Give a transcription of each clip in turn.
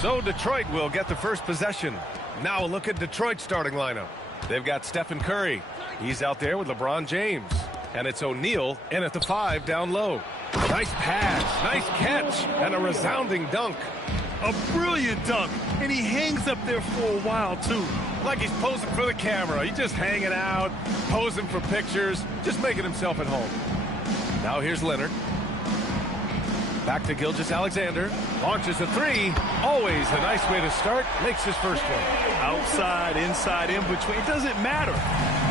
So Detroit will get the first possession. Now a look at Detroit's starting lineup. They've got Stephen Curry. He's out there with LeBron James. And it's O'Neal in at the 5 down low. Nice pass, nice catch, and a resounding dunk. A brilliant dunk, and he hangs up there for a while, too. Like he's posing for the camera. He's just hanging out, posing for pictures, just making himself at home. Now here's Leonard. Back to Gilgeous-Alexander. Launches a 3. Always a nice way to start. Makes his first one. Outside, inside, in between. It doesn't matter.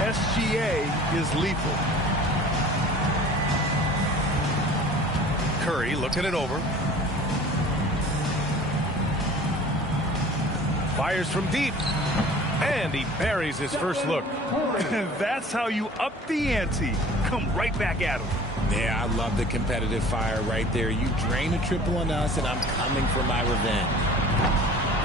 SGA is lethal. Curry looking it over. Fires from deep. And he buries his first look. That's how you up the ante. Come right back at him. Yeah, I love the competitive fire right there. You drain a triple on us, and I'm coming for my revenge.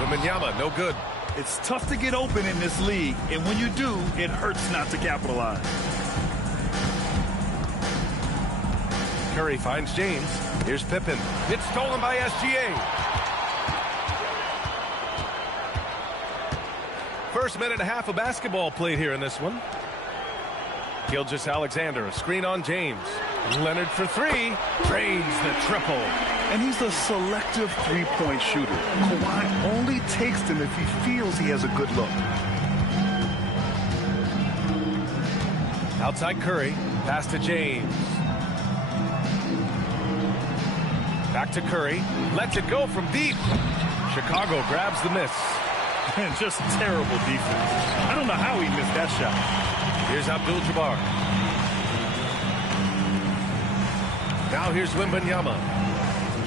Wembanyama, no good. It's tough to get open in this league, and when you do, it hurts not to capitalize. Curry finds James. Here's Pippen. It's stolen by SGA. First minute and a half of basketball played here in this one. Gilgeous-Alexander, a screen on James. Leonard for 3. Drains the triple. And he's a selective three-point shooter. Kawhi only takes them if he feels he has a good look. Outside Curry. Pass to James. Back to Curry. Lets it go from deep. Chicago grabs the miss. And just terrible defense. I don't know how he missed that shot. Here's Abdul-Jabbar. Now here's Wembanyama.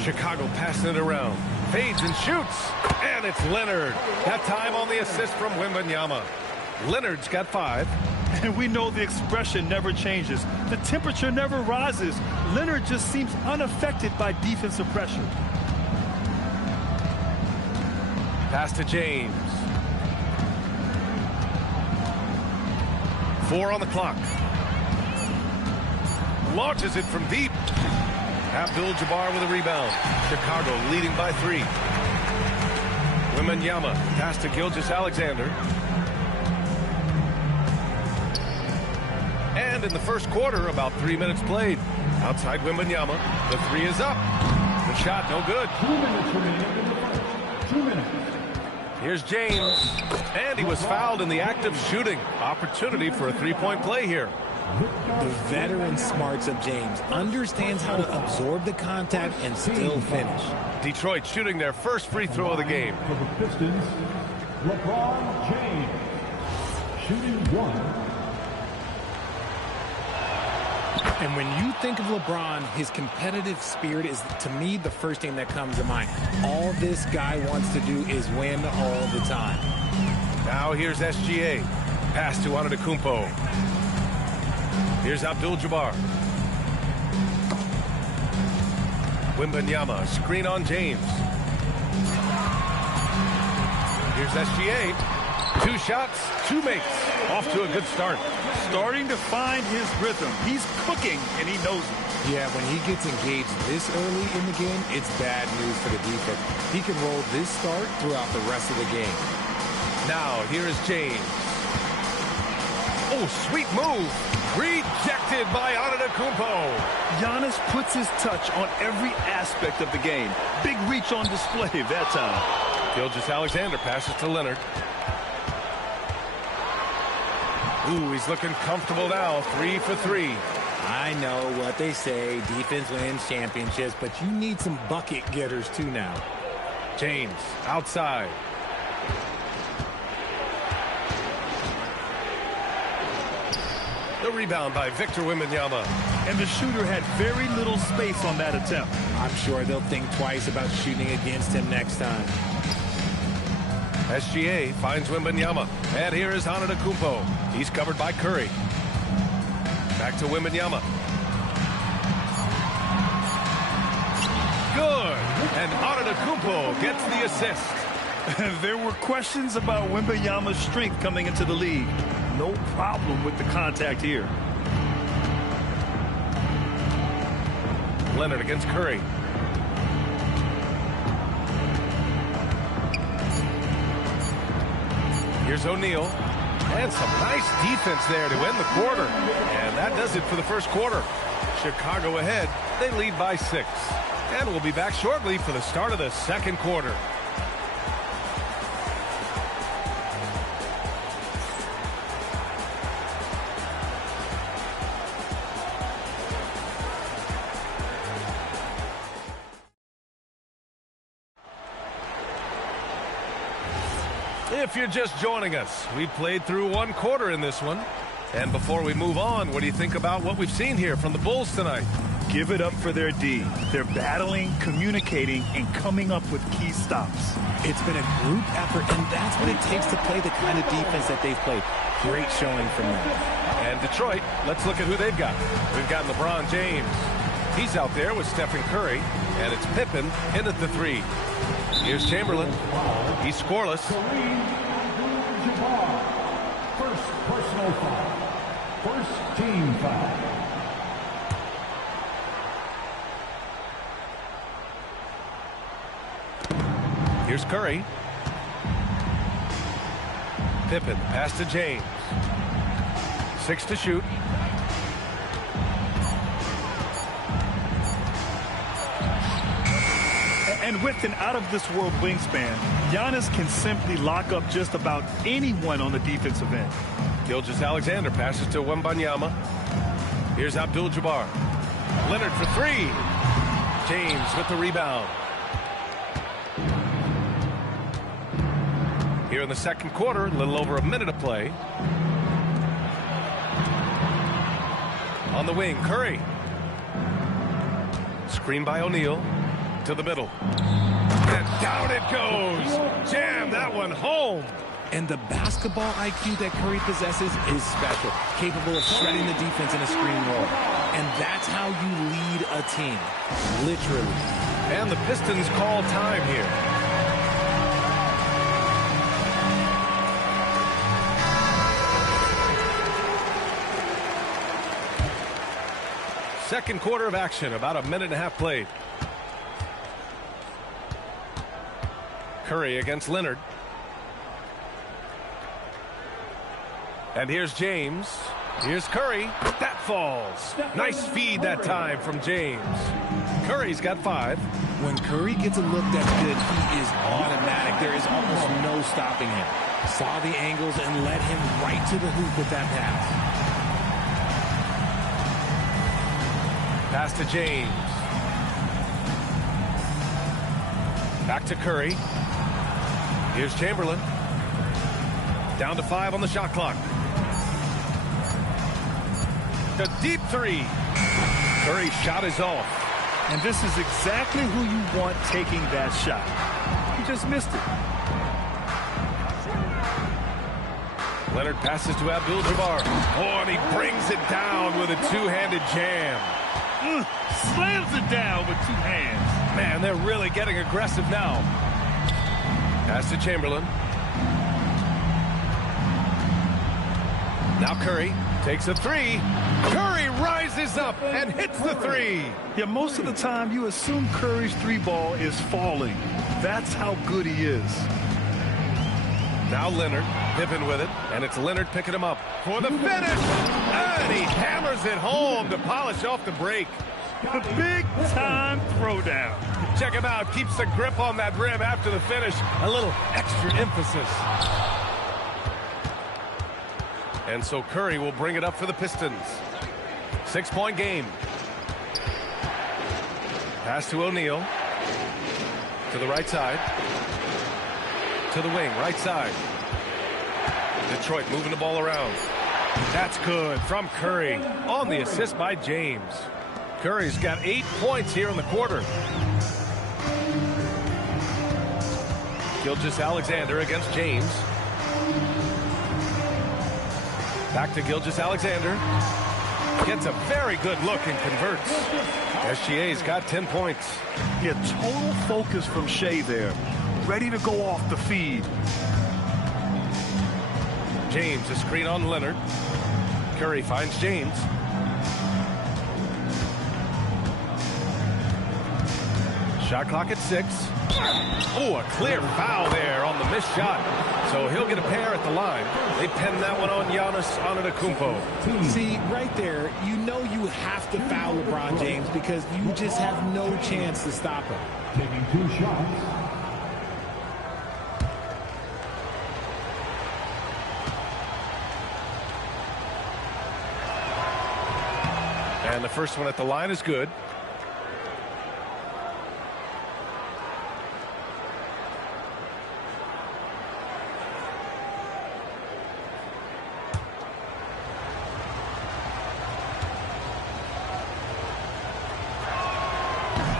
Chicago passing it around. Fades and shoots. And it's Leonard. That time on the assist from Wembanyama. Leonard's got 5. And we know the expression never changes. The temperature never rises. Leonard just seems unaffected by defensive pressure. Pass to James. 4 on the clock. Launches it from deep. Abdul-Jabbar with a rebound. Chicago leading by 3. Wembanyama pass to Gilgeous-Alexander. And in the first quarter, about 3 minutes played. Outside Wembanyama. The 3 is up. The shot no good. 2 minutes. Here's James. And he was fouled in the act of shooting. Opportunity for a 3-point play here. The veteran smarts of James understands how to absorb the contact and still finish. Detroit shooting their first free throw of the game. For the Pistons, LeBron James. Shooting 1. And when you think of LeBron, his competitive spirit is, to me, the first thing that comes to mind. All this guy wants to do is win all the time. Now here's SGA. Pass to Antetokounmpo. Here's Abdul-Jabbar. Wembanyama, screen on James. Here's SGA. 2 shots, 2 makes. Off to a good start. Starting to find his rhythm. He's cooking, and he knows it. Yeah, when he gets engaged this early in the game, it's bad news for the defense. He can roll this start throughout the rest of the game. Now, here is James. Oh, sweet move. Rejected by Antetokounmpo. Giannis puts his touch on every aspect of the game. Big reach on display that time. Gilgeous-Alexander passes to Leonard. Ooh, he's looking comfortable now. 3 for 3. I know what they say, defense wins championships, but you need some bucket getters too now. James outside. The rebound by Victor Wembanyama. And the shooter had very little space on that attempt. I'm sure they'll think twice about shooting against him next time. SGA finds Wembanyama. And here is Antetokounmpo. He's covered by Curry. Back to Wembanyama. Good. And Antetokounmpo gets the assist. There were questions about Wembanyama's strength coming into the league. No problem with the contact here. Leonard against Curry. Here's O'Neal. And some nice defense there to end the quarter. And that does it for the first quarter. Chicago ahead. They lead by 6. And we'll be back shortly for the start of the second quarter. If you're just joining us, we played through one quarter in this one. And before we move on, what do you think about what we've seen here from the Bulls tonight? Give it up for their D. They're battling, communicating, and coming up with key stops. It's been a group effort, and that's what it takes to play the kind of defense that they've played. Great showing from them. And Detroit, let's look at who they've got. We've got LeBron James. He's out there with Stephen Curry, and it's Pippen in at the 3. Here's Chamberlain. He's scoreless. Kareem Abdul-Jabbar. First personal foul. First team foul. Here's Curry. Pippen, pass to James. 6 to shoot. And with an out-of-this-world wingspan, Giannis can simply lock up just about anyone on the defensive end. Gilgeous-Alexander passes to Wembanyama. Here's Abdul-Jabbar. Leonard for 3. James with the rebound. Here in the second quarter, a little over a minute of play. On the wing, Curry. Screen by O'Neal. To the middle. And down it goes. Jam that one home. And the basketball IQ that Curry possesses is special. Capable of shredding the defense in a screen roll. And that's how you lead a team. Literally. And the Pistons call time here. Second quarter of action. About a minute and a half played. Curry against Leonard. And here's James. Here's Curry. That falls. Nice feed that time from James. Curry's got 5. When Curry gets a look that's good, he is automatic. There is almost no stopping him. Saw the angles and led him right to the hoop with that pass. Pass to James. Back to Curry. Here's Chamberlain. Down to 5 on the shot clock. The deep 3. Curry's shot is off. And this is exactly who you want taking that shot. He just missed it. Leonard passes to Abdul-Jabbar. Oh, and he brings it down with a two-handed jam. Slams it down with 2 hands. Man, they're really getting aggressive now. Pass to Chamberlain. Now Curry takes a 3. Curry rises up and hits the 3. Yeah, most of the time you assume Curry's 3 ball is falling. That's how good he is. Now Leonard, Pippen with it, and it's Leonard picking him up for the finish. And he hammers it home to polish off the break. A big-time throwdown. Check him out. Keeps the grip on that rim after the finish. A little extra emphasis. And so Curry will bring it up for the Pistons. 6-point game. Pass to O'Neal. To the right side. To the wing, right side. Detroit moving the ball around. That's good from Curry. On the assist by James. Curry's got 8 points here in the quarter. Gilgeous-Alexander against James. Back to Gilgeous-Alexander. Gets a very good look and converts. SGA's got 10 points. Yeah, total focus from Shea there. Ready to go off the feed. James, a screen on Leonard. Curry finds James. Shot clock at 6. Oh, a clear foul there on the missed shot. So he'll get a pair at the line. They pen that one on Giannis Antetokounmpo. See, right there, you know you have to foul LeBron James because you just have no chance to stop him. Taking 2 shots. And the first one at the line is good.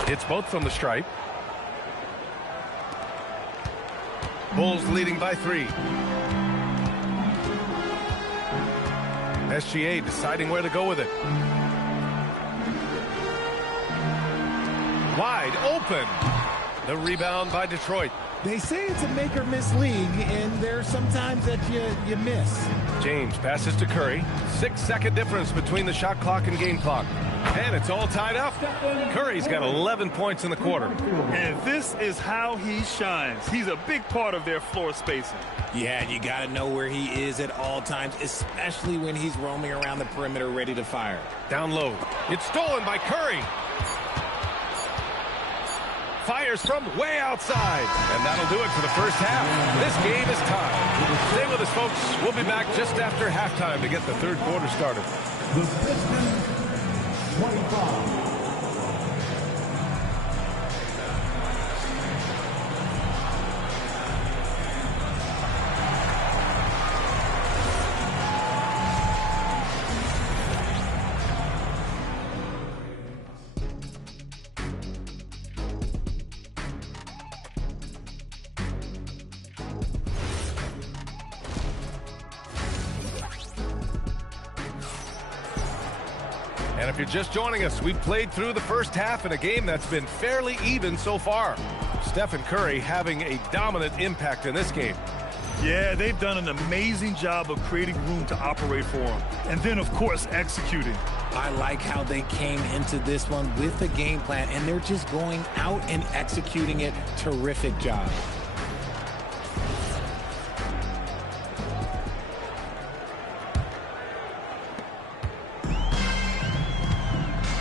It's both from the stripe. Bulls leading by 3. SGA deciding where to go with it. Wide open. The rebound by Detroit. They say it's a make-or-miss league, and there's sometimes that you miss. James passes to Curry. 6-second difference between the shot clock and game clock. And it's all tied up. Curry's got 11 points in the quarter. And this is how he shines. He's a big part of their floor spacing. Yeah, you got to know where he is at all times, especially when he's roaming around the perimeter ready to fire. Down low. It's stolen by Curry. Fires from way outside. And that'll do it for the first half. This game is tied. Stay with us, folks. We'll be back just after halftime to get the third quarter started. The Pistons, 25. And if you're just joining us, we've played through the first half in a game that's been fairly even so far. Stephen Curry having a dominant impact in this game. Yeah, they've done an amazing job of creating room to operate for him. And then, of course, executing. I like how they came into this one with a game plan, and they're just going out and executing it. Terrific job.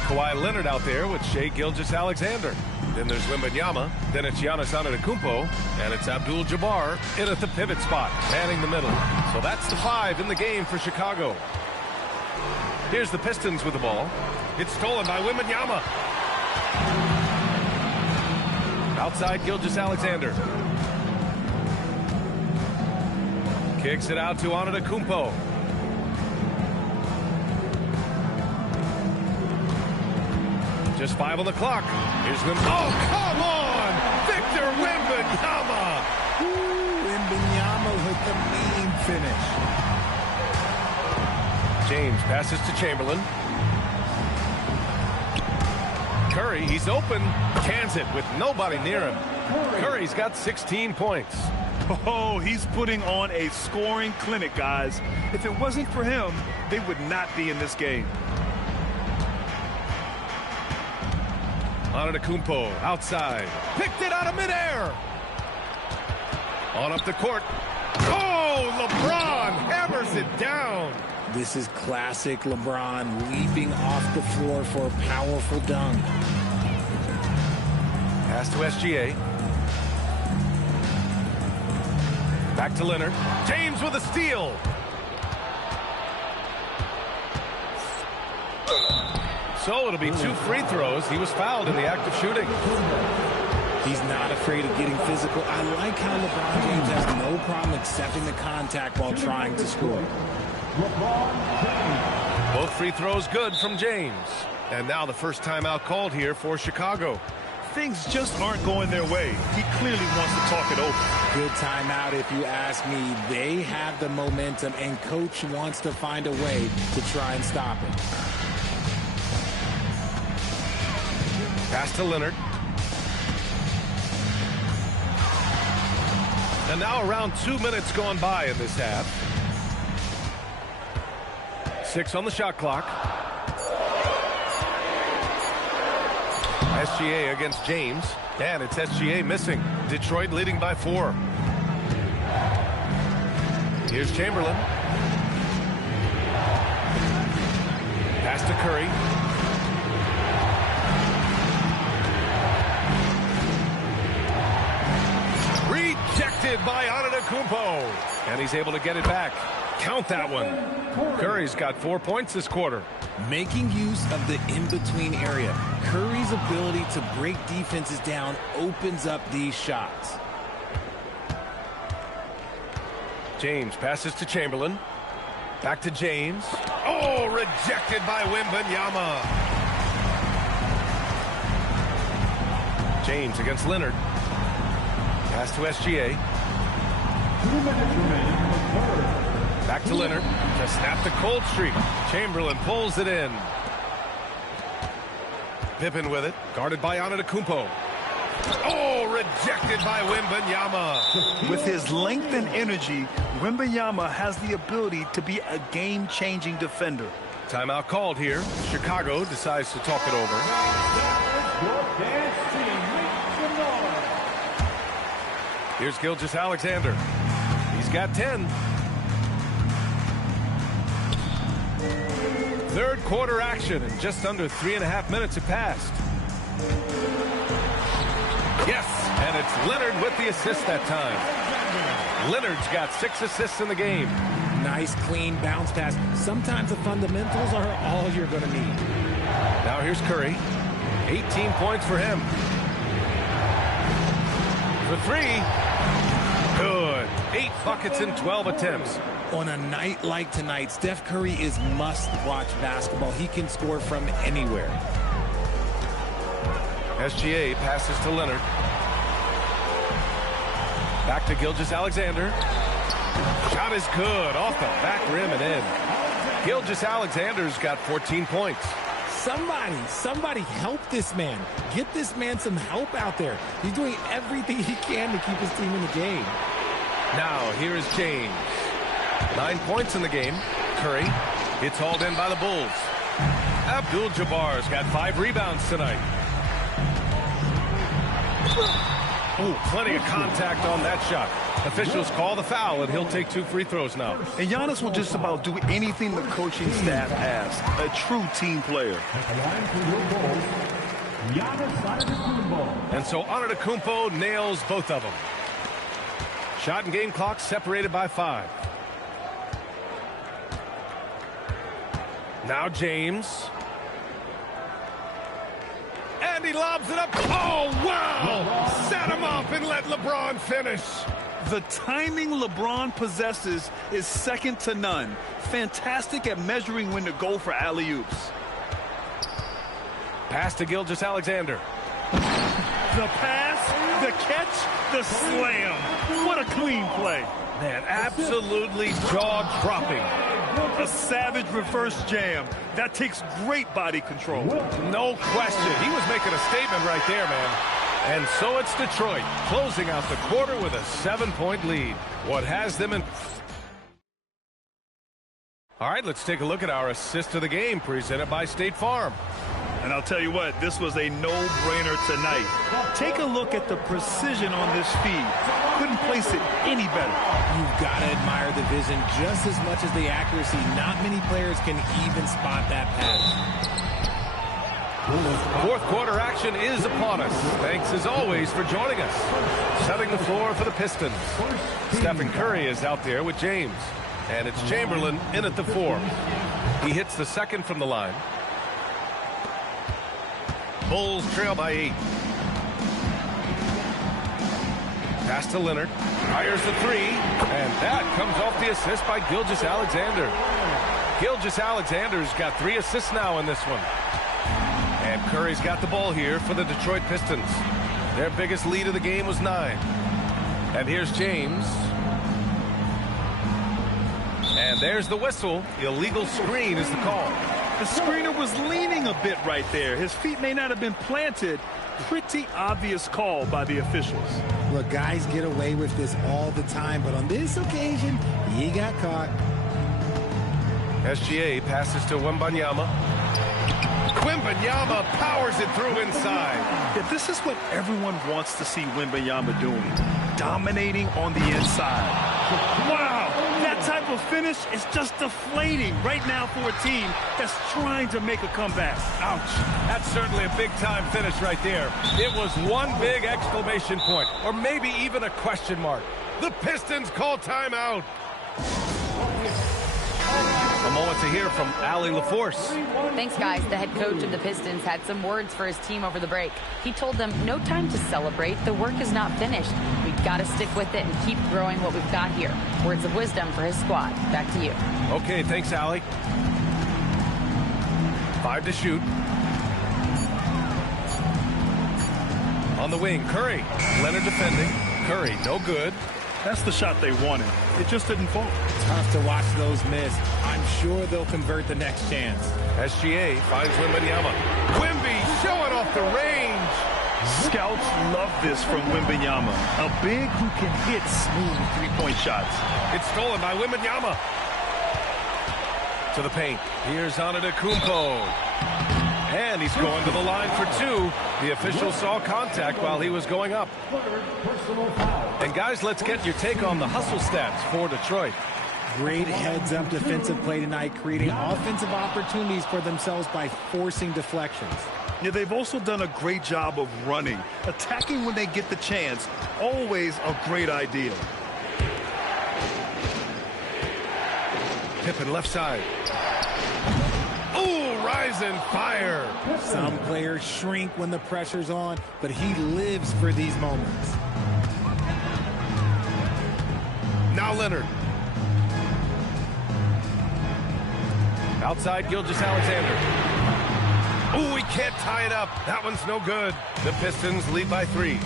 Kawhi Leonard out there with Shai Gilgeous-Alexander. Then there's Wembanyama. Then it's Giannis Antetokounmpo. And it's Abdul-Jabbar in at the pivot spot, manning the middle. So that's the 5 in the game for Chicago. Here's the Pistons with the ball. It's stolen by Wembanyama. Outside Gilgeous-Alexander. Kicks it out to Antetokounmpo. Just 5 on the clock. Here's Wembanyama. Oh, come on! Victor Wembanyama! Wembanyama with the mean finish. James passes to Chamberlain. Curry, he's open. Cans it with nobody near him. Curry's got 16 points. Oh, he's putting on a scoring clinic, guys. If it wasn't for him, they would not be in this game. Antetokounmpo outside. Picked it out of midair. On up the court. Oh, LeBron hammers it down. This is classic LeBron leaping off the floor for a powerful dunk. Pass to SGA. Back to Leonard. James with a steal. So it'll be 2 free throws. He was fouled in the act of shooting. He's not afraid of getting physical. I like how LeBron James has no problem accepting the contact while trying to score. Both free throws good from James. And now the first timeout called here for Chicago. Things just aren't going their way. He clearly wants to talk it over. Good timeout if you ask me. They have the momentum, and coach wants to find a way to try and stop it. Pass to Leonard. And now around 2 minutes gone by in this half. 6 on the shot clock. SGA against James. And it's SGA missing. Detroit leading by 4. Here's Chamberlain. Pass to Curry. Rejected by Antetokounmpo. And he's able to get it back. Count that one. Curry's got 4 points this quarter. Making use of the in-between area. Curry's ability to break defenses down opens up these shots. James passes to Chamberlain. Back to James. Oh, rejected by Wembanyama. James against Leonard. Pass to SGA. 2 minutes remaining in the third. Back to Leonard to snap the cold streak. Chamberlain pulls it in. Pippen with it. Guarded by Antetokounmpo. Oh, rejected by Wembanyama. With his length and energy, Wembanyama has the ability to be a game-changing defender. Timeout called here. Chicago decides to talk it over. Your dance team makes some noise. Here's Gilgeous-Alexander. He's got 10. Third quarter action, and just under 3.5 minutes have passed. Yes, and it's Leonard with the assist that time. Leonard's got 6 assists in the game. Nice, clean bounce pass. Sometimes the fundamentals are all you're going to need. Now here's Curry. 18 points for him. For 3. Good. 8 buckets in 12 attempts. On a night like tonight, Steph Curry is must-watch basketball. He can score from anywhere. SGA passes to Leonard. Back to Gilgeous-Alexander. Shot is good. Off the back rim and in. Gilgeous-Alexander's got 14 points. Somebody help this man. Get this man some help out there. He's doing everything he can to keep his team in the game. Now, here is James. 9 points in the game. Curry. It's hauled in by the Bulls. Abdul-Jabbar's got 5 rebounds tonight. Oh, plenty of contact on that shot. Officials call the foul, and he'll take 2 free throws now. And Giannis will just about do anything the coaching staff asks. A true team player. At the line for your Bulls, Giannis Antetokounmpo. And so Antetokounmpo nails both of them. Shot and game clock separated by 5. Now James. And he lobs it up. Oh, wow! Set him up and let LeBron finish. The timing LeBron possesses is second to none. Fantastic at measuring when to go for alley-oops. Pass to Gilgeous-Alexander. The pass, the catch, the slam. What a clean play. Man, absolutely jaw-dropping. A savage reverse jam. That takes great body control. No question. He was making a statement right there, man. And so it's Detroit closing out the quarter with a 7-point lead. What has them in... All right, let's take a look at our assist of the game presented by State Farm. And I'll tell you what, this was a no-brainer tonight. Take a look at the precision on this feed. Couldn't place it any better. You've got to admire the vision just as much as the accuracy. Not many players can even spot that pass. Fourth quarter action is upon us. Thanks as always for joining us. Setting the floor for the Pistons. Stephen Curry is out there with James. And it's Chamberlain in at the 4. He hits the second from the line. Bulls trail by 8. Pass to Leonard. Fires the 3. And that comes off the assist by Gilgeous-Alexander. Gilgeous-Alexander's got 3 assists now in this one. And Curry's got the ball here for the Detroit Pistons. Their biggest lead of the game was 9. And here's James. And there's the whistle. Illegal screen is the call. The screener was leaning a bit right there. His feet may not have been planted. Pretty obvious call by the officials. Look, guys get away with this all the time, but on this occasion, he got caught. SGA passes to Wembanyama. Wembanyama powers it through inside. Yeah, this is what everyone wants to see Wembanyama doing. Dominating on the inside. Wow, that type of finish is just deflating right now for a team that's trying to make a comeback. Ouch. That's certainly a big-time finish right there. It was one big exclamation point, or maybe even a question mark. The Pistons call timeout. A moment to hear from Allie LaForce. Thanks, guys. The head coach of the Pistons had some words for his team over the break. He told them, no time to celebrate. The work is not finished. We've got to stick with it and keep growing what we've got here. Words of wisdom for his squad. Back to you. Okay, thanks, Allie. 5 to shoot. On the wing, Curry. Leonard defending. Curry, no good. That's the shot they wanted. It just didn't fall. Tough to watch those miss. I'm sure they'll convert the next chance. SGA finds Wembanyama. Wemby showing off the range. Scouts love this from Wembanyama. A big who can hit smooth three-point shots. It's stolen by Wembanyama. To the paint. Here's Antetokounmpo. And he's going to the line for 2. The official saw contact while he was going up. And guys, let's get your take on the hustle stats for Detroit. Great heads-up defensive play tonight, creating offensive opportunities for themselves by forcing deflections. Yeah, they've also done a great job of running. Attacking when they get the chance, always a great idea. Pippen left side. Ooh, rising fire. Some players shrink when the pressure's on, but he lives for these moments. Now Leonard. Outside Gilgeous-Alexander. Ooh, he can't tie it up. That one's no good. The Pistons lead by 3.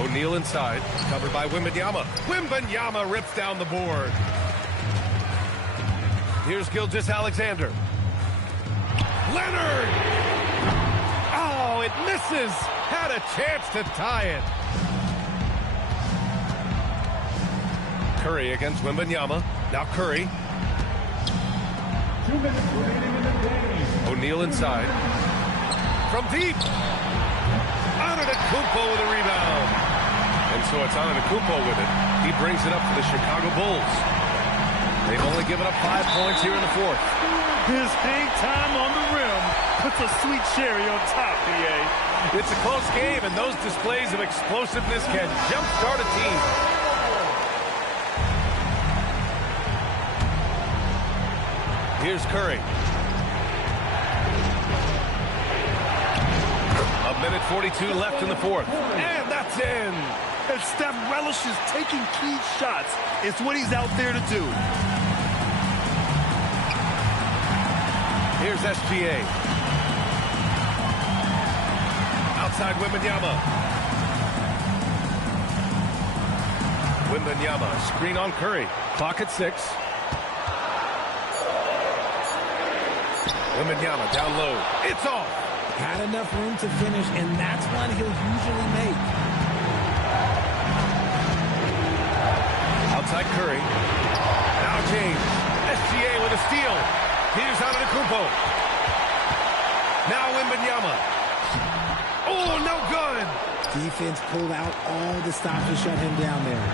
O'Neal inside, covered by Wembanyama. Wembanyama rips down the board. Here's Gilgeous-Alexander. Leonard! Oh, it misses. Had a chance to tie it. Curry against Wembanyama. Now Curry. 2 minutes remaining in the game. O'Neal inside. From deep. Antetokounmpo with a rebound. And so it's Antetokounmpo with it. He brings it up for the Chicago Bulls. They've only given up 5 points here in the 4th. His hang time on the rim puts a sweet cherry on top, BA. It's a close game, and those displays of explosiveness can jumpstart a team. Here's Curry. A minute 42 left in the 4th. And that's in. And Steph relishes taking key shots. It's what he's out there to do. Here's SGA. Outside Wembanyama. Wembanyama, screen on Curry. Clock at 6. Wembanyama down low. It's off. Had enough room to finish, and that's one he'll usually make. Outside Curry. Now James. SGA with a steal. Here's Antetokounmpo. Now Wembanyama. Oh, no good. Defense pulled out all the stops to shut him down there.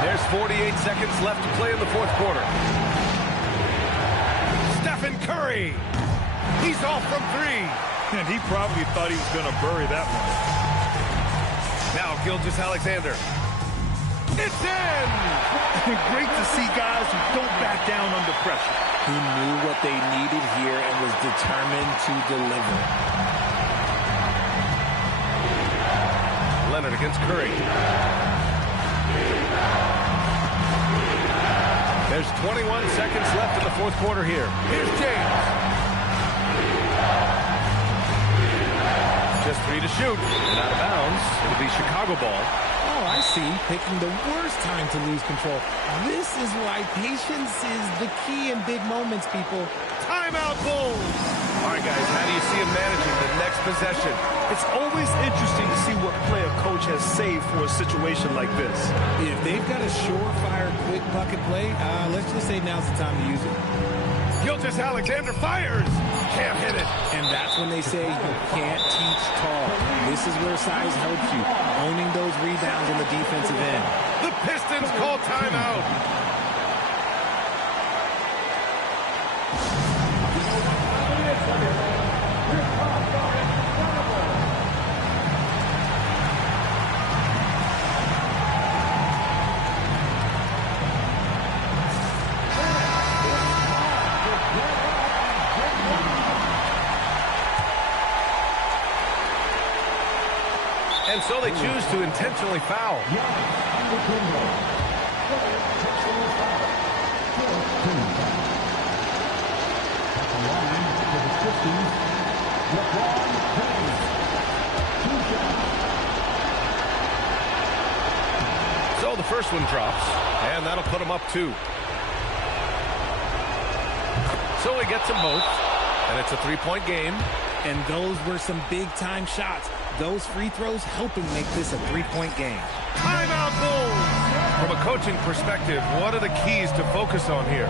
There's 48 seconds left to play in the 4th quarter. Stephen Curry. He's off from 3. And he probably thought he was going to bury that one. Now Gilgeous-Alexander. It's in! Great to see guys who don't back down under pressure. He knew what they needed here and was determined to deliver. Leonard against Curry. There's 21 seconds left in the 4th quarter here. Here's James. Just 3 to shoot. And out of bounds. It'll be Chicago ball. Oh, I see. Picking the worst time to lose control. This is why patience is the key in big moments, people. Timeout, Bulls. All right, right, guys, how do you see him managing the next possession? It's always interesting to see what play a coach has saved for a situation like this. If they've got a surefire, quick bucket play, let's just say now's the time to use it. Gilgeous-Alexander fires. Can't hit it. And that's when they say you can't teach tall. This is where size helps you, owning those rebounds on the defensive end. The Pistons call timeout. And so they choose to intentionally foul. So the first one drops, and that'll put him up 2. So he gets them both, and it's a 3-point game. And those were some big-time shots. Those free throws helping make this a 3-point game. Timeout Bulls! From a coaching perspective, what are the keys to focus on here?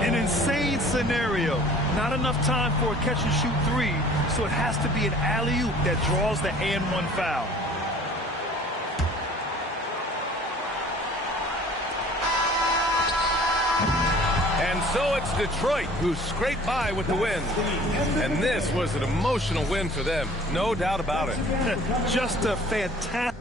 An insane scenario. Not enough time for a catch-and-shoot 3, so it has to be an alley-oop that draws the and-1 foul. And so it's Detroit who scraped by with the win. And this was an emotional win for them, no doubt about it. Just a fantastic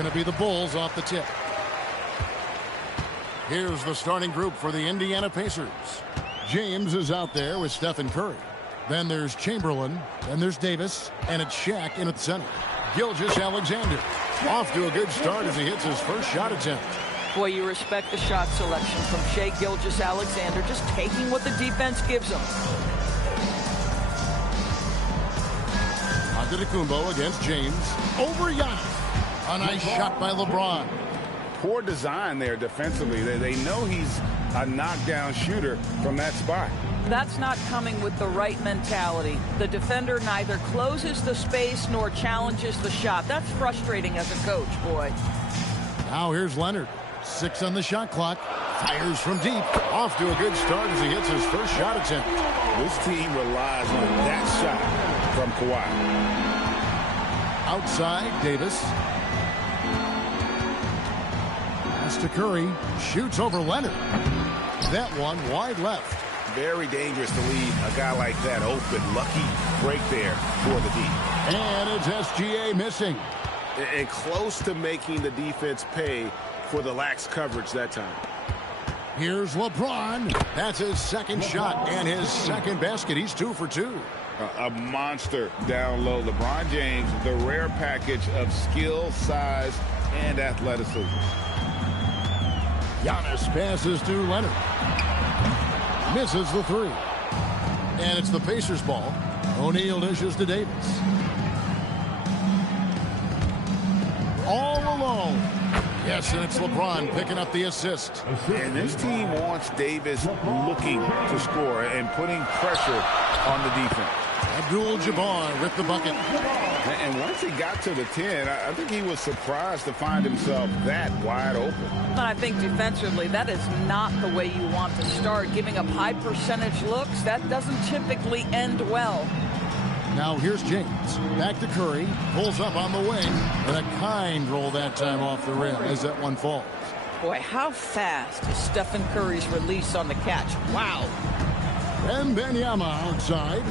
going to be the Bulls off the tip. Here's the starting group for the Indiana Pacers. James is out there with Stephen Curry. Then there's Chamberlain. Then there's Davis. And it's Shaq in at the center. Gilgeous-Alexander off to a good start as he hits his first shot attempt. Boy, you respect the shot selection from Shai Gilgeous-Alexander, just taking what the defense gives him. Antetokounmpo against James. Over Giannis. A nice shot by LeBron. Poor design there defensively. They know he's a knockdown shooter from that spot. That's not coming with the right mentality. The defender neither closes the space nor challenges the shot. That's frustrating as a coach, boy. Now here's Leonard. 6 on the shot clock. Fires from deep. Off to a good start as he hits his first shot attempt. This team relies on that shot from Kawhi. Outside, Davis. Pass to Curry. Shoots over Leonard. That one wide left. Very dangerous to leave a guy like that open. Lucky break there for the D. And it's SGA missing. And close to making the defense pay for the lax coverage that time. Here's LeBron. That's his second shot and his second basket. He's 2 for 2. A monster down low. LeBron James, the rare package of skill, size, and athleticism. Giannis passes to Leonard. Misses the 3. And it's the Pacers ball. O'Neal dishes to Davis. All alone. Yes, and it's LeBron picking up the assist. And this team wants Davis looking to score and putting pressure on the defense. Abdul-Jabbar with the bucket. And once he got to the 10, I think he was surprised to find himself that wide open. And I think defensively, that is not the way you want to start. Giving up high percentage looks, that doesn't typically end well. Now here's James. Back to Curry. Pulls up on the wing. And a kind roll that time off the rim as that one falls. Boy, how fast is Stephen Curry's release on the catch? Wow. Wembanyama outside.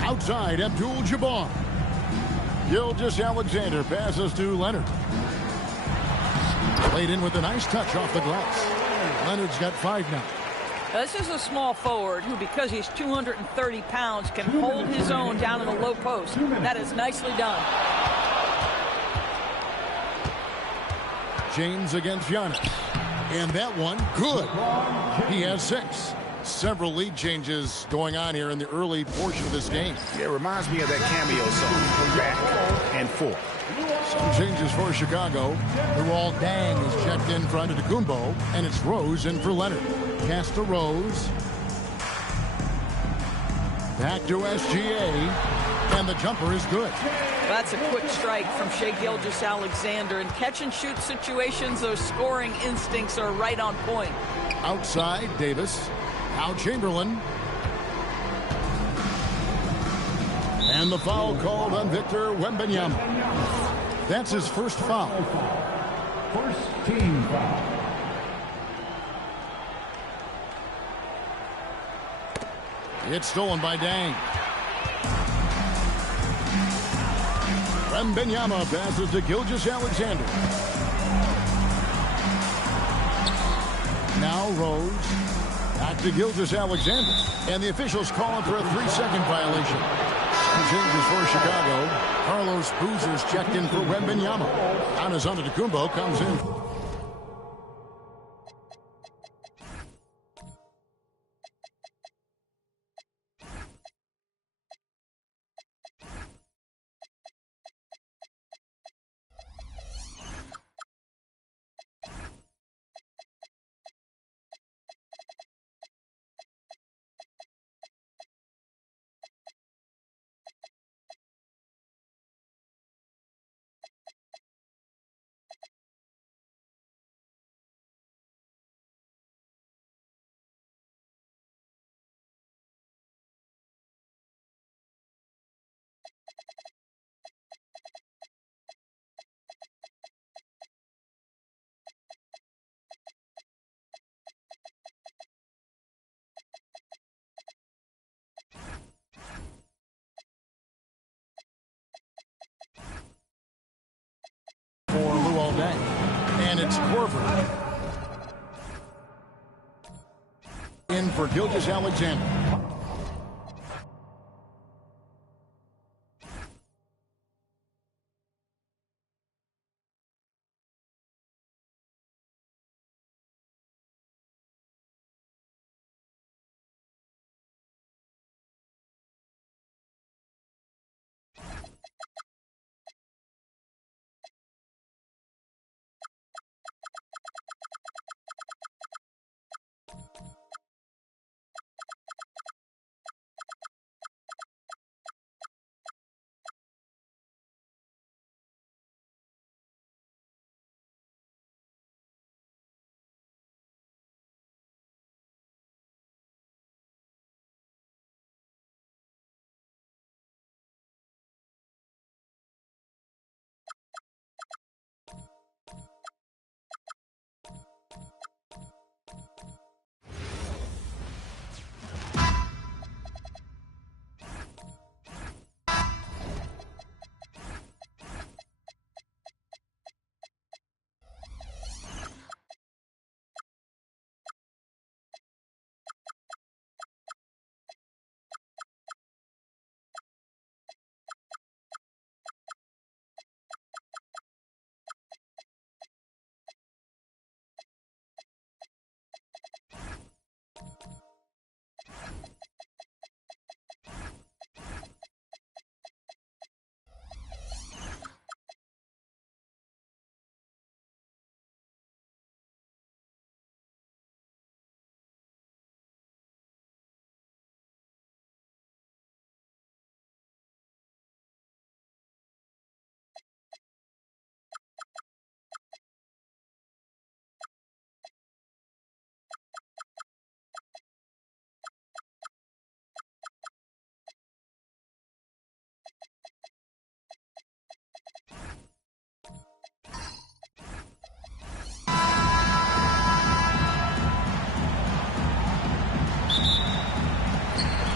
Outside, Abdul-Jabbar. Gilgeous-Alexander passes to Leonard. Played in with a nice touch off the glass. Leonard's got 5 now. This is a small forward who, because he's 230 pounds, can hold his own down in the low post. That is nicely done. James against Giannis. And that one, good. He has 6. Several lead changes going on here in the early portion of this game. Yeah, it reminds me of that cameo song, Back and Forth. Some changes for Chicago. Luol Deng is checked in for Antetokounmpo, and it's Rose in for Leonard. Pass to Rose. Back to SGA, and the jumper is good. That's a quick strike from Shai Gilgeous-Alexander. In catch-and-shoot situations, those scoring instincts are right on point. Outside, Davis. Now Chamberlain. And the foul called on Victor Wembanyama. That's his first foul. First team foul. It's stolen by Deng. Wembanyama passes to Gilgeous-Alexander. Now Rose. Back to Gilgeous-Alexander. And the officials calling for a 3-second violation. Some changes for Chicago. Carlos Boozer's checked in for Wembanyama. Giannis Antetokounmpo comes in. And it's Korver in for Gilgeous-Alexander.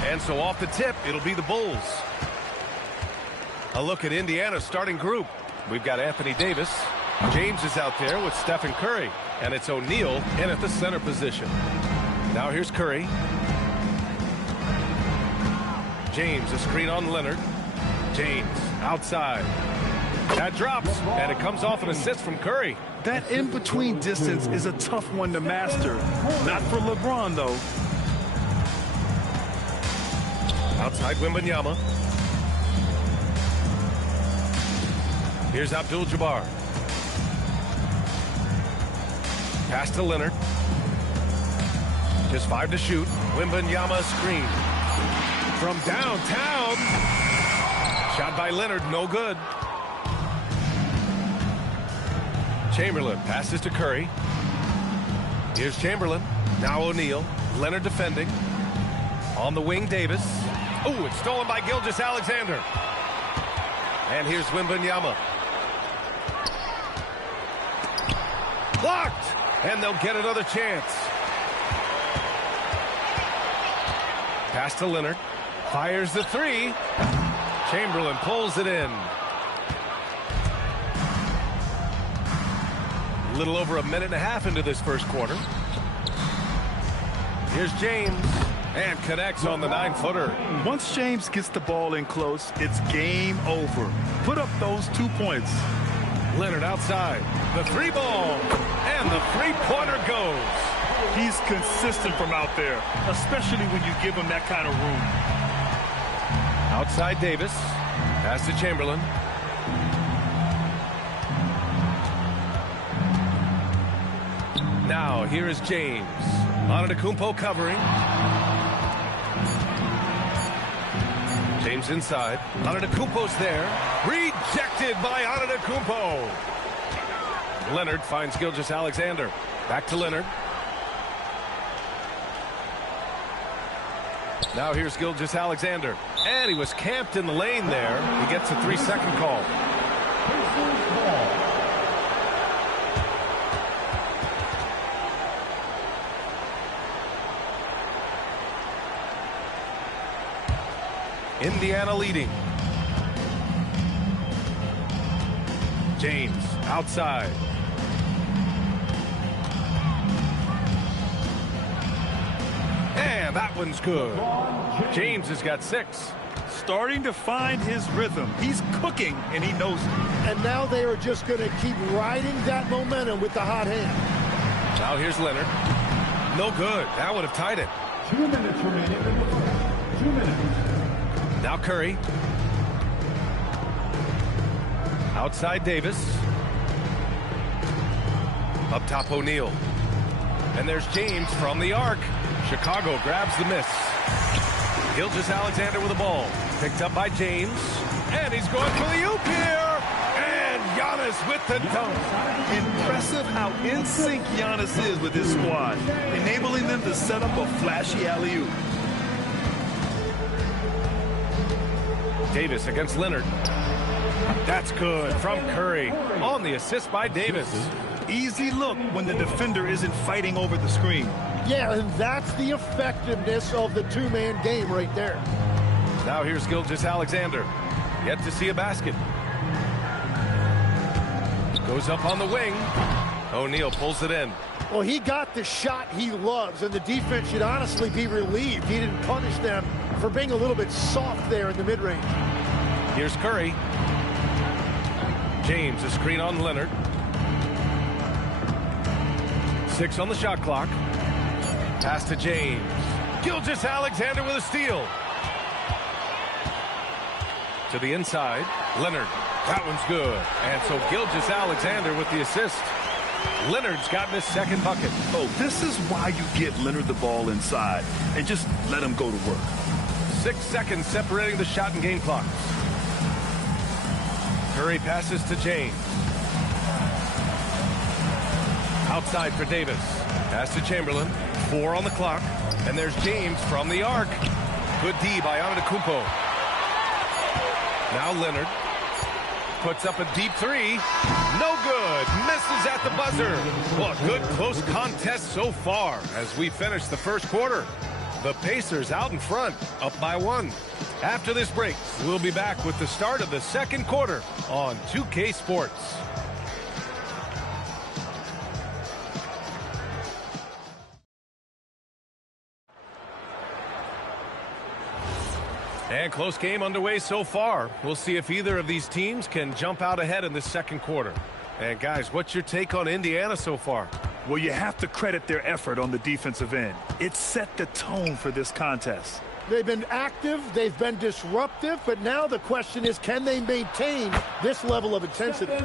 And so off the tip, it'll be the Bulls. A look at Indiana's starting group. We've got Anthony Davis. James is out there with Stephen Curry. And it's O'Neal in at the center position. Now here's Curry. James, a screen on Leonard. James, outside. That drops, and it comes off an assist from Curry. That in-between distance is a tough one to master. Not for LeBron, though. Outside Wembanyama. Here's Abdul-Jabbar. Pass to Leonard. Just 5 to shoot. Wembanyama screen. From downtown. Shot by Leonard, no good. Chamberlain passes to Curry. Here's Chamberlain. Now O'Neal. Leonard defending. On the wing, Davis. Oh, it's stolen by Gilgeous-Alexander. And here's Wembanyama. Blocked! And they'll get another chance. Pass to Leonard. Fires the three. Chamberlain pulls it in. A little over a minute and a half into this first quarter. Here's James. And connects on the 9-footer. Once James gets the ball in close, it's game over. Put up those 2 points. Leonard outside. The three ball. And the three-pointer goes. He's consistent from out there, especially when you give him that kind of room. Outside Davis. Pass to Chamberlain. Now here is James. Antetokounmpo covering. James inside. Antetokounmpo's there. Rejected by Antetokounmpo. Leonard finds Gilgeous-Alexander. Back to Leonard. Now here's Gilgeous-Alexander. And he was camped in the lane there. He gets a 3-second call. Indiana leading. James outside. one's good. James has got 6. Starting to find his rhythm. He's cooking, and he knows it. And now they are just going to keep riding that momentum with the hot hand. Now here's Leonard. No good. That would have tied it. 2 minutes remaining in the first. 2 minutes. Now Curry. Outside Davis. Up top O'Neal. And there's James from the arc. Chicago grabs the miss. Gilgeous-Alexander with the ball. Picked up by James. And he's going for the oop here. And Giannis with the dunk. Impressive how in sync Giannis is with his squad, enabling them to set up a flashy alley-oop. Davis against Leonard. That's good from Curry. On the assist by Davis. Easy look when the defender isn't fighting over the screen. Yeah, and that's the effectiveness of the two-man game right there. Now here's Gilgeous-Alexander. Yet to see a basket. Goes up on the wing. O'Neal pulls it in. Well, he got the shot he loves, and the defense should honestly be relieved. He didn't punish them for being a little bit soft there in the mid-range. Here's Curry. James, a screen on Leonard. 6 on the shot clock. Pass to James. Gilgeous-Alexander with a steal. To the inside. Leonard. That one's good. And so Gilgeous-Alexander with the assist. Leonard's gotten his second bucket. Oh, this is why you get Leonard the ball inside and just let him go to work. 6 seconds separating the shot and game clock. Curry passes to James. Outside for Davis. Pass to Chamberlain. 4 on the clock. And there's James from the arc. Good D by Antetokounmpo. Now Leonard puts up a deep 3. No good. Misses at the buzzer. Well, a good close contest so far as we finish the first quarter. The Pacers out in front, up by 1. After this break, we'll be back with the start of the second quarter on 2K Sports. And close game underway so far. We'll see if either of these teams can jump out ahead in the second quarter. And guys, what's your take on Indiana so far? Well, you have to credit their effort on the defensive end. It set the tone for this contest. They've been active, they've been disruptive, but now the question is, can they maintain this level of intensity?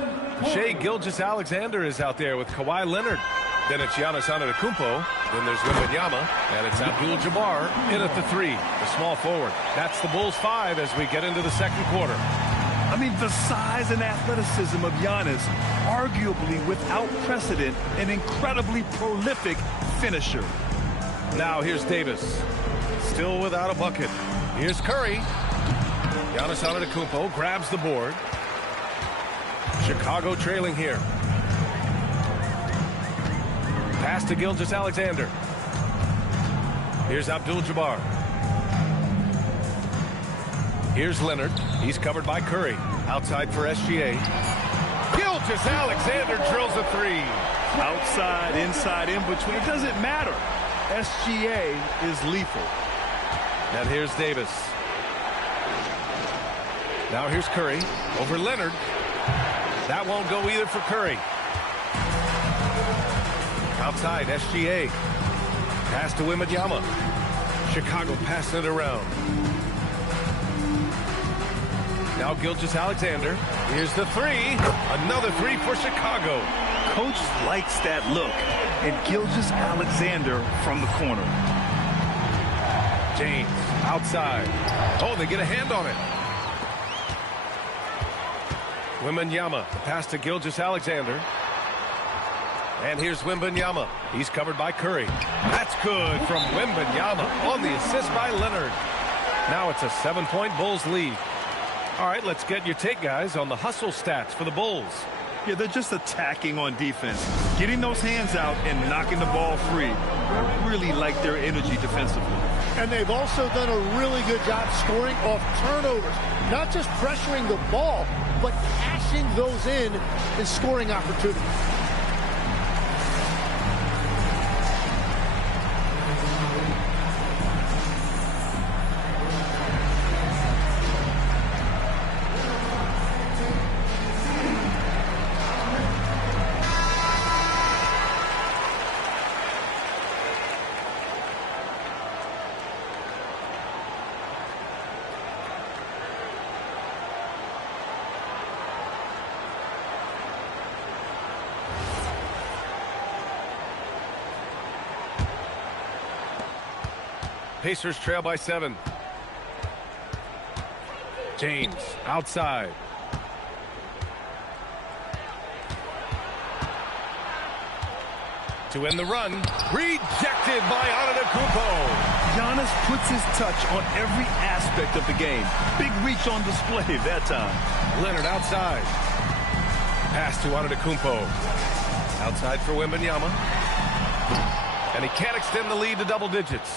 Shai Gilgeous-Alexander is out there with Kawhi Leonard. Then it's Giannis Antetokounmpo. Then there's Wembanyama. And it's Abdul-Jabbar in at the 3, the small forward. That's the Bulls 5 as we get into the second quarter. I mean, the size and athleticism of Giannis, arguably without precedent, an incredibly prolific finisher. Now here's Davis. Still without a bucket. Here's Curry. Giannis Antetokounmpo grabs the board. Chicago trailing here. Pass to Gilgeous-Alexander. Here's Abdul-Jabbar. Here's Leonard. He's covered by Curry. Outside for SGA. Gilgeous-Alexander drills a 3. Outside, inside, in between. It doesn't matter. SGA is lethal. And here's Davis. Now here's Curry over Leonard. That won't go either for Curry. Outside, SGA. Pass to Wembanyama. Chicago passing it around. Now Gilgeous-Alexander. Here's the 3. Another 3 for Chicago. Coach likes that look. And Gilgeous-Alexander from the corner. James outside. Oh, they get a hand on it. Wembanyama. The pass to Gilgeous-Alexander. And here's Wembanyama. He's covered by Curry. That's good from Wembanyama on the assist by Leonard. Now it's a 7-point Bulls lead. All right, let's get your take, guys, on the hustle stats for the Bulls. Yeah, they're just attacking on defense. Getting those hands out and knocking the ball free. I really like their energy defensively. And they've also done a really good job scoring off turnovers. Not just pressuring the ball, but cashing those in and scoring opportunities. Pacers trail by 7. James outside. To end the run, rejected by Antetokounmpo. Giannis puts his touch on every aspect of the game. Big reach on display that time. Leonard outside. Pass to Antetokounmpo. Outside for Wembanyama. And he can't extend the lead to double digits.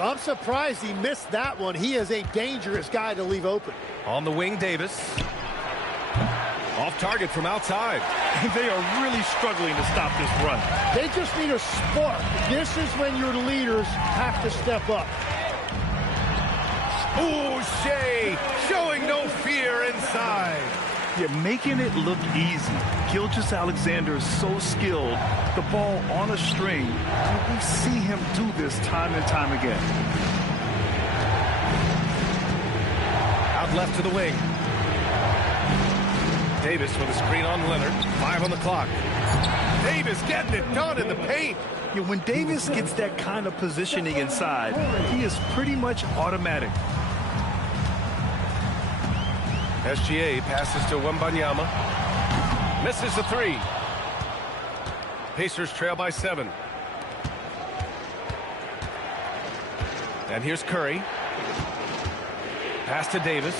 I'm surprised he missed that one. He is a dangerous guy to leave open. On the wing, Davis. Off target from outside. They are really struggling to stop this run. They just need a spark. This is when your leaders have to step up. Ooh, Shea showing no fear inside. You're making it look easy. Gilgeous-Alexander is so skilled. The ball on a string. And we see him do this time and time again. Out left to the wing. Davis with a screen on Leonard. 5 on the clock. Davis getting it done in the paint. Yeah, when Davis gets that kind of positioning inside, he is pretty much automatic. SGA passes to Wembanyama. Misses the 3. Pacers trail by 7. And here's Curry. Pass to Davis.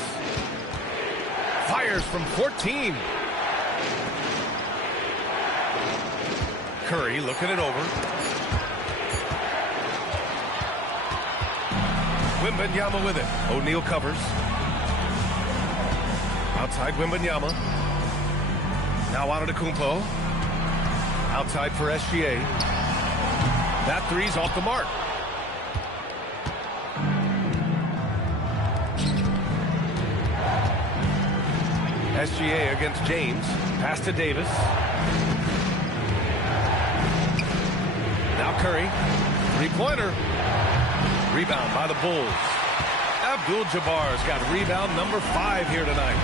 Fires from 14. Curry looking it over. Wembanyama with it. O'Neal covers. Outside Wembanyama. Now Antetokounmpo. Outside for SGA. That three's off the mark. SGA against James. Pass to Davis. Now Curry. Three-pointer. Rebound by the Bulls. Abdul-Jabbar's got rebound number 5 here tonight.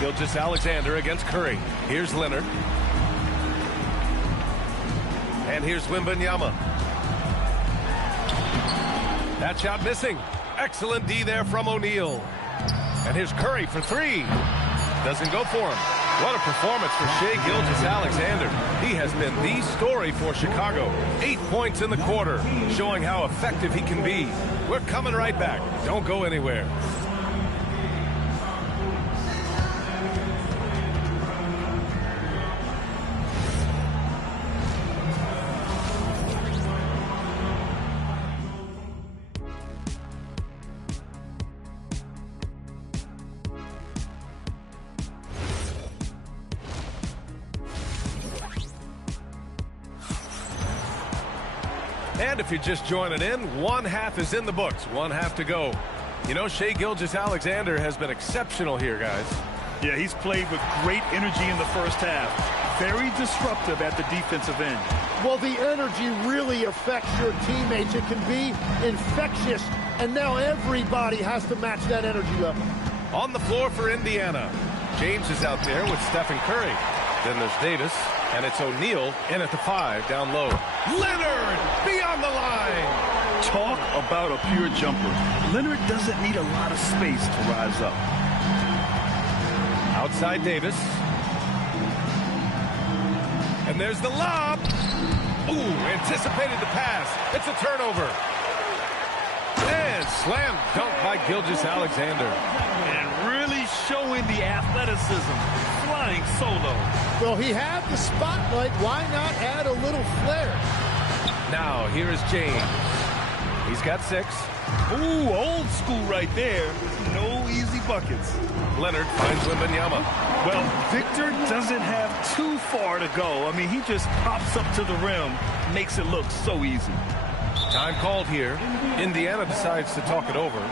Gilgeous-Alexander against Curry. Here's Leonard. And here's Wembanyama. That shot missing. Excellent D there from O'Neal. And here's Curry for 3. Doesn't go for him. What a performance for Shai Gilgeous-Alexander. He has been the story for Chicago. 8 points in the quarter, showing how effective he can be. We're coming right back. Don't go anywhere. And if you're just joining in, one half is in the books. One half to go. You know, Shai Gilgeous-Alexander has been exceptional here, guys. Yeah, he's played with great energy in the first half. Very disruptive at the defensive end. Well, the energy really affects your teammates. It can be infectious, and now everybody has to match that energy level. On the floor for Indiana. James is out there with Stephen Curry. Then there's Davis, and it's O'Neal in at the 5, down low. Leonard beyond the line. Talk about a pure jumper. Leonard doesn't need a lot of space to rise up. Outside Davis. And there's the lob. Ooh, anticipated the pass. It's a turnover. And slam dunk by Gilgeous-Alexander. And really showing the athleticism. Flying solo. Well, he had the spotlight. Why not add a little flair? Now, here is James. He's got 6. Ooh, old school right there. No easy buckets. Leonard finds Wembanyama. Well, Victor doesn't have too far to go. I mean, he just pops up to the rim, makes it look so easy. Time called here. Indiana decides to talk it over.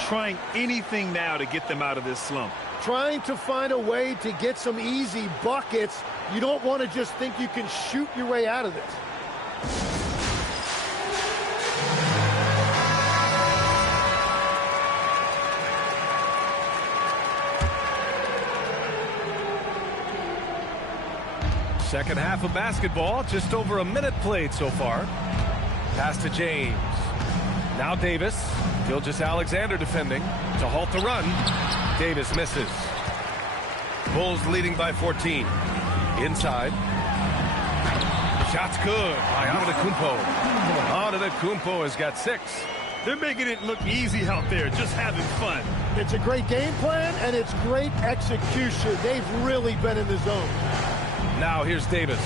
Trying anything now to get them out of this slump. Trying to find a way to get some easy buckets. You don't want to just think you can shoot your way out of this. Second half of basketball, just over a minute played so far. Pass to James. Now Davis. Gilgeous-Alexander defending to halt the run. Davis misses. Bulls leading by 14. Inside. Shot's good by Antetokounmpo. Antetokounmpo has got 6. They're making it look easy out there, just having fun. It's a great game plan, and it's great execution. They've really been in the zone. Now here's Davis.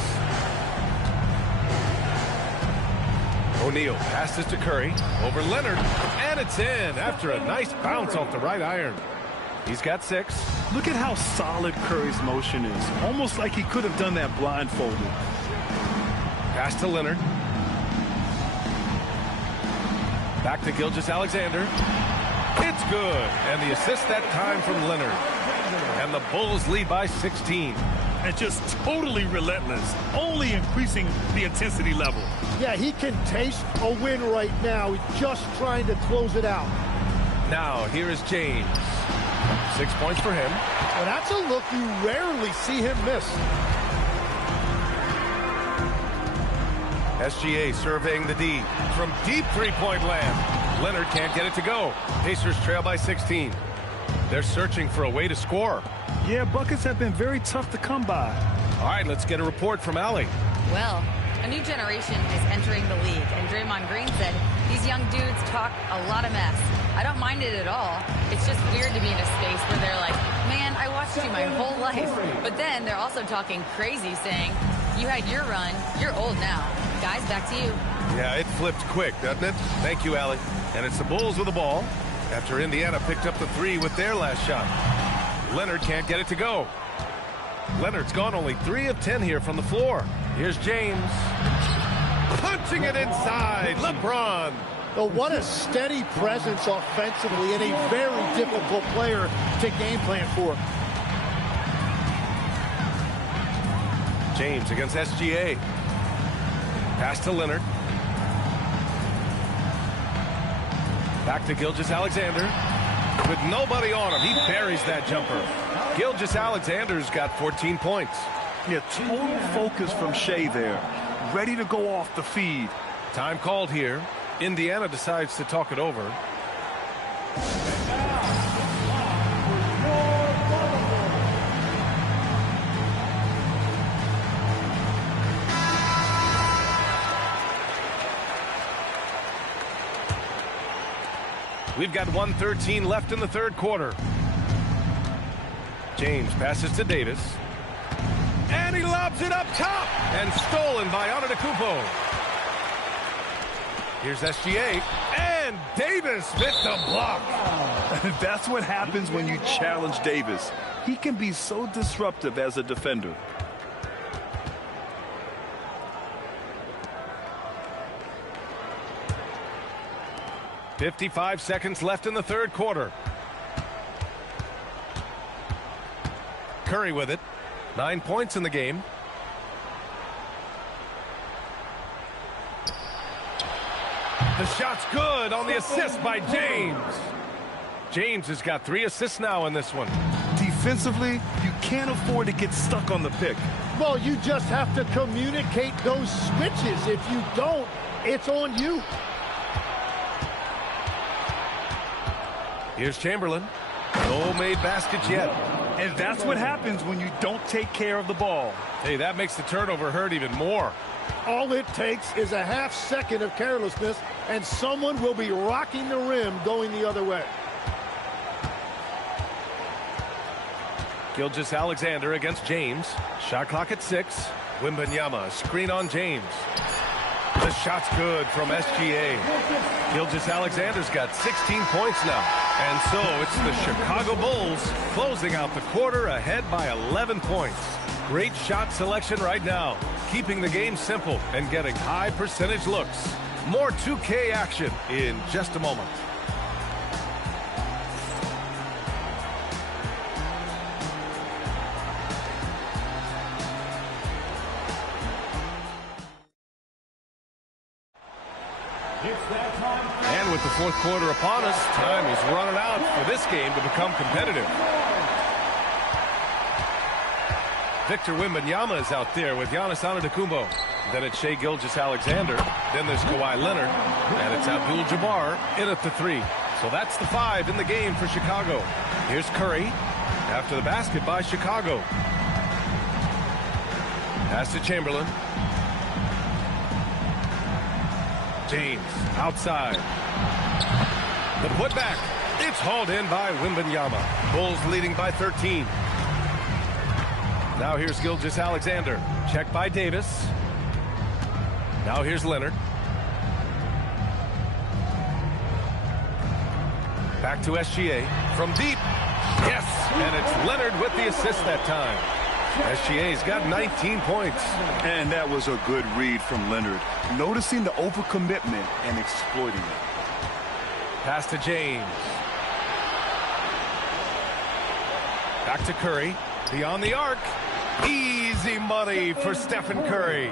O'Neal passes to Curry over Leonard, and it's in after a nice bounce off the right iron. He's got 6. Look at how solid Curry's motion is. Almost like he could have done that blindfolded. Pass to Leonard. Back to Gilgeous-Alexander. It's good. And the assist that time from Leonard. And the Bulls lead by 16. And just totally relentless, only increasing the intensity level. Yeah, he can taste a win right now. He's just trying to close it out. Now, here is James. 6 points for him. Well, that's a look you rarely see him miss. SGA surveying the D from deep three-point land. Leonard can't get it to go. Pacers trail by 16. They're searching for a way to score. Yeah, buckets have been very tough to come by. All right, let's get a report from Allie. Well, a new generation is entering the league, and Draymond Green said these young dudes talk a lot of mess. I don't mind it at all. It's just weird to be in a space where they're like, man, I watched you my whole life. But then they're also talking crazy, saying, you had your run, you're old now. Guys, back to you. Yeah, it flipped quick, doesn't it? Thank you, Allie. And it's the Bulls with the ball after Indiana picked up the 3 with their last shot. Leonard can't get it to go. Leonard's gone only 3 of 10 here from the floor. Here's James. Punching it inside. LeBron. But what a steady presence offensively and a very difficult player to game plan for. James against SGA. Pass to Leonard. Back to Gilgeous-Alexander. With nobody on him, he buries that jumper. Gilgeous-Alexander's got 14 points. Yeah, total focus from Shea there. Ready to go off the feed. Time called here. Indiana decides to talk it over. We've got 1:13 left in the third quarter. James passes to Davis. And he lobs it up top. And stolen by Antetokounmpo. Here's SGA. And Davis with the block. That's what happens when you challenge Davis. He can be so disruptive as a defender. .55 seconds left in the third quarter. Curry with it. 9 points in the game. The shot's good on the assist by James. James has got 3 assists now in this one. Defensively, you can't afford to get stuck on the pick. Well, you just have to communicate those switches. If you don't, it's on you. Here's Chamberlain. No made baskets yet. And that's what happens when you don't take care of the ball. Hey, that makes the turnover hurt even more. All it takes is a half second of carelessness, and someone will be rocking the rim going the other way. Gilgeous-Alexander against James. Shot clock at 6. Wembanyama, screen on James. The shot's good from SGA. Gilgeous-Alexander's got 16 points now. And so it's the Chicago Bulls closing out the quarter ahead by 11 points. Great shot selection right now, keeping the game simple and getting high percentage looks. More 2K action in just a moment. And with the fourth quarter upon us, time is running out for this game to become competitive. Victor Wembanyama is out there with Giannis Antetokounmpo. Then it's Shai Gilgeous-Alexander. Then there's Kawhi Leonard. And it's Abdul-Jabbar in at the 3. So that's the 5 in the game for Chicago. Here's Curry after the basket by Chicago. Pass to Chamberlain. James outside. The putback. It's hauled in by Wembanyama. Bulls leading by 13. Now here's Gilgeous-Alexander. Check by Davis. Now here's Leonard. Back to SGA from deep. Yes, and it's Leonard with the assist that time. SGA's got 19 points. And that was a good read from Leonard. Noticing the overcommitment and exploiting it. Pass to James. Back to Curry. Beyond the arc. Easy money for Stephen Curry.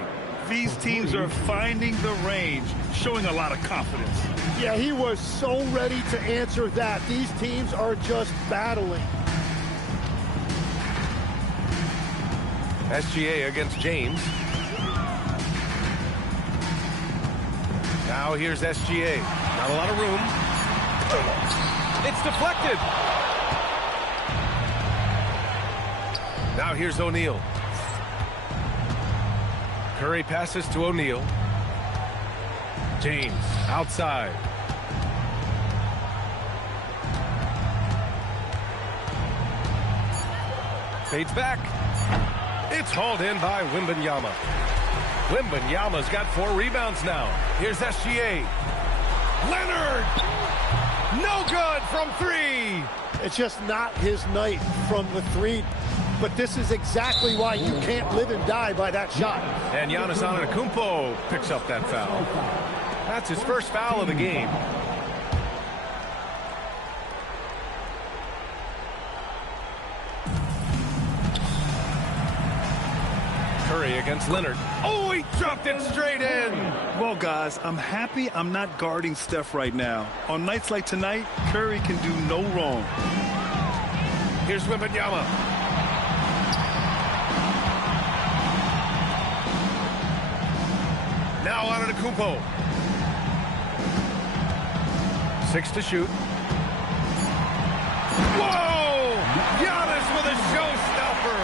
These teams are finding the range, showing a lot of confidence. Yeah, he was so ready to answer that. These teams are just battling. SGA against James. Now here's SGA. Not a lot of room. It's deflected. Now here's O'Neal. Curry passes to O'Neal. James outside. Fades back. It's hauled in by Wembanyama. Wembanyama's got 4 rebounds now. Here's SGA. Leonard! No good from 3. It's just not his night from the 3. But this is exactly why you can't live and die by that shot. And Giannis Antetokounmpo picks up that foul. That's his first foul of the game. Curry against Leonard. Oh, he dropped it straight in. Well, guys, I'm happy I'm not guarding Steph right now. On nights like tonight, Curry can do no wrong. Here's Wembanyama. Now Antetokounmpo. 6 to shoot. Whoa! Giannis with a showstopper.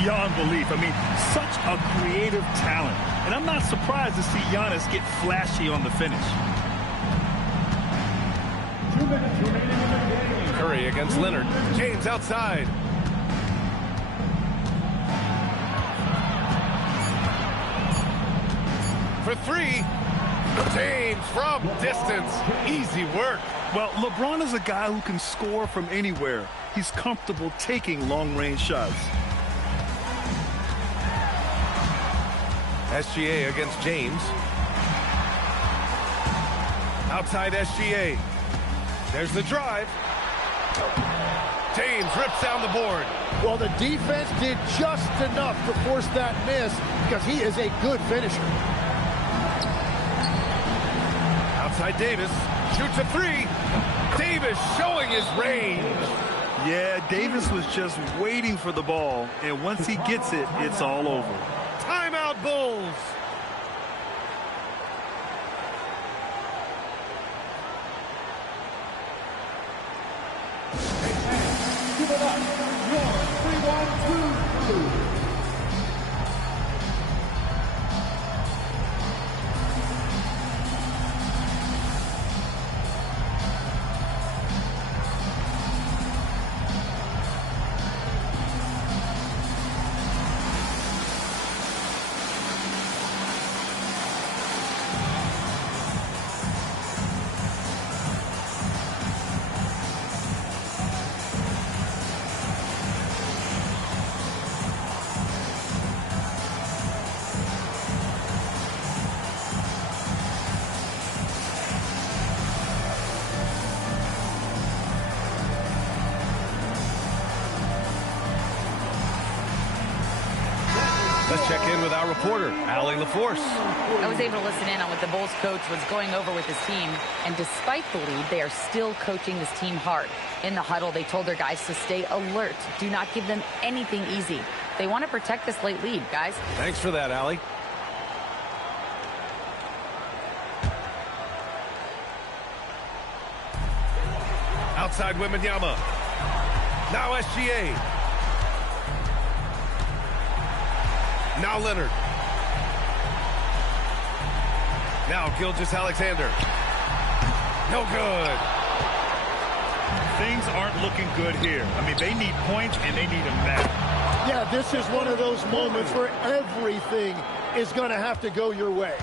Beyond belief. I mean, such a creative talent. And I'm not surprised to see Giannis get flashy on the finish. 2 minutes remaining in the game. Curry against Leonard. James outside. For 3. James from distance. Easy work. Well, LeBron is a guy who can score from anywhere. He's comfortable taking long-range shots. SGA against James. Outside SGA. There's the drive. James rips down the board. Well, the defense did just enough to force that miss because he is a good finisher. Outside Davis. Shoots a 3. Davis showing his range. Yeah, Davis was just waiting for the ball, and once he gets it, it's all over. Timeout, Bulls. Give it up, your 3-1-2. Let's check in with our reporter, Allie LaForce. I was able to listen in on what the Bulls coach was going over with his team, and despite the lead, they are still coaching this team hard. In the huddle, they told their guys to stay alert. Do not give them anything easy. They want to protect this late lead, guys. Thanks for that, Allie. Outside Wembanyama. Now SGA. Now Leonard. Now Gilgeous-Alexander. No good. Things aren't looking good here. I mean, they need points, and they need them now. Yeah, this is one of those moments where everything is going to have to go your way.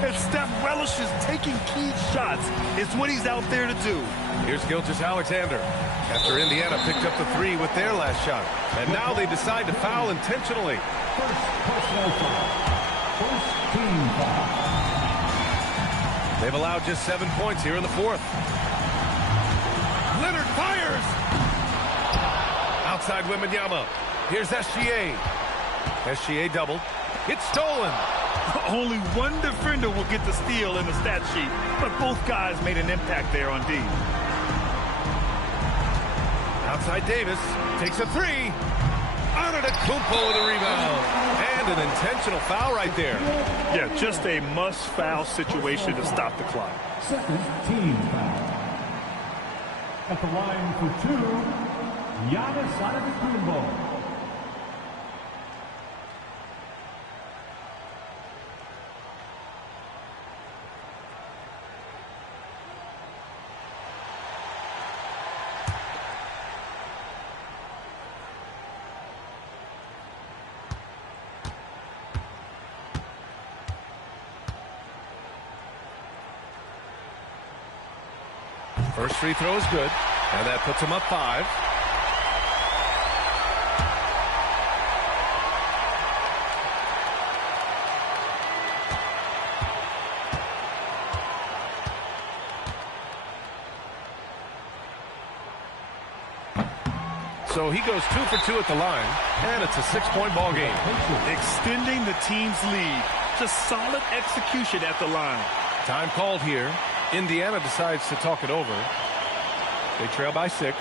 And Steph relishes taking key shots. It's what he's out there to do. Here's Gilgeous-Alexander. After Indiana picked up the three with their last shot. And now they decide to foul intentionally. First personal foul. First team foul. They've allowed just 7 points here in the fourth. Leonard fires! Outside Wembanyama. Here's SGA. SGA doubled. It's stolen. Only one defender will get the steal in the stat sheet, but both guys made an impact there on D. Outside Davis. Takes a three. Antetokounmpo with a rebound. And an intentional foul right there. Yeah, just a must-foul situation to stop the clock. Second team foul. At the line for two, Giannis Antetokounmpo. First free throw is good, and that puts him up 5. So he goes 2 for 2 at the line, and it's a 6-point ball game. Extending the team's lead. Just solid execution at the line. Time called here. Indiana decides to talk it over. They trail by 6.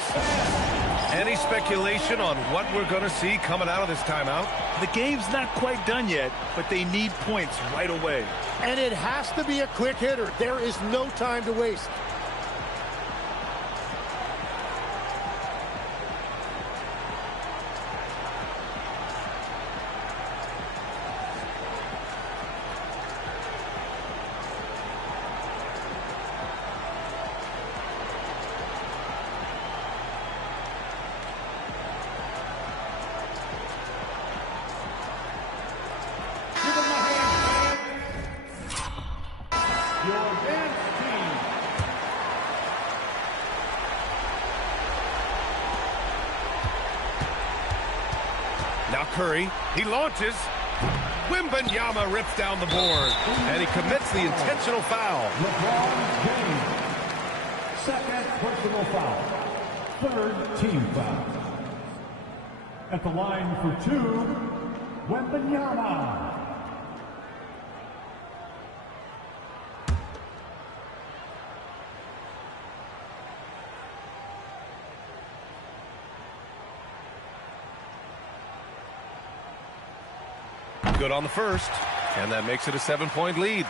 Any speculation on what we're going to see coming out of this timeout? The game's not quite done yet, but they need points right away. And it has to be a quick hitter. There is no time to waste. Now Curry, he launches. Wembanyama rips down the board, and he commits the intentional foul. LeBron James. Second personal foul. Third team foul. At the line for two, Wembanyama. Good on the first, and that makes it a 7-point lead.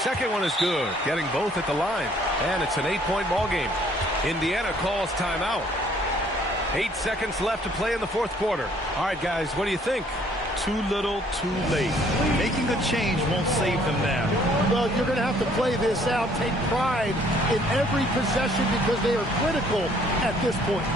Second one is good, getting both at the line, and it's an 8-point ball game. Indiana calls timeout. 8 seconds left to play in the fourth quarter. All right, guys, what do you think? Too little, too late. Making a change won't save them now. Well, you're going to have to play this out, take pride in every possession because they are critical at this point.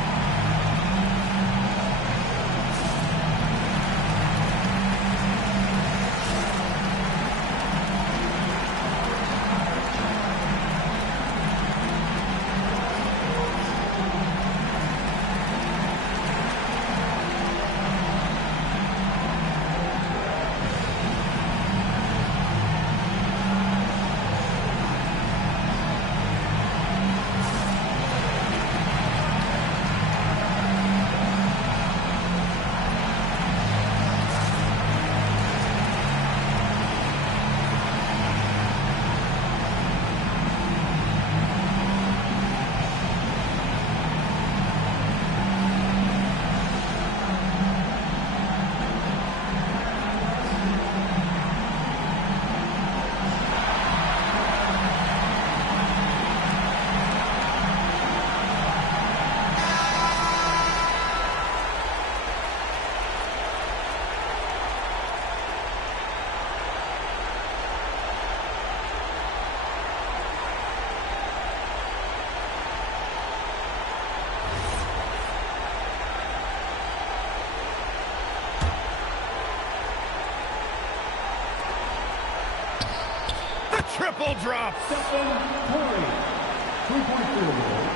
triple drop. Stephen Curry. 3-point field goal.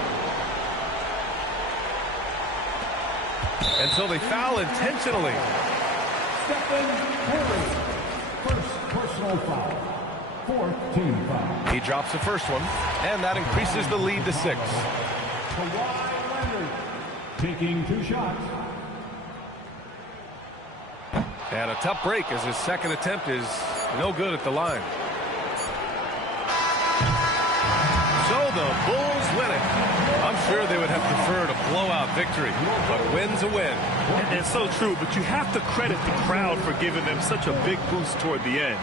And so they foul intentionally. Stephen Curry. First personal foul. Fourth team foul. He drops the first one, and that increases the lead to 6. Kawhi Leonard taking 2 shots. And a tough break as his second attempt is no good at the line. So the Bulls win it. I'm sure they would have preferred a blowout victory, but a win's a win. And it's so true, but you have to credit the crowd for giving them such a big boost toward the end.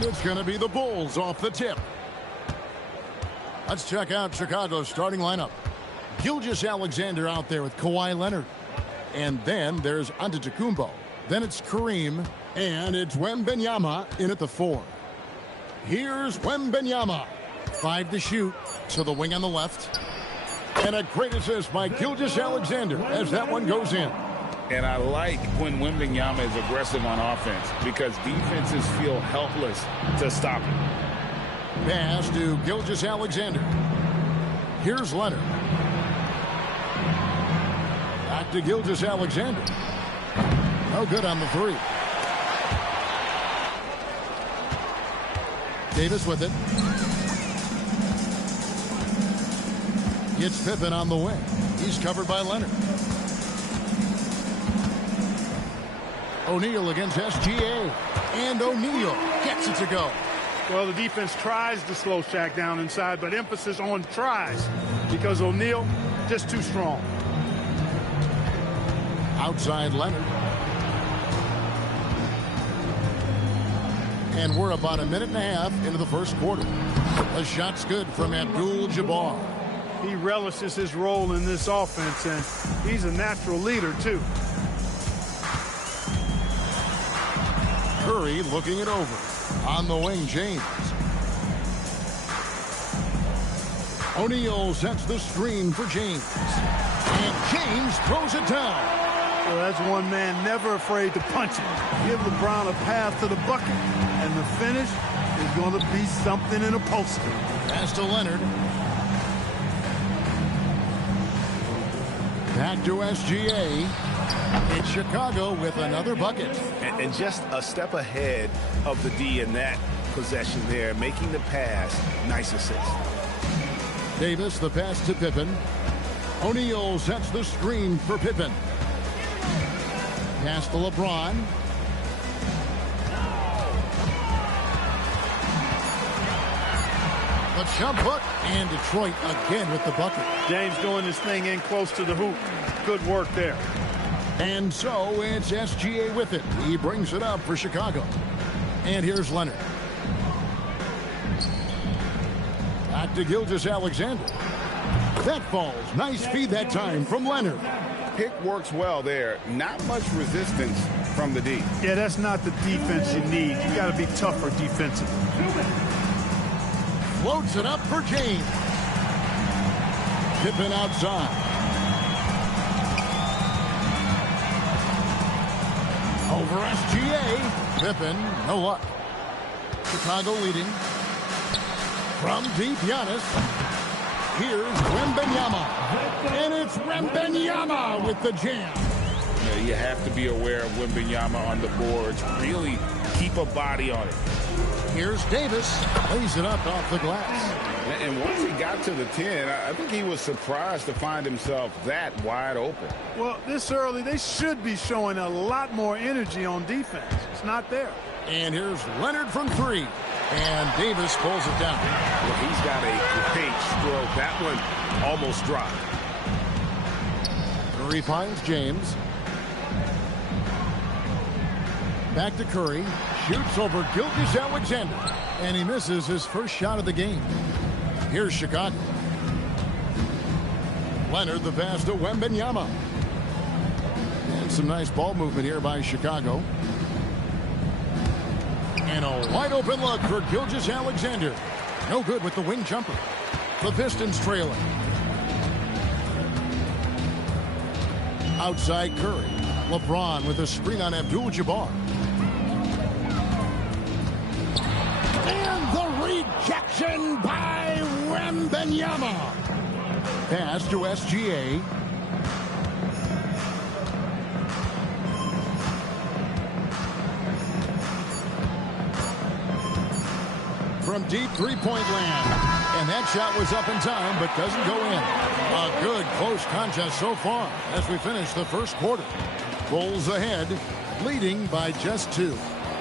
And it's going to be the Bulls off the tip. Let's check out Chicago's starting lineup. Gilgeous-Alexander out there with Kawhi Leonard. And then there's Antetokounmpo. Then it's Kareem. And it's Wembanyama in at the 4. Here's Wembanyama. 5 to shoot. So the wing on the left. And a great assist by Gilgeous-Alexander as that one goes in. And I like when Wembanyama is aggressive on offense because defenses feel helpless to stop him. Pass to Gilgeous-Alexander. Here's Leonard. Back to Gilgeous-Alexander. No good on the 3. Davis with it. It's Pippen on the wing. He's covered by Leonard. O'Neal against SGA. And O'Neal gets it to go. Well, the defense tries to slow Shaq down inside, but emphasis on tries because O'Neal just too strong. Outside Leonard. And we're about a minute and a half into the first quarter. A shot's good from Abdul-Jabbar. He relishes his role in this offense, and he's a natural leader, too. Curry looking it over. On the wing, James. O'Neal sets the screen for James. And James throws it down. Well, that's one man never afraid to punch it. Give LeBron a path to the bucket, and the finish is going to be something in a poster. Pass to Leonard. Back to SGA. It's Chicago with another bucket. And just a step ahead of the D in that possession there, making the pass. Nice assist. Davis, the pass to Pippen. O'Neal sets the screen for Pippen. Pass to LeBron. The jump hook, and Detroit again with the bucket. James doing this thing in close to the hoop. Good work there. And so it's SGA with it. He brings it up for Chicago. And here's Leonard. Back to Gilgeous-Alexander. That falls. Nice feed that time from Leonard. Pick works well there. Not much resistance from the D. Yeah, that's not the defense you need. You got to be tougher defensively. Floats it up for James. Pippen outside. Over SGA. Pippen, no luck. Chicago leading. From deep, Giannis. Here's Wembanyama. And it's Wembanyama with the jam. You have to be aware of Wembanyama on the boards. Really keep a body on it. Here's Davis. Lays it up off the glass. And once he got to the 10, I think he was surprised to find himself that wide open. Well, this early, they should be showing a lot more energy on defense. It's not there. And here's Leonard from 3. And Davis pulls it down. Well, he's got a great stroke. That one almost dropped. Curry finds James. Back to Curry. Shoots over Gilgeous-Alexander. And he misses his first shot of the game. Here's Chicago. Leonard the pass to Wembanyama. And some nice ball movement here by Chicago. And a wide open look for Gilgeous-Alexander. No good with the wing jumper. The Pistons trailing. Outside Curry. LeBron with a screen on Abdul-Jabbar. And the rejection by Wembanyama. Pass to SGA. From deep three-point land. And that shot was up in time, but doesn't go in. A good close contest so far as we finish the first quarter. Bulls ahead, leading by just 2.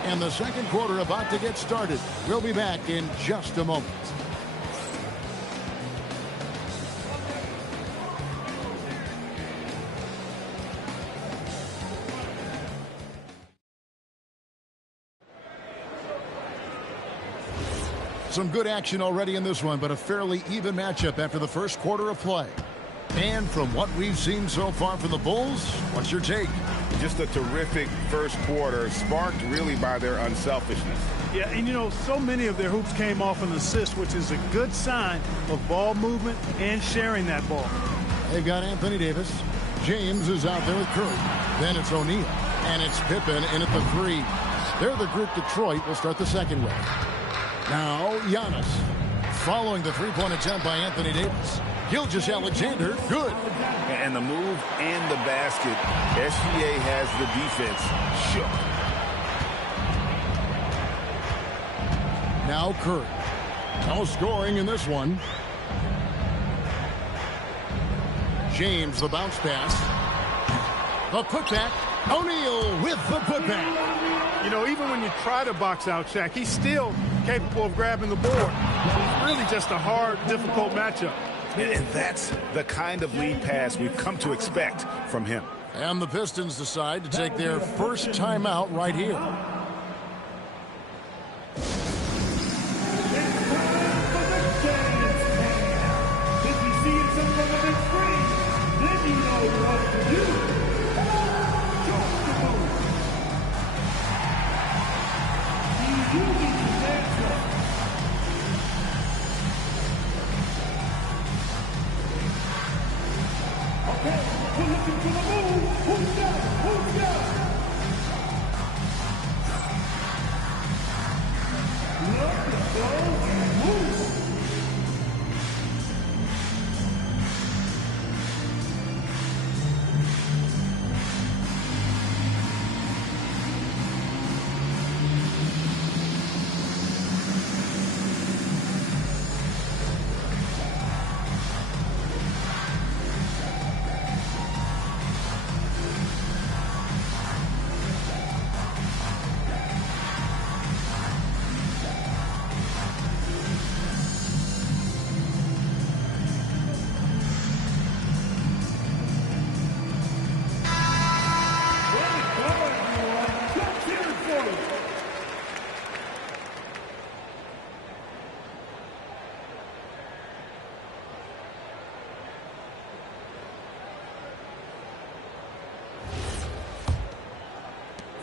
And the second quarter about to get started. We'll be back in just a moment. Some good action already in this one, but a fairly even matchup after the first quarter of play. And from what we've seen so far from the Bulls, what's your take? Just a terrific first quarter, sparked really by their unselfishness. Yeah, and you know, so many of their hoops came off an assist, which is a good sign of ball movement and sharing that ball. They've got Anthony Davis. James is out there with Curry. Then it's O'Neal. And it's Pippen in at the 3. They're the group Detroit will start the second with. Now, Giannis. Following the three-point attempt by Anthony Davis. Gilgeous-Alexander, good. And the move and the basket. SGA has the defense shook. Now Curry. No scoring in this one. James, the bounce pass. The putback. O'Neal with the putback. You know, even when you try to box out Shaq, he's still capable of grabbing the board. It's really just a hard, difficult matchup. And that's the kind of lead pass we've come to expect from him. And the Pistons decide to take their first timeout right here.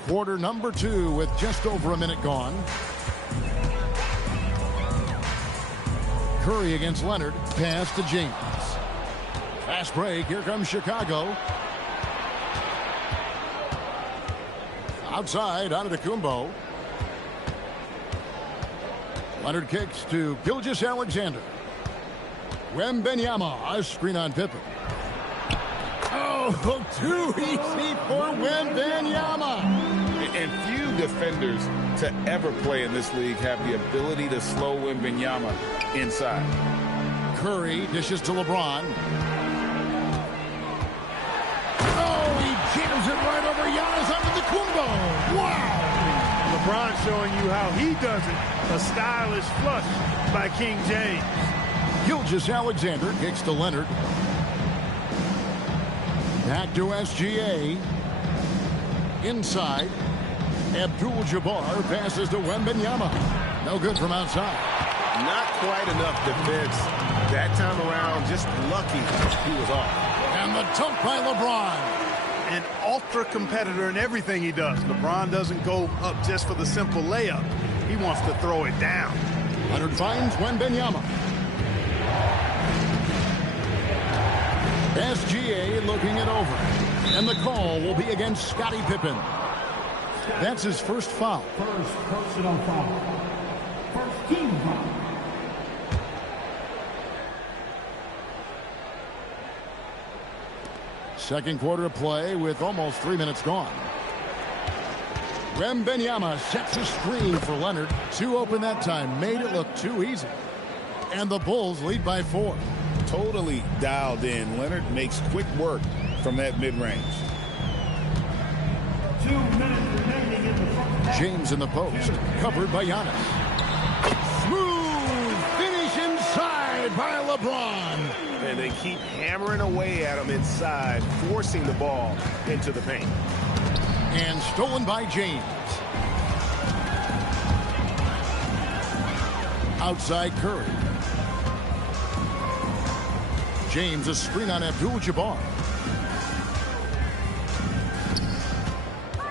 Quarter number 2 with just over a minute gone. Curry against Leonard. Pass to James. Fast break. Here comes Chicago. Outside, Antetokounmpo. Leonard kicks to Gilgeous-Alexander. Wembanyama, a screen on Pippen. Oh, too easy for Wembanyama. And few defenders to ever play in this league have the ability to slow Wembanyama inside. Curry dishes to LeBron. Oh, he jams it right over Giannis Antetokounmpo. Wow! LeBron showing you how he does it. A stylish flush by King James. Gilgeous-Alexander kicks to Leonard. Back to SGA. Inside. Abdul-Jabbar passes to Wembanyama. No good from outside. Not quite enough defense that time around. Just lucky he was off. And the dunk by LeBron. An ultra competitor in everything he does. LeBron doesn't go up just for the simple layup. He wants to throw it down. Leonard finds Wembanyama. SGA looking it over. And the call will be against Scottie Pippen. That's his first foul. First personal foul. First team foul. Second quarter of play with almost 3 minutes gone. Wembanyama sets a screen for Leonard. 2 open that time. Made it look too easy. And the Bulls lead by 4. Totally dialed in. Leonard makes quick work from that mid-range. 2 minutes remaining in the first half. James in the post. Covered by Giannis. Smooth finish inside by LeBron. And they keep hammering away at him inside, forcing the ball into the paint. And stolen by James. Outside Curry. James, a screen on Abdul-Jabbar.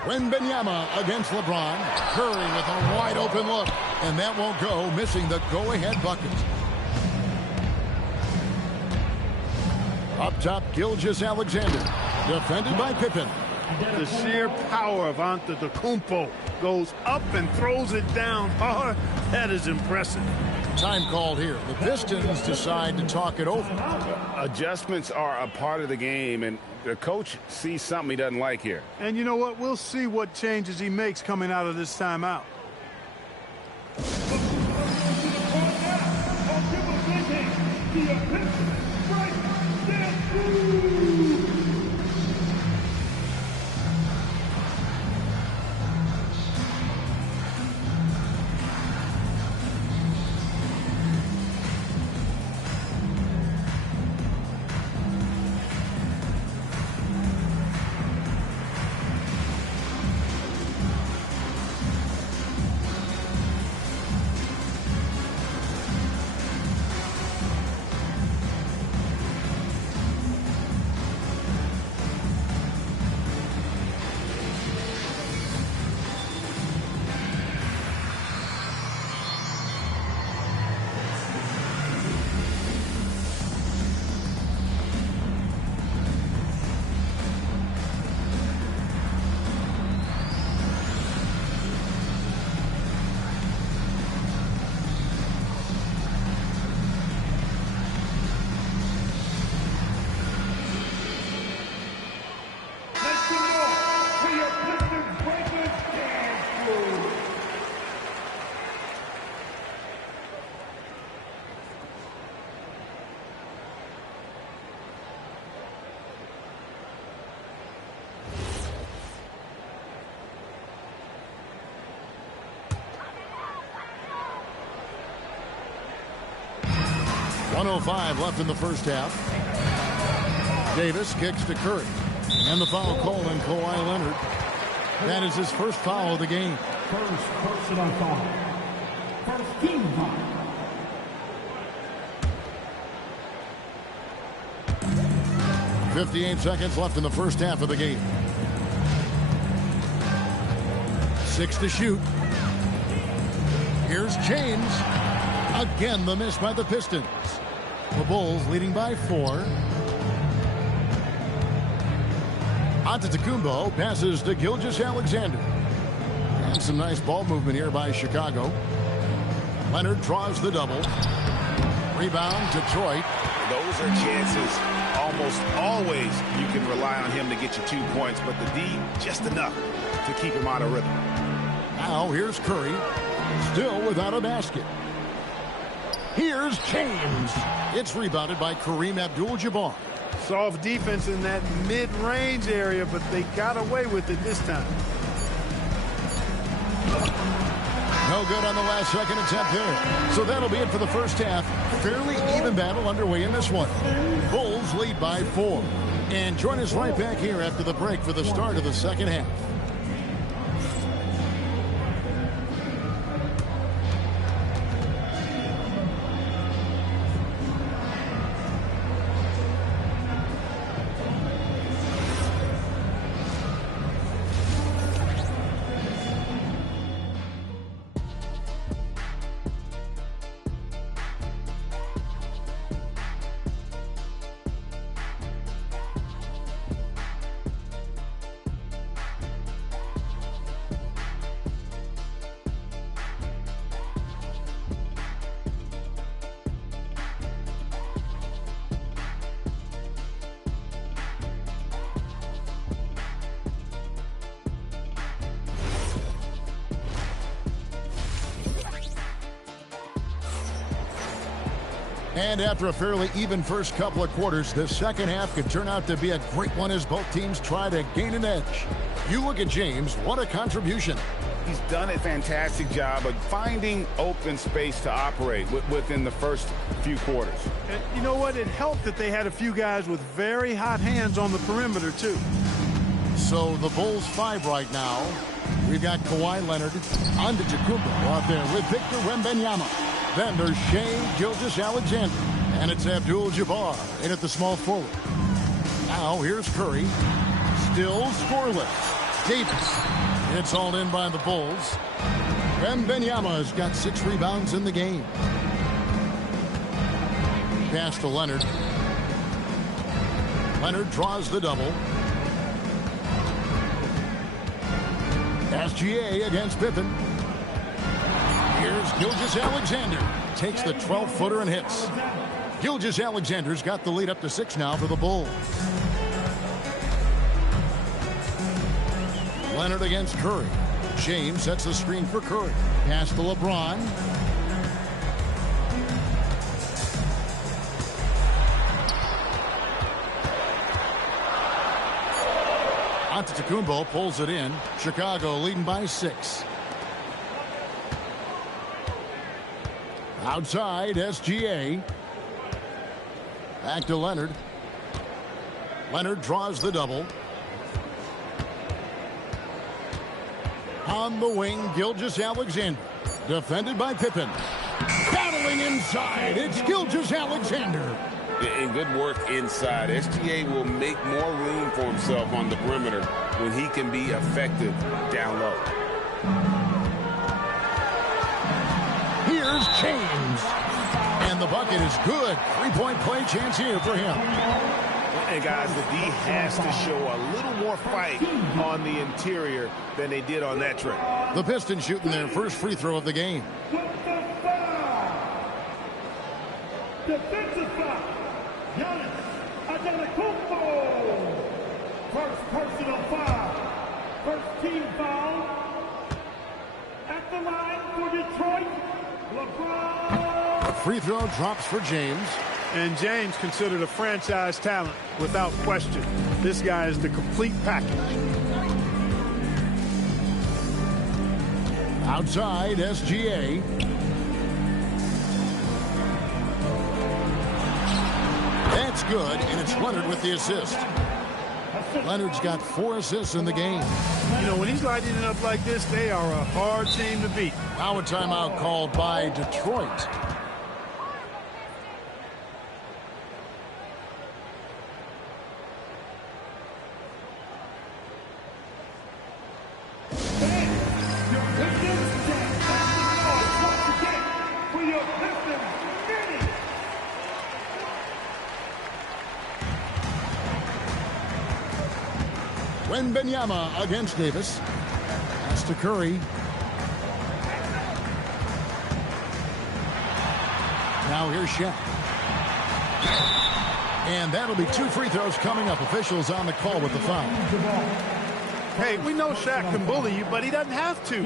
Wembanyama against LeBron. Curry with a wide open look. And that won't go, missing the go-ahead bucket. Up top, Gilgeous-Alexander. Defended by Pippen. The sheer power of Antetokounmpo goes up and throws it down hard. That is impressive. Time called here. The Pistons decide to talk it over. Adjustments are a part of the game, and the coach sees something he doesn't like here. And you know what? We'll see what changes he makes coming out of this timeout. .105 left in the first half. Davis kicks to Curry. And the foul call on Kawhi Leonard. That is his first foul of the game. First personal foul. First team foul. .58 seconds left in the first half of the game. 6 to shoot. Here's James. Again, the miss by the Pistons. The Bulls leading by 4. Antetokounmpo passes to Gilgeous-Alexander. And some nice ball movement here by Chicago. Leonard draws the double. Rebound, Detroit. Those are chances. Almost always you can rely on him to get you 2 points, but the D, just enough to keep him out of rhythm. Now here's Curry. Still without a basket. Here's James. It's rebounded by Kareem Abdul-Jabbar. Soft defense in that mid-range area, but they got away with it this time. No good on the last second attempt there. So that'll be it for the first half. Fairly even battle underway in this one. Bulls lead by 4. And join us right back here after the break for the start of the second half. And after a fairly even first couple of quarters, the second half could turn out to be a great one as both teams try to gain an edge. You look at James, what a contribution. He's done a fantastic job of finding open space to operate within the first few quarters. And you know what? It helped that they had a few guys with very hot hands on the perimeter, too. So the Bulls 5 right now. We've got Kawhi Leonard, Antetokounmpo out there with Victor Wembanyama. Then there's Shai Gilgeous-Alexander. And it's Abdul-Jabbar in at the small forward. Now here's Curry. Still scoreless. Davis. It's all in by the Bulls. Wembanyama's got 6 rebounds in the game. Pass to Leonard. Leonard draws the double. SGA against Pippen. Here's Gilgeous-Alexander. Takes the 12-footer and hits. Gilgeous-Alexander's got the lead up to 6 now for the Bulls. Leonard against Curry. James sets the screen for Curry. Pass to LeBron. Antetokounmpo pulls it in. Chicago leading by 6. Outside, SGA. Back to Leonard. Leonard draws the double. On the wing, Gilgeous-Alexander. Defended by Pippen. Battling inside, it's Gilgeous-Alexander. And good work inside. SGA will make more room for himself on the perimeter when he can be effective down low. Here's James. And the bucket is good. 3-point play chance here for him. And guys, the D has to show a little more fight on the interior than they did on that trip. The Pistons shooting their first free throw of the game. Defensive foul. Giannis Antetokounmpo. First personal foul. First team foul. At the line for Detroit, LeBron. The free throw drops for James. And James considered a franchise talent without question. This guy is the complete package. Outside, SGA. That's good, and it's Leonard with the assist. Leonard's got 4 assists in the game. You know, when he's lighting it up like this, they are a hard team to beat. Now a timeout called by Detroit. Wembanyama against Davis. Pass to Curry. Now here's Shaq. And that'll be 2 free throws coming up. Officials on the call with the foul. Hey, we know Shaq can bully you, but he doesn't have to.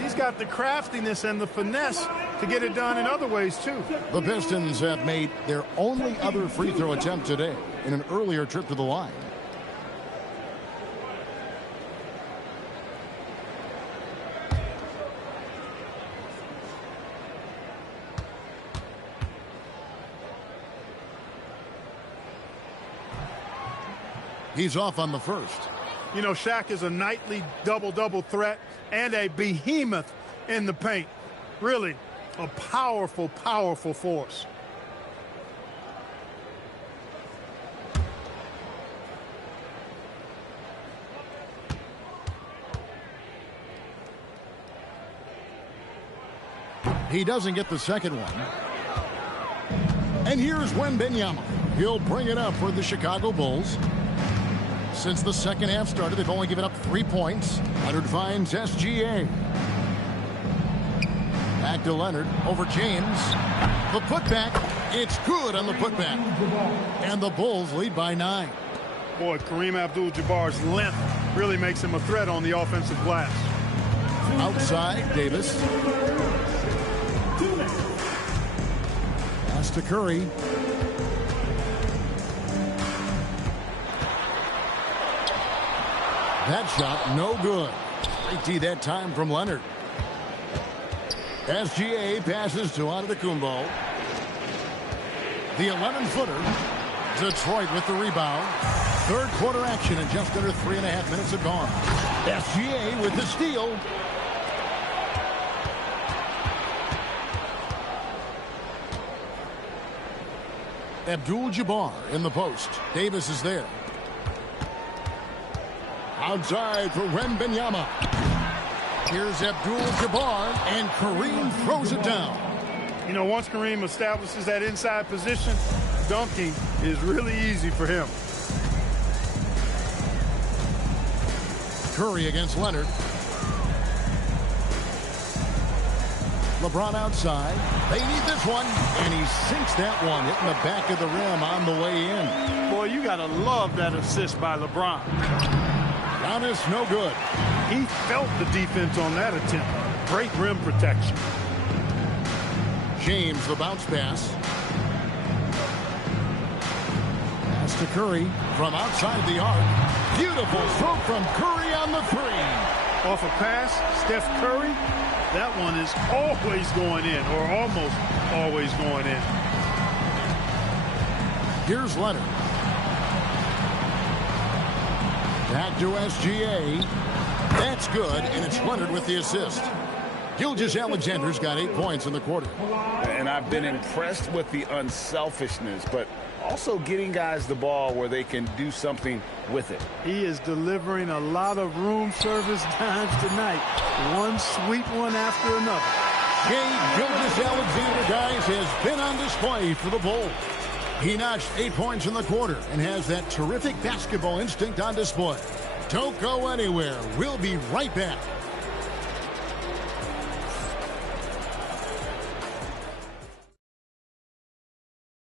He's got the craftiness and the finesse to get it done in other ways, too. The Pistons have made their only other free throw attempt today in an earlier trip to the line. He's off on the first. You know, Shaq is a nightly double-double threat and a behemoth in the paint. Really a powerful, powerful force. He doesn't get the second one. And here's Wembanyama. He'll bring it up for the Chicago Bulls. Since the second half started, they've only given up 3 points. Leonard finds SGA. Back to Leonard, over James. The putback, it's good on the putback. And the Bulls lead by 9. Boy, Kareem Abdul-Jabbar's length really makes him a threat on the offensive glass. Outside, Davis. Pass to Curry. That shot, no good. Great D that time from Leonard. SGA passes to Antetokounmpo. The 11-footer. Detroit with the rebound. Third quarter action in just under 3.5 minutes have gone. SGA with the steal. Abdul-Jabbar in the post. Davis is there. Outside for Wembanyama. Here's Abdul-Jabbar, and Kareem throws it down. You know, once Kareem establishes that inside position, dunking is really easy for him. Curry against Leonard. LeBron outside. They need this one, and he sinks that one, hitting the back of the rim on the way in. Boy, you got to love that assist by LeBron. Giannis, no good. He felt the defense on that attempt. Great rim protection. James, the bounce pass. Pass to Curry from outside the arc. Beautiful stroke from Curry on the three. Off a pass, Steph Curry. That one is always going in, or almost always going in. Here's Leonard. Back to SGA. That's good, and it's Leonard with the assist. Gilgeous-Alexander's got 8 points in the quarter. And I've been impressed with the unselfishness, but also getting guys the ball where they can do something with it. He is delivering a lot of room service times tonight. One sweet one after another. Shai Gilgeous-Alexander, guys, has been on display for the Bulls. He notched 8 points in the quarter and has that terrific basketball instinct on display. Don't go anywhere. We'll be right back.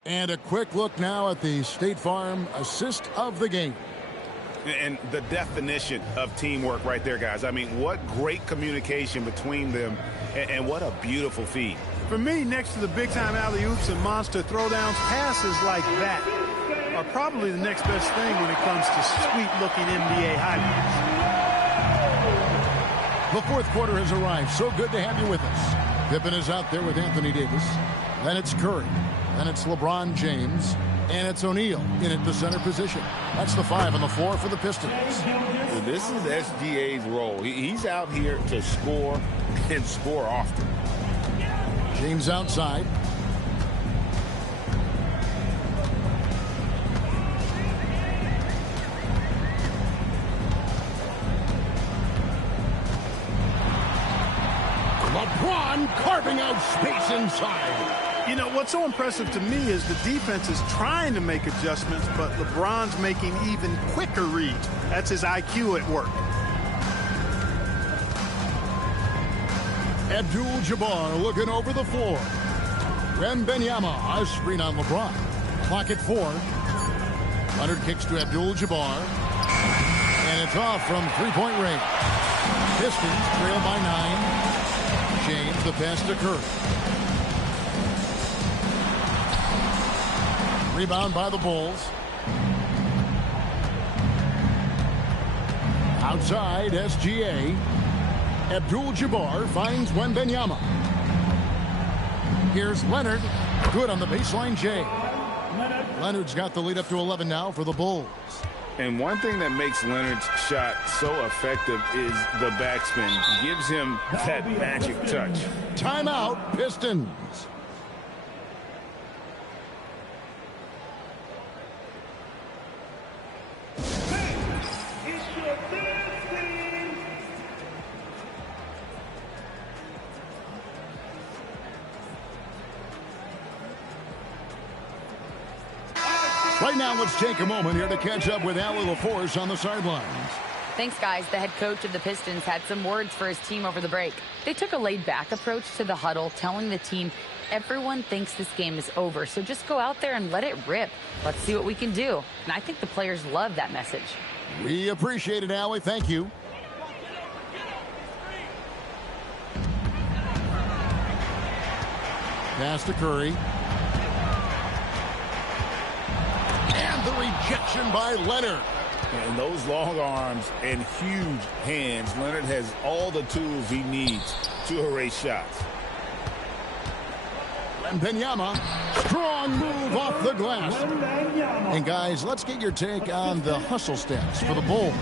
And a quick look now at the State Farm assist of the game. And the definition of teamwork right there, guys. I mean, what great communication between them, and what a beautiful feed. For me, next to the big-time alley-oops and monster throwdowns, passes like that are probably the next best thing when it comes to sweet-looking NBA highlights. The fourth quarter has arrived. So good to have you with us. Pippen is out there with Anthony Davis. Then it's Curry. Then it's LeBron James. And it's O'Neal in at the center position. That's the 5 and the 4 for the Pistons. So this is SGA's role. He's out here to score and score often. James outside. LeBron carving out space inside. You know, what's so impressive to me is the defense is trying to make adjustments, but LeBron's making even quicker reads. That's his IQ at work. Abdul-Jabbar looking over the floor. Wembanyama, a screen on LeBron. Clock at 4. Leonard kicks to Abdul-Jabbar. And it's off from three-point range. Pistons trail by 9. James, the pass to Curry. Rebound by the Bulls. Outside, SGA. Abdul-Jabbar finds Wembanyama. Here's Leonard. Good on the baseline, Jay. Leonard's got the lead up to 11 now for the Bulls. And one thing that makes Leonard's shot so effective is the backspin. Gives him that magic touch. Timeout, Pistons. Right now, let's take a moment here to catch up with Allie LaForce on the sidelines. Thanks, guys. The head coach of the Pistons had some words for his team over the break. They took a laid-back approach to the huddle, telling the team, everyone thinks this game is over, so just go out there and let it rip. Let's see what we can do. And I think the players love that message. We appreciate it, Allie. Thank you. Pass to Curry. And the rejection by Leonard. And those long arms and huge hands, Leonard has all the tools he needs to erase shots. Wembanyama, strong move off the glass. And guys, let's get your take on the hustle stats for the Bulls.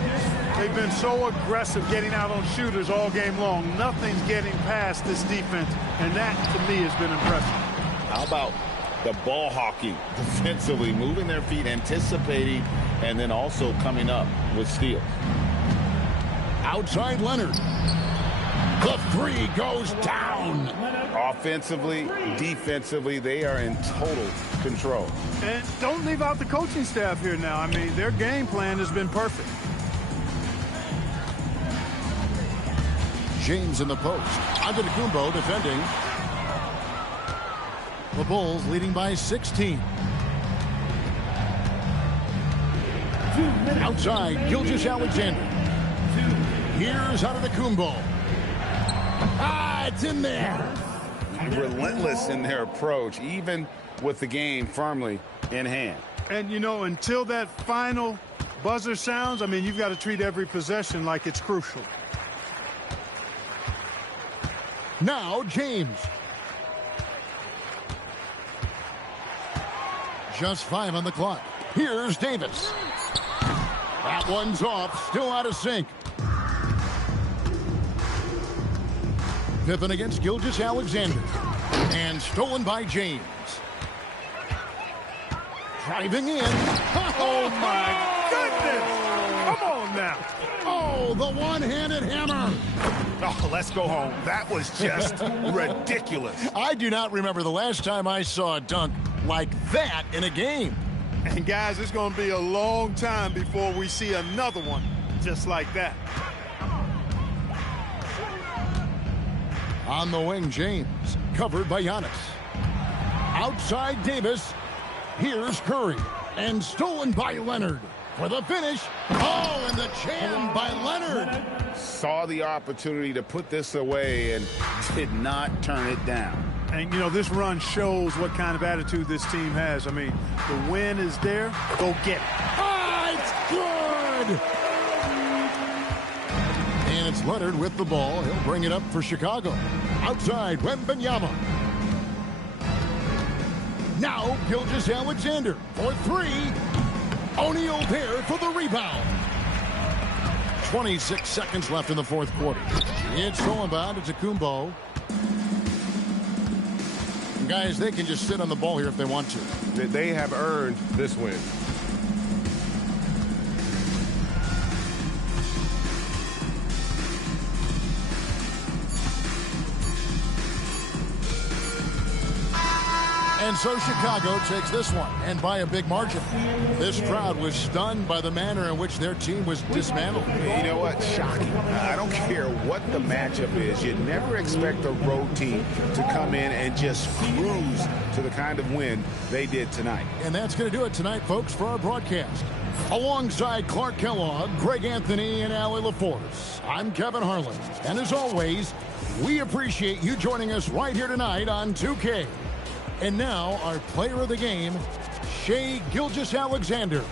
They've been so aggressive getting out on shooters all game long. Nothing's getting past this defense, and that, to me, has been impressive. How about the ball hawking defensively, moving their feet, anticipating, and then also coming up with steals. Outside Leonard. The three goes down. Offensively, defensively, they are in total control. And don't leave out the coaching staff here now. I mean, their game plan has been perfect. James in the post. Antetokounmpo defending. The Bulls leading by 16. Outside, Gilgeous-Alexander. Here's Antetokounmpo. Ah, it's in there. Relentless in their approach, even with the game firmly in hand. And, you know, until that final buzzer sounds, I mean, you've got to treat every possession like it's crucial. Now, James. Just 5 on the clock. Here's Davis. That one's off, still out of sync. Pippen against Gilgeous-Alexander. And stolen by James. Driving in. Oh, my goodness! Come on now. Oh, the one-handed hammer. Oh, let's go home. That was just ridiculous. I do not remember the last time I saw a dunk like that in a game. And, guys, it's going to be a long time before we see another one just like that. On the wing, James, covered by Giannis. Outside Davis. Here's Curry. And stolen by Leonard. For the finish. Oh, and the jam by Leonard. Saw the opportunity to put this away and did not turn it down. And, you know, this run shows what kind of attitude this team has. I mean, the win is there. Go get it. Ah, it's good. And it's Leonard with the ball. He'll bring it up for Chicago. Outside, Wembanyama. Now, Gilgeous-Alexander for 3. O'Neal there for the rebound. 26 seconds left in the fourth quarter. It's stolen by Antetokounmpo. Guys, they can just sit on the ball here if they want to. They have earned this win. And so Chicago takes this one, and by a big margin. This crowd was stunned by the manner in which their team was dismantled. You know what? Shocking. I don't care what the matchup is. You never expect a road team to come in and just cruise to the kind of win they did tonight. And that's going to do it tonight, folks, for our broadcast. Alongside Clark Kellogg, Greg Anthony, and Allie LaForce, I'm Kevin Harlan. And as always, we appreciate you joining us right here tonight on 2K. And now, our player of the game, Shai Gilgeous-Alexander.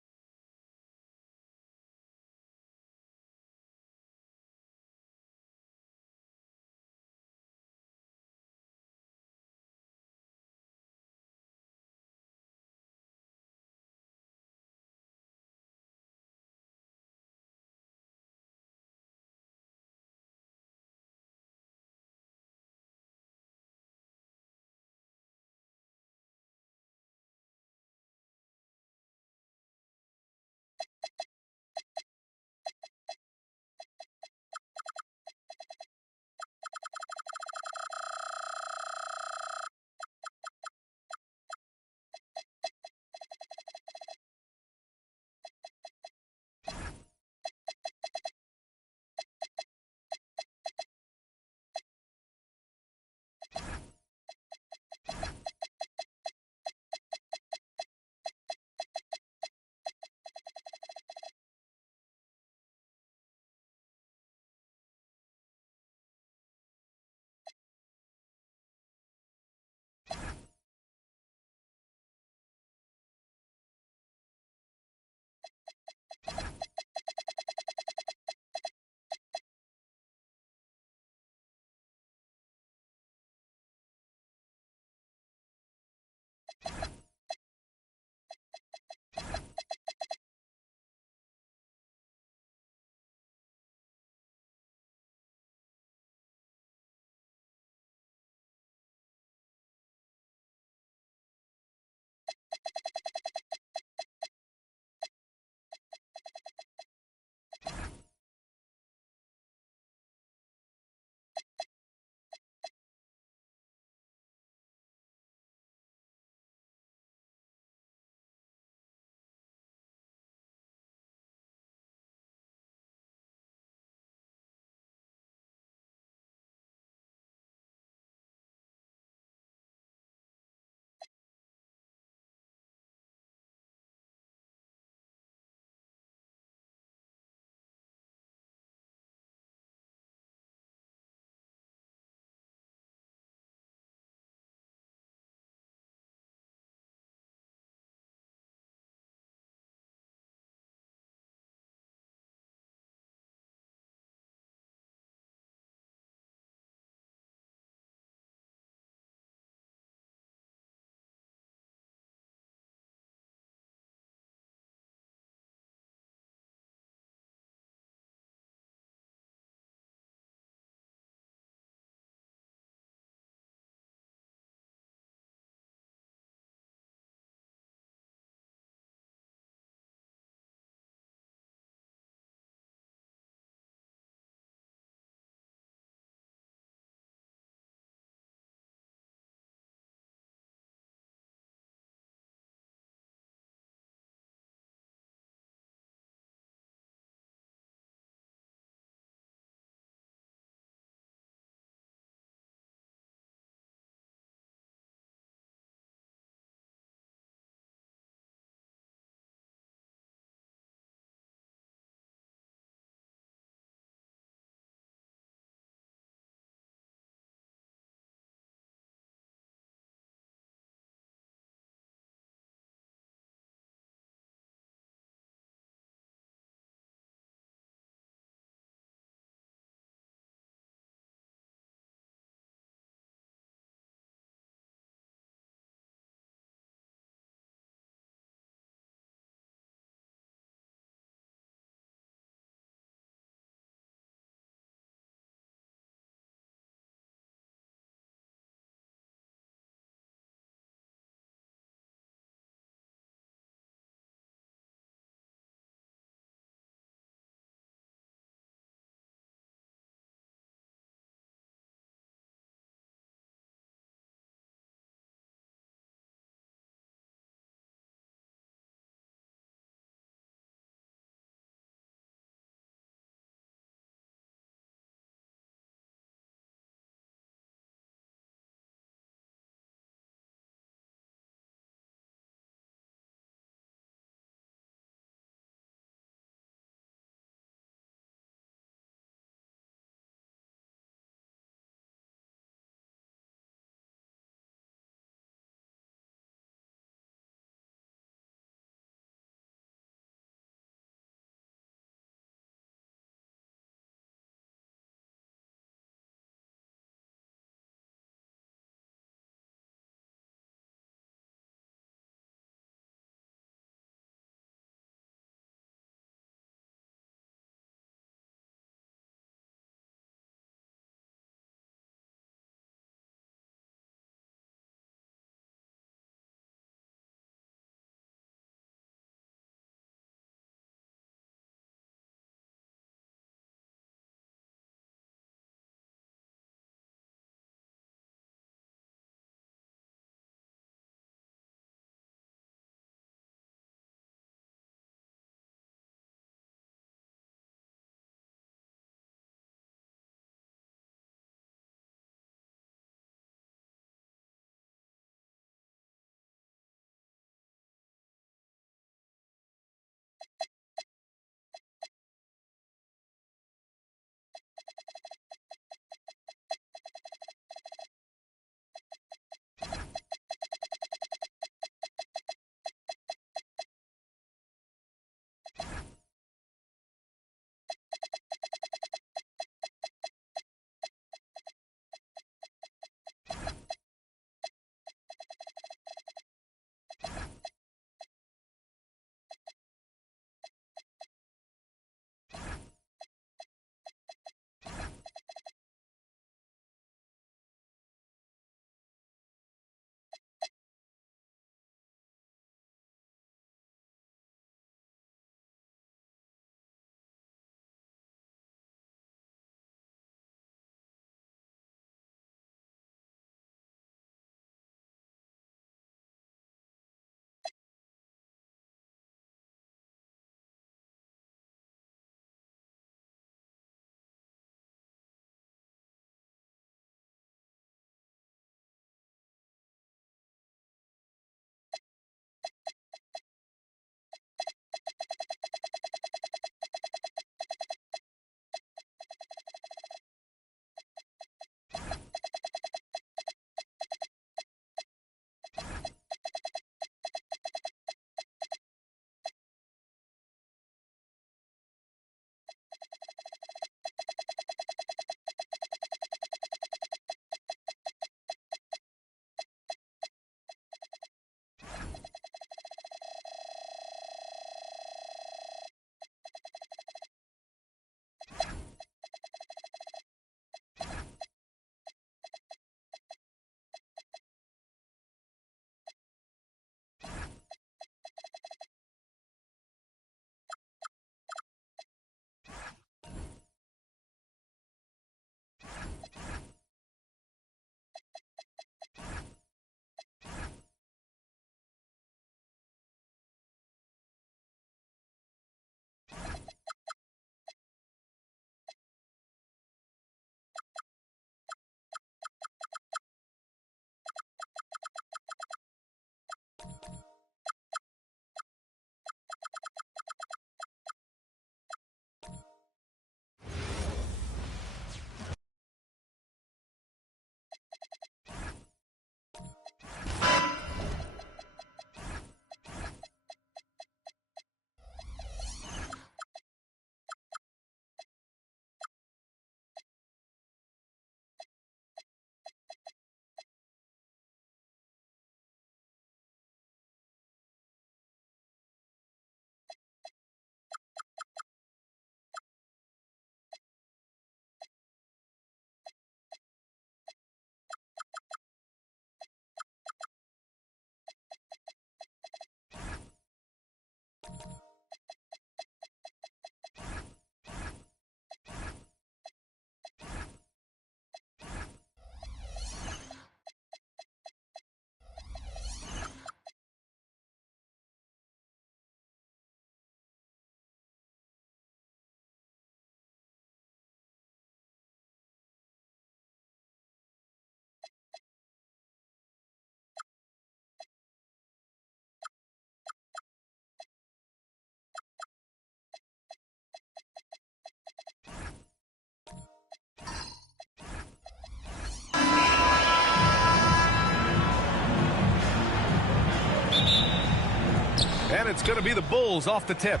And it's going to be the Bulls off the tip.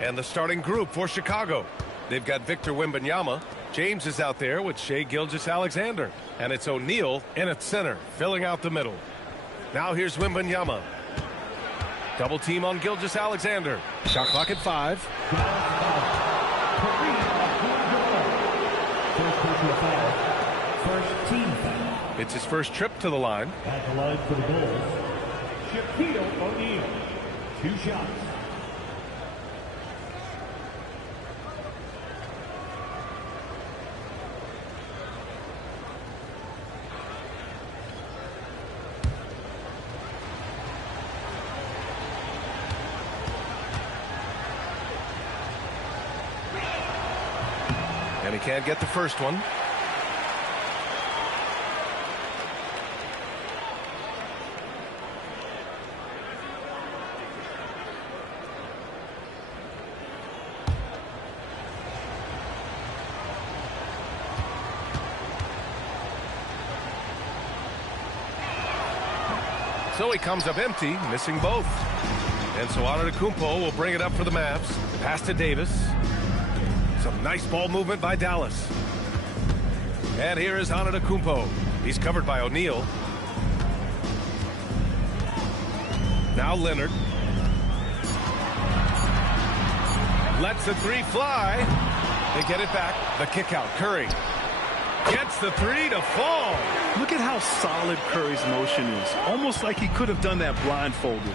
And the starting group for Chicago. They've got Victor Wembanyama. James is out there with Shai Gilgeous-Alexander. And it's O'Neal in at center, filling out the middle. Now here's Wembanyama. Double team on Gilgeous-Alexander. Shot clock at 5. First team foul. It's his first trip to the line. At the line for the Bulls, Shaquille O'Neal. 2 shots. And he can't get the first one. So he comes up empty, missing both. And so Antetokounmpo will bring it up for the Mavs. Pass to Davis. Some nice ball movement by Dallas. And here is Antetokounmpo. He's covered by O'Neal. Now Leonard. Lets the 3 fly. They get it back. The kick out. Curry gets the 3 to fall. Look at how solid Curry's motion is. Almost like he could have done that blindfolded.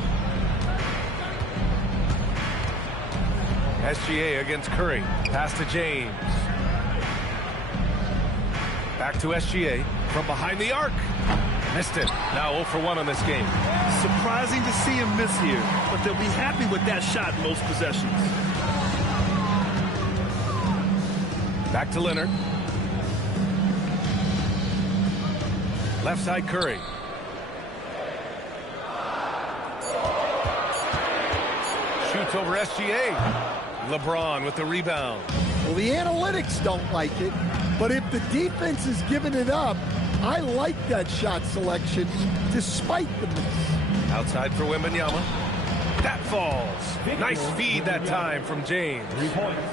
SGA against Curry. Pass to James. Back to SGA from behind the arc. Missed it. Now 0 for 1 on this game. Surprising to see him miss here, but they'll be happy with that shot in most possessions. Back to Leonard. Left side Curry. Shoots over SGA. LeBron with the rebound. Well, the analytics don't like it, but if the defense is giving it up, I like that shot selection despite the miss. Outside for Wembanyama. That falls. Nice feed that time from James.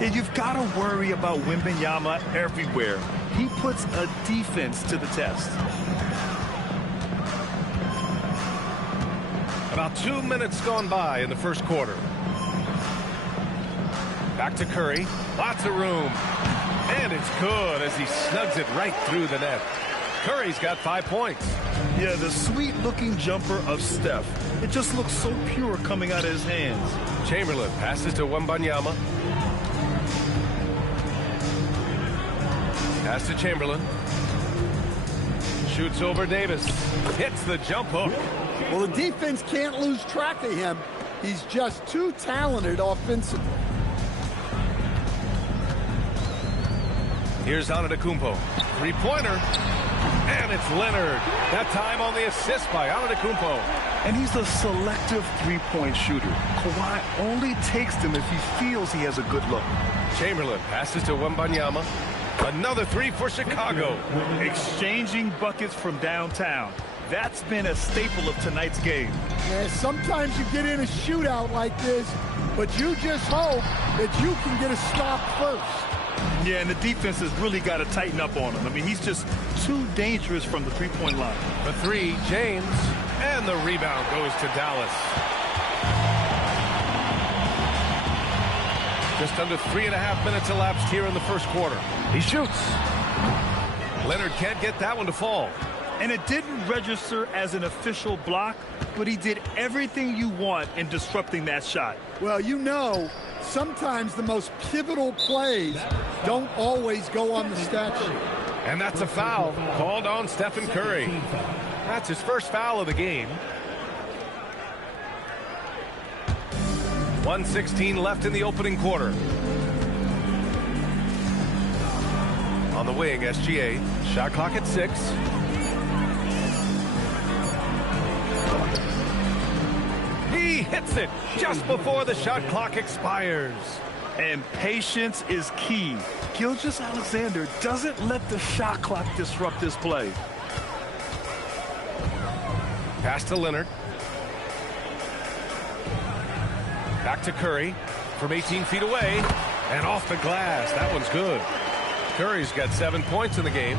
And you've got to worry about Wembanyama everywhere. He puts a defense to the test. About 2 minutes gone by in the first quarter. Back to Curry. Lots of room. And it's good as he snugs it right through the net. Curry's got 5 points. Yeah, the sweet-looking jumper of Steph. It just looks so pure coming out of his hands. Chamberlain passes to Wembanyama. Pass to Chamberlain. Shoots over Davis. Hits the jump hook. Well, the defense can't lose track of him. He's just too talented offensively. Here's Antetokounmpo. 3-pointer. And it's Leonard. That time on the assist by Antetokounmpo. And he's a selective three-point shooter. Kawhi only takes them if he feels he has a good look. Chamberlain passes to Wembanyama. Another 3 for Chicago. Exchanging buckets from downtown. That's been a staple of tonight's game. Yeah, sometimes you get in a shootout like this, but you just hope that you can get a stop first. Yeah, and the defense has really got to tighten up on him. I mean, he's just too dangerous from the three-point line. The 3, James, and the rebound goes to Dallas. Just under 3.5 minutes elapsed here in the first quarter. He shoots. Leonard can't get that one to fall. And it didn't register as an official block, but he did everything you want in disrupting that shot. Well, you know, sometimes the most pivotal plays don't always go on the stat sheet. And that's a foul called on Stephen Curry. That's his first foul of the game. 1:16 left in the opening quarter. On the wing, SGA. Shot clock at 6. He hits it just before the shot clock expires. And patience is key. Gilgeous-Alexander doesn't let the shot clock disrupt his play. Pass to Leonard. Back to Curry from 18 feet away. And off the glass. That one's good. Curry's got 7 points in the game.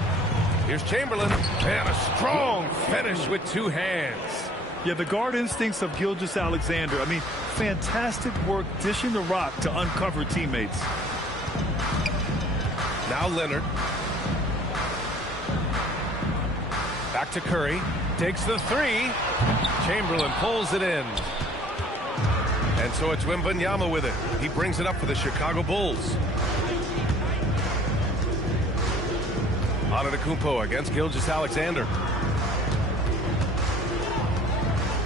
Here's Chamberlain. And a strong finish with 2 hands. Yeah, the guard instincts of Gilgeous-Alexander. I mean, fantastic work dishing the rock to uncover teammates. Now Leonard. Back to Curry. Takes the 3. Chamberlain pulls it in. And so it's Wembanyama with it. He brings it up for the Chicago Bulls. Antetokounmpo against Gilgeous-Alexander.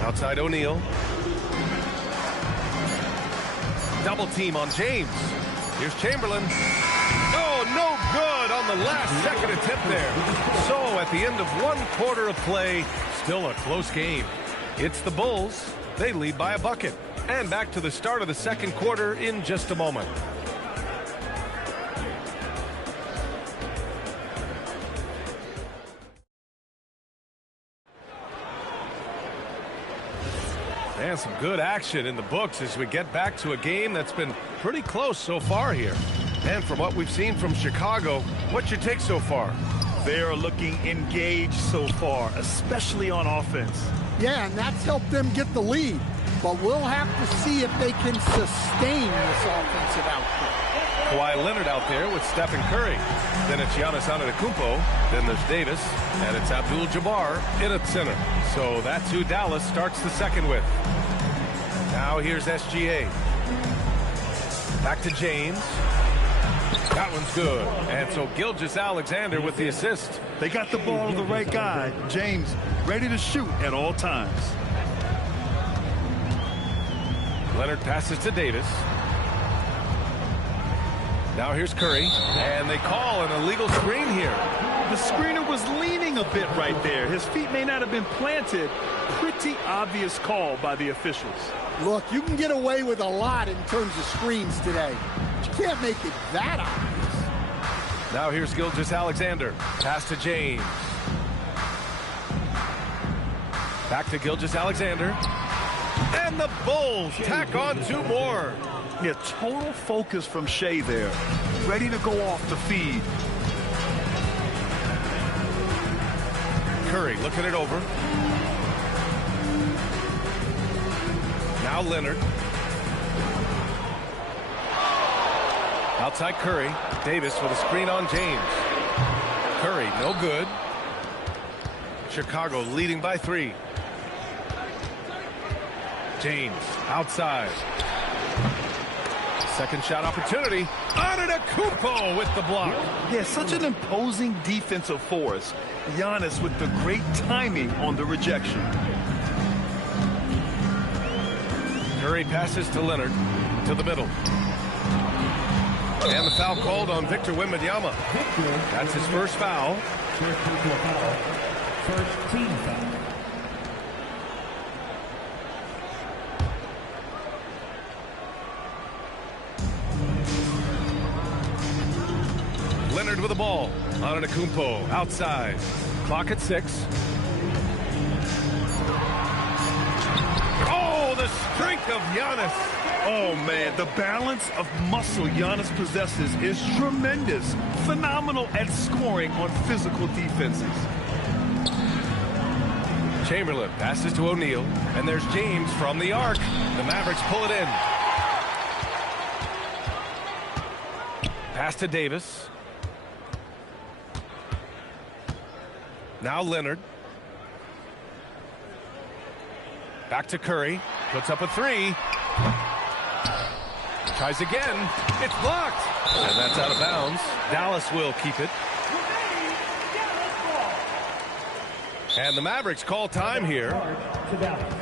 Outside O'Neal. Double team on James. Here's Chamberlain. Oh, no good on the last second attempt there. So at the end of 1 quarter of play, still a close game. It's the Bulls. They lead by a bucket. And back to the start of the second quarter in just a moment. And some good action in the books as we get back to a game that's been pretty close so far here. And from what we've seen from Chicago, what's your take so far? They're looking engaged so far, especially on offense. Yeah, and that's helped them get the lead. But we'll have to see if they can sustain this offensive output. Kawhi Leonard out there with Stephen Curry. Then it's Giannis Antetokounmpo. Then there's Davis. And it's Abdul-Jabbar in at center. So that's who Dallas starts the second with. Now here's SGA. Back to James. That one's good. And so Gilgeous-Alexander with the assist. They got the ball to the right guy. James ready to shoot at all times. Leonard passes to Davis. Now here's Curry. And they call an illegal screen here. The screener was leaning a bit right there. His feet may not have been planted. Pretty obvious call by the officials. Look, you can get away with a lot in terms of screens today. But you can't make it that obvious. Now here's Gilgeous-Alexander. Pass to James. Back to Gilgeous-Alexander. And the Bulls tack on 2 more. Yeah, total focus from Shea there. Ready to go off the feed. Curry looking it over. Now Leonard. Outside Curry. Davis with a screen on James. Curry, no good. Chicago leading by 3. James outside. Second shot opportunity. Antetokounmpo with the block. Yeah, such an imposing defensive force. Giannis with the great timing on the rejection. Curry passes to Leonard to the middle. And the foul called on Victor Wembanyama. That's his first foul. First team foul. Leonard with the ball. Antetokounmpo outside. Clock at 6. Oh, the strength of Giannis. Oh, man, the balance of muscle Giannis possesses is tremendous. Phenomenal at scoring on physical defenses. Chamberlain passes to O'Neal, and there's James from the arc. The Mavericks pull it in. Pass to Davis. Now Leonard. Back to Curry. Puts up a 3. Tries again. It's blocked. And that's out of bounds. Dallas will keep it. And the Mavericks call time here. To Dallas.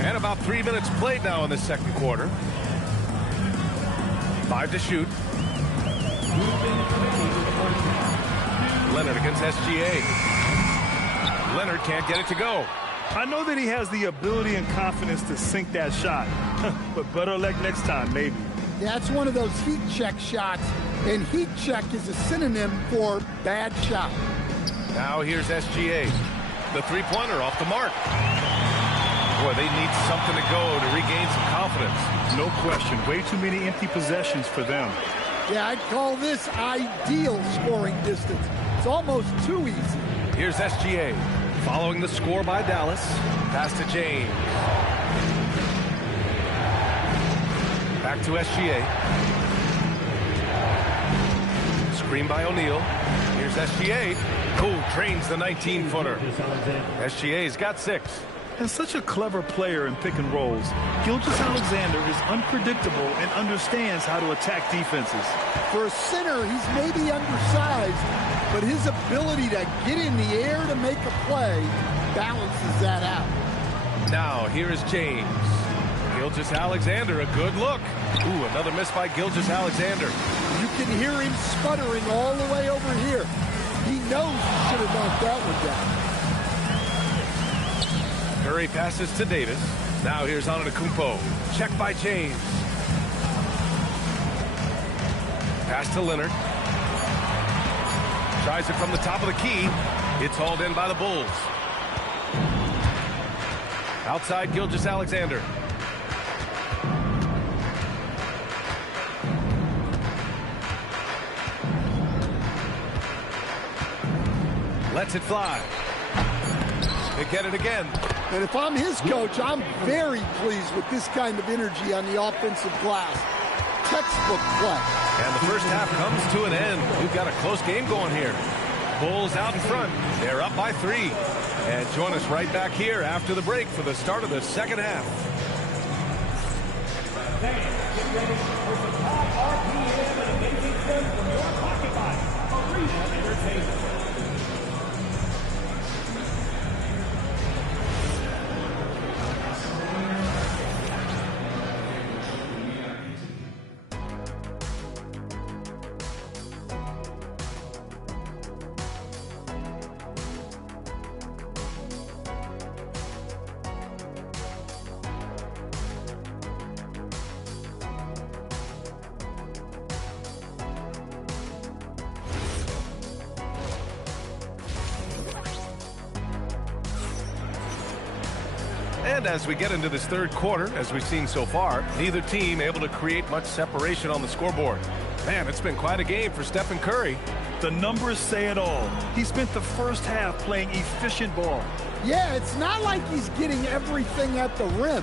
And about 3 minutes played now in the second quarter. 5 to shoot. Leonard against SGA. Leonard can't get it to go. I know that he has the ability and confidence to sink that shot, but better luck next time, maybe. Yeah, it's one of those heat check shots, and heat check is a synonym for bad shot. Now here's SGA. The three-pointer off the mark. Boy, they need something to go to regain some confidence. No question. Way too many empty possessions for them. Yeah, I'd call this ideal scoring distance. It's almost too easy. Here's SGA. Following the score by Dallas. Pass to James. Back to SGA. Screen by O'Neal. Here's SGA. Who trains the 19-footer. SGA's got 6. And such a clever player in pick and rolls, Gilgeous-Alexander is unpredictable and understands how to attack defenses. For a center, he's maybe undersized, but his ability to get in the air to make a play balances that out. Now, here is James. Gilgeous-Alexander, a good look. Ooh, another miss by Gilgeous-Alexander. You can hear him sputtering all the way over here. He knows he should have knocked that one down. Curry passes to Davis. Now here's Antetokounmpo. Check by James. Pass to Leonard. Tries it from the top of the key. It's hauled in by the Bulls. Outside Gilgeous-Alexander. Lets it fly. They get it again. And if I'm his coach, I'm very pleased with this kind of energy on the offensive glass. Textbook play. And the first half comes to an end. We've got a close game going here. Bulls out in front. They're up by 3. And join us right back here after the break for the start of the second half. And as we get into this third quarter, as we've seen so far, neither team able to create much separation on the scoreboard. Man, it's been quite a game for Stephen Curry. The numbers say it all. He spent the first half playing efficient ball. Yeah, it's not like he's getting everything at the rim.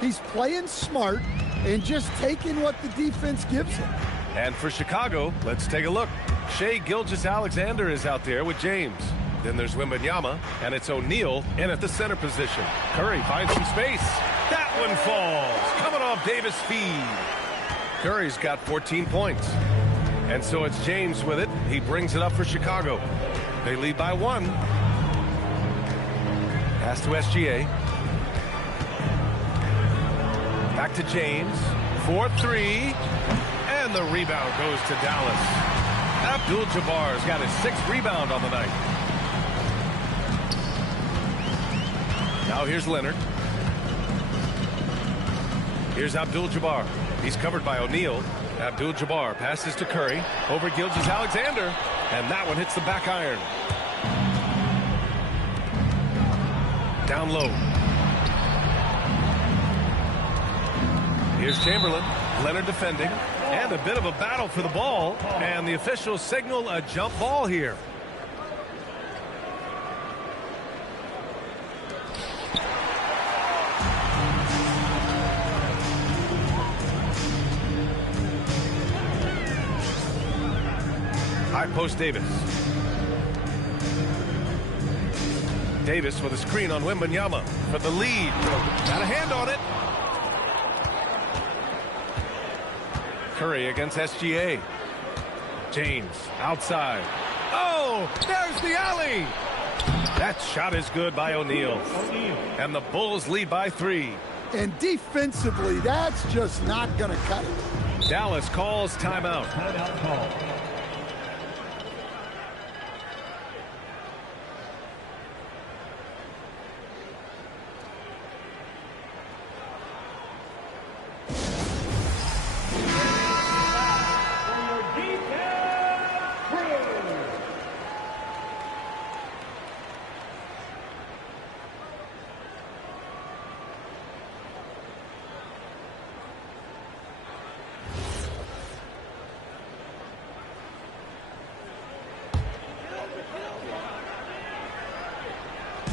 He's playing smart and just taking what the defense gives him. And for Chicago, let's take a look. Shai Gilgeous-Alexander is out there with James. Then there's Wembanyama, and it's O'Neal in at the center position. Curry finds some space. That one falls, coming off Davis' feed. Curry's got 14 points. And so it's James with it. He brings it up for Chicago. They lead by 1. Pass to SGA. Back to James. 4-3. And the rebound goes to Dallas. Abdul-Jabbar's got his 6th rebound on the night. Now here's Leonard. Here's Abdul-Jabbar. He's covered by O'Neal. Abdul-Jabbar passes to Curry. Over Gilgeous-Alexander. And that one hits the back iron. Down low. Here's Chamberlain. Leonard defending. And a bit of a battle for the ball. And the officials signal a jump ball here. High post Davis. Davis with a screen on Wembanyama for the lead. Got a hand on it. Curry against SGA. James outside. Oh, there's the alley. That shot is good by O'Neal. And the Bulls lead by 3. And defensively, that's just not going to cut it. Dallas calls timeout. Timeout call.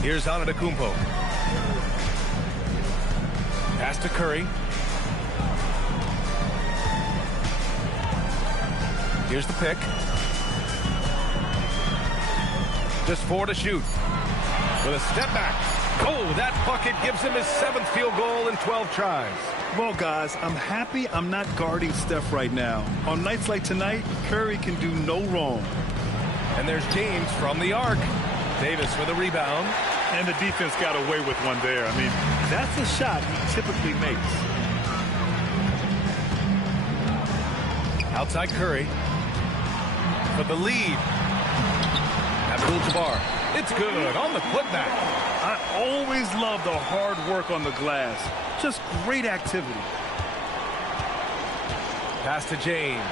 Here's Antetokounmpo. Pass to Curry. Here's the pick. Just 4 to shoot. With a step back. Oh, that bucket gives him his 7th field goal in 12 tries. Well, guys, I'm happy I'm not guarding Steph right now. On nights like tonight, Curry can do no wrong. And there's James from the arc. Davis with a rebound. And the defense got away with one there. I mean, that's the shot he typically makes. Outside Curry. For the lead. Abdul-Jabbar. It's good on the putback. I always love the hard work on the glass. Just great activity. Pass to James.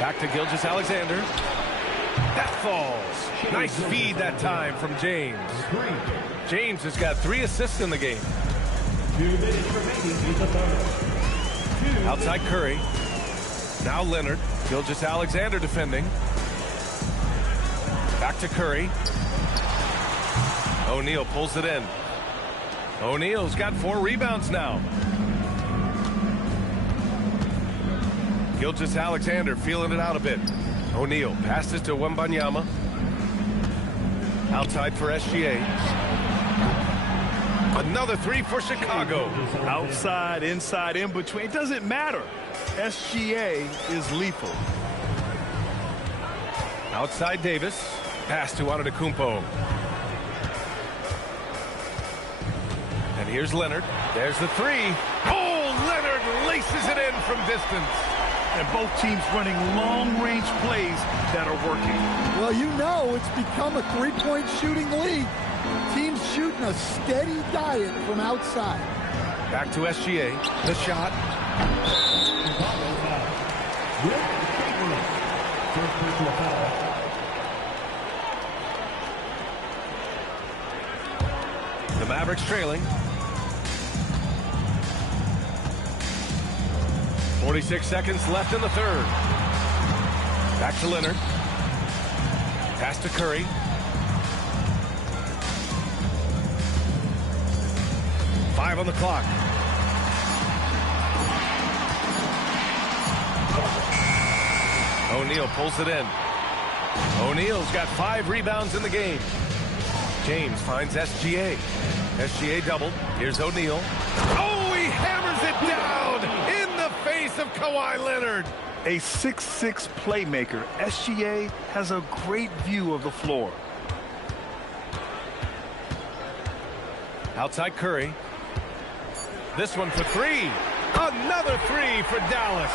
Back to Gilgeous-Alexander. That falls. Nice feed that time from James. James has got 3 assists in the game. 2 minutes remaining in the third. Outside Curry. Now Leonard. Gilgeous-Alexander defending. Back to Curry. O'Neal pulls it in. O'Neal's got 4 rebounds now. Gilgeous-Alexander feeling it out a bit. O'Neal passes to Wembanyama. Outside for SGA. Another 3 for Chicago. Outside, inside, in between. It doesn't matter. SGA is lethal. Outside Davis. Pass to Antetokounmpo. And here's Leonard. There's the 3. Oh, Leonard laces it in from distance. And both teams running long-range plays that are working. Well, you know it's become a three-point shooting league. Teams shooting a steady diet from outside. Back to SGA. The shot. The Mavericks trailing. 46 seconds left in the third. Back to Leonard. Pass to Curry. Five on the clock. O'Neal pulls it in. O'Neal's got 5 rebounds in the game. James finds SGA. SGA doubled. Here's O'Neal. Oh, he hammers it down in the face of Kawhi Leonard. A 6'6" playmaker. SGA has a great view of the floor. Outside Curry. This one for 3. Another 3 for Dallas.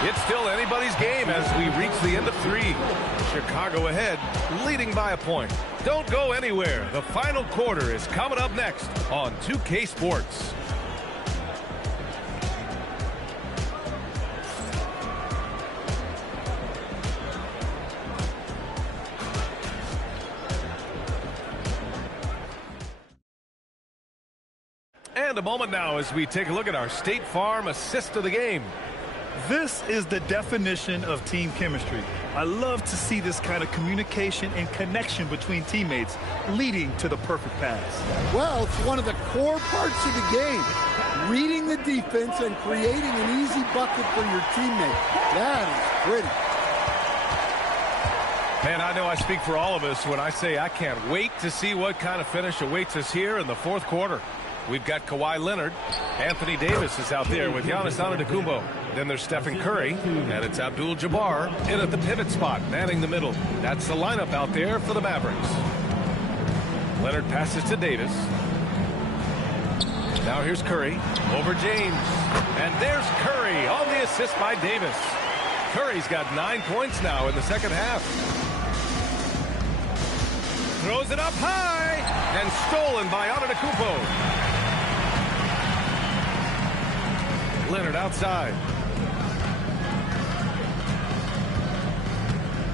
It's still anybody's game as we reach the end of 3. Chicago ahead, leading by a point. Don't go anywhere. The final quarter is coming up next on 2K Sports. And a moment now as we take a look at our State Farm assist of the game. This is the definition of team chemistry. I love to see this kind of communication and connection between teammates leading to the perfect pass. Well, it's one of the core parts of the game. Reading the defense and creating an easy bucket for your teammate. That is pretty. Man, I know I speak for all of us when I say I can't wait to see what kind of finish awaits us here in the fourth quarter. We've got Kawhi Leonard. Anthony Davis is out there with Giannis Antetokounmpo. Then there's Stephen Curry, and it's Abdul-Jabbar in at the pivot spot, manning the middle. That's the lineup out there for the Mavericks. Leonard passes to Davis. Now here's Curry over James. And there's Curry on the assist by Davis. Curry's got 9 points now in the second half. Throws it up high and stolen by Antetokounmpo. Leonard outside.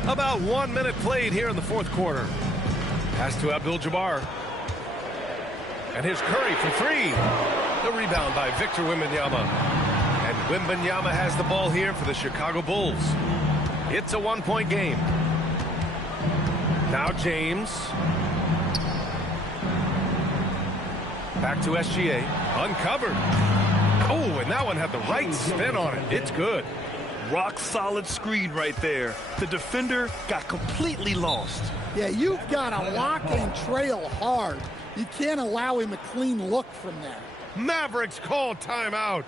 About 1 minute played here in the fourth quarter. Pass to Abdul-Jabbar. And here's Curry for 3. The rebound by Victor Wembanyama. And Wembanyama has the ball here for the Chicago Bulls. It's a one-point game. Now James. Back to SGA. Uncovered. Oh, and that one had the right spin on it. It's good. Rock solid screen right there. The defender got completely lost. Yeah, you've got to lock and trail hard. You can't allow him a clean look from there. Mavericks call timeout.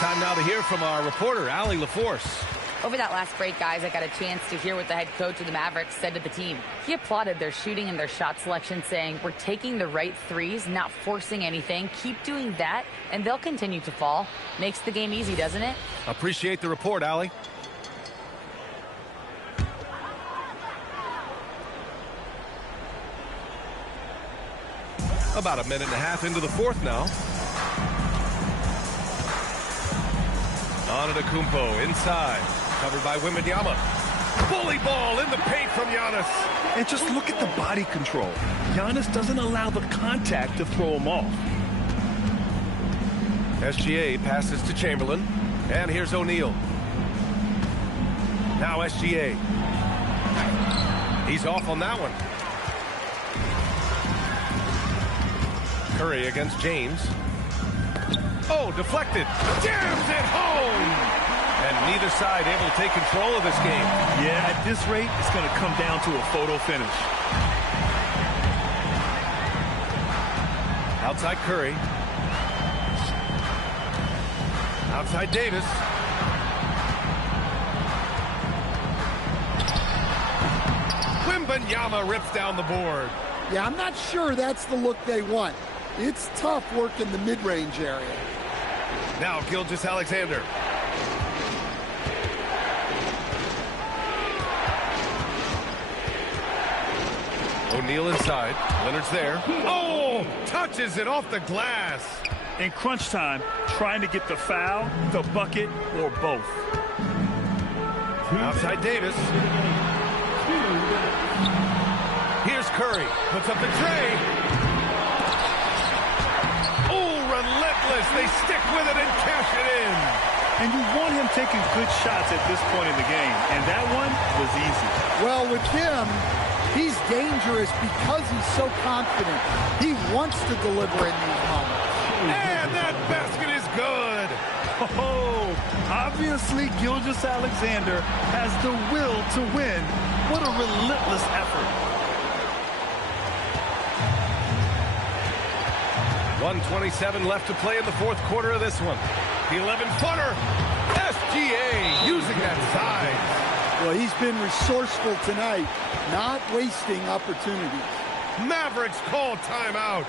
Time now to hear from our reporter, Allie LaForce. Over that last break, guys, I got a chance to hear what the head coach of the Mavericks said to the team. He applauded their shooting and their shot selection, saying, "We're taking the right threes, not forcing anything. Keep doing that, and they'll continue to fall." Makes the game easy, doesn't it? Appreciate the report, Allie. About a minute and a half into the fourth now. Antetokounmpo inside, covered by Wembanyama. Bully ball in the paint from Giannis. And just look at the body control. Giannis doesn't allow the contact to throw him off. SGA passes to Chamberlain, and here's O'Neal. Now SGA. He's off on that one. Curry against James. Oh, deflected. Jams it home. And neither side able to take control of this game. Yeah, at this rate, it's going to come down to a photo finish. Outside Curry. Outside Davis. Wembanyama rips down the board. Yeah, I'm not sure that's the look they want. It's tough work in the mid-range area. Now Gilgeous-Alexander. O'Neal inside. Leonard's there. Oh! Touches it off the glass. In crunch time, trying to get the foul, the bucket, or both. Outside Davis. Here's Curry. Puts up the tray. Oh, relentless. They stick with it and cash it in. And you want him taking good shots at this point in the game. And that one was easy. Well, with him, he's dangerous because he's so confident. He wants to deliver in these moments. And that basket is good. Oh, obviously Gilgeous-Alexander has the will to win. What a relentless effort. 1:27 left to play in the fourth quarter of this one. The 11-footer. SGA using that size. Well, he's been resourceful tonight, not wasting opportunities. Mavericks call timeout.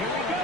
Here we go.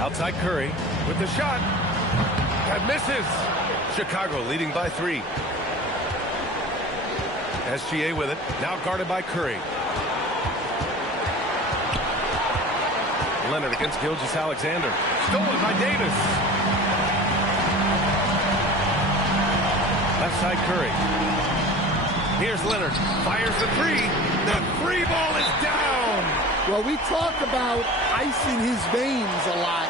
Outside Curry with the shot. That misses. Chicago leading by 3. SGA with it. Now guarded by Curry. Leonard against Gilgeous-Alexander. Stolen by Davis. Left side Curry. Here's Leonard. Fires the 3. The 3 ball is down. Well, we talk about icing his veins a lot,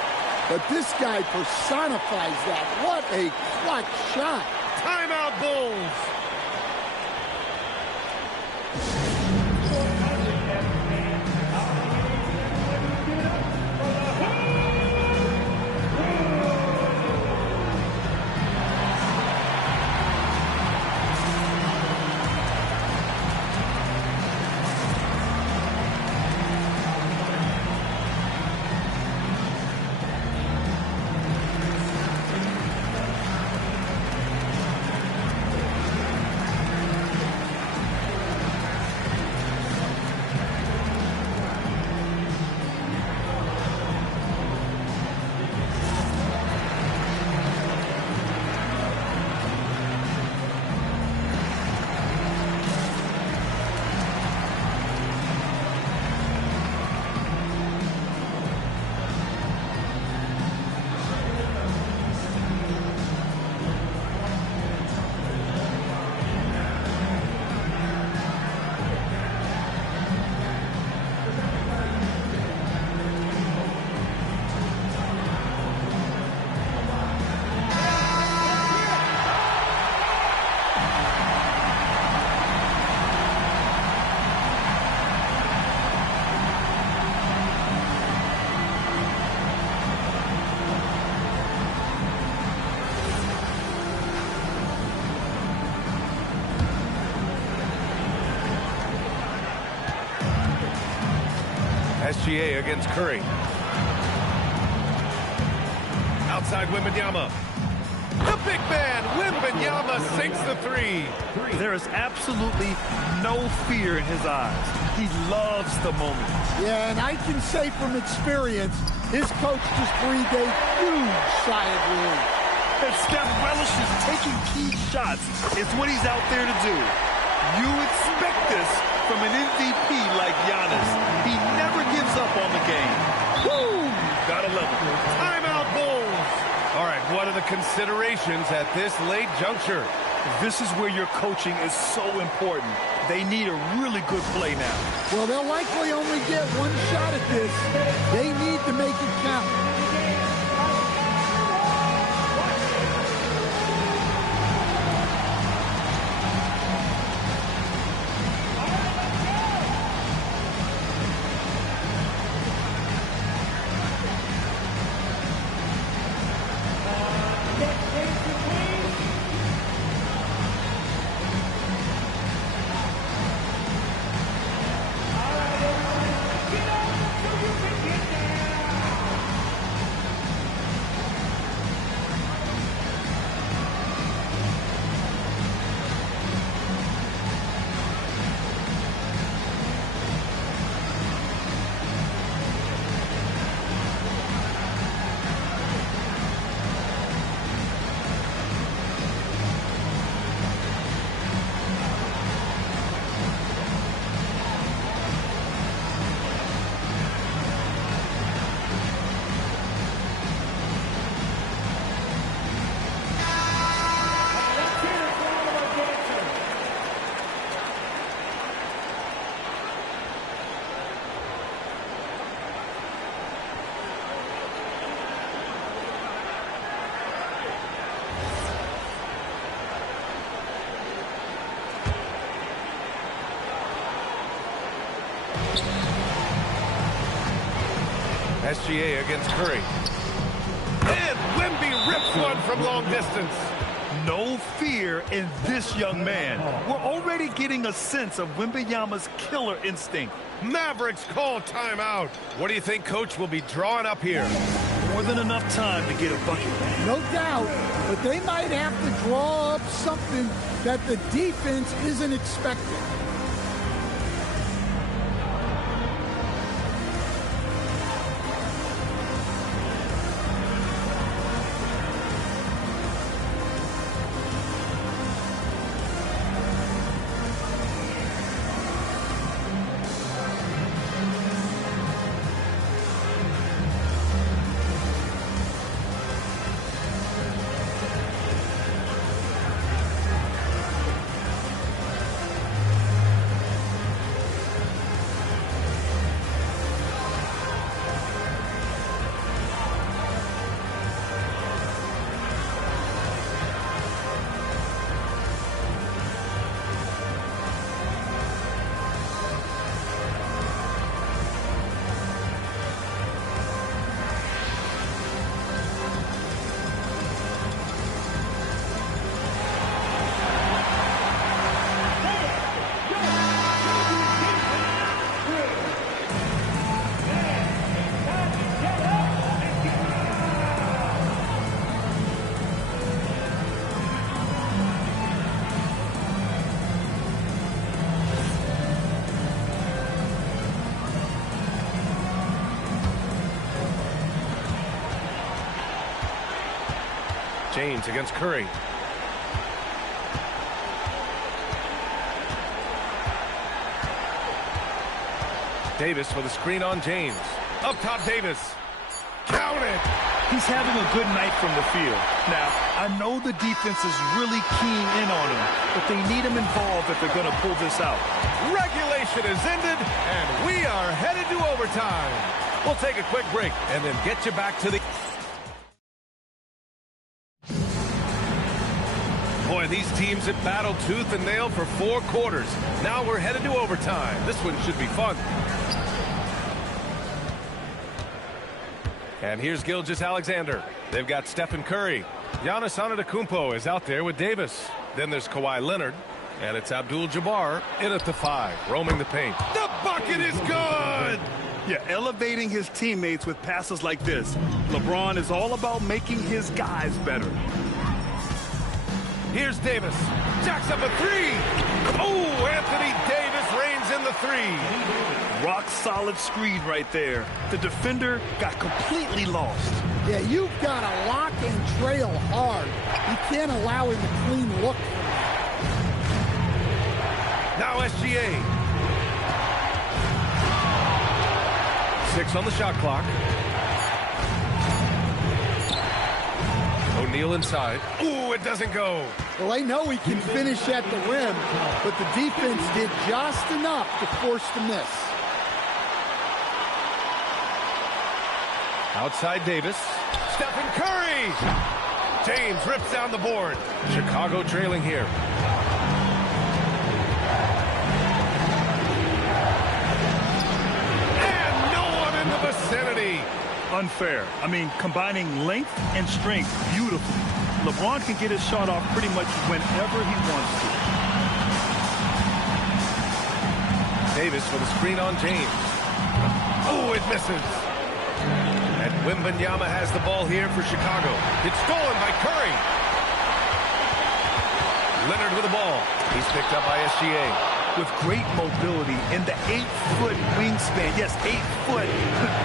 but this guy personifies that. What a clutch shot. Timeout, Bulls. SGA against Curry. Outside Wembanyama. The big man, Wembanyama, sinks the 3. There is absolutely no fear in his eyes. He loves the moment. Yeah, and I can say from experience, his coach just breathed a huge sigh of relief. And Steph relishes taking key shots. It's what he's out there to do. You expect this from an MVP like Giannis. He never gives up on the game. Woo! Gotta love it. Timeout, Bulls. All right, what are the considerations at this late juncture? This is where your coaching is so important. They need a really good play now. Well, they'll likely only get one shot at this. They need to make it count. SGA against Curry. And Wemby rips one from long distance. No fear in this young man. We're already getting a sense of Wembanyama's killer instinct. Mavericks call timeout. What do you think Coach will be drawing up here? More than enough time to get a bucket. No doubt, but they might have to draw up something that the defense isn't expecting. James against Curry. Davis with a screen on James. Up top, Davis. Count it. He's having a good night from the field. Now, I know the defense is really keen in on him, but they need him involved if they're going to pull this out. Regulation is ended, and we are headed to overtime. We'll take a quick break and then get you back to the... Boy, these teams have battled tooth and nail for 4 quarters. Now we're headed to overtime. This one should be fun. And here's Gilgeous-Alexander. They've got Stephen Curry. Giannis Antetokounmpo is out there with Davis. Then there's Kawhi Leonard. And it's Abdul-Jabbar in at the 5, roaming the paint. The bucket is good! Yeah, elevating his teammates with passes like this. LeBron is all about making his guys better. Here's Davis. Jacks up a 3. Oh, Anthony Davis reigns in the 3. Rock solid screen right there. The defender got completely lost. Yeah, you've got to lock and trail hard. You can't allow him a clean look. Now SGA. 6 on the shot clock. O'Neal inside. Ooh, it doesn't go. Well, they know he can finish at the rim, but the defense did just enough to force the miss. Outside Davis. Stephen Curry. James rips down the board. Chicago trailing here. And no one in the vicinity. Unfair. I mean, combining length and strength beautifully. LeBron can get his shot off pretty much whenever he wants to. Davis with a screen on James. Oh, it misses. And Wembanyama has the ball here for Chicago. It's stolen by Curry. Leonard with the ball. He's picked up by SGA. With great mobility in the 8-foot wingspan. Yes, 8 foot.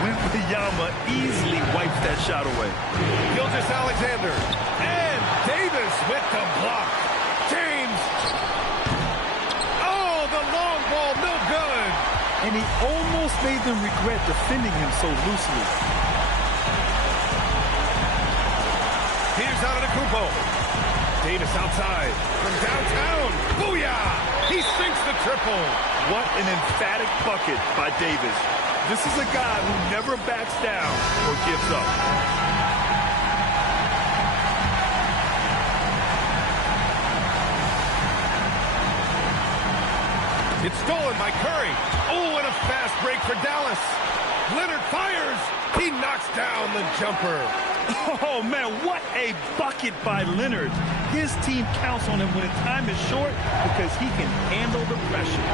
Wembanyama easily wipes that shot away. Gilgeous-Alexander. And Davis with the block. James. Oh, the long ball, no good. And he almost made them regret defending him so loosely. Here's Antetokounmpo. Davis outside from downtown. Booyah! He sinks the triple. What an emphatic bucket by Davis. This is a guy who never backs down or gives up. It's stolen by Curry. Oh, and a fast break for Dallas. Leonard fires. He knocks down the jumper. Oh, man, what a bucket by Leonard. His team counts on him when time is short because he can handle the pressure.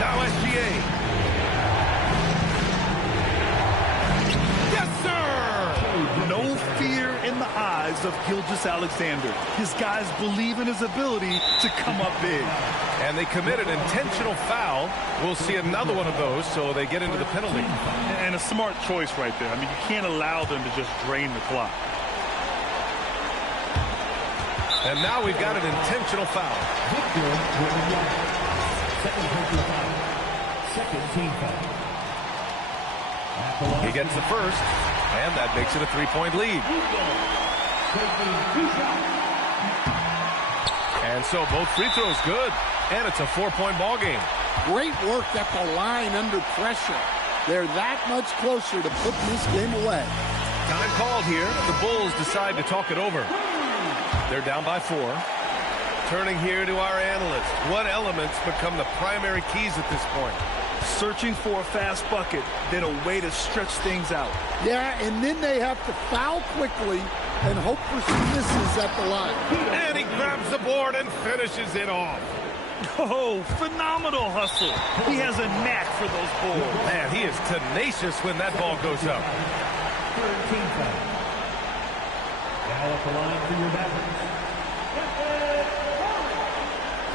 Now SGA. Yes, sir! No fear in the eyes of Gilgeous-Alexander. His guys believe in his ability to come up big. And they commit an intentional foul. We'll see another one of those, so they get into the penalty. And a smart choice right there. I mean, you can't allow them to just drain the clock. And now we've got an intentional foul. Second team foul. He gets the first, and that makes it a three-point lead. And so both free throws good, and it's a four-point ball game. Great work at the line under pressure. They're that much closer to putting this game away. Time called here. The Bulls decide to talk it over. They're down by 4. Turning here to our analyst. What elements become the primary keys at this point? Searching for a fast bucket, then a way to stretch things out. Yeah, and then they have to foul quickly and hope for some misses at the line. And he grabs the board and finishes it off. Oh, phenomenal hustle. He has a knack for those balls. Man, he is tenacious when that ball goes up. Third team foul. Now at the line for your Mavericks.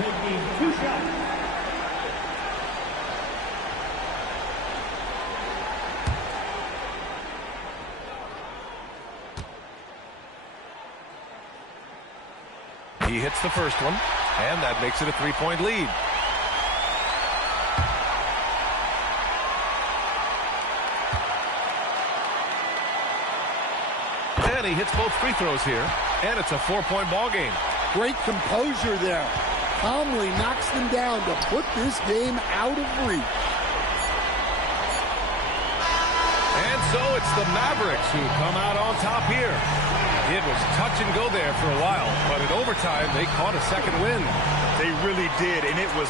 Taking 2 shots. He hits the first one, and that makes it a three-point lead. And he hits both free throws here, and it's a four-point ball game. Great composure there. Calmly knocks them down to put this game out of reach. And so it's the Mavericks who come out on top here. It was touch and go there for a while, but in overtime, they caught a second win. They really did, and it was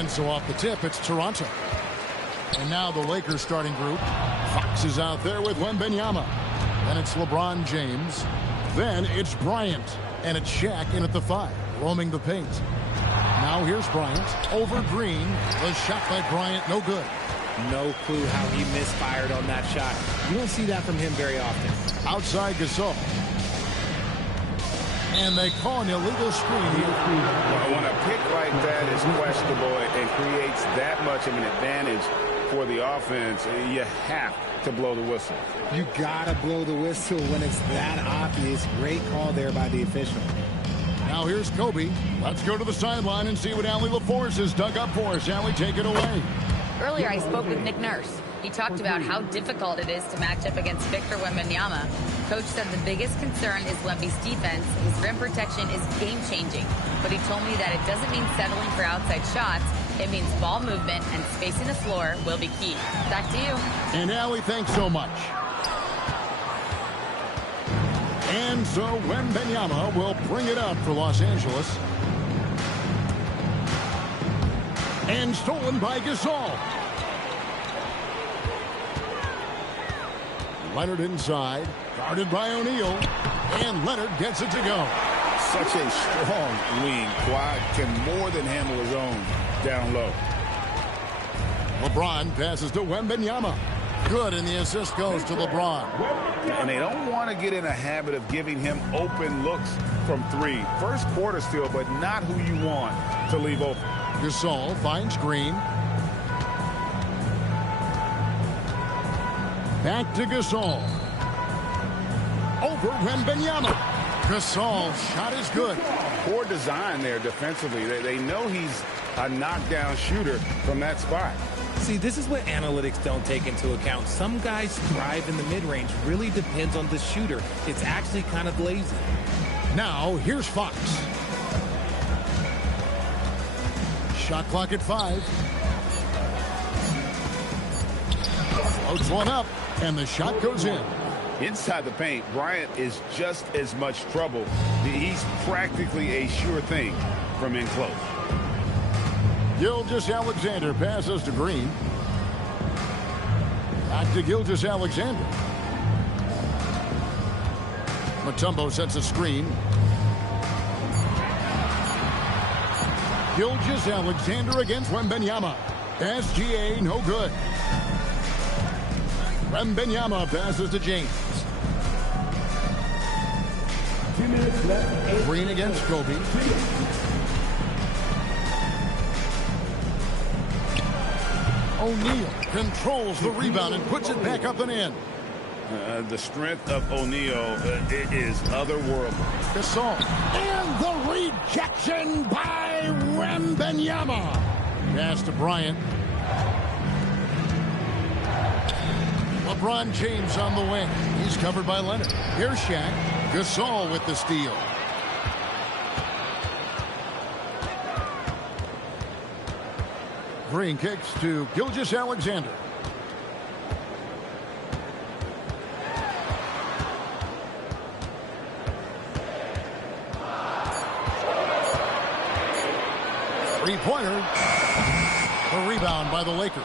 And so off the tip, it's Toronto. And now the Lakers starting group. Fox is out there with Wembanyama. Then it's LeBron James. Then it's Bryant. And it's Shaq in at the 5, roaming the paint. Now here's Bryant over Green. The shot by Bryant, no good. No clue how he misfired on that shot. You don't see that from him very often. Outside Gasol. And they call an illegal screen here. When a pick like that is questionable and creates that much of an advantage for the offense, you have to blow the whistle. You gotta blow the whistle when it's that obvious. Great call there by the official. Now here's Kobe. Let's go to the sideline and see what Allie LaForce has dug up for us. Allie, take it away. Earlier, I spoke with Nick Nurse. He talked about how difficult it is to match up against Victor Wembanyama. Coach said the biggest concern is Wemby's defense. His rim protection is game-changing. But he told me that it doesn't mean settling for outside shots. It means ball movement and spacing the floor will be key. Back to you. And Allie, thanks so much. And so Wembanyama will bring it up for Los Angeles. And stolen by Gasol. Leonard inside, guarded by O'Neal, and Leonard gets it to go. Such a strong wing. Kawhi can more than handle his own down low. LeBron passes to Wembanyama. Good, and the assist goes to LeBron. And they don't want to get in a habit of giving him open looks from 3. First quarter still, but not who you want to leave open. Gasol finds Green. Back to Gasol. Over Wembanyama. Gasol's shot is good. Poor design there defensively. They know he's a knockdown shooter from that spot. See, this is what analytics don't take into account. Some guys thrive in the mid-range. Really depends on the shooter. It's actually kind of lazy. Now, here's Fox. Shot clock at 5. Floats one up, and the shot goes in. Inside the paint, Bryant is just as much trouble. He's practically a sure thing from in close. Gilgeous-Alexander passes to Green. Back to Gilgeous-Alexander. Mutombo sets a screen. Gilgeous-Alexander against Wembanyama. SGA, no good. Wembanyama passes to James. 2 minutes left. Green against Kobe. O'Neal controls the rebound and puts it back up and in. The strength of O'Neal is otherworldly. Gasol. And the rejection by Wembanyama. Pass to Bryant. LeBron James on the wing. He's covered by Leonard. Here's Shaq. Gasol with the steal. Green kicks to Gilgeous-Alexander. Three-pointer. The rebound by the Lakers.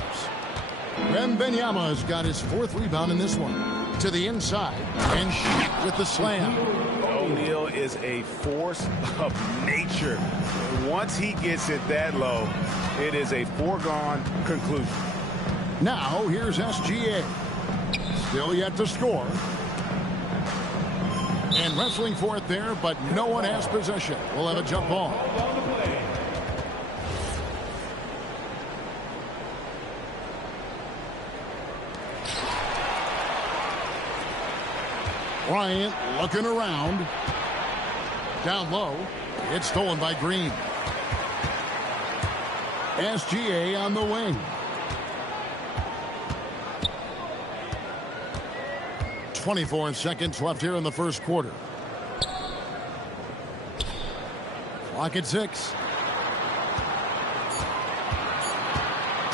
Wembanyama has got his 4th rebound in this one. To the inside, and Shaq with the slam. O'Neal is a force of nature. Once he gets it that low, it is a foregone conclusion. Now, here's SGA. Still yet to score. And wrestling for it there, but no one has possession. We'll have a jump ball. Bryant looking around. Down low. It's stolen by Green. SGA on the wing. 24 seconds left here in the first quarter. Clock at 6.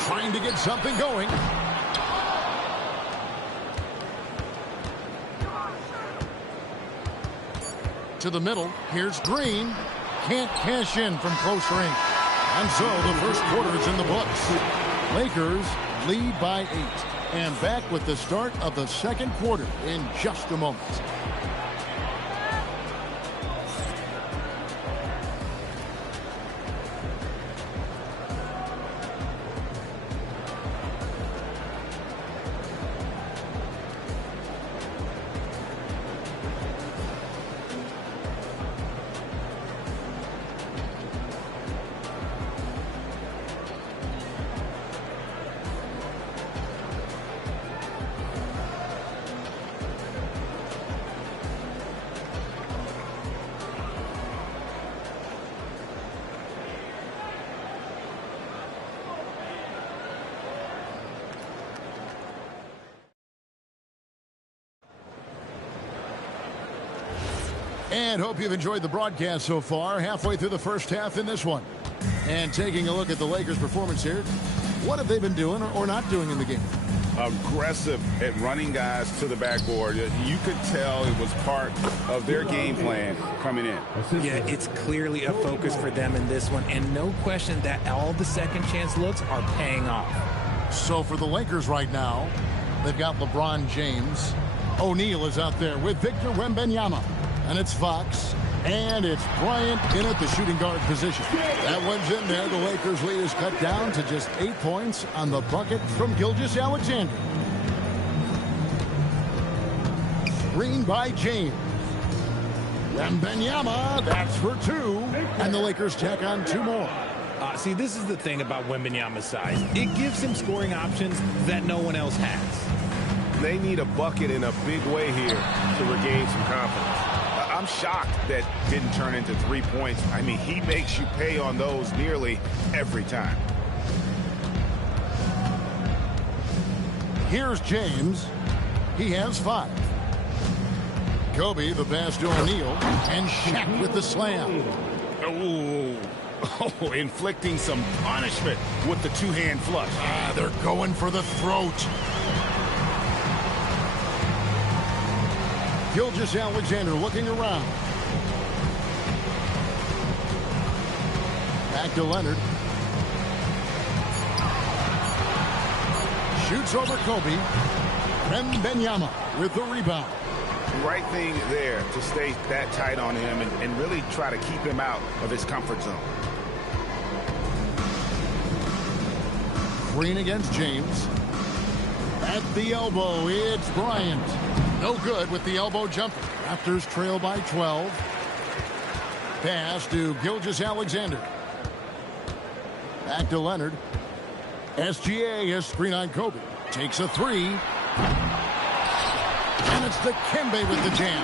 Trying to get something going. To the middle. Here's Green. Can't cash in from close range. And so the first quarter is in the books. Lakers lead by 8. And back with the start of the second quarter in just a moment. And hope you've enjoyed the broadcast so far. Halfway through the first half in this one. And taking a look at the Lakers' performance here. What have they been doing or not doing in the game? Aggressive at running guys to the backboard. You could tell it was part of their game plan coming in. Yeah, it's clearly a focus for them in this one. And no question that all the second chance looks are paying off. So for the Lakers right now, they've got LeBron James. O'Neal is out there with Victor Wembanyama. And it's Fox. And it's Bryant in at the shooting guard position. That one's in there. The Lakers lead is cut down to just 8 points on the bucket from Gilgeous-Alexander. Screen by James. Wembanyama, that's for 2. And the Lakers tack on 2 more. See, this is the thing about Wembanyama's size. It gives him scoring options that no one else has. They need a bucket in a big way here to regain some confidence. I'm shocked that didn't turn into 3 points. I mean, he makes you pay on those nearly every time. Here's James. He has 5. Kobe, the pass to O'Neal. And Shaq with the slam. Oh, inflicting some punishment with the two-hand flush. They're going for the throat. Gilgeous-Alexander looking around. Back to Leonard. Shoots over Kobe. Wembanyama with the rebound. Right thing there to stay that tight on him and really try to keep him out of his comfort zone. Green against James. At the elbow, it's Bryant. No good with the elbow jumper. Raptors trail by 12. Pass to Gilgeous-Alexander. Back to Leonard. SGA has screen on Kobe. Takes a 3. And it's Dikembe with the jam.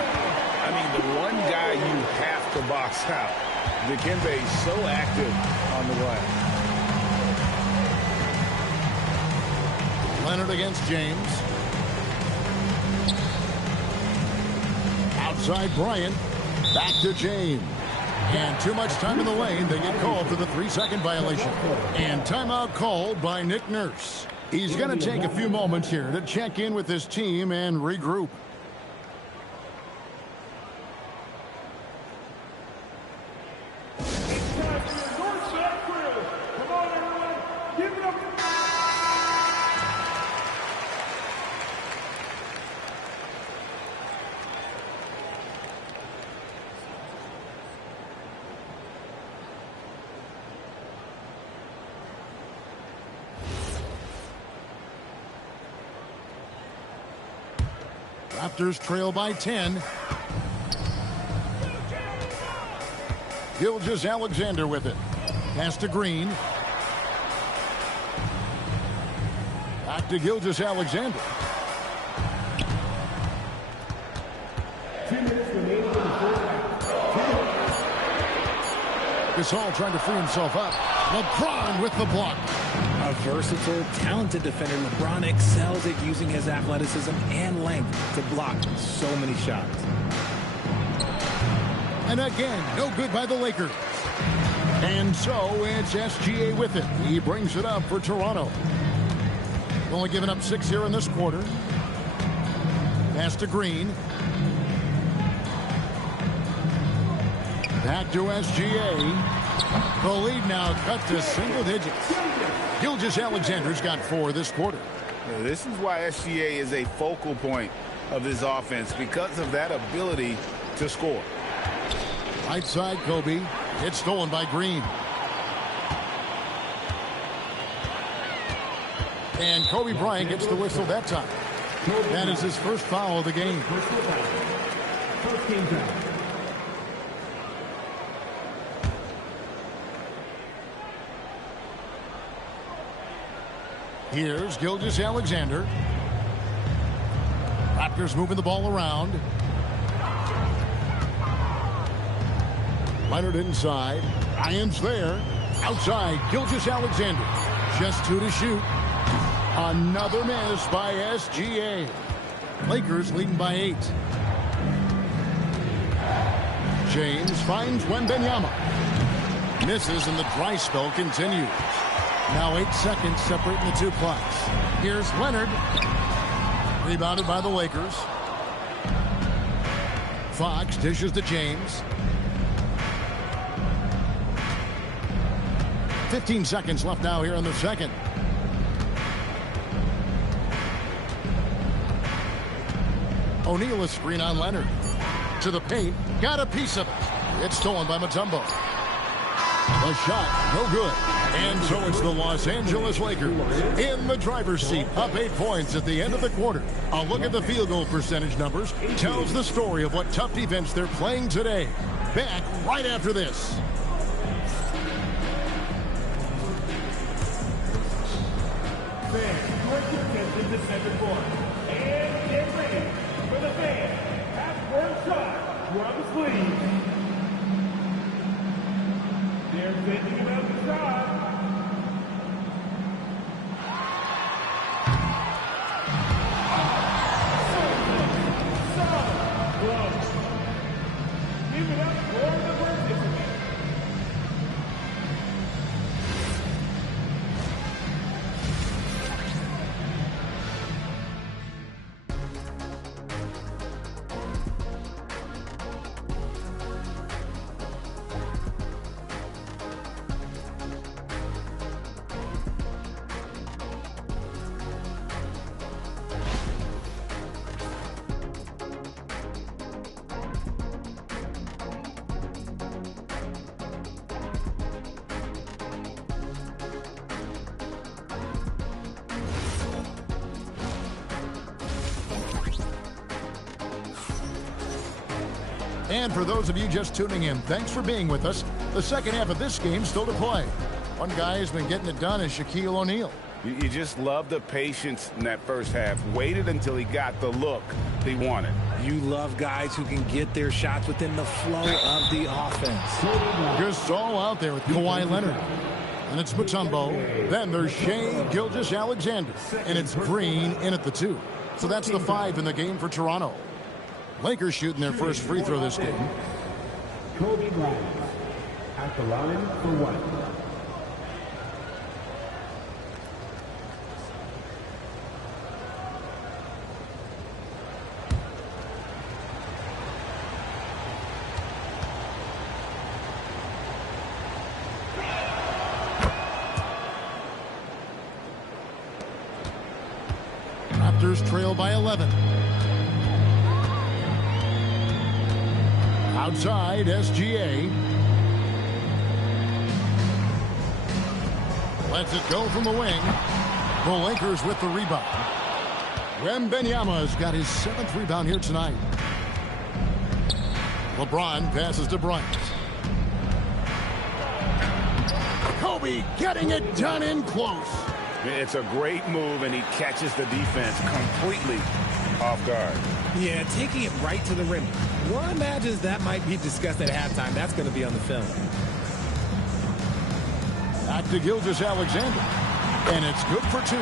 I mean, the one guy you have to box out. Dikembe is so active on the glass. Leonard against James. Outside Bryant. Back to James. And too much time in the lane. They get called for the 3-second violation. And timeout called by Nick Nurse. He's going to take a few moments here to check in with his team and regroup. Raptors trail by 10. Gilgeous-Alexander with it. Pass to Green. Back to Gilgeous-Alexander. 2 minutes remaining in the first half. Gasol trying to free himself up. LeBron with the block. A versatile, talented defender, LeBron excels at using his athleticism and length to block so many shots. And again, no good by the Lakers. And so it's SGA with it. He brings it up for Toronto. Only giving up 6 here in this quarter. Pass to Green. Back to SGA. The lead now cut to single digits. Gilgeous-Alexander's got 4 this quarter. This is why SGA is a focal point of this offense, because of that ability to score. Right side, Kobe. It's stolen by Green. And Kobe Bryant gets the whistle that time. That is his first foul of the game. First team foul. Here's Gilgeous-Alexander. Raptors moving the ball around. Leonard inside. Ryan's there. Outside, Gilgeous-Alexander. Just 2 to shoot. Another miss by SGA. Lakers leading by 8. James finds Wembanyama. Misses and the dry spell continues. Now 8 seconds separating the 2 clocks. Here's Leonard. Rebounded by the Lakers. Fox dishes to James. 15 seconds left now here in the second. O'Neal is screen on Leonard. To the paint. Got a piece of it. It's stolen by Mutombo. The shot, no good. And so it's the Los Angeles Lakers in the driver's seat, up 8 points at the end of the quarter. A look at the field goal percentage numbers tells the story of what tough defense they're playing today. Back right after this. Fans, your attention to center court. And get ready for the fans. Half-court shot. Drop the sleeve. They're thinking about the shot. Give it up for the participants. And for those of you just tuning in, thanks for being with us. The second half of this game still to play. One guy who's been getting it done is Shaquille O'Neal. You just love the patience in that first half. Waited until he got the look he wanted. You love guys who can get their shots within the flow of the offense. Gasol out there with Kawhi Leonard. And it's Mutombo. Then there's Shai Gilgeous-Alexander. And it's Green in at the 2. So that's the 5 in the game for Toronto. Lakers shooting their first free throw this game. Kobe Bryant at the line for 1. Raptors trail by 11. Outside, SGA. Lets it go from the wing. The Lakers with the rebound. Wembanyama's got his 7th rebound here tonight. LeBron passes to Bryant. Kobe getting it done in close. It's a great move, and he catches the defense completely off guard. Yeah, taking it right to the rim. One imagines that might be discussed at halftime. That's going to be on the film. Back to Gilgeous-Alexander. And it's good for 2.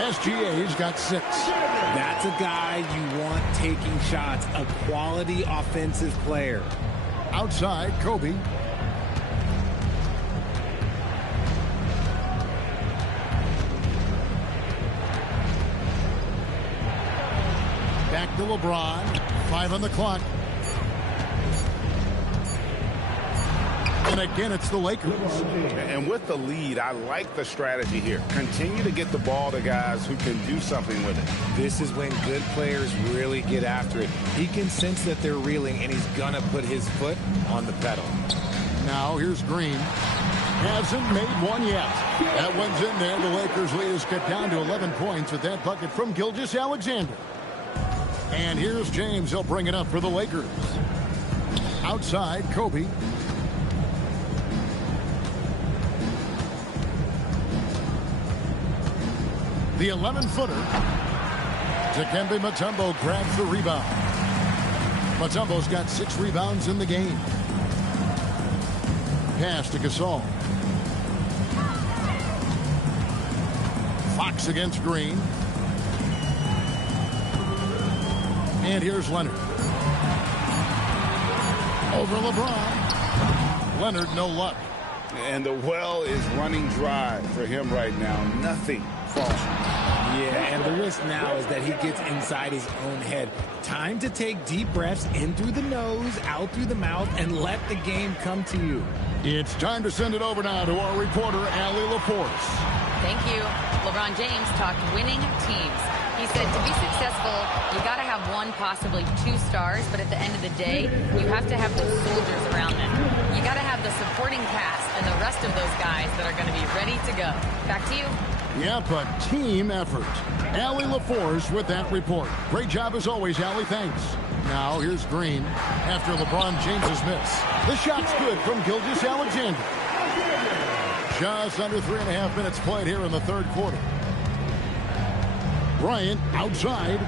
SGA's got 6. That's a guy you want taking shots. A quality offensive player. Outside, Kobe. Back to LeBron. 5 on the clock. And again, it's the Lakers. And with the lead, I like the strategy here. Continue to get the ball to guys who can do something with it. This is when good players really get after it. He can sense that they're reeling, and he's going to put his foot on the pedal. Now here's Green. Hasn't made one yet. That one's in there. The Lakers lead is cut down to 11 points with that bucket from Gilgeous-Alexander. And here's James. He'll bring it up for the Lakers. Outside, Kobe. The 11-footer. Dikembe Mutombo grabs the rebound. Mutombo's got 6 rebounds in the game. Pass to Gasol. Fox against Green. And here's Leonard. Over LeBron. Leonard, no luck. And the well is running dry for him right now. Nothing falls. Yeah, and the risk now is that he gets inside his own head. Time to take deep breaths in through the nose, out through the mouth, and let the game come to you. It's time to send it over now to our reporter, Allie LaForce. Thank you. LeBron James talked winning teams. He said to be successful, you got to have 1, possibly 2 stars, but at the end of the day, you have to have those soldiers around them. You got to have the supporting cast and the rest of those guys that are going to be ready to go. Back to you. Yep, a team effort. Allie LaForce with that report. Great job as always, Allie. Thanks. Now here's Green after LeBron James's miss. The shot's good from Gilgeous-Alexander. Just under 3.5 minutes played here in the third quarter. Bryant outside.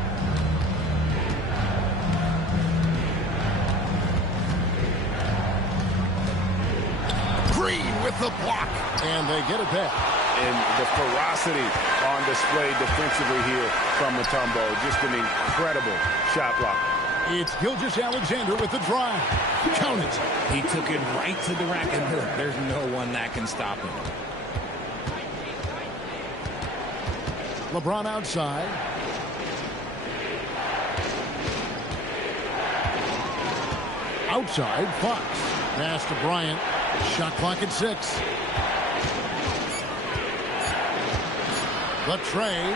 Green with the block. And they get it back. And the ferocity on display defensively here from Mutombo. Just an incredible shot block. It's Gilgeous-Alexander with the drive. Count it. He took it right to the rack, and there's no one that can stop him. LeBron outside. Outside, Fox. Pass to Bryant. Shot clock at 6. The tray.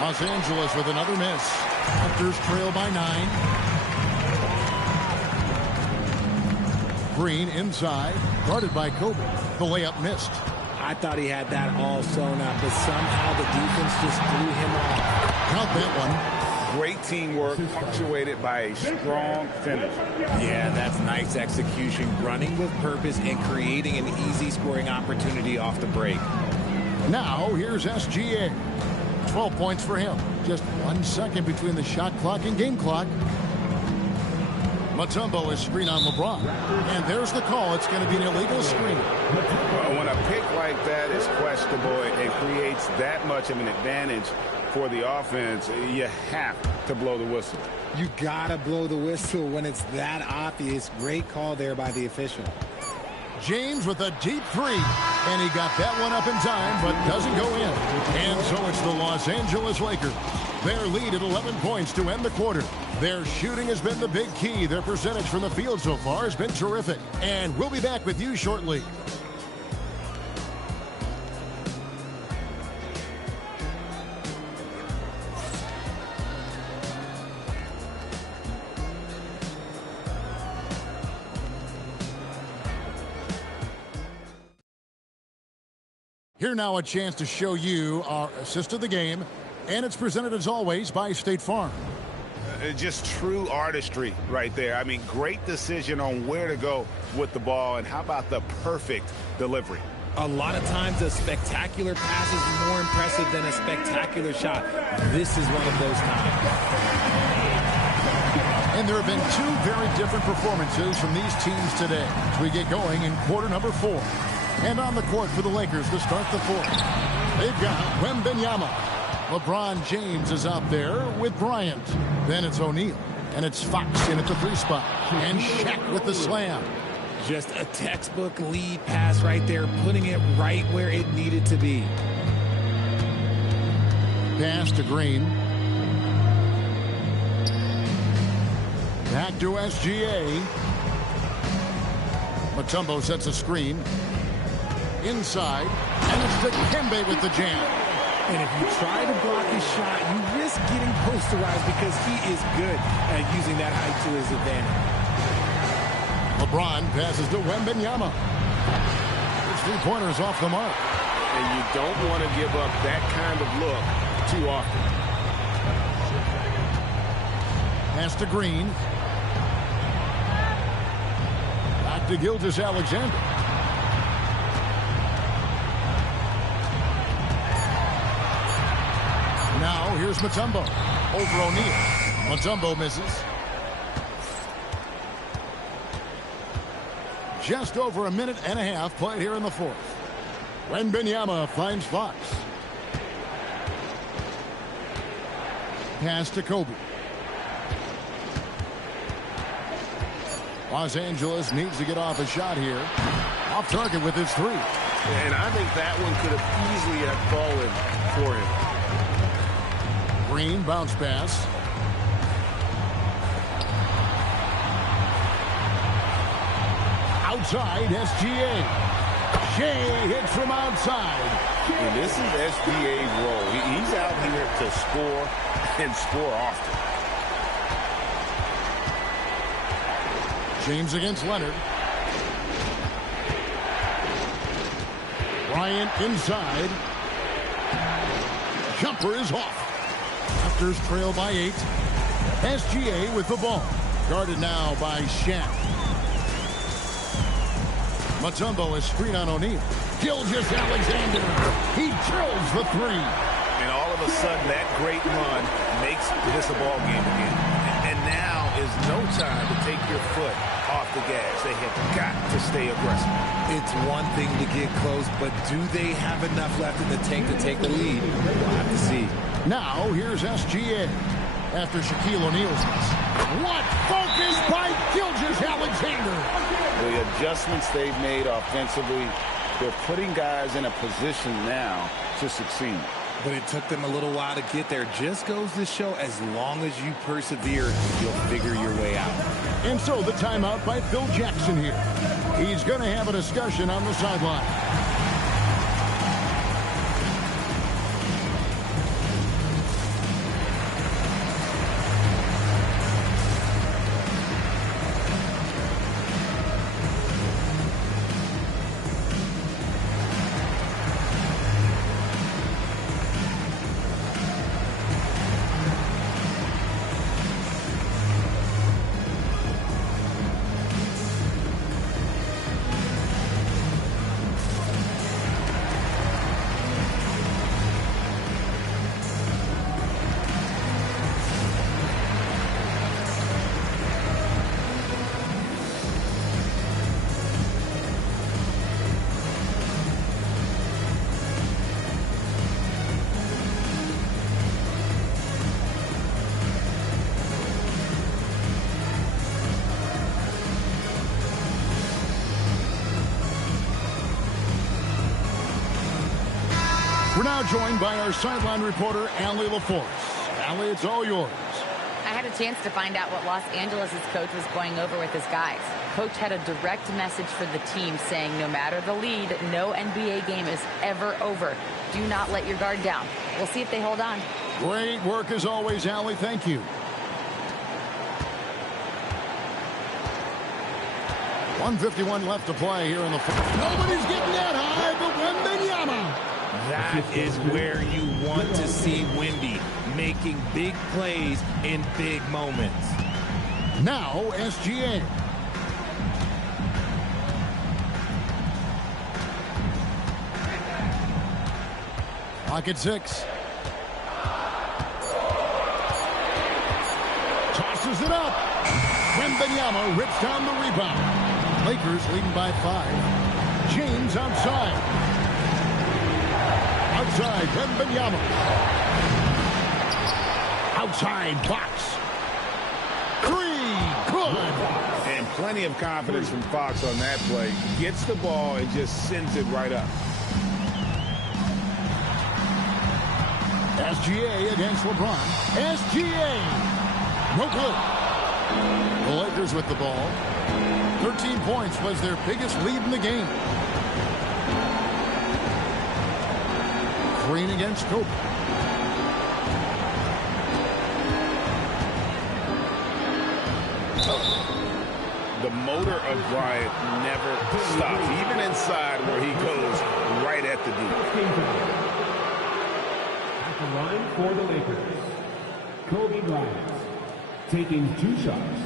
Los Angeles with another miss. Raptors trail by 9. Green inside. Guarded by Kobe. The layup missed. I thought he had that all sewn up, but somehow the defense just threw him off. Count that one. Great teamwork punctuated by a strong finish. Yeah, that's nice execution. Running with purpose and creating an easy scoring opportunity off the break. Now, here's SGA. 12 points for him. Just 1 second between the shot clock and game clock. Mutombo is screen on LeBron. And there's the call. It's going to be an illegal screen. When a pick like that is questionable and creates that much of an advantage for the offense, you have to blow the whistle. You got to blow the whistle when it's that obvious. Great call there by the official. James with a deep 3, and he got that one up in time, but doesn't go in. And so it's the Los Angeles Lakers. Their lead at 11 points to end the quarter. Their shooting has been the big key. Their percentage from the field so far has been terrific. And we'll be back with you shortly. Here now a chance to show you our assist of the game, and it's presented as always by State Farm. Just true artistry right there. I mean, great decision on where to go with the ball, and how about the perfect delivery? A lot of times a spectacular pass is more impressive than a spectacular shot. This is one of those times. And there have been 2 very different performances from these teams today as we get going in quarter number 4. And on the court for the Lakers to start the 4th. They've got Wembanyama. LeBron James is out there with Bryant. Then it's O'Neal. And it's Fox in at the 3 spot. And Shaq with the slam. Just a textbook lead pass right there, putting it right where it needed to be. Pass to Green. Back to SGA. Mutombo sets a screen. Inside. And it's Dikembe with the jam. And if you try to block his shot, you risk getting posterized because he is good at using that height to his advantage. LeBron passes to Wembanyama. His three-pointers off the mark. And you don't want to give up that kind of look too often. Pass to Green. Back to Gilgeous-Alexander. Now here's Mutombo over O'Neal. Mutombo misses. Just over a minute and a half played here in the fourth. Wembanyama finds Fox. Pass to Kobe. Los Angeles needs to get off a shot here. Off target with his three. And I think that one could have easily have fallen for him. Green bounce pass. Outside, SGA. Shea hits from outside. And this is SGA's role. He's out here to score and score often. James against Leonard. Bryant inside. Jumper is off. Raptors trail by 8. SGA with the ball. Guarded now by Shaq. Mutombo is screen on O'Neal. Gilgeous-Alexander. He drills the three. And all of a sudden, that great run makes this a ball game again. And now is no time to take your foot off the gas. They have got to stay aggressive. It's one thing to get close, but do they have enough left in the tank to take the lead? We'll have to see. Now, here's SGA. After Shaquille O'Neal's miss. What focus by Gilgeous-Alexander. The adjustments they've made offensively, they're putting guys in a position now to succeed. But it took them a little while to get there. Just goes to show as long as you persevere, you'll figure your way out. And so the timeout by Phil Jackson here. He's going to have a discussion on the sideline. We're now joined by our sideline reporter, Allie LaForce. Allie, it's all yours. I had a chance to find out what Los Angeles' coach was going over with his guys. Coach had a direct message for the team saying no matter the lead, no NBA game is ever over. Do not let your guard down. We'll see if they hold on. Great work as always, Allie. Thank you. 1:51 left to play here in the fourth. Nobody's getting that high, but Wembanyama. That is where you want to see Wemby, making big plays in big moments. Now, SGA. Clock at 6. Tosses it up. Wembanyama rips down the rebound. Lakers leading by 5. James outside. Outside, Wembanyama. Outside, Fox. Good. And plenty of confidence from Fox on that play. Gets the ball and just sends it right up. SGA against LeBron. SGA. No good. The Lakers with the ball. 13 points was their biggest lead in the game. Green against Kobe. The motor of Bryant never stops, even inside where he goes right at the D. At the line for the Lakers, Kobe Bryant, taking 2 shots.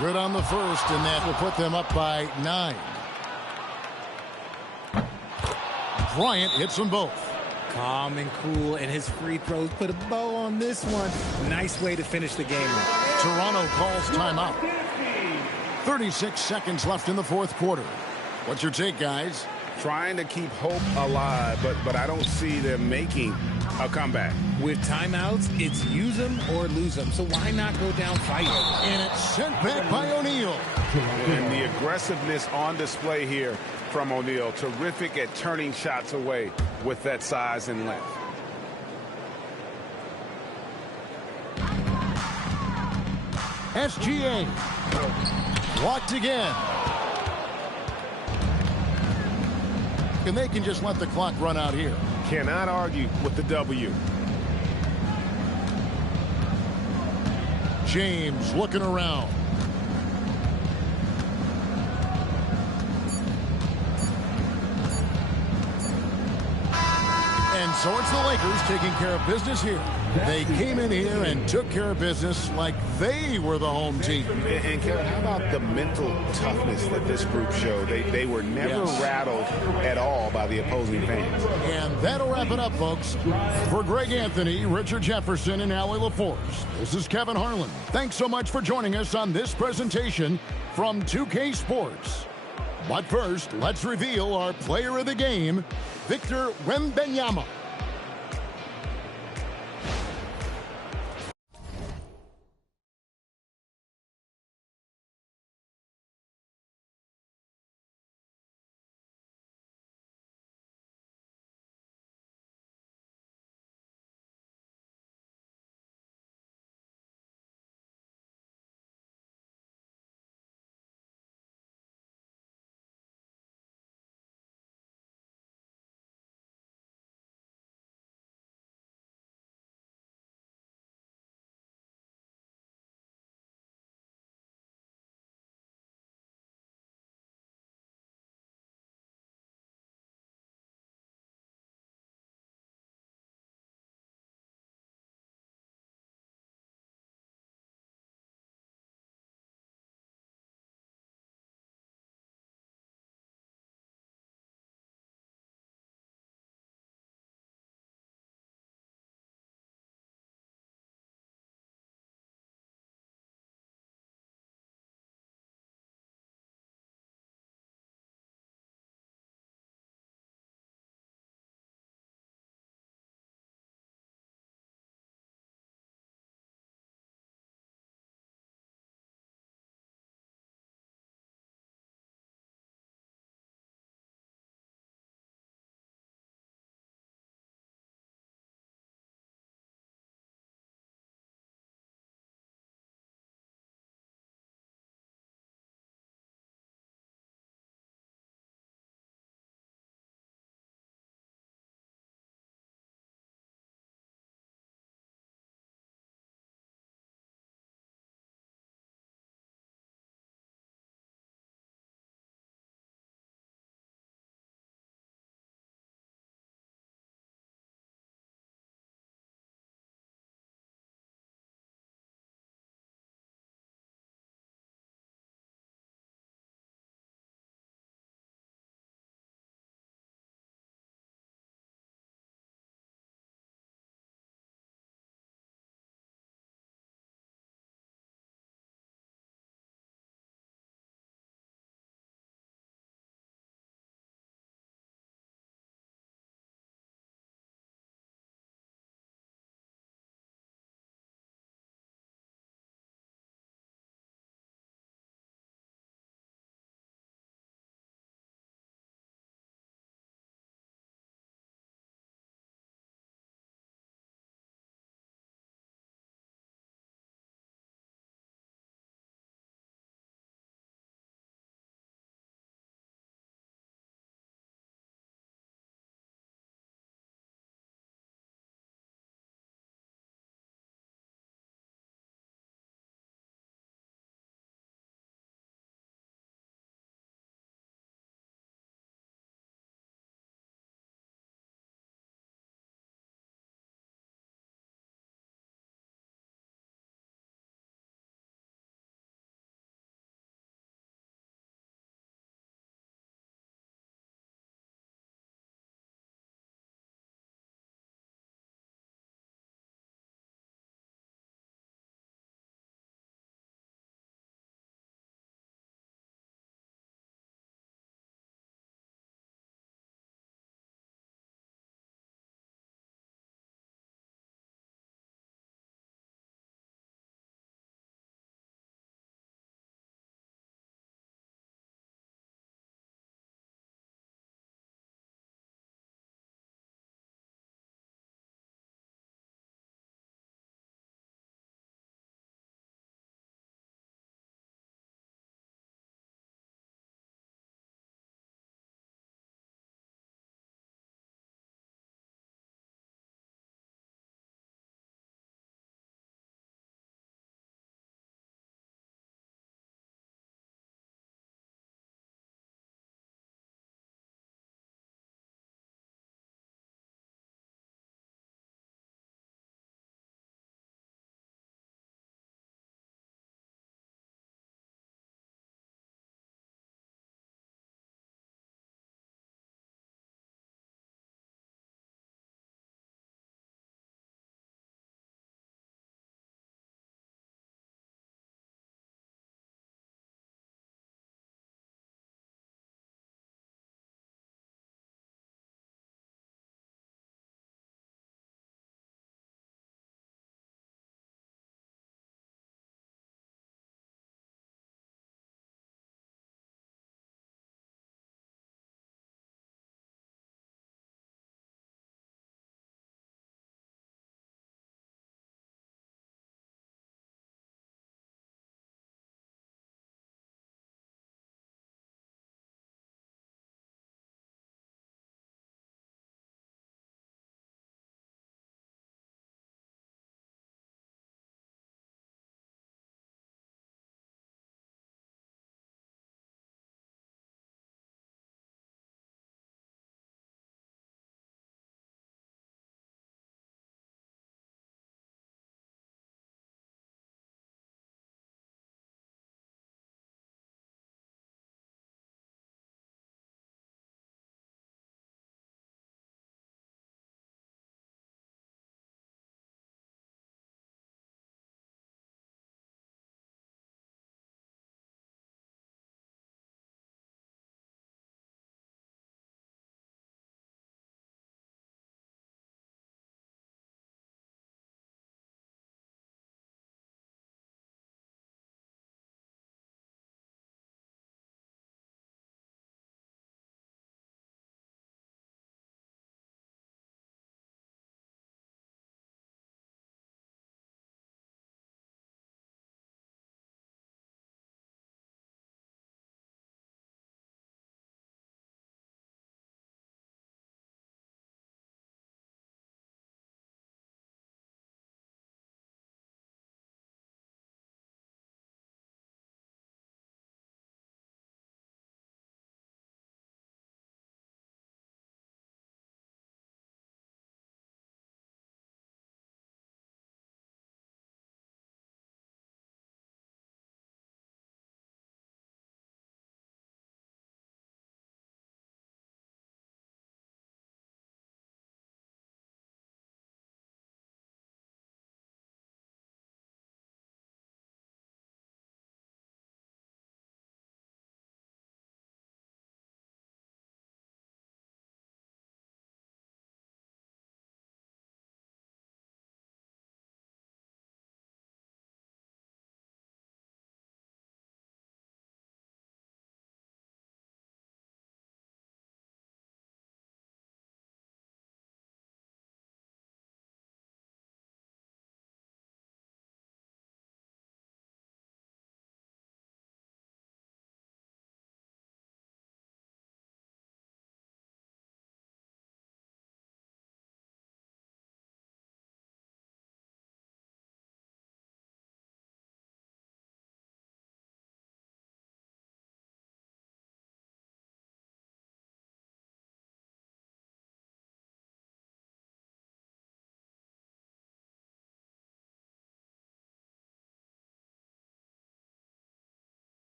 Good on the first, and that will put them up by 9. Bryant hits them both. Calm and cool, and his free throws put a bow on this one. Nice way to finish the game. Toronto calls timeout. 36 seconds left in the fourth quarter. What's your take, guys? Trying to keep hope alive, but I don't see them making a comeback. With timeouts, it's use them or lose them. So why not go down fighting? And it's sent back by O'Neal. And the aggressiveness on display here from O'Neal. Terrific at turning shots away with that size and length. SGA. Blocked again. And they can just let the clock run out here. Cannot argue with the W. James looking around. And so it's the Lakers taking care of business here. They came in here and took care of business like they were the home team. And Kevin, how about the mental toughness that this group showed? They were never rattled at all by the opposing fans. And that'll wrap it up, folks. For Greg Anthony, Richard Jefferson, and Allie LaForce, this is Kevin Harlan. Thanks so much for joining us on this presentation from 2K Sports. But first, let's reveal our player of the game, Victor Wembanyama.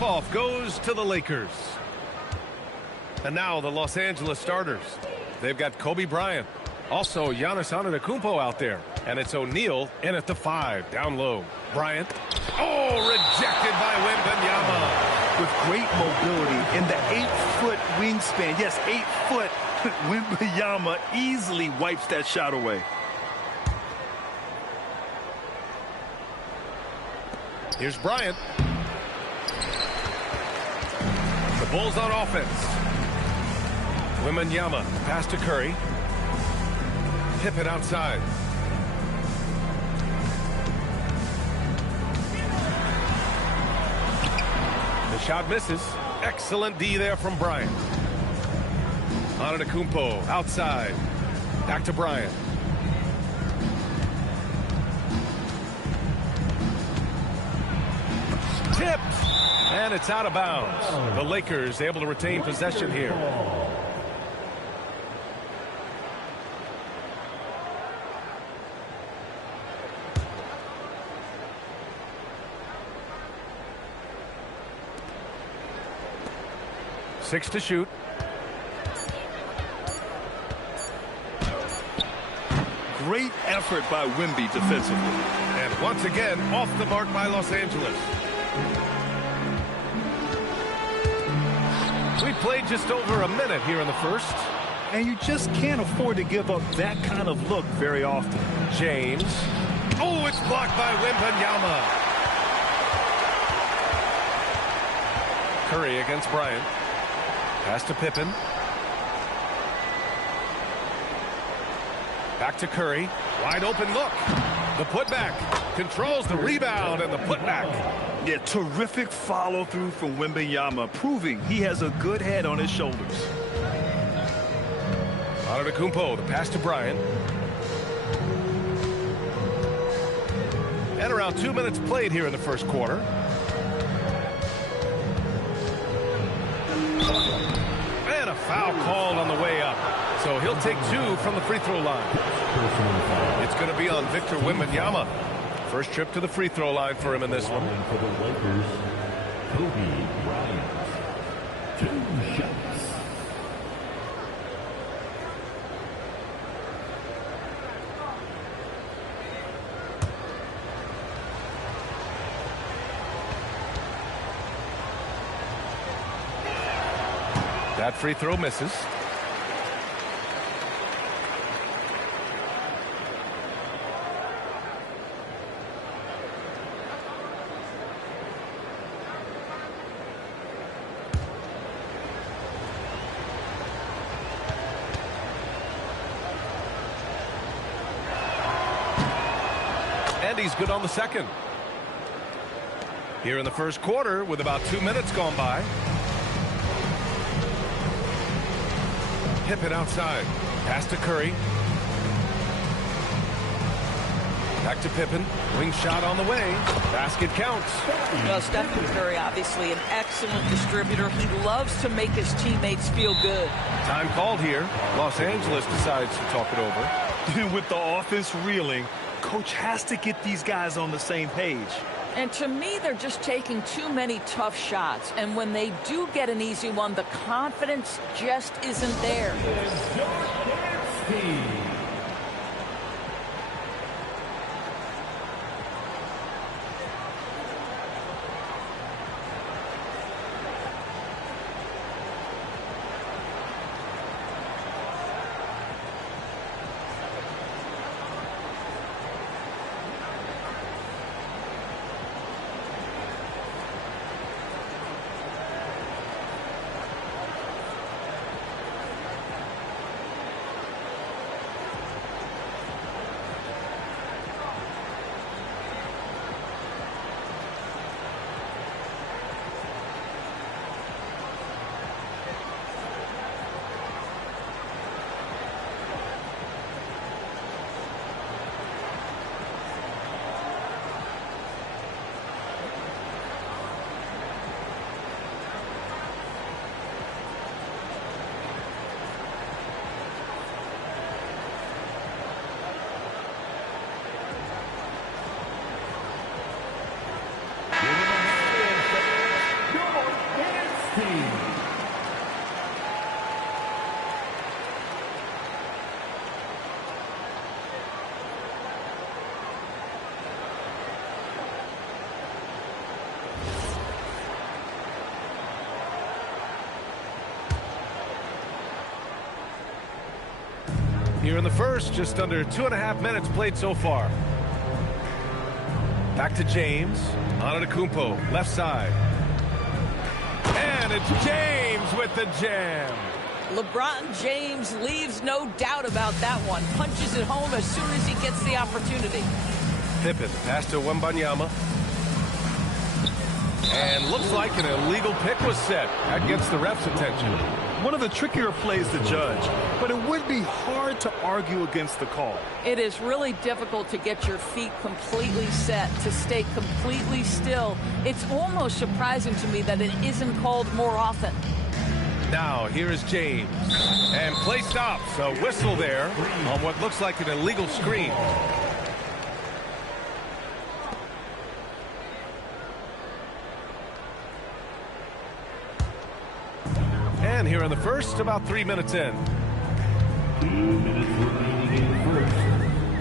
tip-off goes to the Lakers. And now the Los Angeles starters. They've got Kobe Bryant. Also, Giannis Antetokounmpo out there. And it's O'Neal in at the 5, down low. Bryant. Oh, rejected by Wembanyama. With great mobility in the 8-foot wingspan. Yes, 8 foot. Wembanyama easily wipes that shot away. Here's Bryant. The Bulls on offense. Wembanyama, pass to Curry. Pippen outside. The shot misses. Excellent D there from Bryant. Antetokounmpo outside. Back to Bryant. Tipped. And it's out of bounds. The Lakers able to retain possession here. Six to shoot. Great effort by Wemby defensively. And once again, off the mark by Los Angeles. We played just over a minute here in the first. And you just can't afford to give up that kind of look very often. James. Oh, it's blocked by Wembanyama. Curry against Bryant. Pass to Pippen. Back to Curry. Wide open look. The putback. Controls the rebound and the putback. Yeah, terrific follow through from Wembanyama, proving he has a good head on his shoulders. Antetokounmpo, the pass to Bryant. And around 2 minutes played here in the first quarter. And a foul called on the way up. So he'll take 2 from the free throw line. It's going to be on Victor Wembanyama. First trip to the free throw line for him in this one. For the Lakers, Kobe Bryant. 2 shots. That free throw misses. And he's good on the second. Here in the first quarter with about 2 minutes gone by. Pippen outside. Pass to Curry. Back to Pippen. Wing shot on the way. Basket counts. Well, Stephen Curry, obviously an excellent distributor. He loves to make his teammates feel good. Time called here. Los Angeles decides to talk it over. With the offense reeling, coach has to get these guys on the same page. And to me, they're just taking too many tough shots. And when they do get an easy one, the confidence just isn't there. here in the first. Just under 2.5 minutes played so far. Back to James. Antetokounmpo, left side. And it's James with the jam. LeBron James leaves no doubt about that one. Punches it home as soon as he gets the opportunity. Pippen, pass to Wembanyama. And looks like an illegal pick was set. That gets the ref's attention. One of the trickier plays to judge, but it would be hard to argue against the call. It is really difficult to get your feet completely set, to stay completely still. It's almost surprising to me that it isn't called more often. Now, here is James. And play stops. A whistle there on what looks like an illegal screen. And here in the first, about 3 minutes in.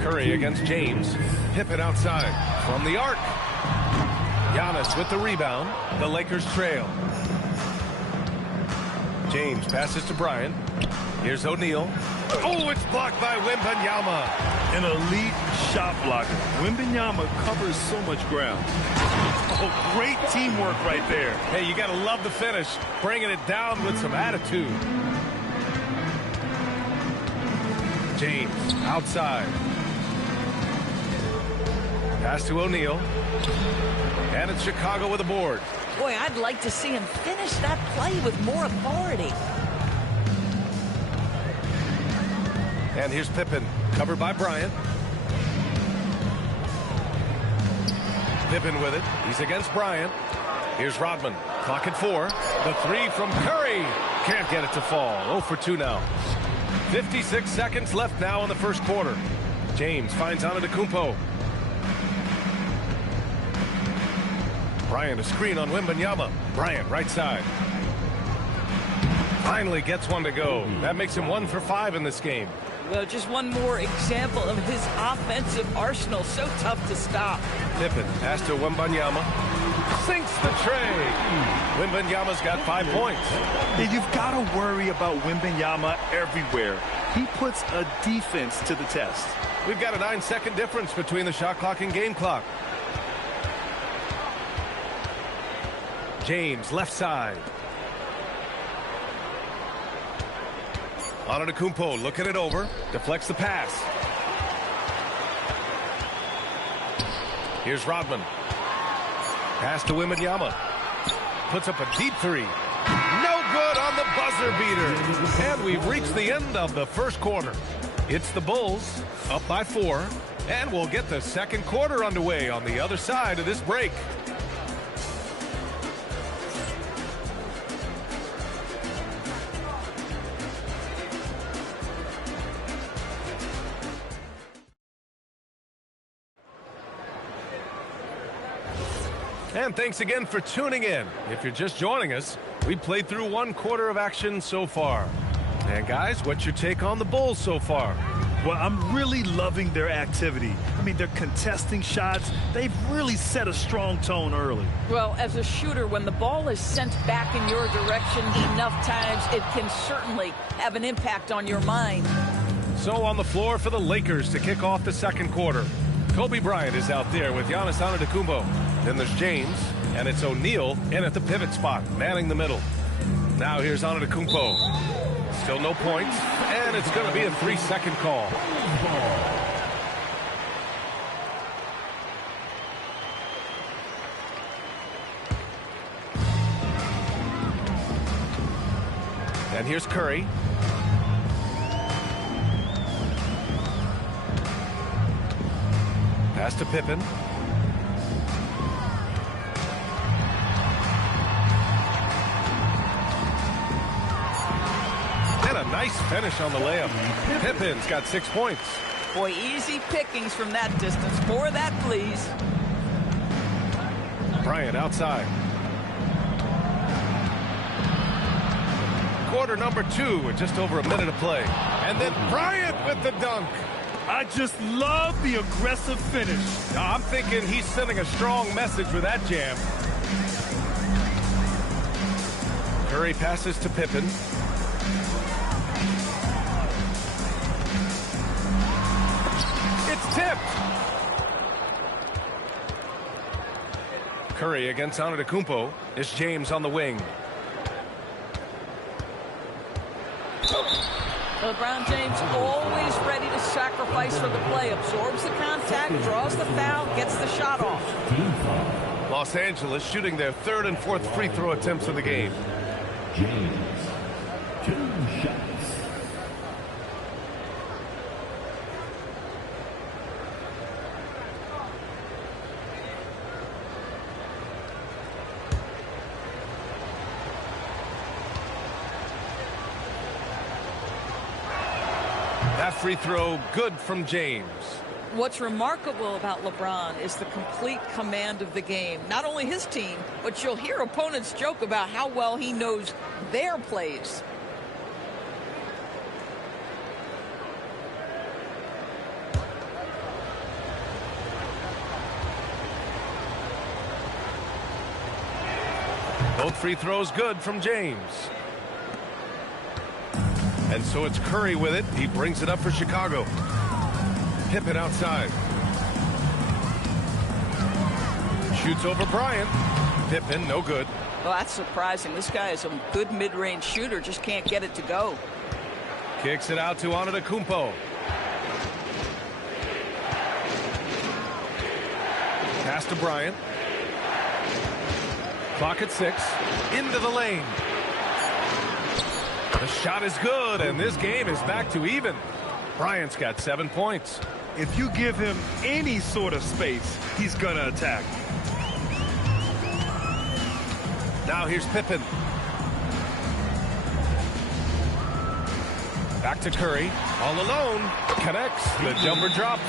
Curry against James. Pippen outside from the arc. Giannis with the rebound. The Lakers trail. James passes to Bryant. Here's O'Neal. Oh, it's blocked by Wembanyama. An elite shot blocker. Wembanyama covers so much ground. Oh, great teamwork right there. Hey, you got to love the finish. Bringing it down with some attitude. James outside. Pass to O'Neal. And it's Chicago with a board. Boy, I'd like to see him finish that play with more authority. And here's Pippen, covered by Bryant. Pippen with it. He's against Bryant. Here's Rodman. Clock at 4. The three from Curry. Can't get it to fall. 0 for 2 now. 56 seconds left now in the first quarter. James finds Antetokounmpo. Bryant a screen on Wembanyama. Bryant right side. Finally gets one to go. That makes him 1 for 5 in this game. Well, just one more example of his offensive arsenal. So tough to stop. Pippen pass to Wembanyama. Sinks the tray. Wembanyama's got 5 points. And you've got to worry about Wembanyama everywhere. He puts a defense to the test. We've got a 9-second difference between the shot clock and game clock. James, left side. Antetokounmpo looking it over. Deflects the pass. Here's Rodman. Pass to Wembanyama. Puts up a deep three. No good on the buzzer beater. And we've reached the end of the first quarter. It's the Bulls up by 4. And we'll get the second quarter underway on the other side of this break. And thanks again for tuning in. If you're just joining us, we played through 1 quarter of action so far. And guys, what's your take on the Bulls so far? Well, I'm really loving their activity. I mean, they're contesting shots. They've really set a strong tone early. Well, as a shooter, when the ball is sent back in your direction enough times, it can certainly have an impact on your mind. So on the floor for the Lakers to kick off the second quarter. Kobe Bryant is out there with Giannis Antetokounmpo. Then there's James, and it's O'Neal in at the pivot spot, manning the middle. Now here's Antetokounmpo. Still no points, and it's going to be a 3-second call. And here's Curry. Pass to Pippen. And a nice finish on the layup. Pippen's got 6 points. Boy, easy pickings from that distance. More of that, please. Bryant outside. Quarter number 2 with just over a minute to play. And then Bryant with the dunk. I just love the aggressive finish. Now, I'm thinking he's sending a strong message with that jam. Curry passes to Pippen. tipped. Curry against Antetokounmpo. It's James on the wing. LeBron James always ready to sacrifice for the play. Absorbs the contact, draws the foul, gets the shot off. Los Angeles shooting their third and fourth free throw attempts of the game. James, 2 shots. That free throw good from James. What's remarkable about LeBron is the complete command of the game. Not only his team, but you'll hear opponents joke about how well he knows their plays. Both free throws good from James. And so it's Curry with it. He brings it up for Chicago. Pippen outside. Shoots over Bryant. Pippen, no good. Well, that's surprising. This guy is a good mid-range shooter, just can't get it to go. Kicks it out to Antetokounmpo. Pass to Bryant. Clock at 6. Into the lane. The shot is good, and this game is back to even. Bryant's got 7 points. If you give him any sort of space, he's going to attack. Now here's Pippen. Back to Curry. All alone. Connects. The jumper drops.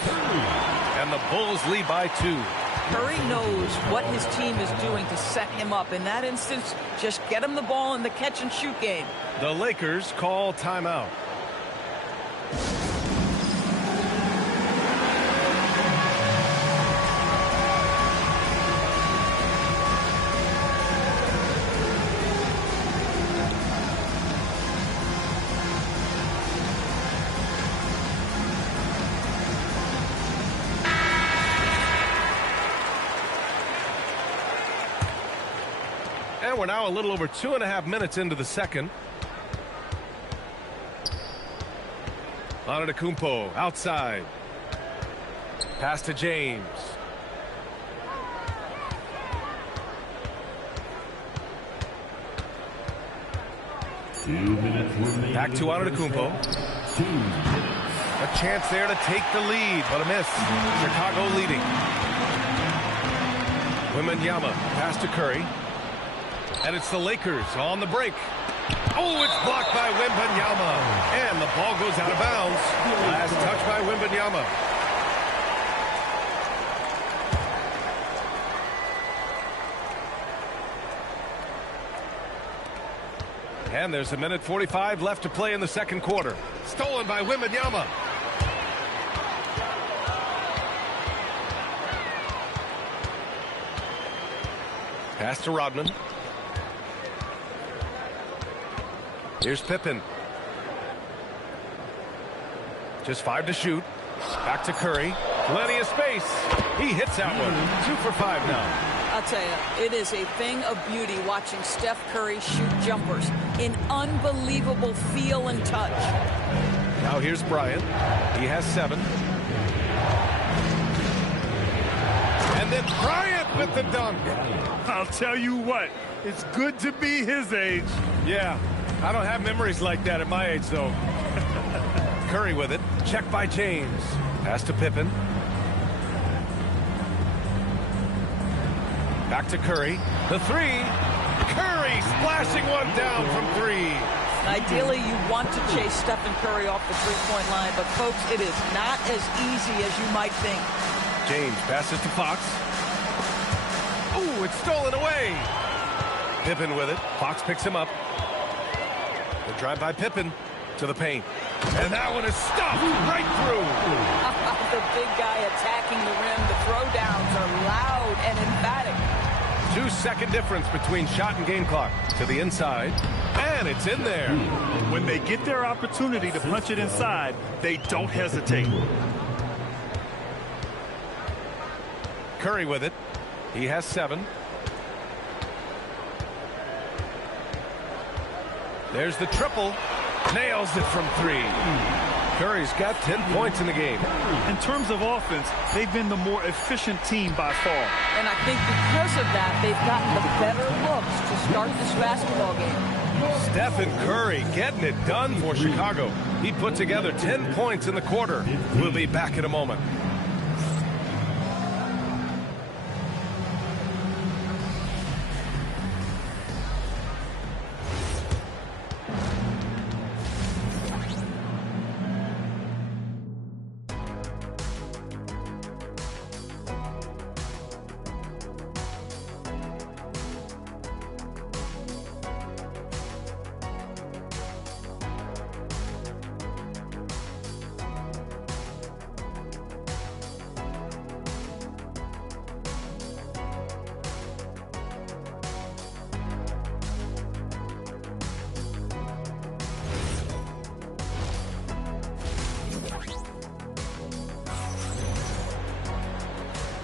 And the Bulls lead by 2. Curry knows what his team is doing to set him up. In that instance, just get him the ball in the catch-and-shoot game. The Lakers call timeout. And we're now a little over 2.5 minutes into the second. Antetokounmpo outside. Pass to James. Back to Antetokounmpo. A chance there to take the lead, but a miss. Chicago leading. Wembanyama pass to Curry. And it's the Lakers on the break. Oh, it's blocked by Wembanyama. And the ball goes out of bounds. Last touch by Wembanyama. And there's 1:45 left to play in the second quarter. Stolen by Wembanyama. Pass to Rodman. Here's Pippen. Just 5 to shoot. Back to Curry. Plenty of space. He hits that one. 2 for 5 now. I'll tell you, it is a thing of beauty watching Steph Curry shoot jumpers. An unbelievable feel and touch. Now here's Bryant. He has 7. And then Bryant with the dunk. I'll tell you what, it's good to be his age. Yeah. I don't have memories like that at my age, though. Curry with it. Check by James. Pass to Pippen. Back to Curry. The 3. Curry splashing one down from 3. Ideally, you want to chase Stephen Curry off the three-point line, but, folks, it is not as easy as you might think. James passes to Fox. Ooh, it's stolen away. Pippen with it. Fox picks him up. The drive by Pippen to the paint. And that one is stuffed right through. The big guy attacking the rim. The throwdowns are loud and emphatic. 2-second difference between shot and game clock. To the inside. And it's in there. When they get their opportunity to punch it inside, they don't hesitate. Curry with it. He has 7. There's the triple. Nails it from 3. Curry's got 10 points in the game. In terms of offense, they've been the more efficient team by far. And I think because of that, they've gotten the better looks to start this basketball game. Stephen Curry getting it done for Chicago. He put together 10 points in the quarter. We'll be back in a moment.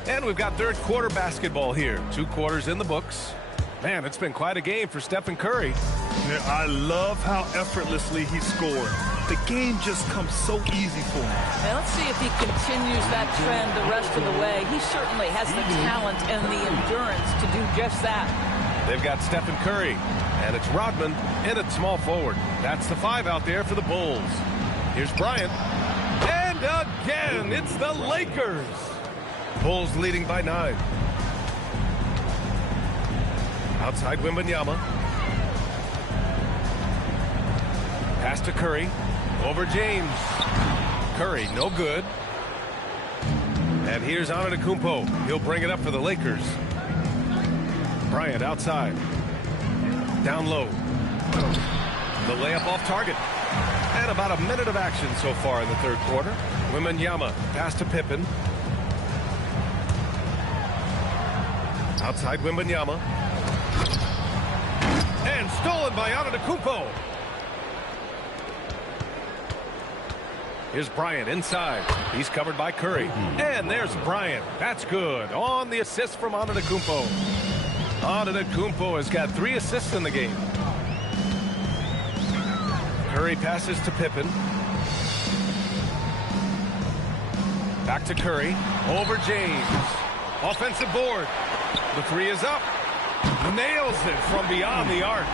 And we've got third quarter basketball here. 2 quarters in the books. Man, it's been quite a game for Stephen Curry. Yeah, I love how effortlessly he scored. The game just comes so easy for him. Now let's see if he continues that trend the rest of the way. He certainly has the talent and the endurance to do just that. They've got Stephen Curry, and it's Rodman in at small forward. That's the 5 out there for the Bulls. Here's Bryant. And again, it's the Lakers. Bulls leading by 9. Outside Wembanyama. Pass to Curry. Over James. Curry, no good. And here's Antetokounmpo. He'll bring it up for the Lakers. Bryant outside. Down low. The layup off target. And about a minute of action so far in the third quarter. Wembanyama. Pass to Pippen. Outside Wembanyama. And stolen by Antetokounmpo. Here's Bryant inside. He's covered by Curry. And there's Bryant. That's good. On the assist from Antetokounmpo. Antetokounmpo has got 3 assists in the game. Curry passes to Pippen. Back to Curry. Over James. Offensive board. The 3 is up. Nails it from beyond the arc.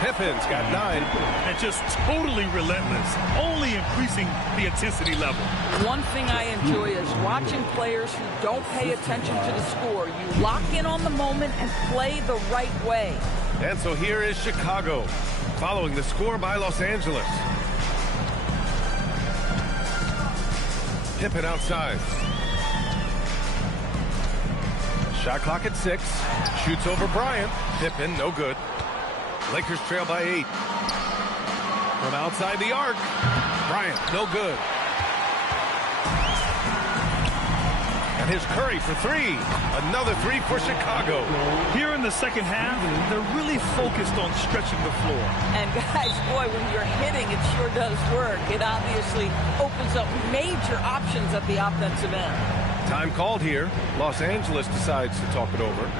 Pippen's got 9. And just totally relentless, only increasing the intensity level. One thing I enjoy is watching players who don't pay attention to the score. You lock in on the moment and play the right way. And so here is Chicago, following the score by Los Angeles. Pippen outside. Shot clock at 6. Shoots over Bryant. Pippen, no good. Lakers trail by 8. From outside the arc. Bryant, no good. And here's Curry for 3. Another 3 for Chicago. Here in the second half, they're really focused on stretching the floor. And guys, boy, when you're hitting, it sure does work. It obviously opens up major options at the offensive end. Time called here. Los Angeles decides to talk it over.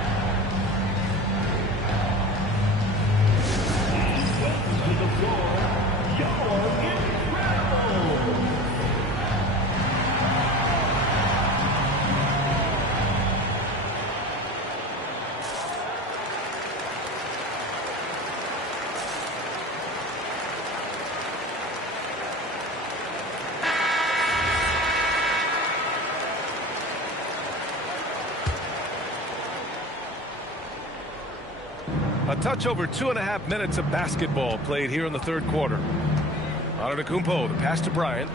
A touch over 2.5 minutes of basketball played here in the third quarter. Antetokounmpo, the pass to Bryant.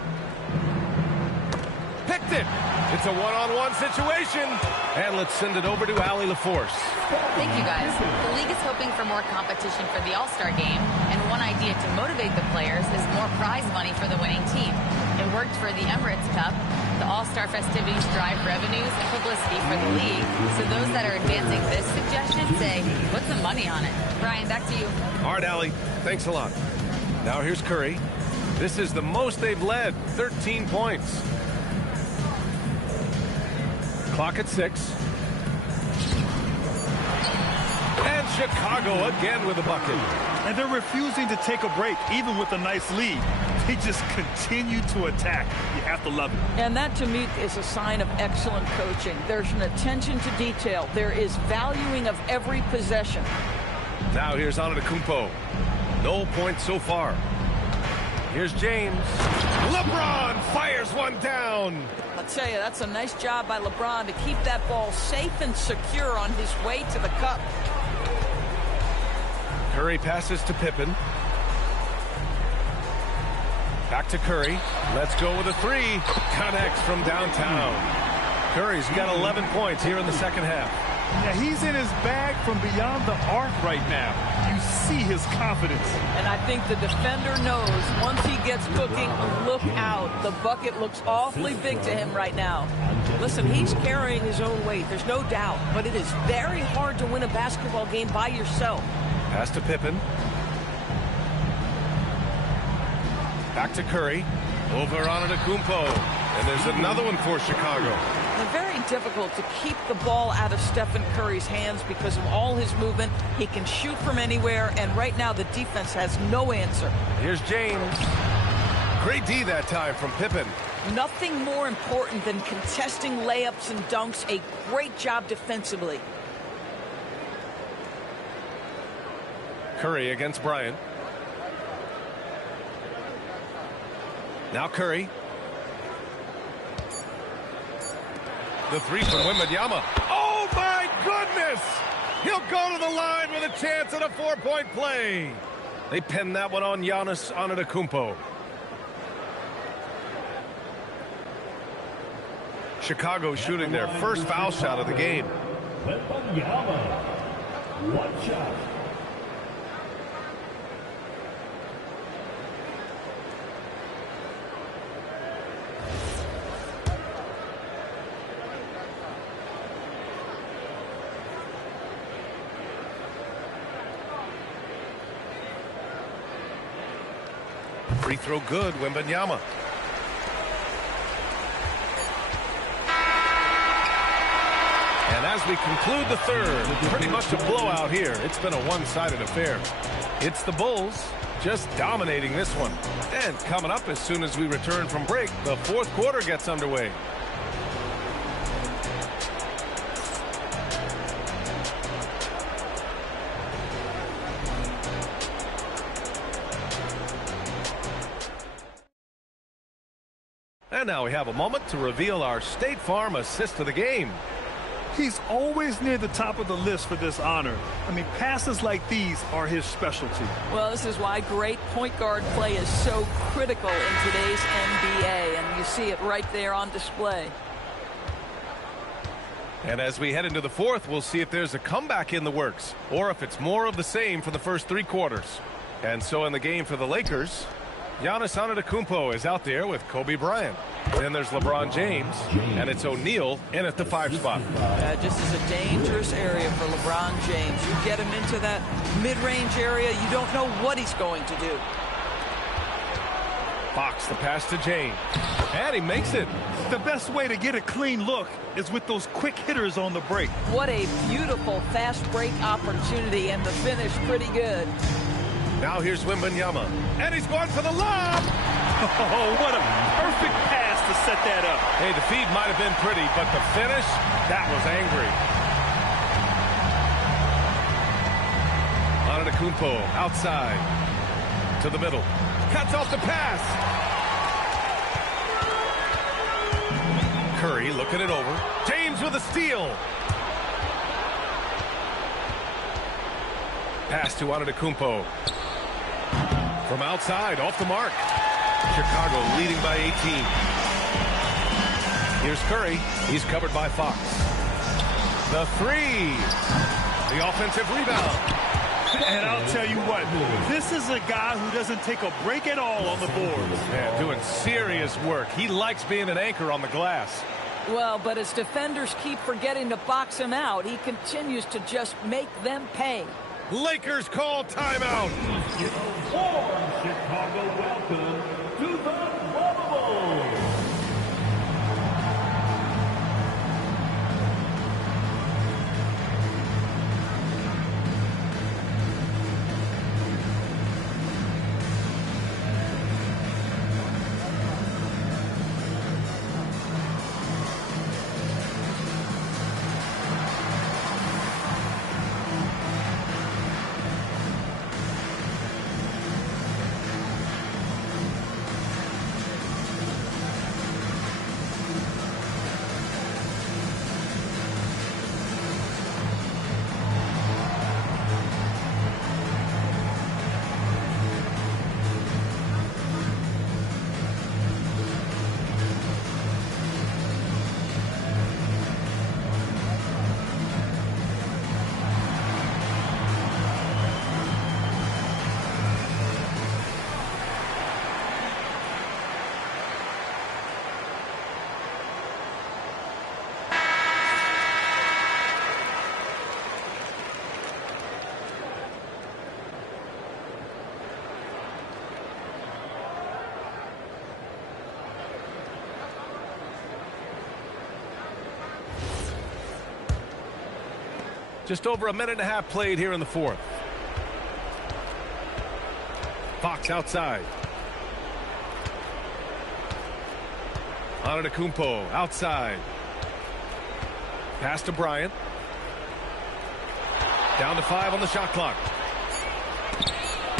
Picked it. It's a one-on-one situation. And let's send it over to Allie LaForce. Thank you, guys. The league is hoping for more competition for the All-Star game, and one idea to motivate the players is more prize money for the winning team. It worked for the Emirates Cup. The All-Star festivities drive revenues and publicity for the league, so those that are advancing this suggestion say, put some money on it. Brian, back to you. All right, Allie. Thanks a lot. Now here's Curry. This is the most they've led, 13 points. Clock at 6. And Chicago again with a bucket. And they're refusing to take a break, even with a nice lead. They just continue to attack. You have to love it. And that, to me, is a sign of excellent coaching. There's an attention to detail. There is valuing of every possession. Now here's Antetokounmpo. No points so far. Here's James. LeBron fires one down. I'll tell you, that's a nice job by LeBron to keep that ball safe and secure on his way to the cup. Curry passes to Pippen. Back to Curry. Let's go with a three. Connects from downtown. Curry's got 11 points here in the second half. Yeah, he's in his bag from beyond the arc right now. You see his confidence. And I think the defender knows once he gets cooking, look out. The bucket looks awfully big to him right now. Listen, he's carrying his own weight. There's no doubt. But it is very hard to win a basketball game by yourself. Pass to Pippen. Back to Curry. Over Antetokounmpo. And there's another one for Chicago. And very difficult to keep the ball out of Stephen Curry's hands because of all his movement. He can shoot from anywhere, and right now the defense has no answer. Here's James. Great D that time from Pippen. Nothing more important than contesting layups and dunks. A great job defensively. Curry against Bryant. Now Curry. The three from Wembanyama. Oh, my goodness! He'll go to the line with a chance at a 4-point play. They pinned that one on Giannis Antetokounmpo. Chicago shooting their first foul shot of the game. Wembanyama. One shot. Free throw good, Wembanyama. And as we conclude the third, pretty much a blowout here. It's been a one-sided affair. It's the Bulls just dominating this one. And coming up as soon as we return from break, the fourth quarter gets underway. And now we have a moment to reveal our State Farm assist of the game. He's always near the top of the list for this honor. I mean, passes like these are his specialty. Well, this is why great point guard play is so critical in today's NBA, and you see it right there on display. And as we head into the fourth, we'll see if there's a comeback in the works, or if it's more of the same for the first three quarters. And so in the game for the Lakers, Giannis Antetokounmpo is out there with Kobe Bryant. Then there's LeBron James, and it's O'Neal in at the 5 spot. Just is a dangerous area for LeBron James. You get him into that mid-range area, you don't know what he's going to do. Fox the pass to James, and he makes it. The best way to get a clean look is with those quick hitters on the break. What a beautiful fast break opportunity, and the finish pretty good. Now here's Wembanyama, and he's going for the lob. Oh, what a perfect pass to set that up. Hey, the feed might have been pretty, but the finish, that was angry. Antetokounmpo outside to the middle. Cuts off the pass. Curry looking it over. James with a steal. Pass to Antetokounmpo. From outside, off the mark. Chicago leading by 18. Here's Curry. He's covered by Fox. The three. The offensive rebound. And I'll tell you what, this is a guy who doesn't take a break at all on the boards. Yeah, doing serious work. He likes being an anchor on the glass. Well, but as defenders keep forgetting to box him out, he continues to just make them pay. Lakers call timeout. Chicago, welcome to the Bubble. Just over a minute and a half played here in the fourth. Fox outside. Antetokounmpo outside. Pass to Bryant. Down to 5 on the shot clock.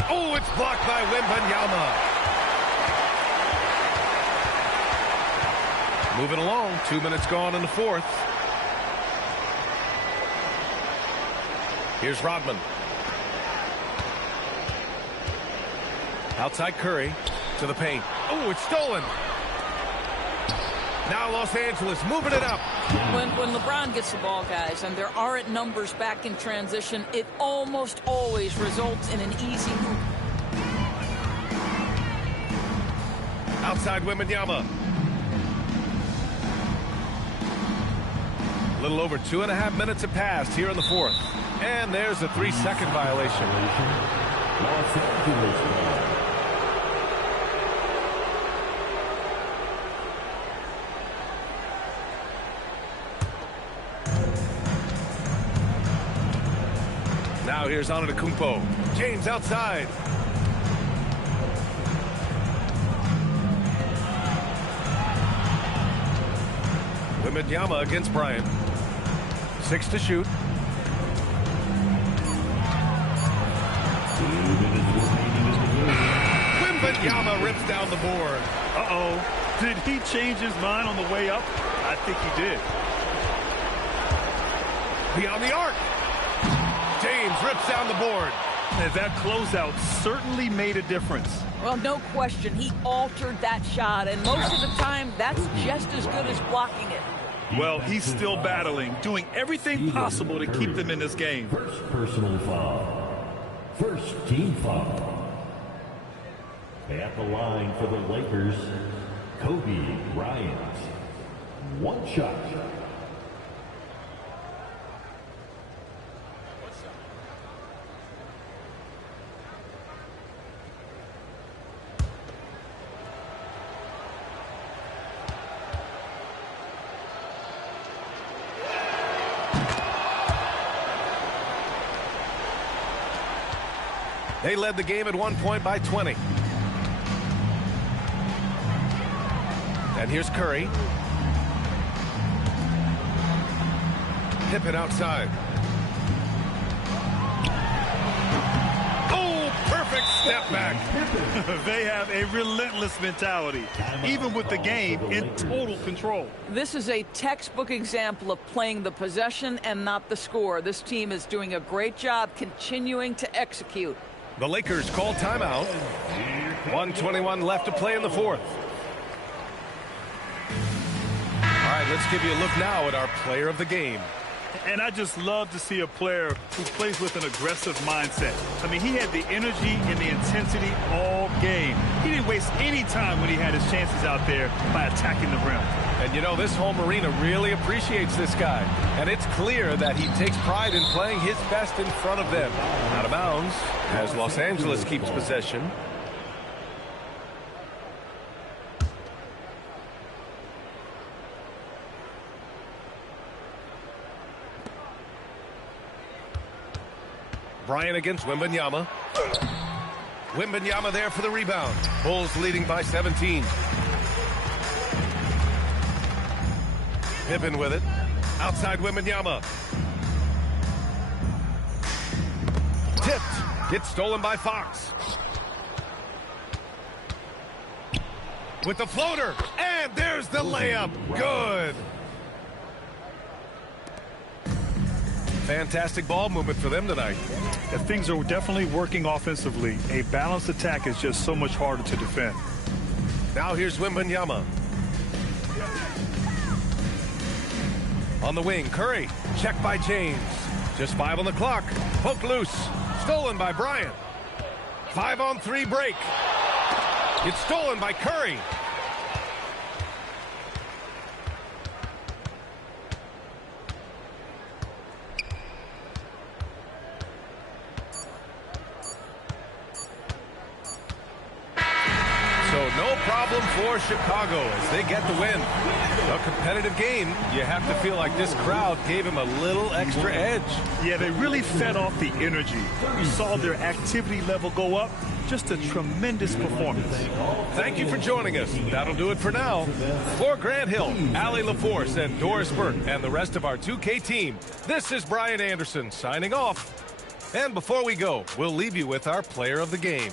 Oh, it's blocked by Wembanyama. Moving along, 2 minutes gone in the fourth. Here's Rodman. Outside Curry to the paint. Oh, it's stolen. Now Los Angeles moving it up. When LeBron gets the ball, guys, and there aren't numbers back in transition, it almost always results in an easy move. Outside Wembanyama. A little over 2.5 minutes have passed here in the fourth. And there's a 3-second violation. Los Angeles. Now here's Antetokounmpo. James outside. Wembanyama against Bryant. 6 to shoot. Wembanyama rips down the board. Uh-oh. Did he change his mind on the way up? I think he did. Beyond the arc. James rips down the board. And that closeout certainly made a difference. Well, no question. He altered that shot, and most of the time, that's just as good as blocking it. Well, he's still battling, doing everything possible to keep them in this game. First personal foul. First team foul. At the line for the Lakers, Kobe Bryant. 1 shot. They led the game at 1 point by 20. And here's Curry. Pippen outside. Oh, perfect step back. They have a relentless mentality, even with the game in total control. This is a textbook example of playing the possession and not the score. This team is doing a great job continuing to execute. The Lakers call timeout. 1:21 left to play in the fourth. All right, let's give you a look now at our player of the game. And I just love to see a player who plays with an aggressive mindset. I mean, he had the energy and the intensity all game. He didn't waste any time when he had his chances out there by attacking the rim. And you know, this home arena really appreciates this guy. And it's clear that he takes pride in playing his best in front of them. Out of bounds as Los Angeles keeps possession. Bryant against Wembanyama. Wembanyama there for the rebound. Bulls leading by 17. Pippen with it. Outside Wembanyama. Tipped. Gets stolen by Fox. With the floater. And there's the layup. Good. Fantastic ball movement for them tonight. Yeah, things are definitely working offensively. A balanced attack is just so much harder to defend. Now here's Wembanyama. On the wing, Curry. Checked by James. Just 5 on the clock. Poked loose. Stolen by Bryant. 5-on-3 break. It's stolen by Curry. So no problem for Chicago as they get the win. A competitive game. You have to feel like this crowd gave him a little extra edge. Yeah, they really fed off the energy. You saw their activity level go up. Just a tremendous performance. Thank you for joining us. That'll do it for now. For Grant Hill, Allie LaForce, and Doris Burke, and the rest of our 2K team, this is Brian Anderson signing off. And before we go, we'll leave you with our player of the game.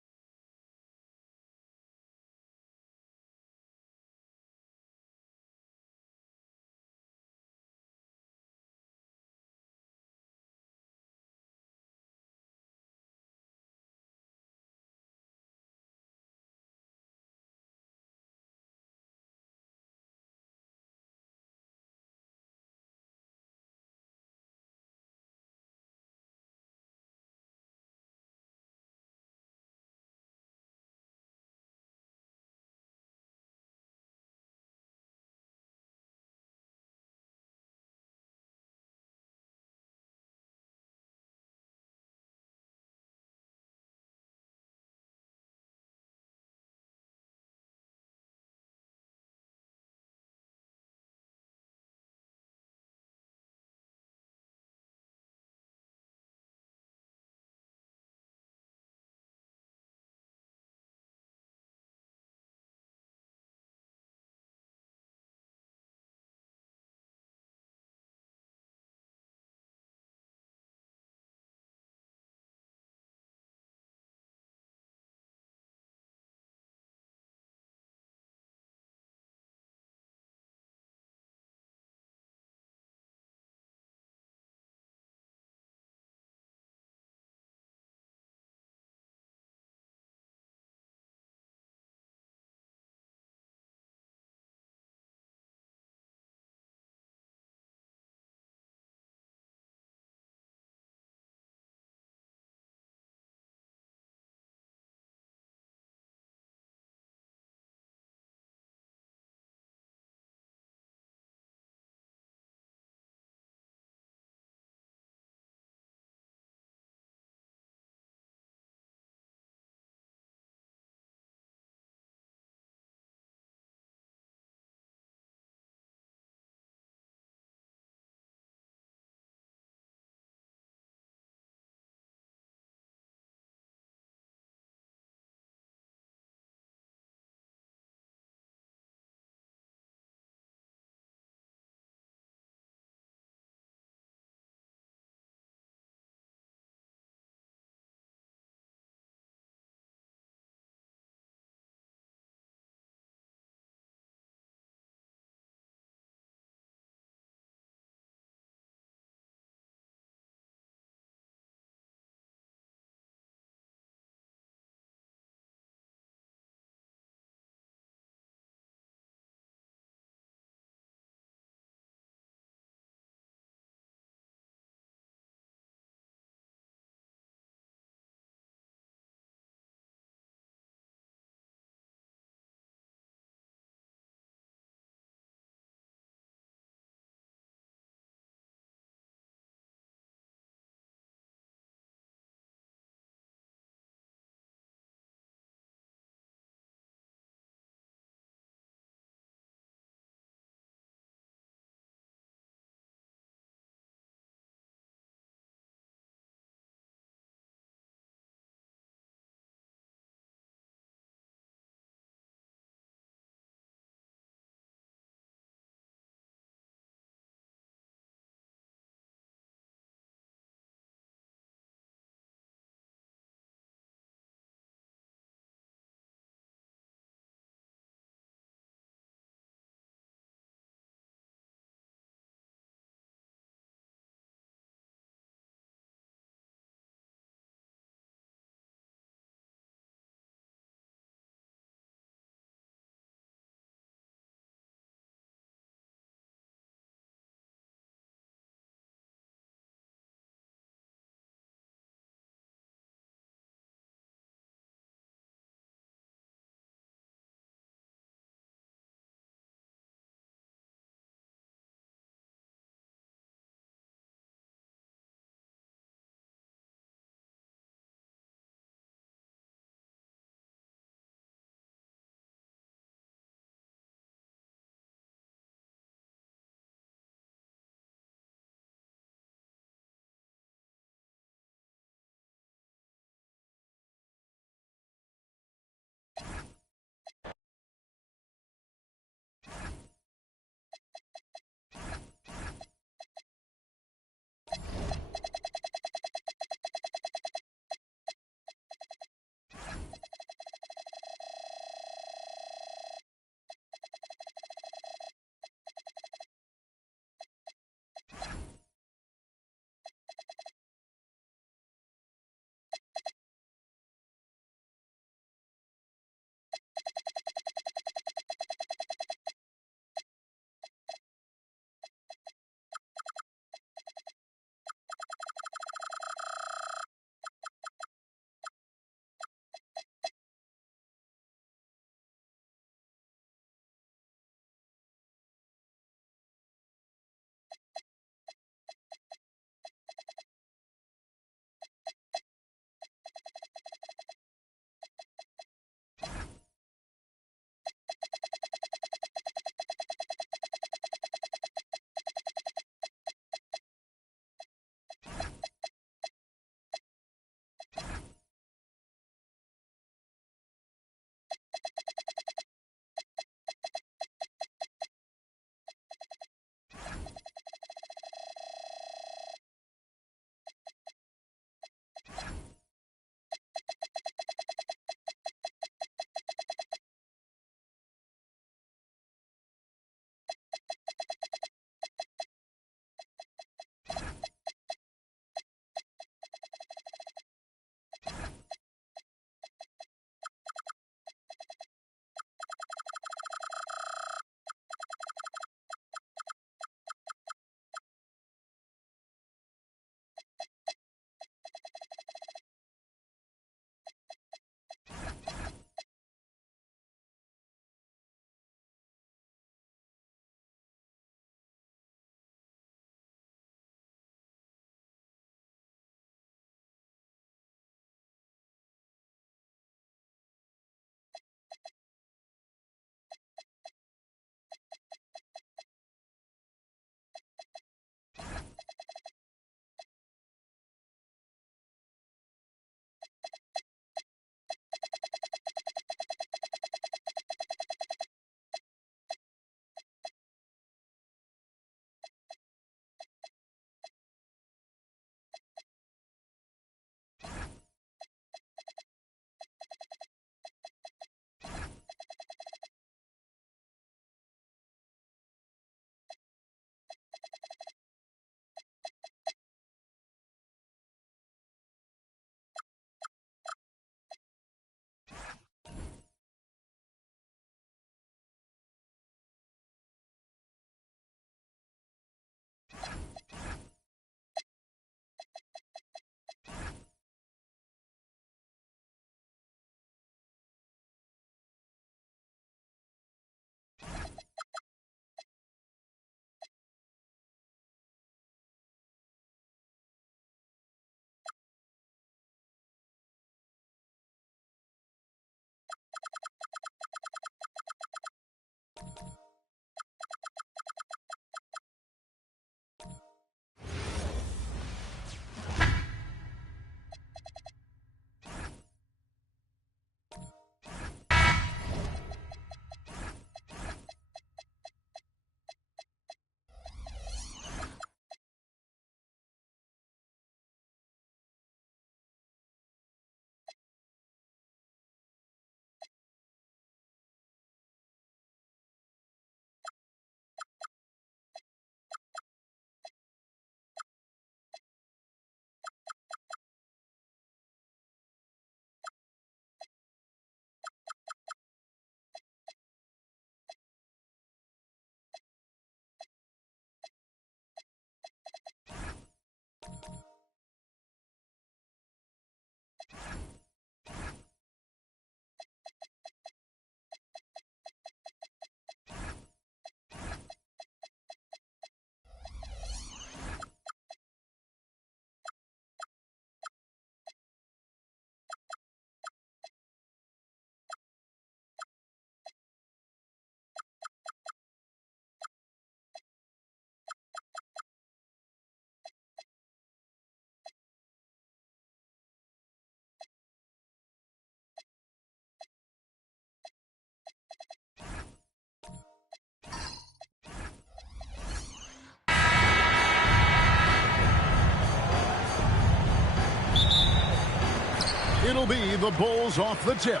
It'll be the Bulls off the tip.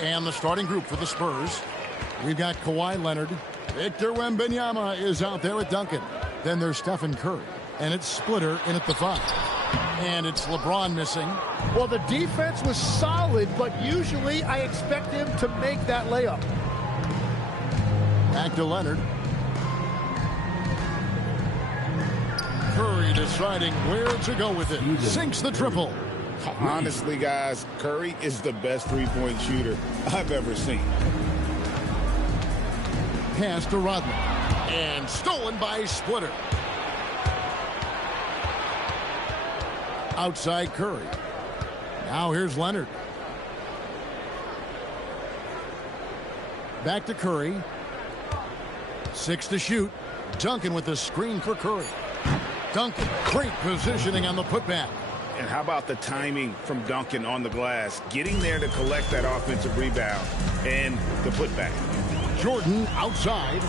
And the starting group for the Spurs. We've got Kawhi Leonard. Victor Wembanyama is out there at Duncan. Then there's Stephen Curry. And it's Splitter in at the 5. And it's LeBron missing. Well, the defense was solid, but usually I expect him to make that layup. Back to Leonard. Curry deciding where to go with it. Sinks the triple. Honestly, guys, Curry is the best three-point shooter I've ever seen. Pass to Rodman. And stolen by Splitter. Outside Curry. Now here's Leonard. Back to Curry. 6 to shoot. Duncan with the screen for Curry. Duncan, great positioning on the putback. And how about the timing from Duncan on the glass? Getting there to collect that offensive rebound and the putback. Jordan outside.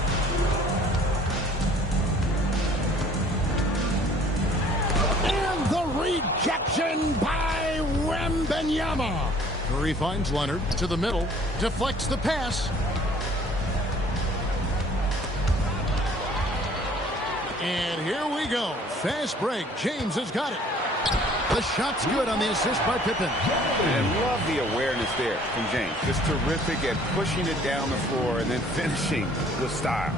And the rejection by Wembanyama. Curry finds Leonard to the middle. Deflects the pass. And here we go. Fast break. James has got it. The shot's good on the assist by Pippen. And love the awareness there from James. Just terrific at pushing it down the floor and then finishing with style.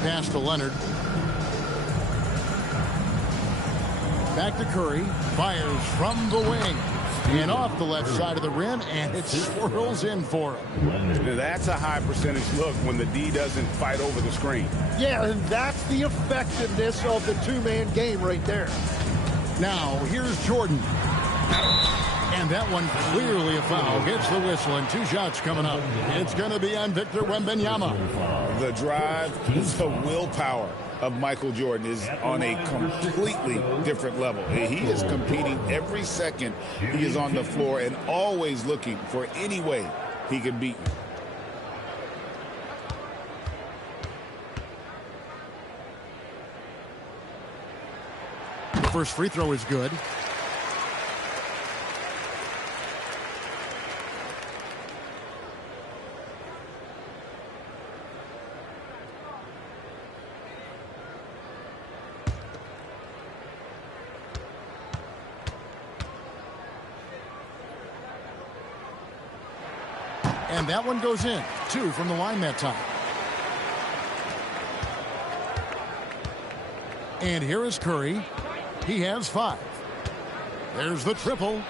Pass to Leonard. Back to Curry. Fires from the wing. And off the left side of the rim, and it swirls in for him. Now that's a high percentage look when the D doesn't fight over the screen. Yeah, and that's the effectiveness of the two-man game right there. Now, here's Jordan. And that one clearly a foul. Gets the whistle, and 2 shots coming up. It's going to be on Victor Wembanyama. The drive, the willpower of Michael Jordan is on a completely different level. He is competing every second he is on the floor and always looking for any way he can beat you. The first free throw is good. And that one goes in. 2 from the line that time. And here is Curry. He has 5. There's the triple.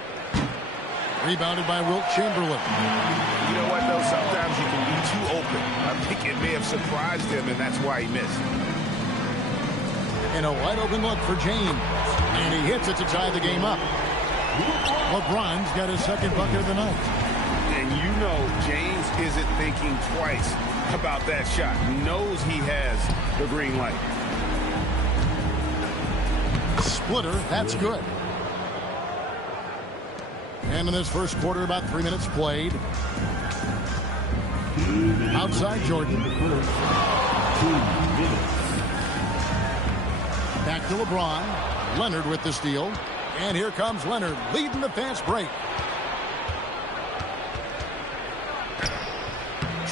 Rebounded by Wilt Chamberlain. You know what, though? Sometimes you can be too open. I think it may have surprised him, and that's why he missed. And a wide open look for James. And he hits it to tie the game up. LeBron's got his second bucket of the night. And you know James isn't thinking twice about that shot. He knows he has the green light. Splitter, that's good. And in this first quarter, about 3 minutes played. Outside Jordan. Back to LeBron. Leonard with the steal. And here comes Leonard leading the fast break.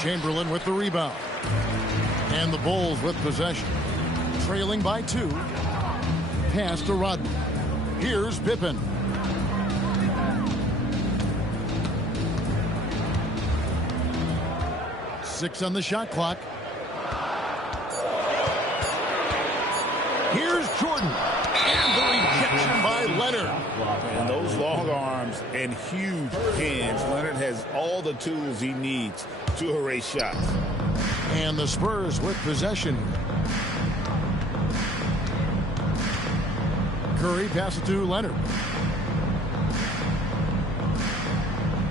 Chamberlain with the rebound. And the Bulls with possession. Trailing by 2. Pass to Rodman. Here's Pippen. Six on the shot clock. Here's Jordan. And the rejection by Leonard. And those long arms and huge hands. Leonard has all the tools he needs to erase shots. And the Spurs with possession. Curry passes to Leonard.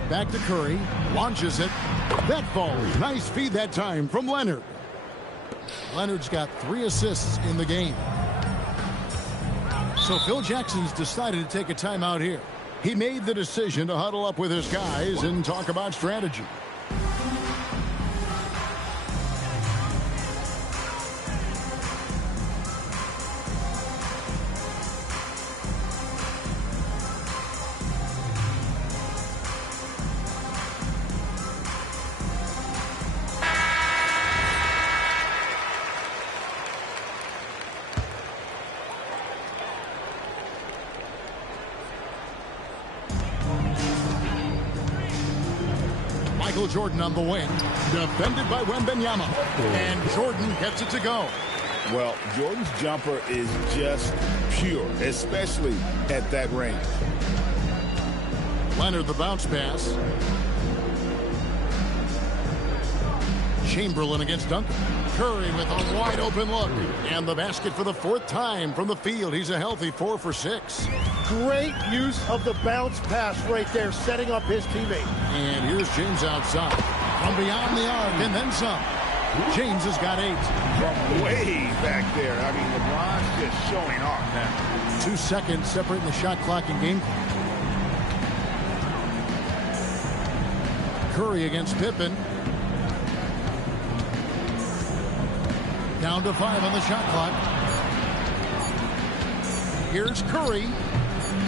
Back to Curry. Launches it. That falls. Nice feed that time from Leonard. Leonard's got 3 assists in the game. So Phil Jackson's decided to take a timeout here. He made the decision to huddle up with his guys and talk about strategy. Michael Jordan on the wing. Defended by Wembanyama. And Jordan gets it to go. Well, Jordan's jumper is just pure, especially at that range. Leonard, the bounce pass. Chamberlain against Duncan. Curry with a wide open look. And the basket for the 4th time from the field. He's a healthy 4 for 6. Great use of the bounce pass right there, setting up his teammate. And here's James outside. From beyond the arc and then some. James has got 8. From way back there. I mean, LeBron's just showing off now. 2 seconds separating the shot clock and game clock. Curry against Pippen. Down to 5 on the shot clock. Here's Curry.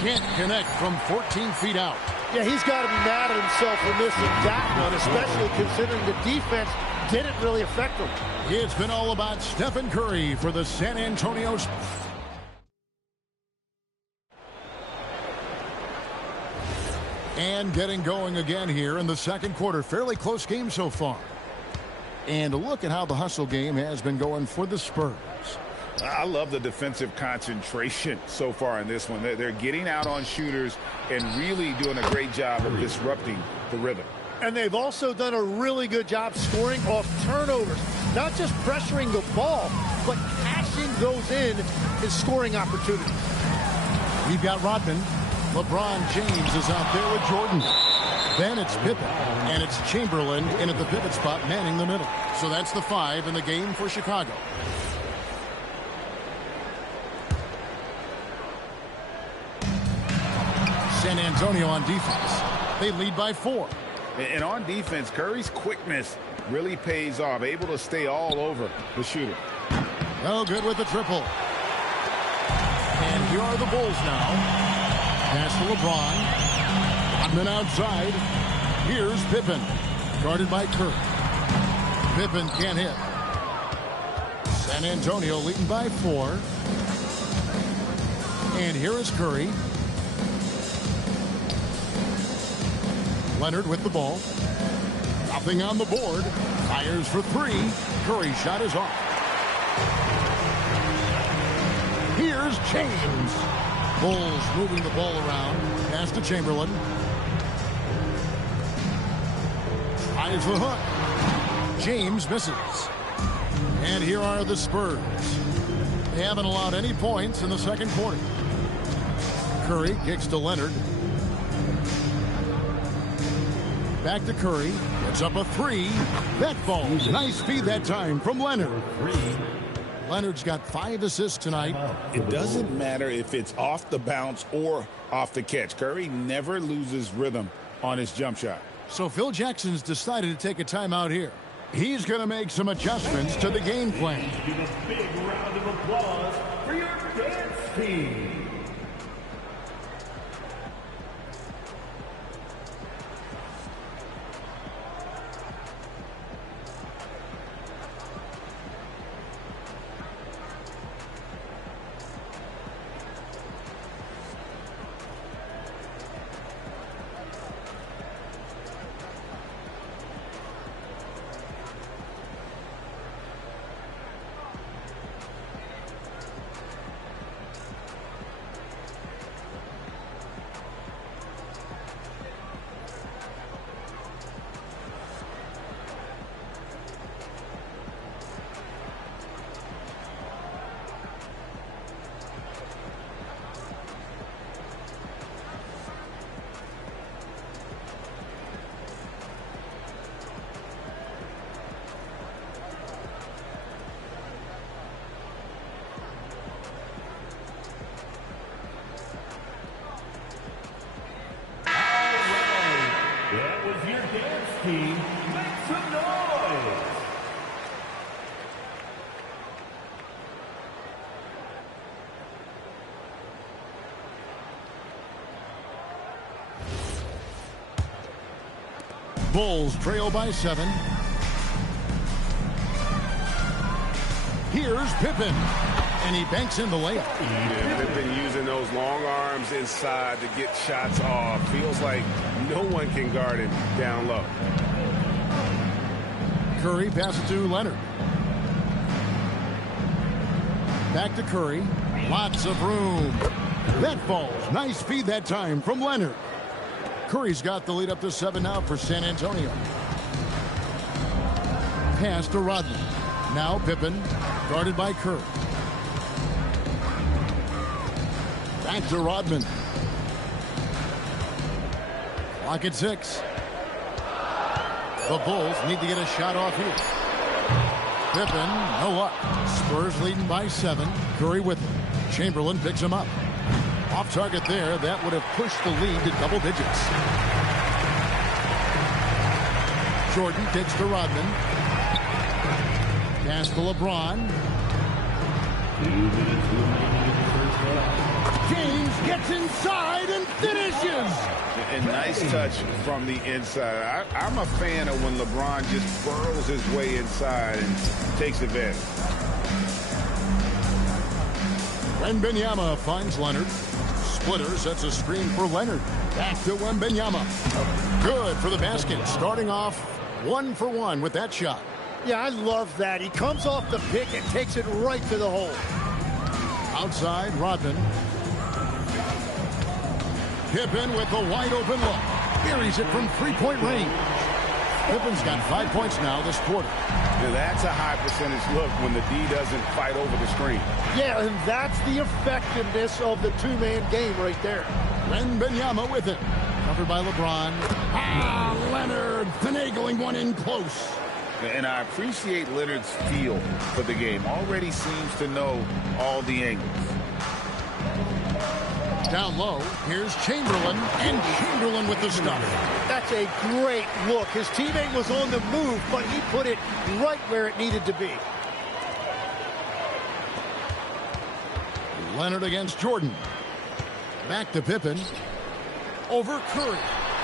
Can't connect from 14 feet out. Yeah, he's got to be mad at himself for missing that one, especially considering the defense didn't really affect him. It's been all about Stephen Curry for the San Antonio Spurs. And getting going again here in the second quarter. Fairly close game so far. And look at how the hustle game has been going for the Spurs. I love the defensive concentration so far in this one. They're getting out on shooters and really doing a great job of disrupting the rhythm. And they've also done a really good job scoring off turnovers. Not just pressuring the ball, but cashing those in scoring opportunities. We've got Rodman. LeBron James is out there with Jordan. Then it's Pippen, and it's Chamberlain in at the pivot spot, manning the middle. So that's the 5 in the game for Chicago. San Antonio on defense. They lead by 4. And on defense, Curry's quickness really pays off, able to stay all over the shooter. Oh, good with the triple. And here are the Bulls now. Pass to LeBron. And then outside, here's Pippen. Guarded by Curry. Pippen can't hit. San Antonio leading by 4. And here is Curry. Leonard with the ball. Nothing on the board. Fires for 3. Curry's shot is off. Here's James. Bulls moving the ball around. Pass to Chamberlain. Tries the hook. James misses. And here are the Spurs. They haven't allowed any points in the second quarter. Curry kicks to Leonard. Back to Curry. It's up a 3. That falls. Nice feed that time from Leonard. Leonard's got 5 assists tonight. It doesn't matter if it's off the bounce or off the catch. Curry never loses rhythm on his jump shot. So Phil Jackson's decided to take a timeout here. He's going to make some adjustments to the game plan. Give a big round of applause for your dance team. That was your dance team. Make some noise. Bulls trail by 7. Here's Pippen. And he banks in the layup. Yeah, they've been using those long arms inside to get shots off. Feels like no one can guard him down low. Curry passes to Leonard. Back to Curry. Lots of room. That falls. Nice feed that time from Leonard. Curry's got the lead up to 7 now for San Antonio. Pass to Rodman. Now Pippen, guarded by Curry. Back to Rodman. Clock at 6. The Bulls need to get a shot off here. Pippen, no luck. Spurs leading by 7. Curry with him. Chamberlain picks him up. Off target there. That would have pushed the lead to double digits. Jordan kicks to Rodman. Pass to LeBron. James gets inside and finishes. And nice touch from the inside. I'm a fan of when LeBron just burrows his way inside and takes advantage. Wembanyama finds Leonard. Splitter sets a screen for Leonard. Back to Wembanyama. Good for the basket. Starting off 1 for 1 with that shot. Yeah, I love that. He comes off the pick and takes it right to the hole. Outside, Rodman. Pippen with the wide open look. Buries it from 3-point range. Pippen's got 5 points now this quarter. Now that's a high percentage look when the D doesn't fight over the screen. Yeah, and that's the effectiveness of the two-man game right there. Wembanyama with it. Covered by LeBron. Leonard finagling one in close. And I appreciate Leonard's feel for the game. Already seems to know all the angles. Down low, here's Chamberlain, and Chamberlain with the stuff. That's a great look. His teammate was on the move, but he put it right where it needed to be. Leonard against Jordan. Back to Pippen. Over Curry.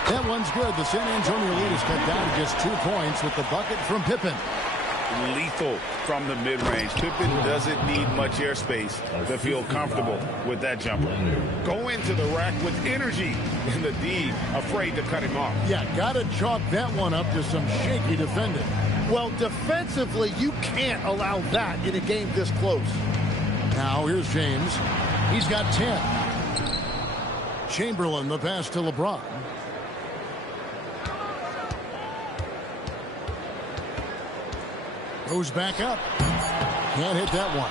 That one's good. The San Antonio lead is cut down to just 2 points with the bucket from Pippen. Lethal from the mid-range. Pippen doesn't need much airspace to feel comfortable with that jumper. Go into the rack with energy, and the D afraid to cut him off. Yeah, gotta chalk that one up to some shaky defending. Well, defensively, you can't allow that in a game this close. Now here's James. He's got 10. Chamberlain the pass to LeBron. Goes back up. Can't hit that one.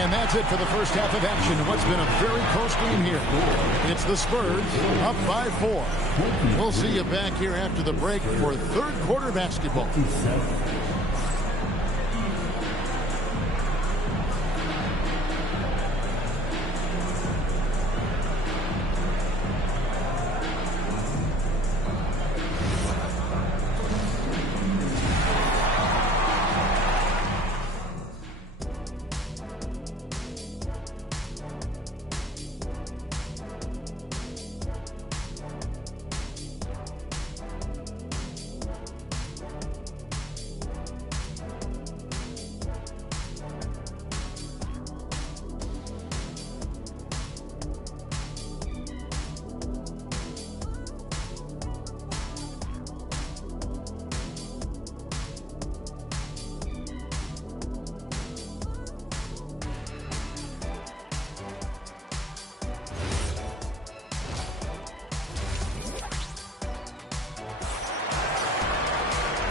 And that's it for the first half of action. What's been a very close game here. It's the Spurs up by 4. We'll see you back here after the break for third quarter basketball.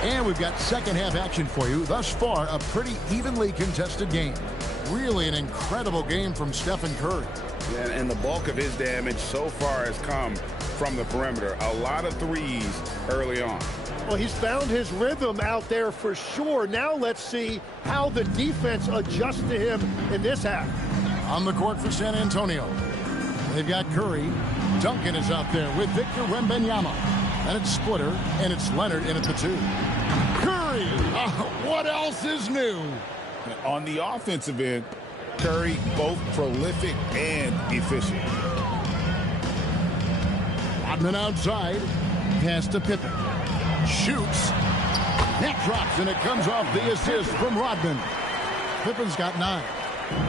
And we've got second half action for you. Thus far, a pretty evenly contested game. Really an incredible game from Stephen Curry. Yeah, and the bulk of his damage so far has come from the perimeter. A lot of threes early on. Well, he's found his rhythm out there for sure. Now let's see how the defense adjusts to him in this half. On the court for San Antonio, they've got Curry. Duncan is out there with Victor Wembanyama. And it's Splitter, and it's Leonard in at the 2. Curry! What else is new? On the offensive end, Curry both prolific and efficient. Rodman outside. Pass to Pippen. Shoots. That drops, and it comes off the assist from Rodman. Pippen's got 9.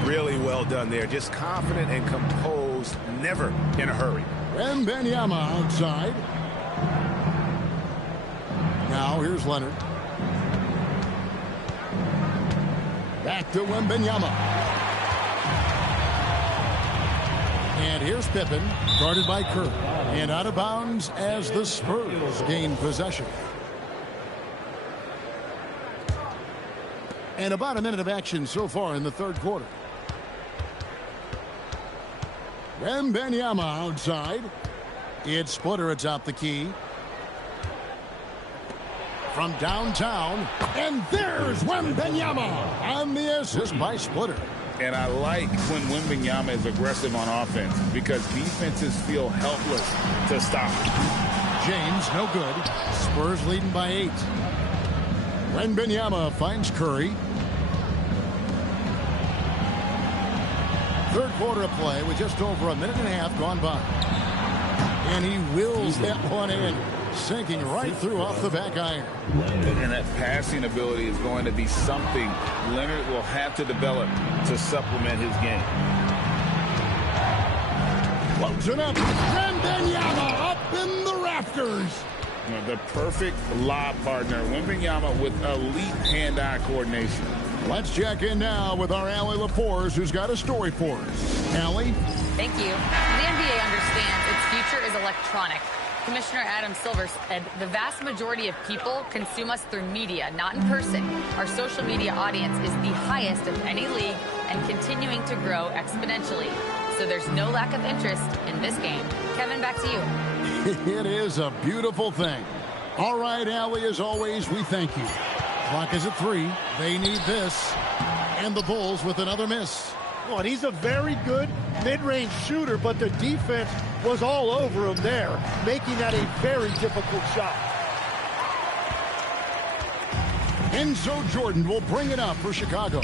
Really well done there. Just confident and composed, never in a hurry. Wembanyama outside. Now here's Leonard. Back to Wembanyama. And here's Pippen, guarded by Curry. And out of bounds as the Spurs gain possession. And about a minute of action so far in the third quarter. Wembanyama outside. It's Splitter atop the key. From downtown. And there's Wembanyama on the assist by Splitter. And I like when Wembanyama is aggressive on offense because defenses feel helpless to stop him. James, no good. Spurs leading by 8. Wembanyama finds Curry. Third quarter of play with just over a minute and a half gone by. And he wills that one in, sinking right through off the back iron. And that passing ability is going to be something Leonard will have to develop to supplement his game. Floats it up. Wembanyama up in the rafters. The perfect lob partner. Wembanyama with elite hand-eye coordination. Let's check in now with our Allie Lepores, who's got a story for us. Allie? Thank you. The NBA understands its future is electronic. Commissioner Adam Silver said the vast majority of people consume us through media, not in person. Our social media audience is the highest of any league and continuing to grow exponentially. So there's no lack of interest in this game. Kevin, back to you. It is a beautiful thing. All right, Allie, as always, we thank you. Clock is at 3. They need this. And the Bulls with another miss. Oh, and he's a very good mid-range shooter, but the defense was all over him there, making that a very difficult shot. Enzo Jordan will bring it up for Chicago.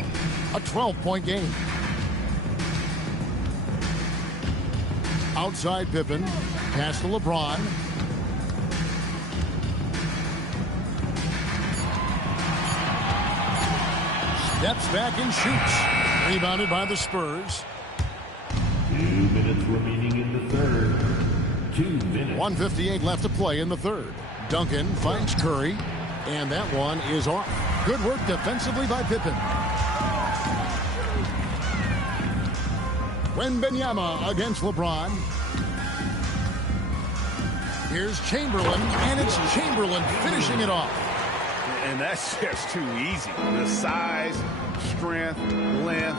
A 12-point game. Outside Pippen. Pass to LeBron. Steps back and shoots. Rebounded by the Spurs. 2 minutes remaining in the third. 2 minutes. 1:58 left to play in the third. Duncan finds Curry. And that one is off. Good work defensively by Pippen. Wembanyama against LeBron. Here's Chamberlain, and it's Chamberlain finishing it off. And that's just too easy. The size, strength, length,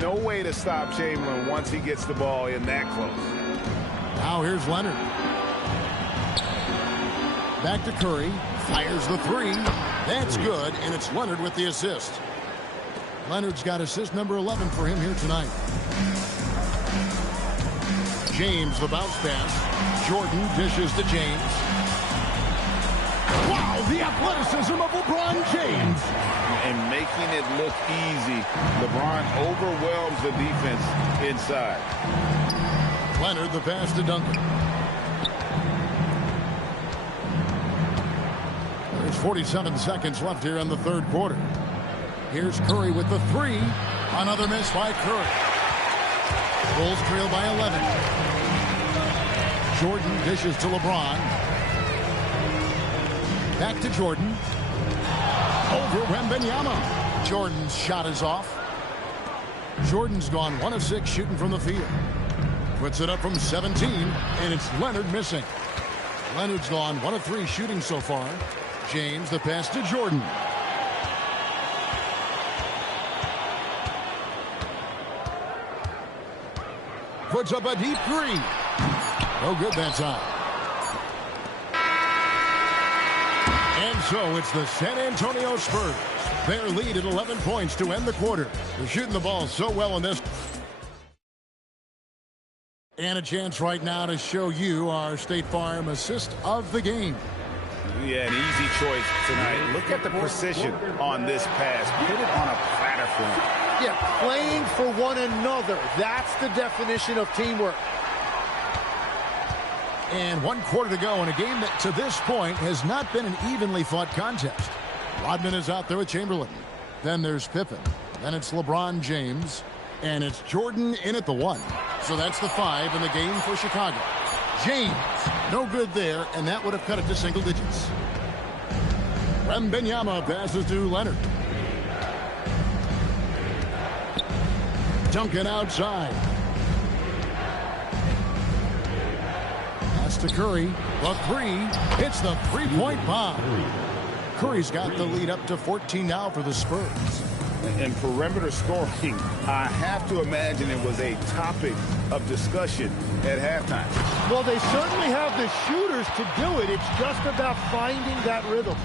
no way to stop Chamberlain once he gets the ball in that close. Now here's Leonard. Back to Curry. Fires the 3. That's good, and it's Leonard with the assist. Leonard's got assist number 11 for him here tonight. James, the bounce pass. Jordan dishes to James. Wow, the athleticism of LeBron James. And making it look easy. LeBron overwhelms the defense inside. Leonard, the pass to Duncan. There's 47 seconds left here in the third quarter. Here's Curry with the 3. Another miss by Curry. Bulls trail by 11. Jordan dishes to LeBron. Back to Jordan. Over Wembanyama. Jordan's shot is off. Jordan's gone 1 of 6 shooting from the field. Puts it up from 17, and it's Leonard missing. Leonard's gone 1 of 3 shooting so far. James, the pass to Jordan. Puts up a deep 3. No good that time. And so it's the San Antonio Spurs. Their lead at 11 points to end the quarter. They're shooting the ball so well in this. And a chance right now to show you our State Farm assist of the game. Yeah, an easy choice tonight. Look at the precision on this pass. Put it on a platter for him. Yeah, playing for one another. That's the definition of teamwork. And 1 quarter to go in a game that to this point has not been an evenly fought contest. Rodman is out there with Chamberlain. Then there's Pippen. Then it's LeBron James. And it's Jordan in at the 1. So that's the 5 in the game for Chicago. James, no good there, and that would have cut it to single digits. Wembanyama passes to Leonard. Duncan outside. Pass to Curry. The three. Hits the three-point bomb. Curry's got the lead up to 14 now for the Spurs. And perimeter scoring, I have to imagine it was a topic of discussion at halftime. Well, they certainly have the shooters to do it. It's just about finding that rhythm.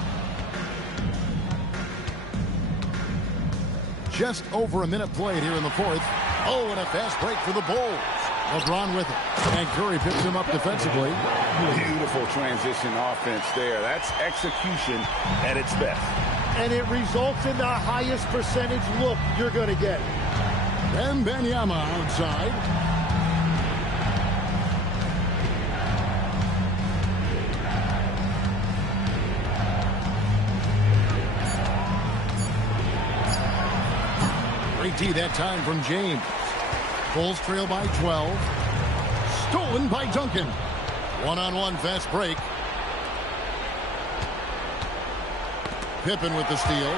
Just over a minute played here in the fourth. Oh, and a fast break for the Bulls. LeBron with it. And Curry picks him up defensively. Beautiful transition offense there. That's execution at its best. And it results in the highest percentage look you're going to get. Wembanyama outside. Great D that time from James. Bulls trail by 12. Stolen by Duncan. One-on-one fast break. Pippen with the steal.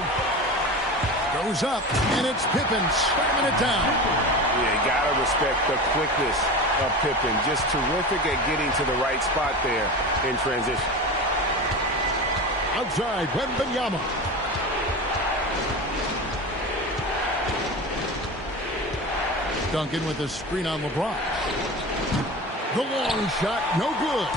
Goes up, and it's Pippen slamming it down. Yeah, you got to respect the quickness of Pippen. Just terrific at getting to the right spot there in transition. Outside, Wembanyama. Duncan with the screen on LeBron. The long shot, no good.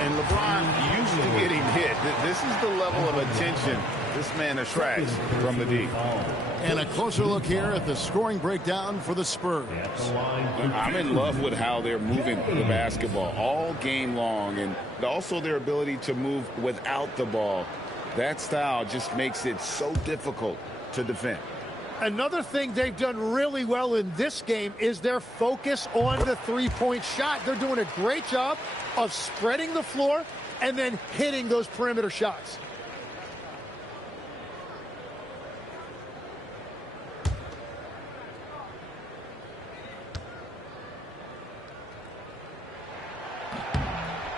And LeBron used to getting hit. This is the level of attention this man attracts from the D. And a closer look here at the scoring breakdown for the Spurs. I'm in love with how they're moving the basketball all game long, and also their ability to move without the ball. That style just makes it so difficult to defend. Another thing they've done really well in this game is their focus on the three-point shot. They're doing a great job of spreading the floor and then hitting those perimeter shots.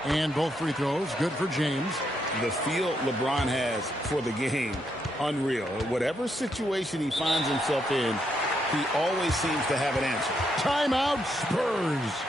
And both free throws, good for James. The feel LeBron has for the game, unreal. Whatever situation he finds himself in, he always seems to have an answer. Timeout, Spurs.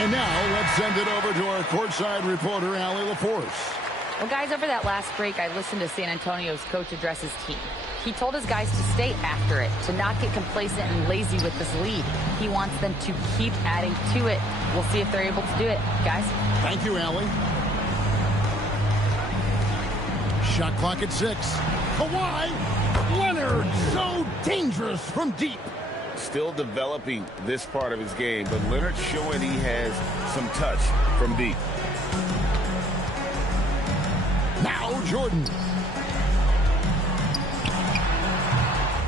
And now, let's send it over to our courtside reporter, Allie LaForce. Well, guys, over that last break, I listened to San Antonio's coach address his team. He told his guys to stay after it, to not get complacent and lazy with this lead. He wants them to keep adding to it. We'll see if they're able to do it, guys. Thank you, Allie. Shot clock at 6. Kawhi Leonard, so dangerous from deep. Still developing this part of his game, but Leonard showing he has some touch from deep. Now Jordan.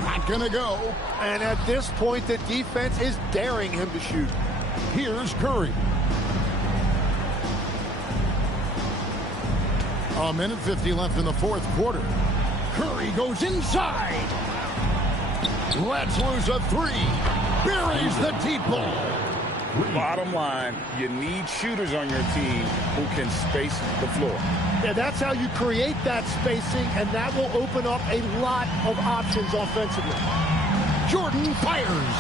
Not gonna go. And at this point, the defense is daring him to shoot. Here's Curry. A minute 50 left in the fourth quarter. Curry goes inside. Let's lose a 3. Buries the deep ball. Bottom line, you need shooters on your team who can space the floor. Yeah, that's how you create that spacing, and that will open up a lot of options offensively. Jordan fires.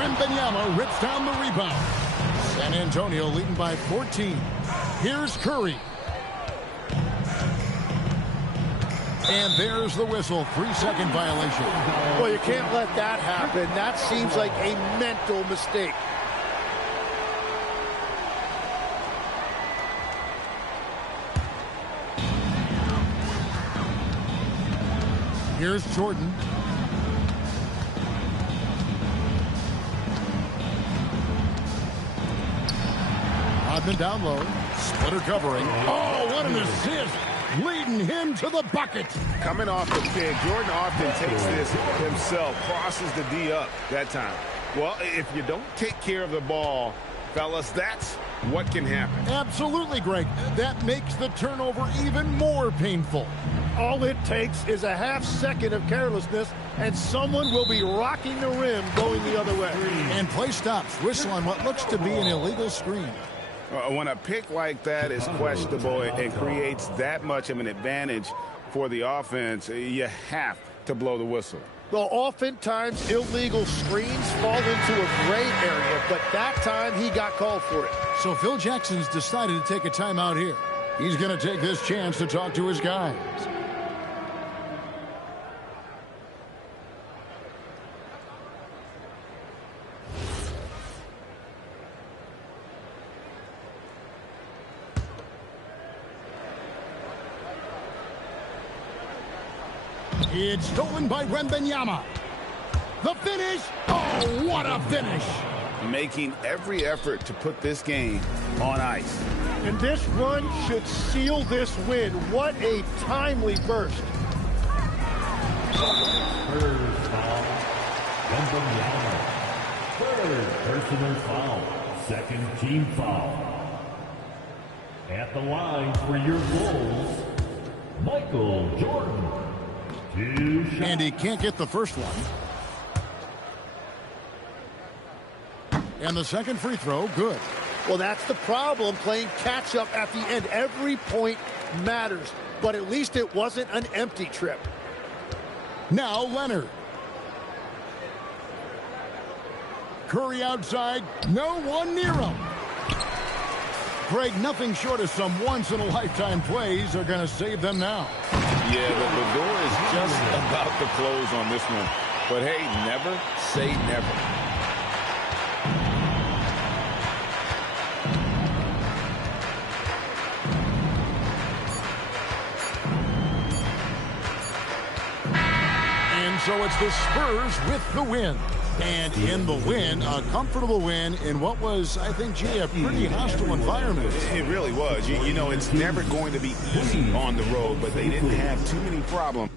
Wembanyama rips down the rebound. San Antonio leading by 14. Here's Curry. And there's the whistle. 3-second violation. Well, you can't let that happen. That seems like a mental mistake. Here's Jordan. Rodman down low. Splitter covering. Oh, what an assist. Leading him to the bucket. Coming off the pick, Jordan often takes this himself, crosses the D up that time. Well, if you don't take care of the ball, Fellas, that's what can happen. Absolutely, Greg. That makes the turnover even more painful. All it takes is a half second of carelessness, and someone will be rocking the rim going the other way. And play stops. Whistle on what looks to be an illegal screen. When a pick like that is questionable and creates that much of an advantage for the offense, you have to blow the whistle. Well, oftentimes illegal screens fall into a gray area, but that time he got called for it. So Phil Jackson's decided to take a timeout here. He's going to take this chance to talk to his guys. It's stolen by Wembanyama. The finish. Oh, what a finish. Making every effort to put this game on ice. And this run should seal this win. What a timely burst. First foul, Wembanyama. Third personal foul. Second team foul. At the line for your goals, Michael Jordan. And he can't get the first one. And the second free throw, good. Well, that's the problem, playing catch-up at the end. Every point matters, but at least it wasn't an empty trip. Now Leonard. Curry outside, no one near him. Greg, nothing short of some once-in-a-lifetime plays are going to save them now. Yeah, the door is just about to close on this one. But hey, never say never. And so it's the Spurs with the win. And in the win, a comfortable win in what was, I think, G, a pretty hostile environment. It really was. You know, it's never going to be easy on the road, but they didn't have too many problems.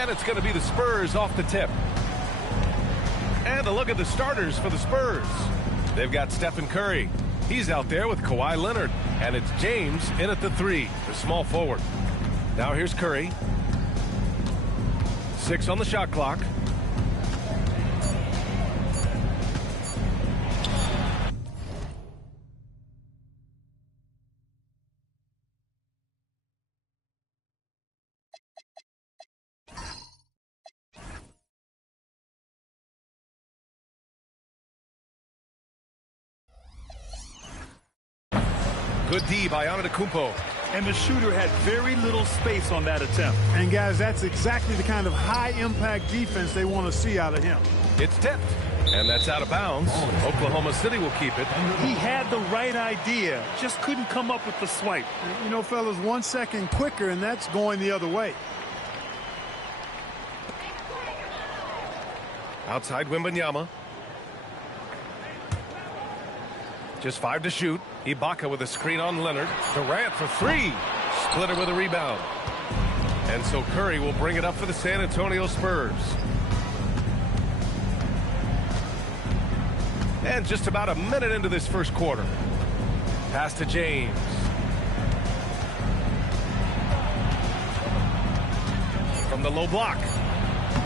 And it's going to be the Spurs off the tip. And a look at the starters for the Spurs. They've got Stephen Curry. He's out there with Kawhi Leonard. And it's James in at the 3, the small forward. Now here's Curry. 6 on the shot clock. Good D by Antetokounmpo. And the shooter had very little space on that attempt. And, guys, that's exactly the kind of high-impact defense they want to see out of him. It's tipped, and that's out of bounds. Oklahoma City will keep it. He had the right idea, just couldn't come up with the swipe. You know, fellas, 1 second quicker, and that's going the other way. Outside Wembanyama. Just 5 to shoot. Ibaka with a screen on Leonard. Durant for 3. Splitter with a rebound. And so Curry will bring it up for the San Antonio Spurs. And just about a minute into this first quarter. Pass to James. From the low block.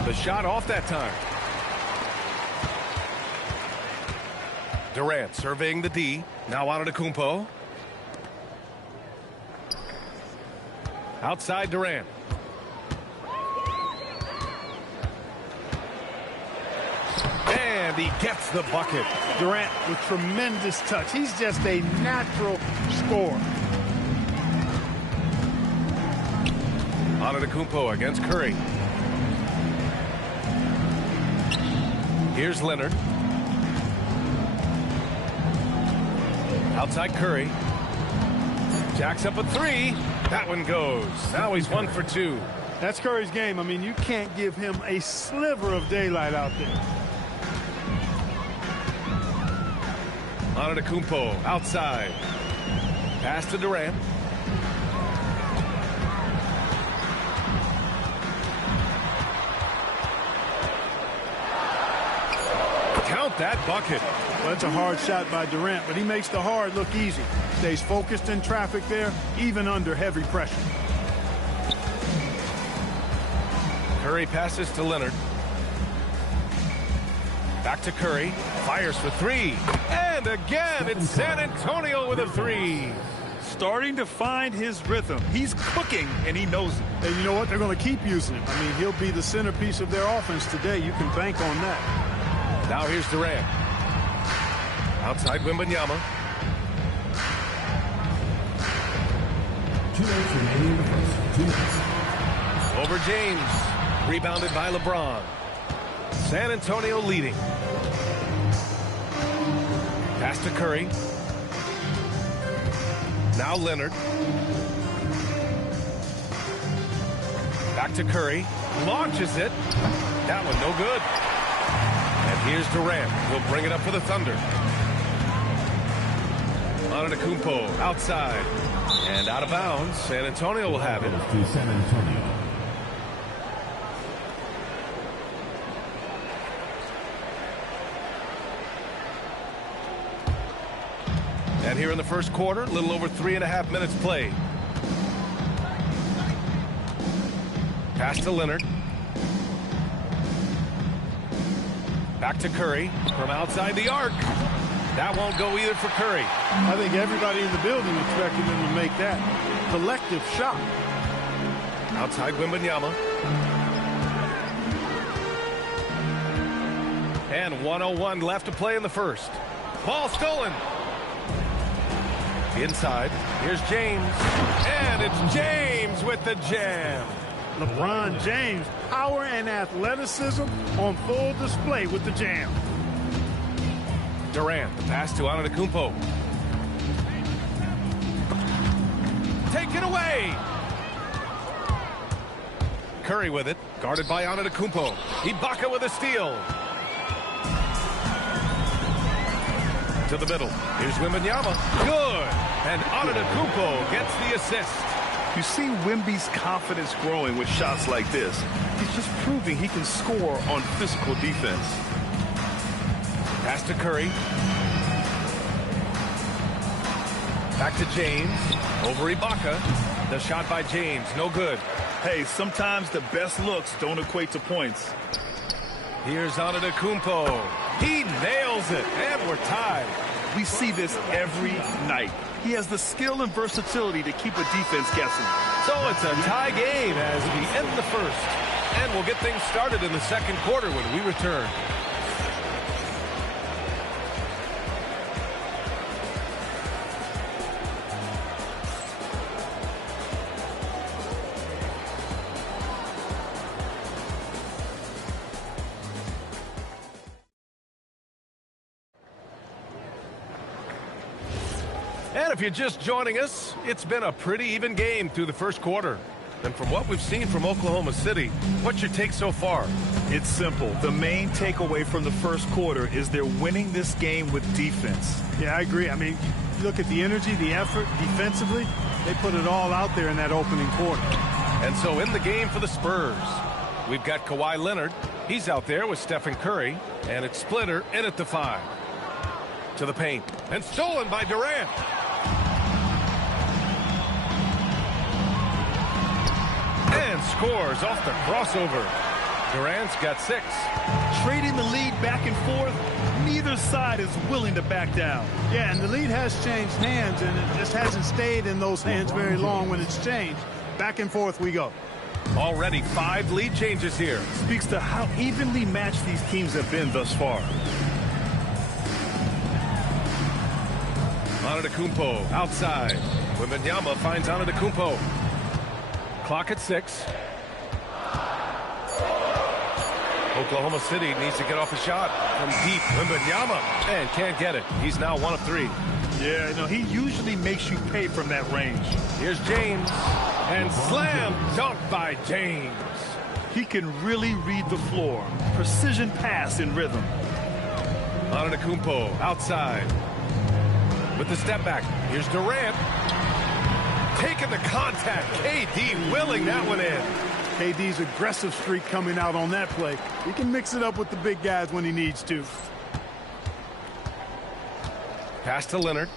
The shot off that time. Durant surveying the D. Now Antetokounmpo. Outside Durant. And he gets the bucket. Durant with tremendous touch. He's just a natural scorer. Antetokounmpo against Curry. Here's Leonard. Outside Curry. Jacks up a 3. That one goes. Now he's 1 for 2. That's Curry's game. I mean, you can't give him a sliver of daylight out there. Antetokounmpo outside. Pass to Durant. Count that bucket. Well, that's a hard shot by Durant, but he makes the hard look easy. Stays focused in traffic there, even under heavy pressure. Curry passes to Leonard. Back to Curry. Fires for 3. And again, it's San Antonio with a 3. Starting to find his rhythm. He's cooking, and he knows it. And you know what? They're going to keep using him. I mean, he'll be the centerpiece of their offense today. You can bank on that. Now here's Durant. Outside Wembanyama. 2 minutes remaining in the first. 2 minutes. Over James. Rebounded by LeBron. San Antonio leading. Pass to Curry. Now Leonard. Back to Curry. Launches it. That one no good. And here's Durant. He'll bring it up for the Thunder. Antetokounmpo outside. And out of bounds. San Antonio will have it. To San Antonio. And here in the first quarter, a little over 3.5 minutes played. Pass to Leonard. Back to Curry from outside the arc. That won't go either for Curry. I think everybody in the building expected him to make that collective shot. Outside Wembanyama. And 1:01 left to play in the first. Ball stolen. Inside, here's James, and it's James with the jam. LeBron James, power and athleticism on full display with the jam. Durant, the pass to Antetokounmpo. Take it away. Curry with it, guarded by Antetokounmpo. Ibaka with a steal. To the middle. Here's Wembanyama. Good. And Antetokounmpo gets the assist. You see Wemby's confidence growing with shots like this. He's just proving he can score on physical defense. Pass to Curry. Back to James. Over Ibaka. The shot by James. No good. Hey, sometimes the best looks don't equate to points. Here's Antetokounmpo. He nails it. And we're tied. We see this every night. He has the skill and versatility to keep a defense guessing. So it's a tie game as we end the first. And we'll get things started in the second quarter when we return. And if you're just joining us, it's been a pretty even game through the first quarter. And from what we've seen from Oklahoma City, what's your take so far? It's simple. The main takeaway from the first quarter is they're winning this game with defense. Yeah, I agree. I mean, you look at the energy, the effort defensively, they put it all out there in that opening quarter. And so in the game for the Spurs, we've got Kawhi Leonard. He's out there with Stephen Curry, and it's Splitter in at the 5. To the paint, and stolen by Durant. And scores off the crossover. Durant's got 6. Trading the lead back and forth, neither side is willing to back down. Yeah, and the lead has changed hands, and it just hasn't stayed in those hands very long when it's changed. Back and forth we go. Already 5 lead changes here. Speaks to how evenly matched these teams have been thus far. Antetokounmpo outside. Wembanyama finds Antetokounmpo. Clock at 6. Oklahoma City needs to get off a shot from deep. Wembanyama and can't get it. He's now 1 of 3. Yeah, you know, he usually makes you pay from that range. Here's James. And slam dunk by James. He can really read the floor. Precision pass in rhythm. Antetokounmpo outside. With the step back, here's Durant. Taking the contact. KD willing that one in. KD's aggressive streak coming out on that play. He can mix it up with the big guys when he needs to. Pass to Leonard.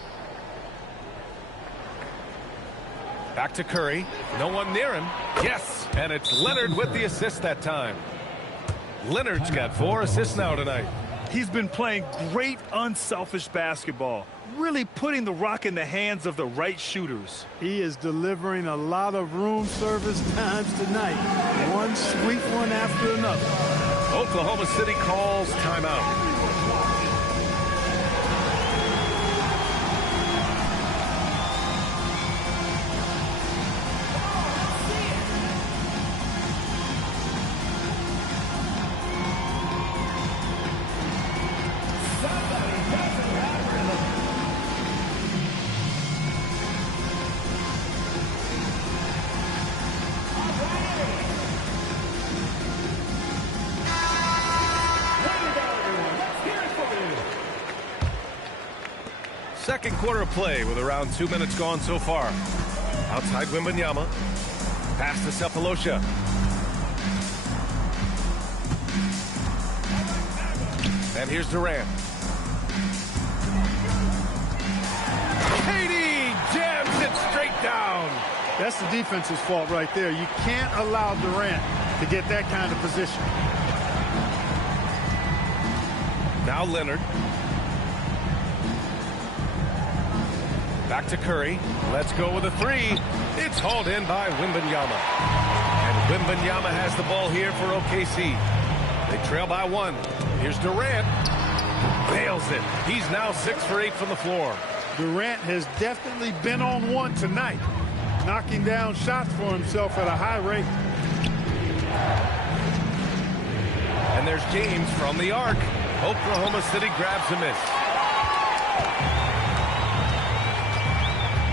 Back to Curry. No one near him. Yes, and it's Leonard with the assist that time. Leonard's got 4 assists now tonight. He's been playing great unselfish basketball, really putting the rock in the hands of the right shooters. He is delivering a lot of room service times tonight. One sweet one after another. Oklahoma City calls timeout. Second quarter of play with around 2 minutes gone so far. Outside Wembanyama. Pass to Sefolosha. And here's Durant. KD jams it straight down. That's the defense's fault right there. You can't allow Durant to get that kind of position. Now Leonard. Back to Curry. Let's go with a 3. It's hauled in by Wembanyama. And Wembanyama has the ball here for OKC. They trail by 1. Here's Durant. Bails it. He's now 6 for 8 from the floor. Durant has definitely been on one tonight, knocking down shots for himself at a high rate. And there's James from the arc. Oklahoma City grabs a miss.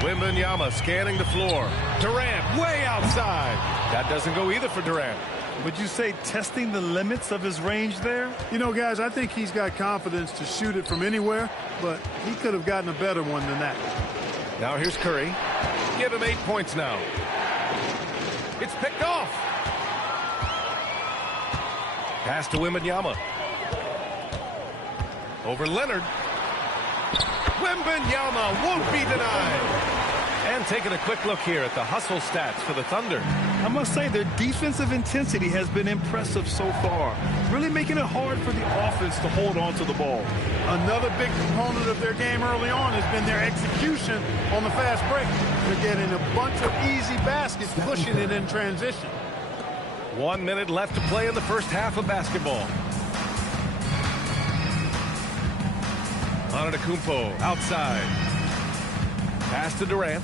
Wembanyama scanning the floor. Durant way outside. That doesn't go either for Durant. Would you say testing the limits of his range there? You know, guys, I think he's got confidence to shoot it from anywhere, but he could have gotten a better one than that. Now here's Curry. Give him 8 points now. It's picked off. Pass to Wembanyama. Over Leonard. Wembanyama won't be denied. And taking a quick look here at the hustle stats for the Thunder. I must say their defensive intensity has been impressive so far, really making it hard for the offense to hold on to the ball. Another big component of their game early on has been their execution on the fast break. They're getting a bunch of easy baskets, pushing it in transition. 1 minute left to play in the first half of basketball. Antetokounmpo outside. Pass to Durant.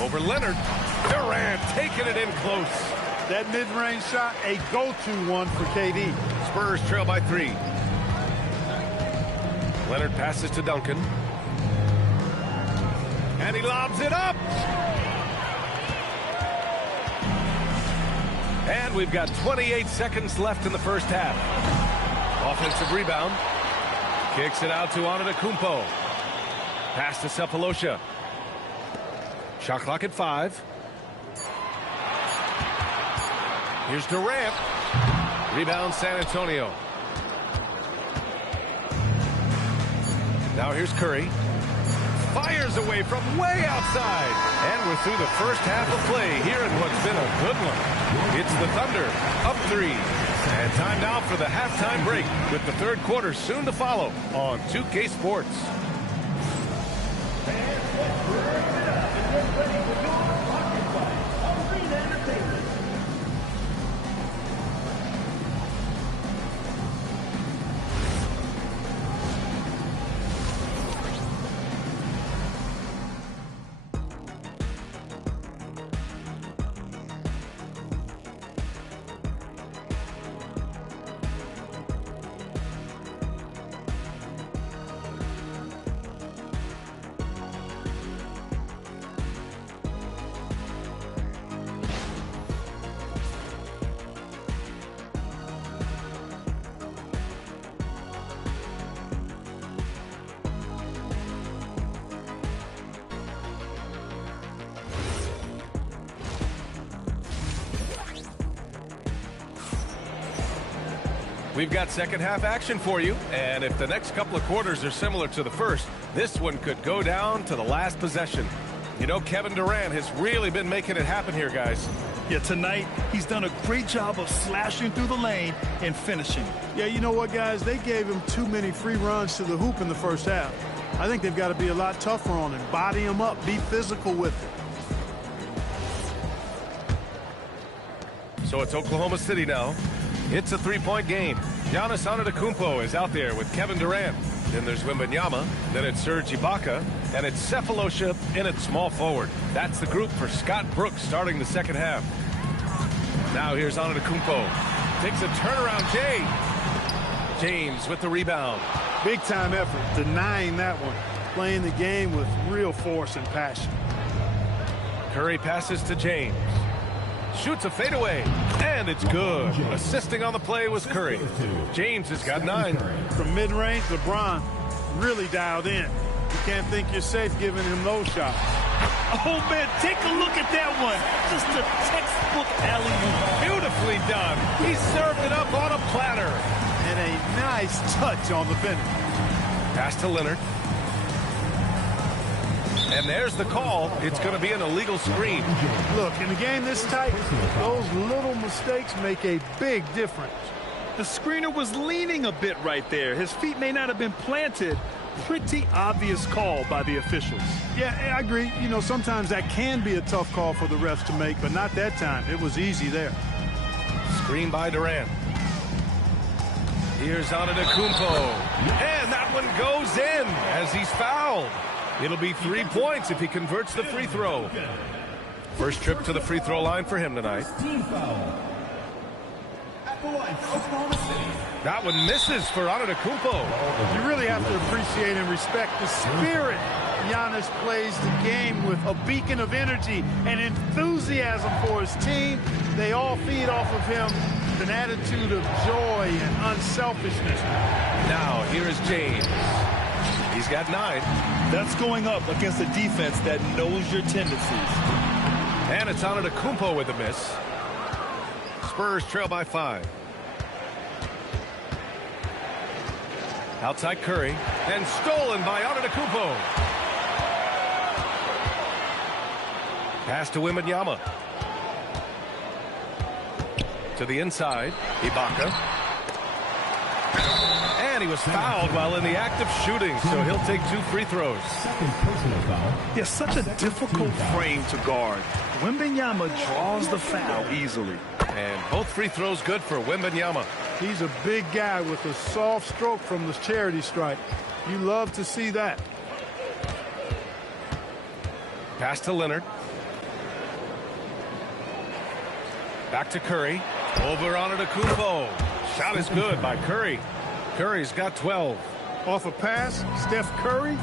Over Leonard. Durant taking it in close. That mid-range shot, a go-to one for KD. Spurs trail by 3. Leonard passes to Duncan. And he lobs it up. And we've got 28 seconds left in the first half. Offensive rebound. Kicks it out to Antetokounmpo. Pass to Sefolosha. Shot clock at 5. Here's Durant. Rebound San Antonio. Now here's Curry. Fires away from way outside. And we're through the first half of play here in what's been a good one. It's the Thunder up 3. And time now for the halftime break with the third quarter soon to follow on 2K Sports. We've got second half action for you, and if the next couple of quarters are similar to the first, this one could go down to the last possession. You know, Kevin Durant has really been making it happen here, guys. Yeah, tonight he's done a great job of slashing through the lane and finishing. Yeah, you know what, guys? They gave him too many free runs to the hoop in the first half. I think they've got to be a lot tougher on him. Body him up, be physical with it. So it's Oklahoma City now. It's a three-point game. Giannis Antetokounmpo is out there with Kevin Durant. Then there's Wembanyama. Then it's Serge Ibaka. And it's Sefolosha in at small forward. That's the group for Scott Brooks starting the second half. Now here's Antetokounmpo. Takes a turnaround, James with the rebound. Big-time effort, denying that one. Playing the game with real force and passion. Curry passes to James. Shoots a fadeaway, and it's good. Assisting on the play was Curry. James has got 9. From mid-range, LeBron really dialed in. You can't think you're safe giving him those shots. Oh, man, take a look at that one. Just a textbook alley-oop. Beautifully done. He served it up on a platter. And a nice touch on the finish. Pass to Leonard. And there's the call. It's going to be an illegal screen. Look, in a game this tight, those little mistakes make a big difference. The screener was leaning a bit right there. His feet may not have been planted. Pretty obvious call by the officials. Yeah, I agree. You know, sometimes that can be a tough call for the refs to make, but not that time. It was easy there. Screen by Durant. Here's Antetokounmpo. And that one goes in as he's fouled. It'll be 3 points if he converts the free throw. First trip to the free throw line for him tonight. That one misses for Antetokounmpo. You really have to appreciate and respect the spirit Giannis plays the game with. A beacon of energy and enthusiasm for his team. They all feed off of him with an attitude of joy and unselfishness. Now, here is James. He's got 9. That's going up against a defense that knows your tendencies. And it's Antetokounmpo with a miss. Spurs trail by 5. Outside Curry. And stolen by Antetokounmpo. Pass to Wembanyama. To the inside. Ibaka. And he was fouled while in the act of shooting, so he'll take 2 free throws. Second personal foul. Yeah, such a difficult frame to guard. Wembanyama draws the foul easily. And both free throws good for Wembanyama. He's a big guy with a soft stroke from the charity stripe. You love to see that. Pass to Leonard. Back to Curry. Over Antetokounmpo. Shot is good by Curry. Curry's got 12. Off a pass, Steph Curry.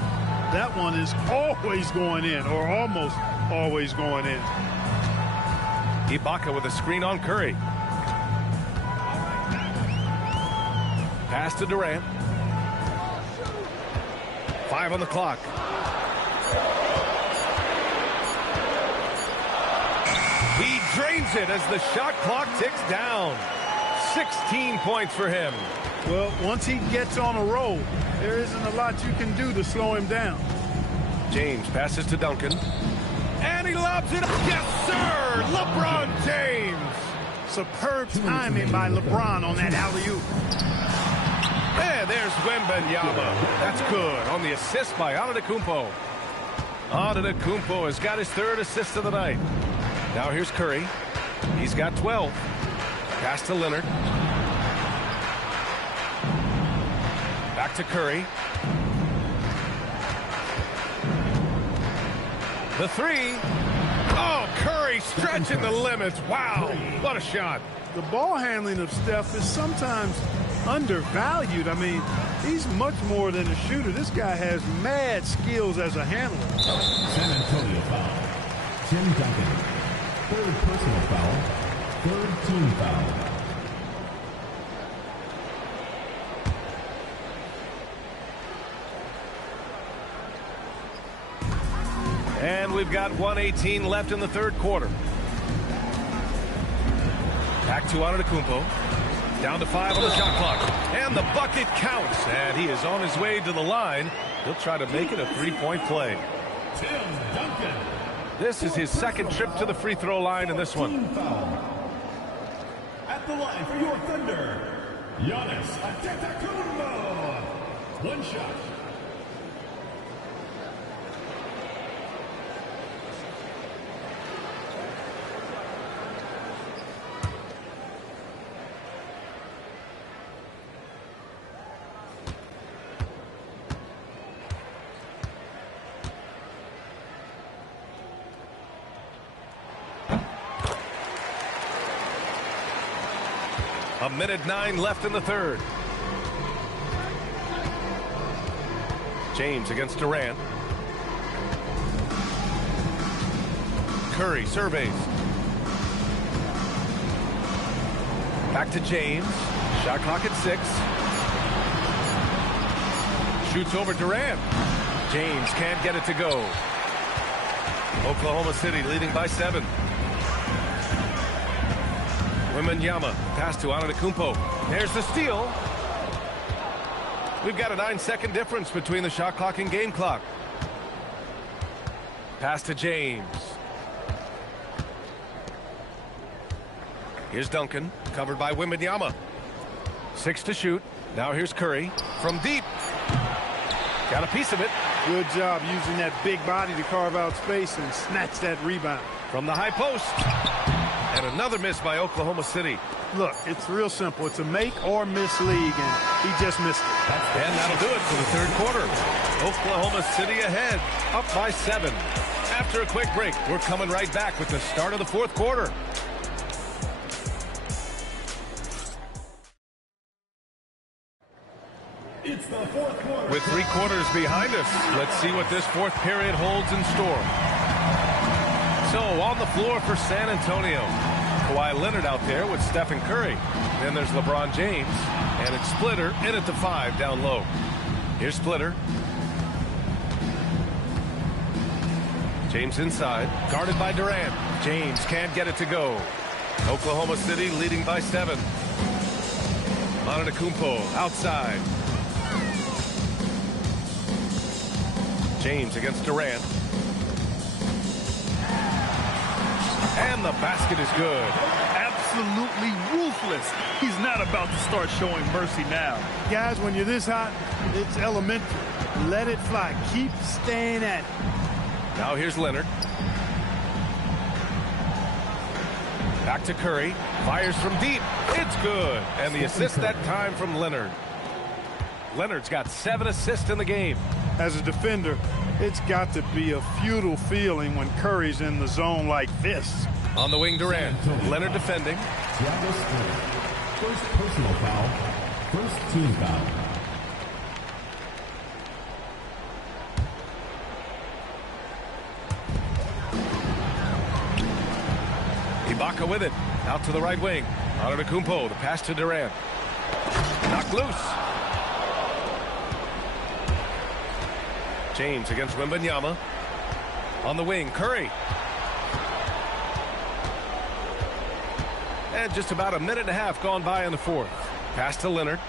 That one is always going in, or almost always going in. Ibaka with a screen on Curry. Pass to Durant. 5 on the clock. He drains it as the shot clock ticks down. 16 points for him. Well, once he gets on a roll, there isn't a lot you can do to slow him down. James passes to Duncan. And he lobs it. Yes, sir! LeBron James! Superb timing by LeBron on that alley-oop. And there's Wembanyama. That's good on the assist by Antetokounmpo. Antetokounmpo has got his 3rd assist of the night. Now here's Curry. He's got 12. Pass to Leonard. Back to Curry. The 3. Oh, Curry stretching the limits. Wow, what a shot. The ball handling of Steph is sometimes undervalued. I mean, he's much more than a shooter. This guy has mad skills as a handler. San Antonio foul. Tim Duncan. 3rd personal foul. 3rd team foul. And we've got 1:18 left in the 3rd quarter. Back to Antetokounmpo. Down to 5 on the shot clock. And the bucket counts. And he is on his way to the line. He'll try to make it a 3-point play. Tim Duncan. This is his 2nd trip to the free throw line in this one. At the line for your Thunder, Giannis Antetokounmpo. 1 shot. A minute 9 left in the 3rd. James against Durant. Curry surveys. Back to James. Shot clock at 6. Shoots over Durant. James can't get it to go. Oklahoma City leading by 7. Wembanyama, pass to Antetokounmpo. There's the steal. We've got a 9-second difference between the shot clock and game clock. Pass to James. Here's Duncan, covered by Wembanyama. 6 to shoot. Now here's Curry from deep. Got a piece of it. Good job using that big body to carve out space and snatch that rebound. From the high post. And another miss by Oklahoma City. Look, it's real simple. It's a make or miss league, and he just missed it. And that'll do it for the 3rd quarter. Oklahoma City ahead, up by 7. After a quick break, we're coming right back with the start of the 4th quarter. It's the 4th quarter. With 3 quarters behind us, let's see what this 4th period holds in store. So on the floor for San Antonio, Kawhi Leonard out there with Stephen Curry. Then there's LeBron James, and it's Splitter in at the 5 down low. Here's Splitter. James inside, guarded by Durant. James can't get it to go. Oklahoma City leading by 7. Antetokounmpo outside. James against Durant. And the basket is good. Absolutely ruthless. He's not about to start showing mercy now. Guys, when you're this hot, it's elementary. Let it fly. Keep staying at it. Now here's Leonard. Back to Curry. Fires from deep. It's good. And the assist that time from Leonard. Leonard's got 7 assists in the game. As a defender, it's got to be a futile feeling when Curry's in the zone like this. On the wing, Durant. Leonard defending. First personal foul. First team foul. Ibaka with it. Out to the right wing. Antetokounmpo. The pass to Durant. Knocked loose. James against Wembanyama. On the wing, Curry. And just about a minute and a half gone by in the fourth. Pass to Leonard.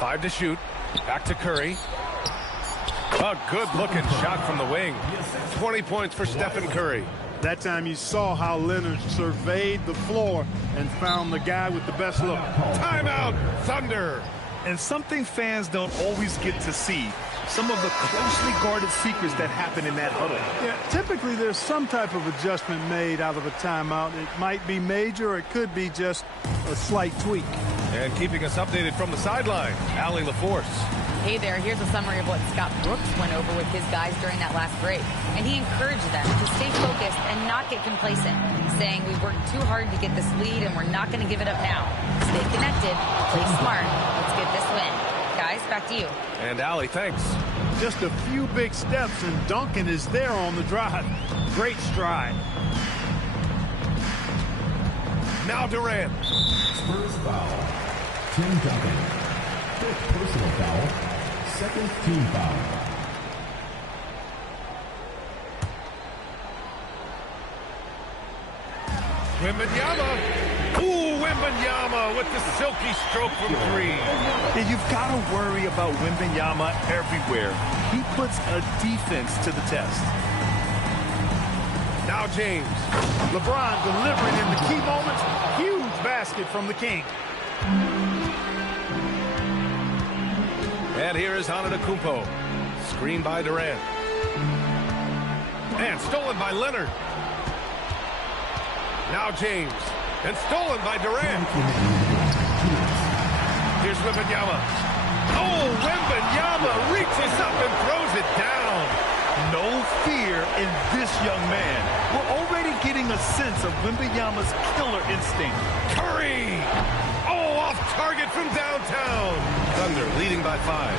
5 to shoot. Back to Curry. A good-looking shot from the wing. 20 points for Stephen Curry. That time you saw how Leonard surveyed the floor and found the guy with the best look. Timeout, Thunder. And something fans don't always get to see. Some of the closely guarded secrets that happen in that huddle. Yeah, typically there's some type of adjustment made out of a timeout. It might be major, or it could be just a slight tweak. And keeping us updated from the sideline, Allie LaForce. Hey there, here's a summary of what Scott Brooks went over with his guys during that last break. And he encouraged them to stay focused and not get complacent, saying we worked too hard to get this lead and we're not going to give it up now. Stay connected, play smart, let's get this win. Guys, back to you. And Allie, thanks. Just a few big steps and Duncan is there on the drive. Great stride. Now Durant. First foul. Tim Duncan. Fifth personal foul. Second team foul. Wembanyama. Ooh, Wembanyama with the silky stroke from 3. And you've got to worry about Wembanyama everywhere. He puts a defense to the test. Now James. LeBron delivering in the key moments. Huge basket from the King. And here is Antetokounmpo. Screen by Durant. And stolen by Leonard. Now James. And stolen by Durant. Here's Wembanyama. Oh, Wembanyama reaches up and throws it down. No fear in this young man. We're already getting a sense of Wembanyama's killer instinct. Curry! Oh, off target from downtown. Thunder leading by 5.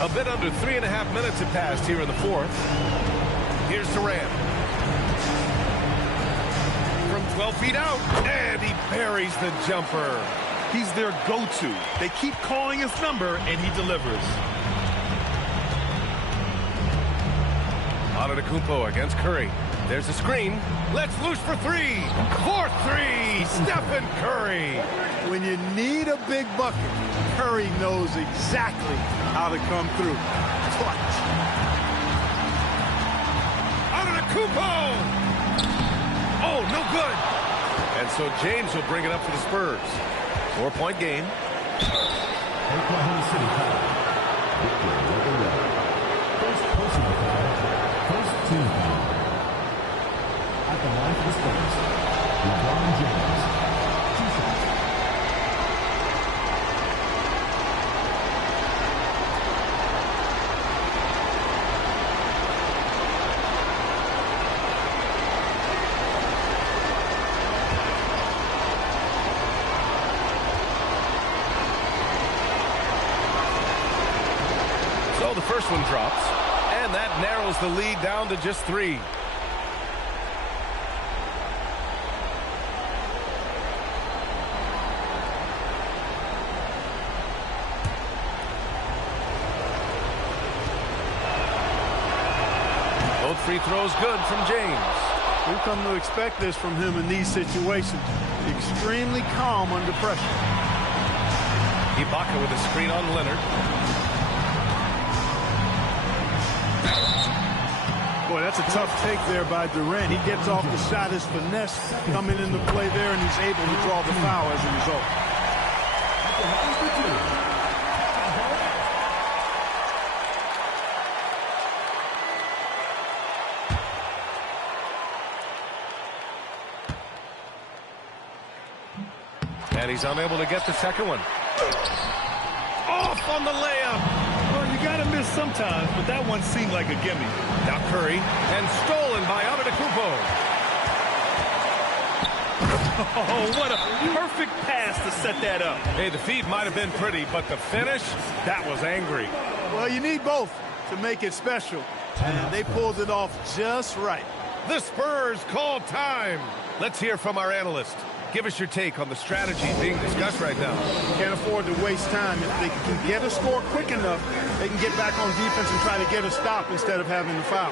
A bit under 3.5 minutes have passed here in the fourth. Here's Durant. From 12 feet out, and he buries the jumper. He's their go-to. They keep calling his number, and he delivers. Antetokounmpo against Curry. There's a screen. Let's loose for 3. For 3, Stephen Curry. When you need a big bucket, Curry knows exactly how to come through. Clutch. Antetokounmpo! Oh, no good. And so James will bring it up for the Spurs. 4-point game. Oklahoma City foul. Victor Wembanyama. First personal foul. First team foul. At the line for the Spurs, LeBron James. 2 shots. So the first one drops, and that narrows the lead down to just 3. Both free throws good from James. We've come to expect this from him in these situations. Extremely calm under pressure. Ibaka with a screen on Leonard. Boy, that's a tough take there by Durant. He gets off the shot, his finesse coming into play there, and he's able to draw the foul as a result. And he's unable to get the second one. Off on the layup. Well, you got to miss sometimes, but that one seemed like a gimme. Now Curry, and stolen by Antetokounmpo. Oh, what a perfect pass to set that up. Hey, the feed might have been pretty, but the finish, that was angry. Well, you need both to make it special, and they pulled it off just right. The Spurs call time. Let's hear from our analyst. Give us your take on the strategy being discussed right now. Can't afford to waste time. If they can get a score quick enough, they can get back on defense and try to get a stop instead of having the foul.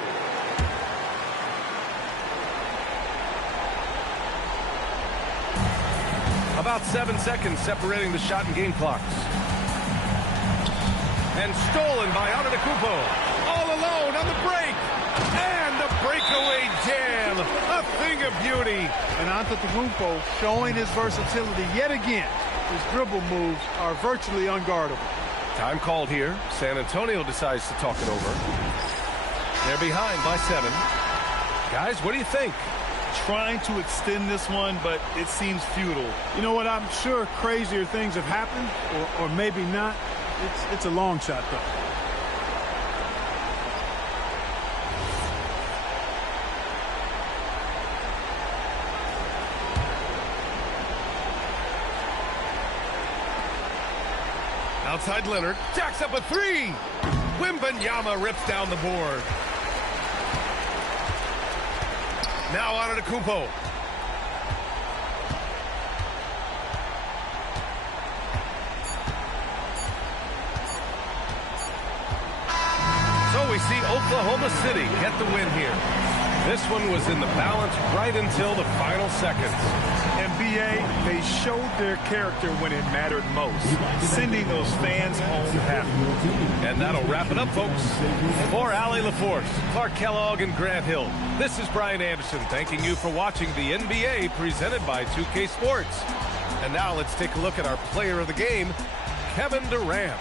About 7 seconds separating the shot and game clocks. And stolen by Antetokounmpo. All alone on the break. And the breakaway jam. A thing of beauty. And Antetokounmpo showing his versatility yet again. His dribble moves are virtually unguardable. Time called here. San Antonio decides to talk it over. They're behind by 7. Guys, what do you think? Trying to extend this one, but it seems futile. You know what? I'm sure crazier things have happened, or maybe not. It's a long shot, though. Outside Leonard, jacks up a 3. Wembanyama rips down the board. Now Antetokounmpo. So we see Oklahoma City get the win here. This one was in the balance right until the final seconds. NBA, they showed their character when it mattered most, sending those fans home happy. And that'll wrap it up, folks. For Allie LaForce, Clark Kellogg, and Grant Hill, this is Brian Anderson thanking you for watching the NBA presented by 2K Sports. And now let's take a look at our player of the game, Kevin Durant.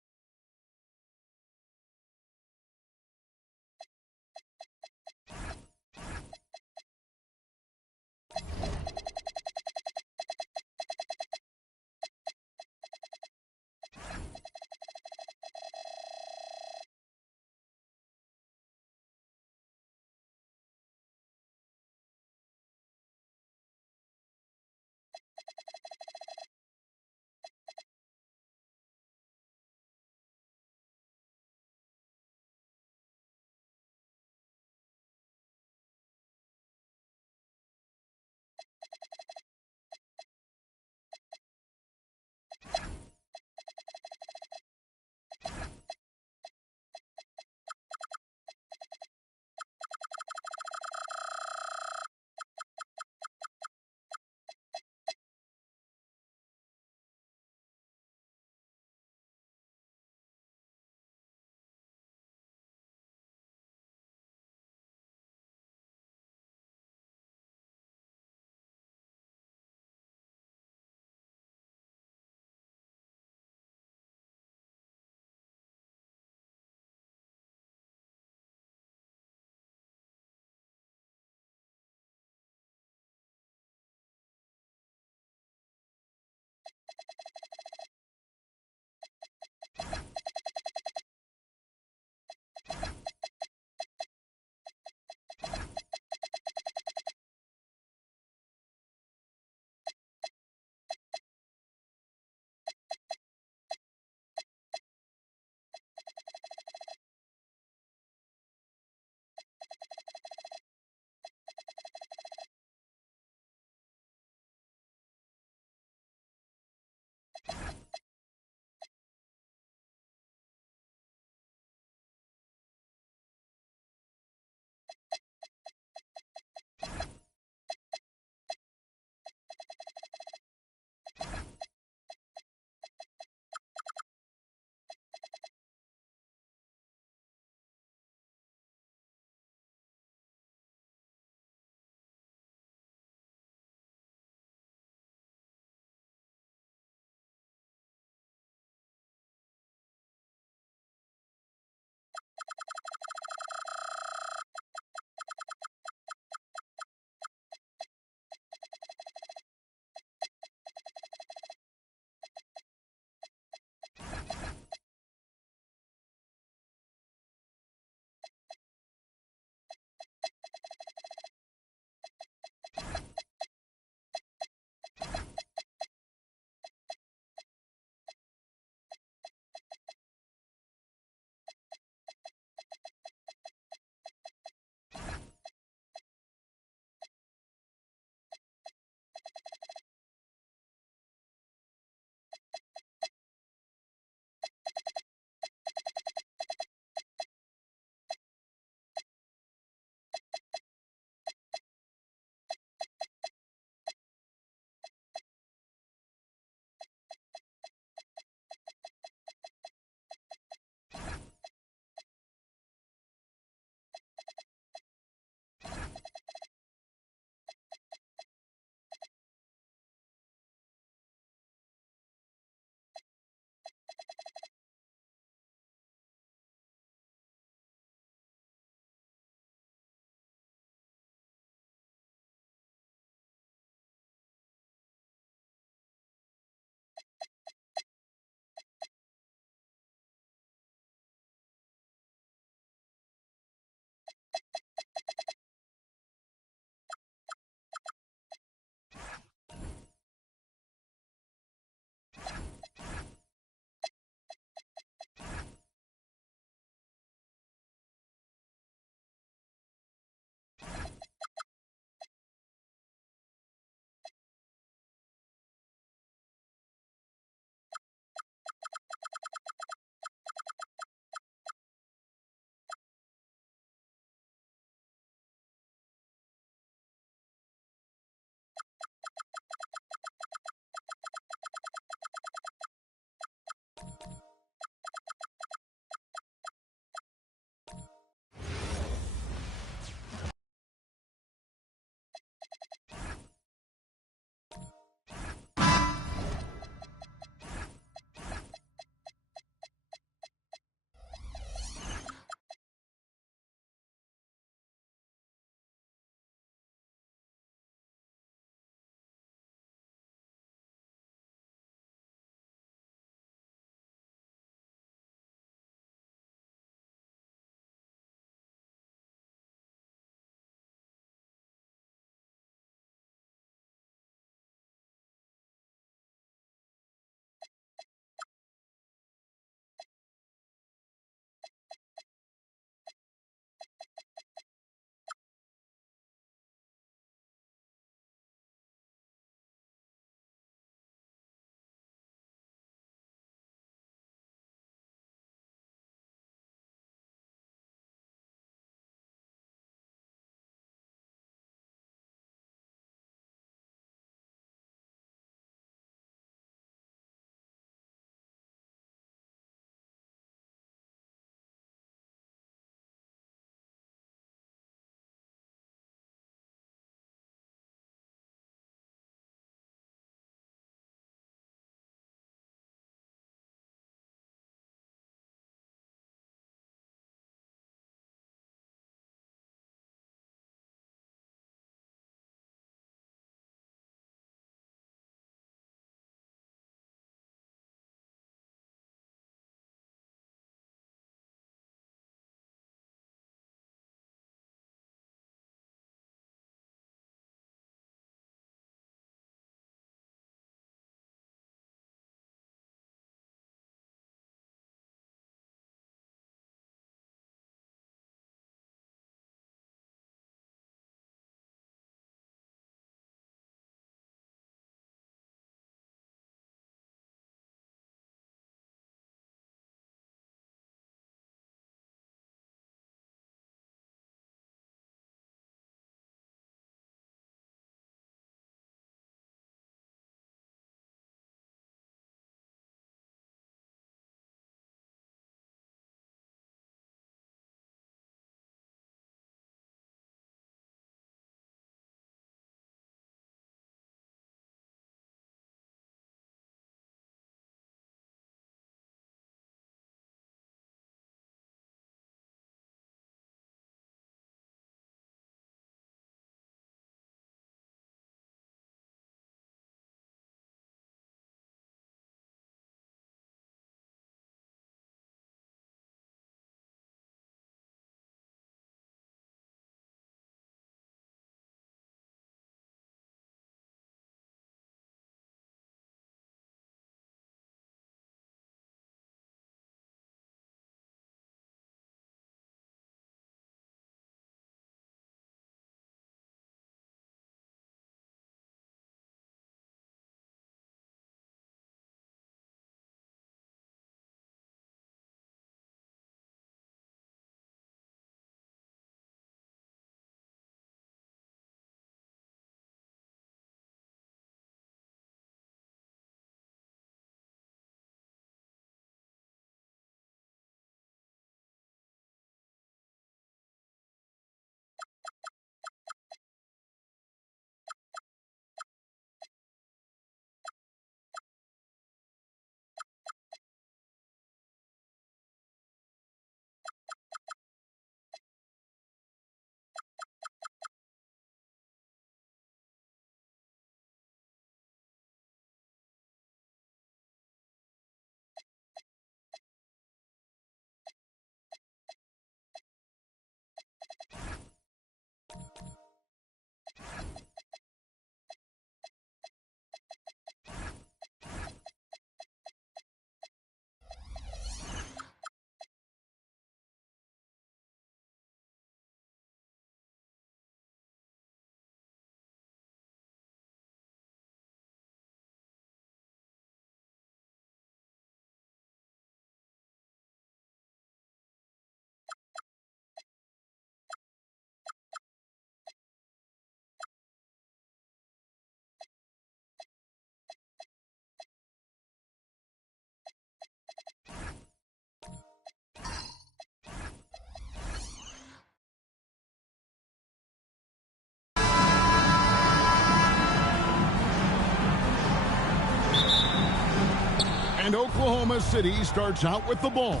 And Oklahoma City starts out with the ball.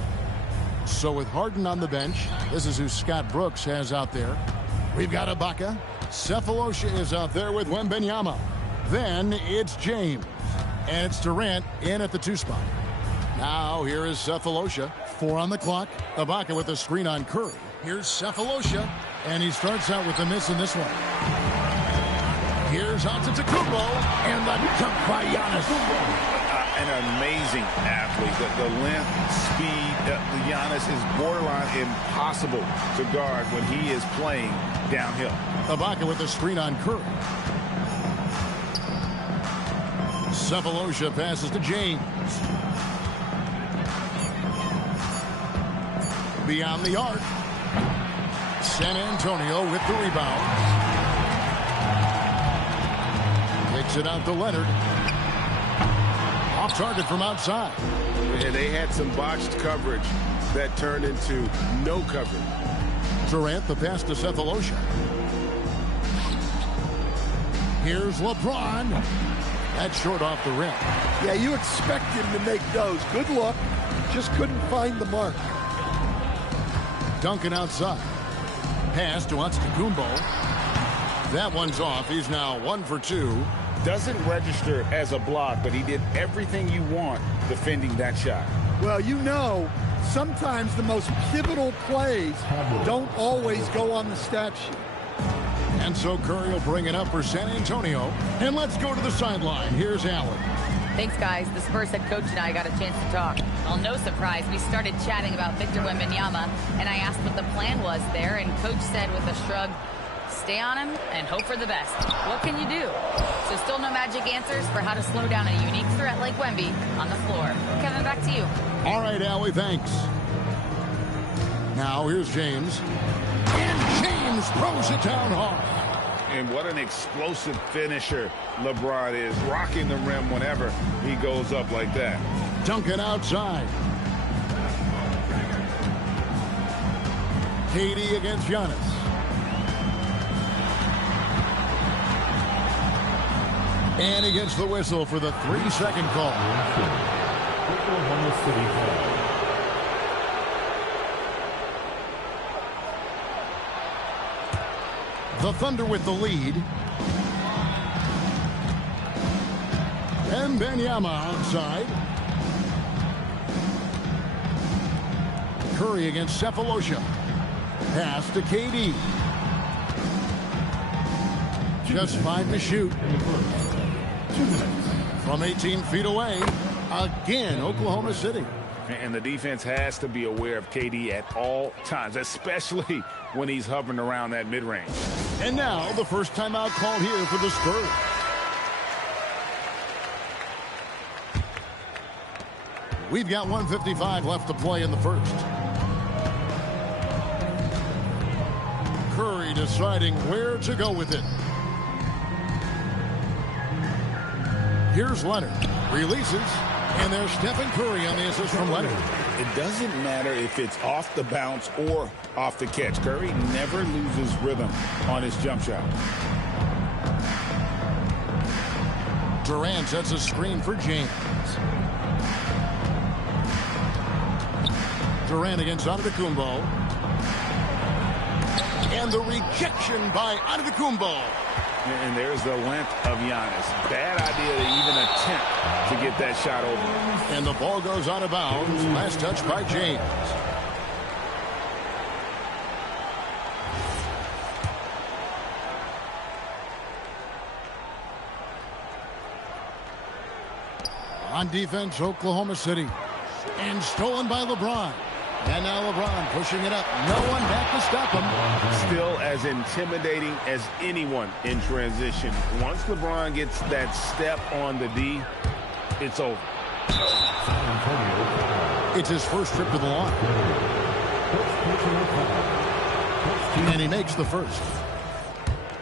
So with Harden on the bench, this is who Scott Brooks has out there. We've got Ibaka. Sefolosha is out there with Wembanyama. Then it's James. And it's Durant in at the 2 spot. Now here is Sefolosha. 4 on the clock. Ibaka with a screen on Curry. Here's Sefolosha. And he starts out with a miss in this one. Here's Antetokounmpo. And the dunk by Giannis. An amazing athlete. The length, speed, Giannis is borderline impossible to guard when he is playing downhill. Ibaka with a screen on Curry. Sefolosha passes to James. Beyond the arc. San Antonio with the rebound. Kicks it out to Leonard. Off target from outside. And they had some botched coverage that turned into no coverage. Durant, the pass to Sefolosha. Here's LeBron. That's short off the rim. Yeah, you expect him to make those. Good luck. Just couldn't find the mark. Duncan outside. Pass to Antetokounmpo. That one's off. He's now 1 for 2. Doesn't register as a block, but he did everything you want defending that shot. Well, you know, sometimes the most pivotal plays don't always go on the stat sheet. And so Curry will bring it up for San Antonio. And let's go to the sideline. Here's Allen. Thanks, guys. The Spurs head coach and I got a chance to talk. Well, no surprise, we started chatting about Victor Wembanyama, and I asked what the plan was there, and Coach said with a shrug, stay on him and hope for the best. What can you do? So still no magic answers for how to slow down a unique threat like Wemby on the floor. Kevin, back to you. All right, Allie, thanks. Now here's James. And James throws it down hard. And what an explosive finisher LeBron is, rocking the rim whenever he goes up like that. Duncan outside. KD against Giannis. And he gets the whistle for the 3-second call. Oklahoma City foul. The Thunder with the lead. Wembanyama outside. Curry against Sefolosha. Pass to KD. Just 5 to shoot. From 18 feet away. Again, Oklahoma City. And the defense has to be aware of KD at all times, especially when he's hovering around that mid-range. And now, the first timeout called here for the Spurs. We've got 1:55 left to play in the first. Curry deciding where to go with it. Here's Leonard. Releases. And there's Stephen Curry on the assist from Leonard. It doesn't matter if it's off the bounce or off the catch. Curry never loses rhythm on his jump shot. Durant sets a screen for James. Durant against Antetokounmpo. And the rejection by Antetokounmpo. And there's the length of Giannis. Bad idea to even attempt to get that shot over. And the ball goes out of bounds. Last touch by James. On defense, Oklahoma City. And stolen by LeBron. And now LeBron pushing it up. No one back to stop him. Still as intimidating as anyone in transition. Once LeBron gets that step on the D, it's over. It's his first trip to the line. And he makes the first.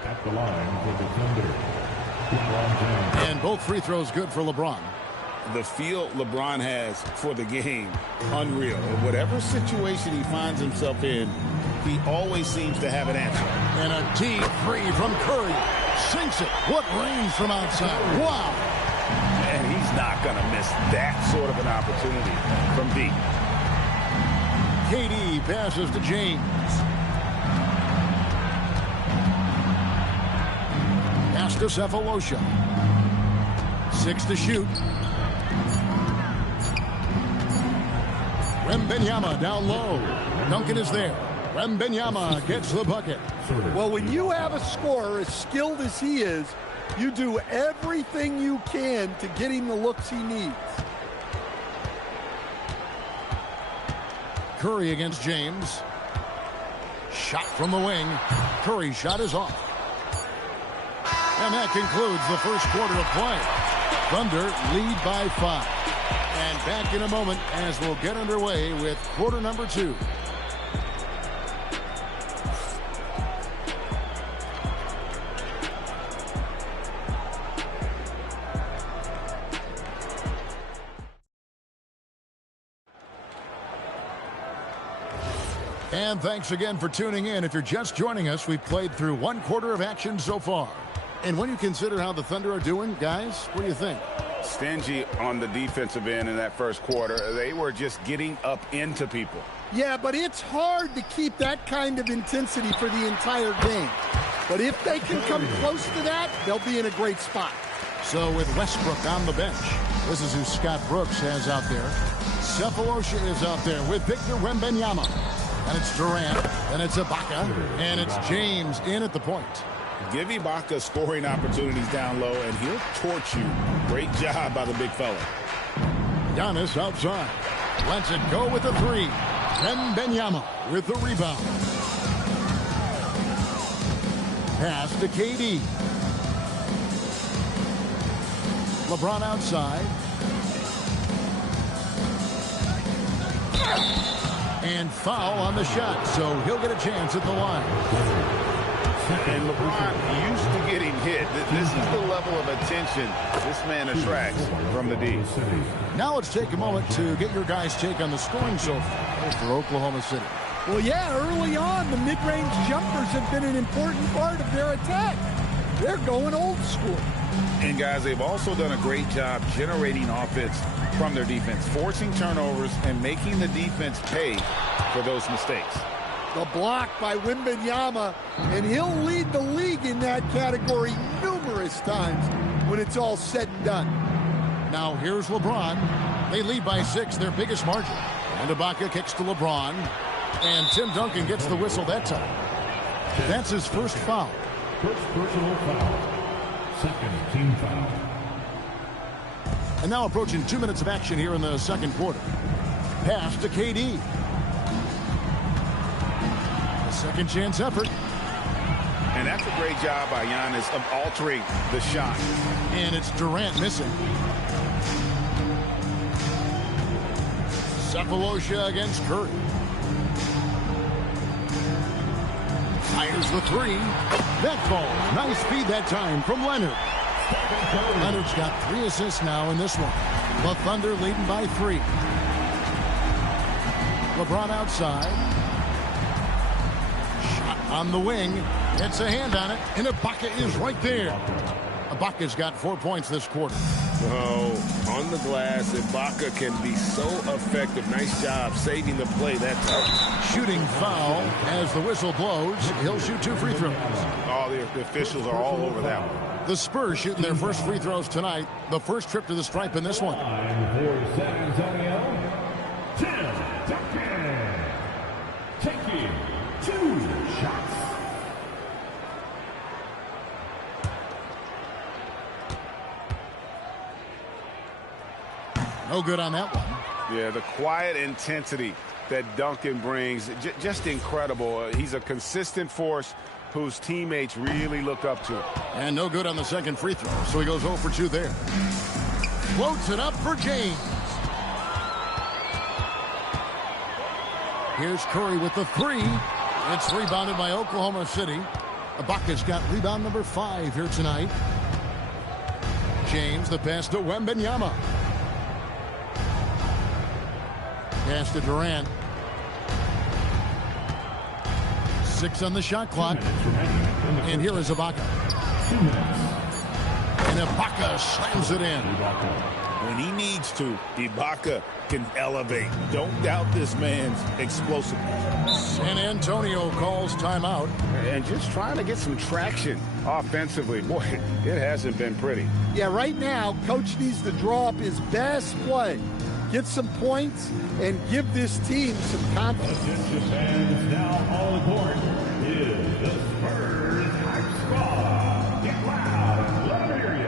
At the line for the Thunder, LeBron James. And both free throws good for LeBron. The feel LeBron has for the game, unreal. Whatever situation he finds himself in, he always seems to have an answer. And a deep three from Curry. Sinks it. What range from outside. Wow. And he's not not going to miss that sort of an opportunity from deep. KD passes to James. Pass to Sefolosha. 6 to shoot. Wembanyama down low. Duncan is there. Wembanyama gets the bucket. Well, when you have a scorer as skilled as he is, you do everything you can to get him the looks he needs. Curry against James. Shot from the wing. Curry's shot is off. And that concludes the first quarter of play. Thunder lead by 5. And back in a moment as we'll get underway with quarter number 2. And thanks again for tuning in. If you're just joining us, we've played through 1 quarter of action so far. And when you consider how the Thunder are doing, guys, what do you think? Stingy on the defensive end in that first quarter. They were just getting up into people. Yeah, but it's hard to keep that kind of intensity for the entire game. But if they can come close to that, they'll be in a great spot. So with Westbrook on the bench, this is who Scott Brooks has out there. Sefolosha is out there with Victor Wembanyama. And it's Durant, and it's Ibaka, and it's James in at the point. Give Ibaka scoring opportunities down low, and he'll torch you. Great job by the big fella. Giannis outside. Lets it go with the 3. Wembanyama with the rebound. Pass to KD. LeBron outside. And foul on the shot, so he'll get a chance at the line. And LeBron used to getting hit. This is the level of attention this man attracts from the D. Now let's take a moment to get your guys' take on the scoring so far for Oklahoma City. Well, yeah, early on, the mid-range jumpers have been an important part of their attack. They're going old school. And, guys, they've also done a great job generating offense from their defense, forcing turnovers and making the defense pay for those mistakes. The block by Wembanyama, and he'll lead the league in that category numerous times when it's all said and done. Now here's LeBron. They lead by 6, their biggest margin. And Ibaka kicks to LeBron. And Tim Duncan gets the whistle that time. That's his first foul. First personal foul. Second team foul. And now approaching 2 minutes of action here in the second quarter. Pass to KD. A second chance effort. And that's a great job by Giannis of altering the shot. And it's Durant missing. Sefolosha against Curry. Fires the 3. That falls. Nice feed that time from Leonard. Leonard's got 3 assists now in this one. The Thunder leading by 3. LeBron outside. Shot on the wing. Gets a hand on it. And Ibaka is right there. Ibaka's got 4 points this quarter. Oh, on the glass, Ibaka can be so effective. Nice job saving the play that time. Shooting foul as the whistle blows. He'll shoot 2 free throws. Oh, the officials are all over that one. The Spurs shooting their first free throws tonight. The first trip to the stripe in this one. For San Antonio, Tim Duncan. Taking 2 shots. No good on that one. Yeah, the quiet intensity that Duncan brings, just incredible. He's a consistent force whose teammates really look up to. And no good on the second free throw, so he goes 0 for 2 there. Floats it up for James. Here's Curry with the 3. It's rebounded by Oklahoma City. Ibaka's got rebound number 5 here tonight. James, the pass to Wembanyama. Pass to Durant. 6 on the shot clock. And here is Ibaka. And Ibaka slams it in. when he needs to, Ibaka can elevate. Don't doubt this man's explosiveness. San Antonio calls timeout. And just trying to get some traction offensively. Boy, it hasn't been pretty. Yeah, right now, Coach needs to draw up his best play, get some points, and give this team some confidence. Attention fans, now on the court is the Spurs Hype Squad. Get loud, let me hear you.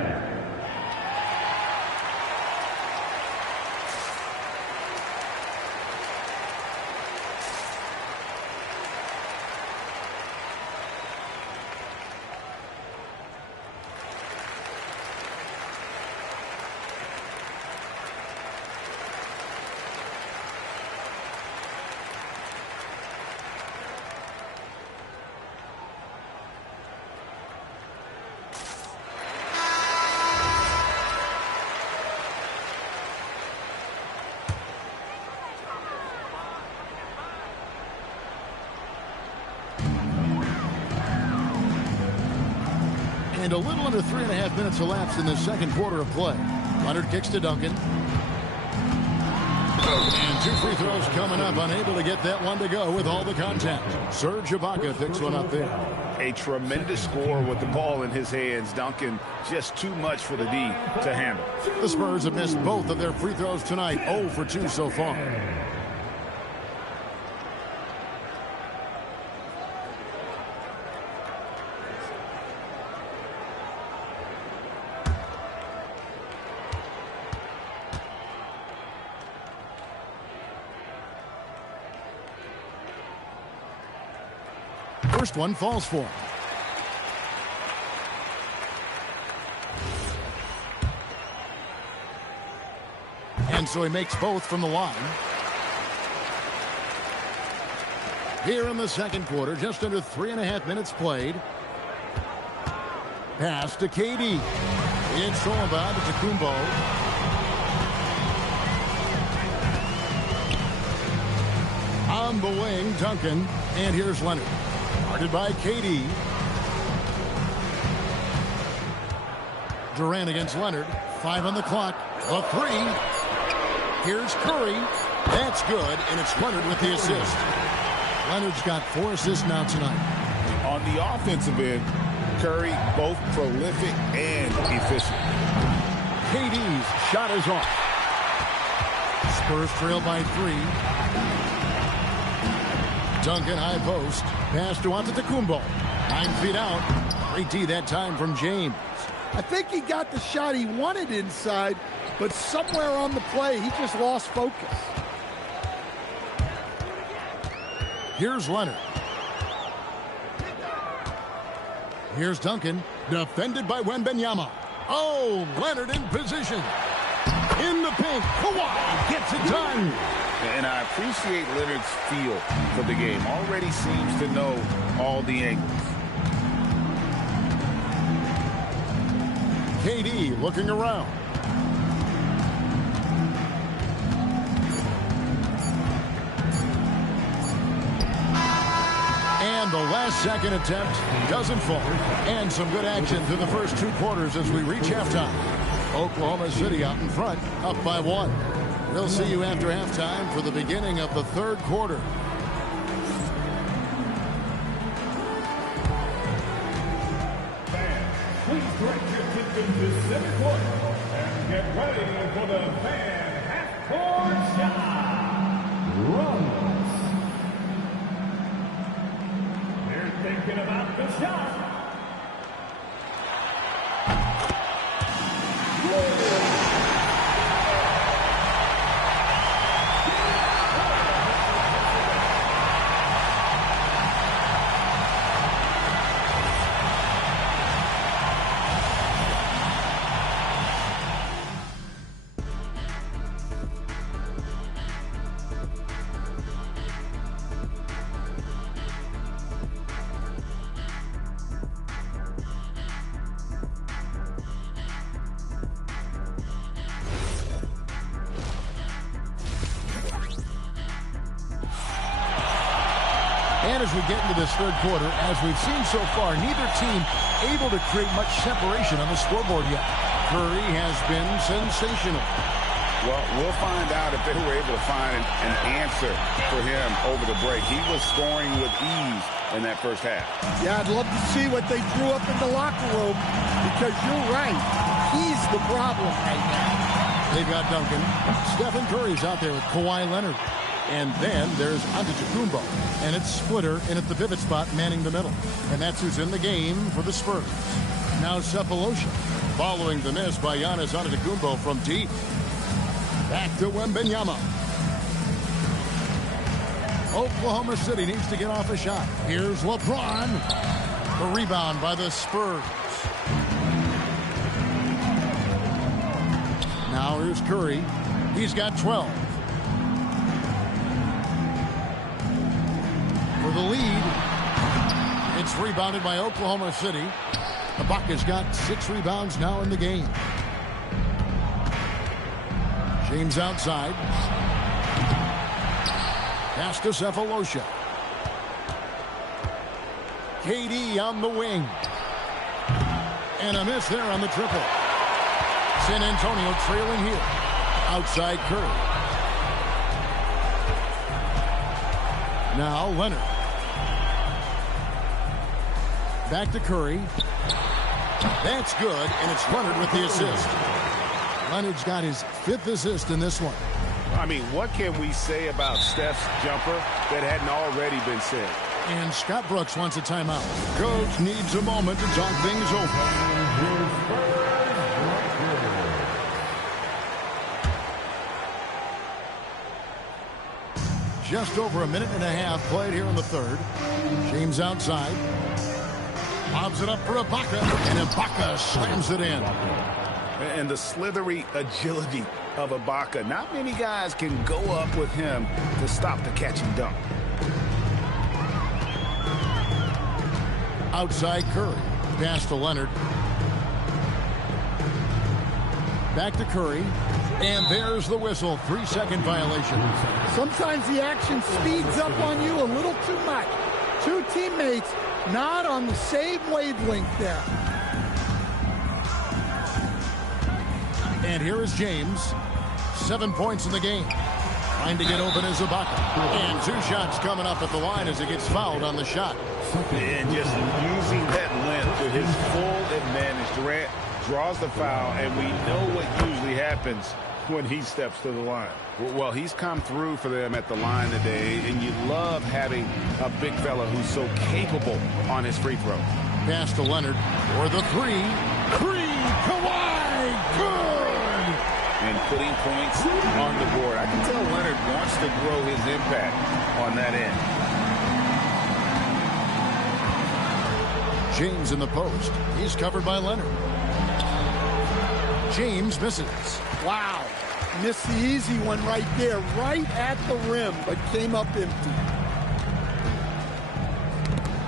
And a little under 3.5 minutes elapsed in the second quarter of play. Leonard kicks to Duncan. And 2 free throws coming up, unable to get that one to go with all the contact. Serge Ibaka picks one up there. A tremendous score with the ball in his hands. Duncan, just too much for the D to handle. The Spurs have missed both of their free throws tonight, 0 for 2 so far. First one falls for him. And so he makes both from the line. Here in the second quarter, just under 3.5 minutes played. Pass to KD. It's Solomon to Kumbo. On the wing, Duncan. And here's Leonard. Guarded by KD. Durant against Leonard. 5 on the clock. A 3. Here's Curry. That's good, and it's Leonard with the assist. Leonard's got 4 assists now tonight. On the offensive end, Curry both prolific and efficient. KD's shot is off. Spurs trail by 3. Duncan high post. Pass to Antetokounmpo. 9 feet out. Great D that time from James. I think he got the shot he wanted inside, but somewhere on the play, he just lost focus. Here's Leonard. Here's Duncan. Defended by Wembanyama. Oh, Leonard in position. In the paint. Kawhi gets it done. And I appreciate Leonard's feel for the game. Already seems to know all the angles. KD looking around. And the last second attempt doesn't fall. And some good action through the first 2 quarters as we reach halftime. Oklahoma City out in front, up by 1. We'll see you after halftime for the beginning of the third quarter. Fans, please direct your attention to center court and get ready for the fan half-court shot. Runs. They're thinking about the shot. And as we get into this third quarter, as we've seen so far, neither team able to create much separation on the scoreboard yet. Curry has been sensational. Well, we'll find out if they were able to find an answer for him over the break. He was scoring with ease in that first half. Yeah, I'd love to see what they drew up in the locker room, because you're right. He's the problem right now. They've got Duncan. Stephen Curry's out there with Kawhi Leonard. And then there's Antetokounmpo. And it's Splitter in at the pivot spot, manning the middle. And that's who's in the game for the Spurs. Now Sefolosha, following the miss by Giannis Antetokounmpo from deep. Back to Wembanyama. Oklahoma City needs to get off a shot. Here's LeBron. The rebound by the Spurs. Now here's Curry. He's got 12. For the lead, it's rebounded by Oklahoma City. Ibaka's got 6 rebounds now in the game. James outside. Pass to Sefolosha. KD on the wing. And a miss there on the triple. San Antonio trailing here. Outside Curry. Now Leonard. Back to Curry. That's good, and it's Leonard with the assist. Leonard's got his 5th assist in this one. I mean, what can we say about Steph's jumper that hadn't already been said? And Scott Brooks wants a timeout. Coach needs a moment to talk things over. Just over a minute and a half played here in the third. James outside. Lobs it up for Ibaka, and Ibaka slams it in. And the slithery agility of Ibaka. Not many guys can go up with him to stop the catch and dunk. Outside Curry. Pass to Leonard. Back to Curry. And there's the whistle. 3-second violation. Sometimes the action speeds up on you a little too much. 2 teammates not on the same wavelength there. And here is James. 7 points in the game. Trying to get open is Ibaka. And 2 shots coming up at the line as he gets fouled on the shot. And just using that length to his full advantage. Durant draws the foul, and we know what usually happens when he steps to the line. Well, he's come through for them at the line today, and you love having a big fella who's so capable on his free throw. Pass to Leonard for the 3. Kawhi, good! And putting points on the board. I can tell Leonard wants to grow his impact on that end. James in the post. He's covered by Leonard. James misses. Wow. Missed the easy one right there, right at the rim, but came up empty.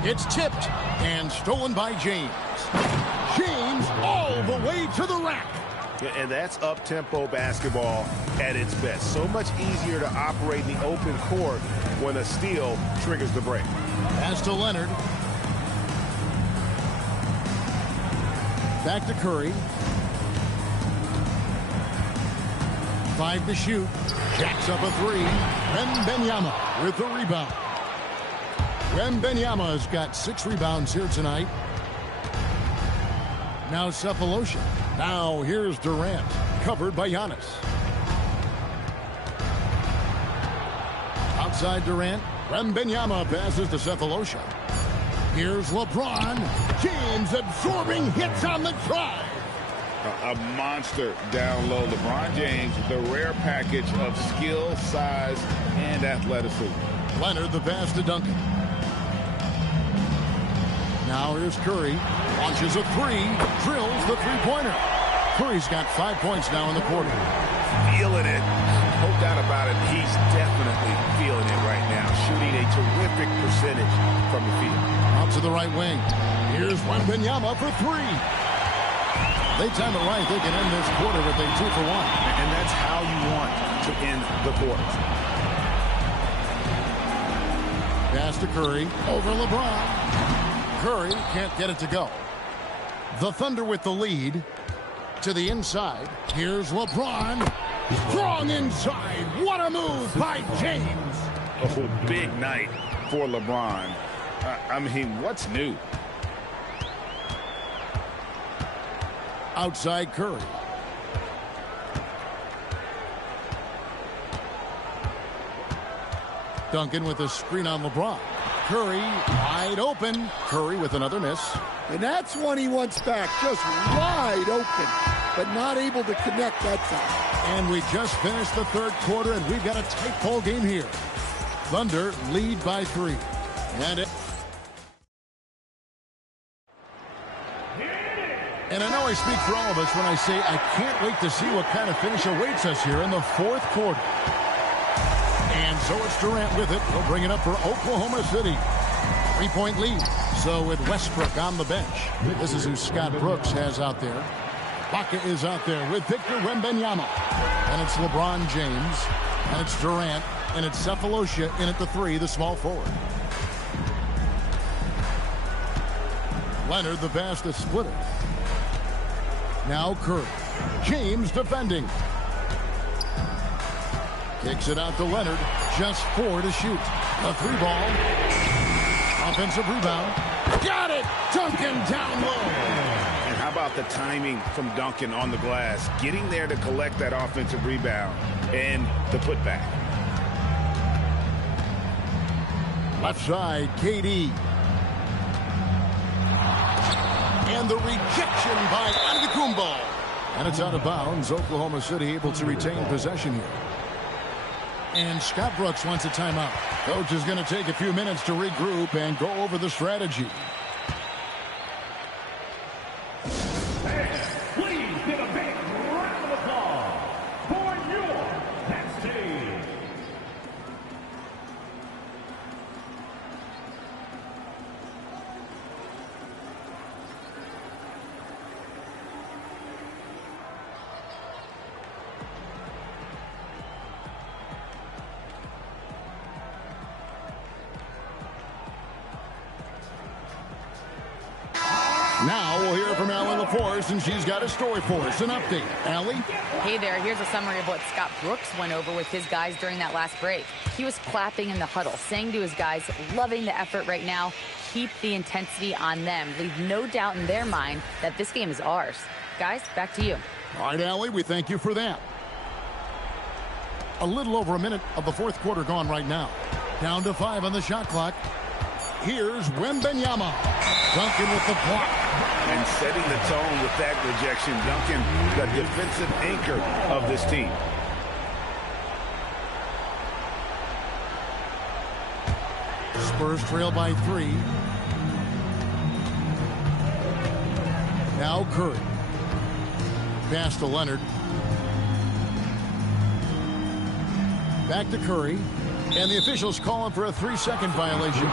It's tipped and stolen by James. James all the way to the rack. And that's up-tempo basketball at its best. So much easier to operate in the open court when a steal triggers the break. Pass to Leonard. Back to Curry. 5 to shoot. Jacks up a 3. Wembanyama with the rebound. Wembanyama has got 6 rebounds here tonight. Now Sefolosha. Now here's Durant, covered by Giannis. Outside Durant. Wembanyama passes to Sefolosha. Here's LeBron. James absorbing hits on the drive. A monster down low. LeBron James, the rare package of skill, size, and athleticism. Leonard the pass to Duncan. Now here's Curry. Launches a 3. Drills the 3-pointer. Curry's got 5 points now in the quarter. Feeling it. No doubt about it. He's definitely feeling it right now. Shooting a terrific percentage from the field. Out to the right wing. Here's Wembanyama for 3. They time it right. They can end this quarter with a 2 for 1. And that's how you want to end the quarter. Pass to Curry. Over LeBron. Curry can't get it to go. The Thunder with the lead. To the inside. Here's LeBron. Strong inside. What a move by James. Oh, big night for LeBron. I mean, what's new? Outside Curry. Duncan with a screen on LeBron. Curry wide open. Curry with another miss. And that's one he wants back. Just wide open, but not able to connect that time. And we just finished the third quarter, and we've got a tight ball game here. Thunder lead by 3. And I know I speak for all of us when I say I can't wait to see what kind of finish awaits us here in the fourth quarter. And so it's Durant with it. He'll bring it up for Oklahoma City. 3-point lead. So with Westbrook on the bench. This is who Scott Brooks has out there. Baca is out there with Victor Wembanyama. And it's LeBron James. And it's Durant. And it's Cephalosha in at the 3, the small forward. Leonard, the fastest splitter. Now Curry. James defending. Kicks it out to Leonard. Just 4 to shoot. A 3-ball. Offensive rebound. Got it! Duncan down low. And how about the timing from Duncan on the glass? Getting there to collect that offensive rebound and the putback. Left side, KD. And the rejection by Antetokounmpo. And it's out of bounds. Oklahoma City able to retain possession here. And Scott Brooks wants a timeout. Coach is going to take a few minutes to regroup and go over the strategy. Please give a big round of applause for your next team. Now we'll hear from Allie LaForce, and she's got a story for us. An update. Allie? Hey there, here's a summary of what Scott Brooks went over with his guys during that last break. He was clapping in the huddle, saying to his guys, loving the effort right now, keep the intensity on them. Leave no doubt in their mind that this game is ours. Guys, back to you. All right, Allie, we thank you for that. A little over a minute of the fourth quarter gone right now. Down to 5 on the shot clock. Here's Wembanyama. Duncan with the block. And setting the tone with that rejection. Duncan, the defensive anchor of this team. Spurs trail by 3. Now Curry. Pass to Leonard. Back to Curry. And the officials calling for a 3-second violation.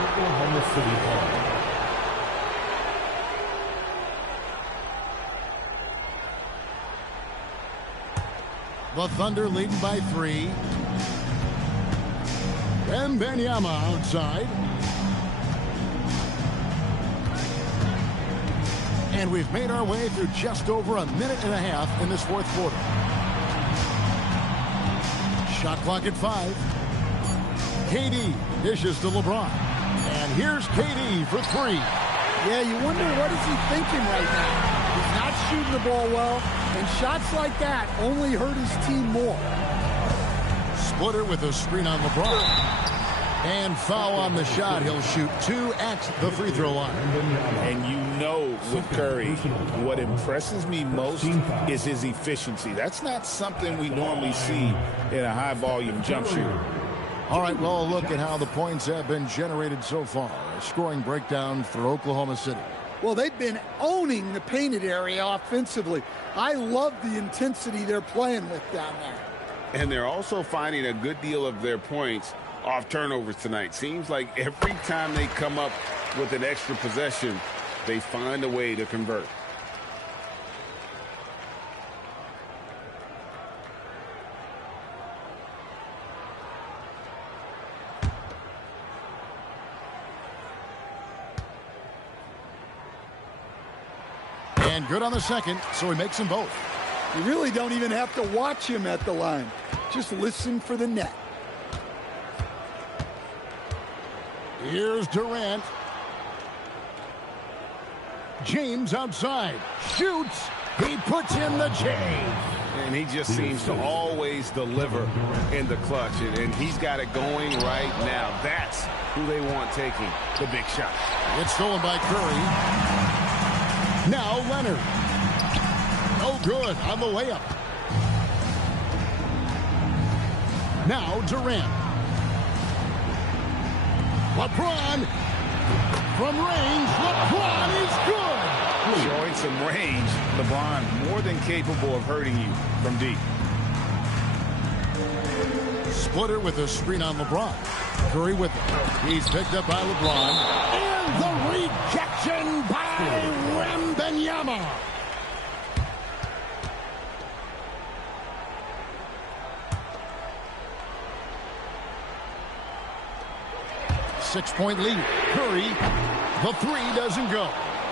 Oklahoma City ball. The Thunder leading by 3. Wembanyama outside. And we've made our way through just over a minute and a half in this fourth quarter. Shot clock at 5. KD dishes to LeBron. And here's KD for 3. Yeah, you wonder what is he thinking right now. He's not shooting the ball well, and shots like that only hurt his team more. Splitter with a screen on LeBron. And foul on the shot. He'll shoot 2 at the free throw line. And you know with Curry, what impresses me most is his efficiency. That's not something we normally see in a high-volume jump shooter. All right, well, look at how the points have been generated so far. A scoring breakdown for Oklahoma City. Well, they've been owning the painted area offensively. I love the intensity they're playing with down there. And they're also finding a good deal of their points off turnovers tonight. Seems like every time they come up with an extra possession, they find a way to convert. And good on the second, so he makes them both. You really don't even have to watch him at the line. Just listen for the net. Here's Durant. James outside. Shoots. He puts in the J. And he just seems to always deliver in the clutch. And he's got it going right now. That's who they want taking the big shot. It's stolen by Curry. Now Leonard. No good on the layup. Now Durant. LeBron from range. LeBron is good. Showing some range. LeBron more than capable of hurting you from deep. Splitter with a screen on LeBron. Curry with it. He's picked up by LeBron. And the rejection by Wembanyama. Six-point lead. Curry, the three doesn't go.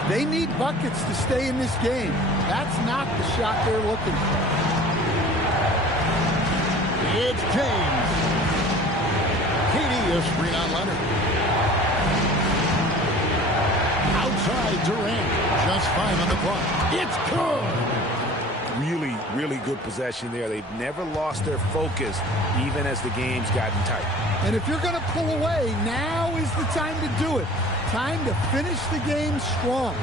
They need buckets to stay in this game. That's not the shot they're looking for. It's James. KD a screen on Leonard. Outside Durant. Just 5 on the clock. It's good. Really, really good possession there. They've never lost their focus, even as the game's gotten tight. And if you're going to pull away, now is the time to do it. Time to finish the game strong.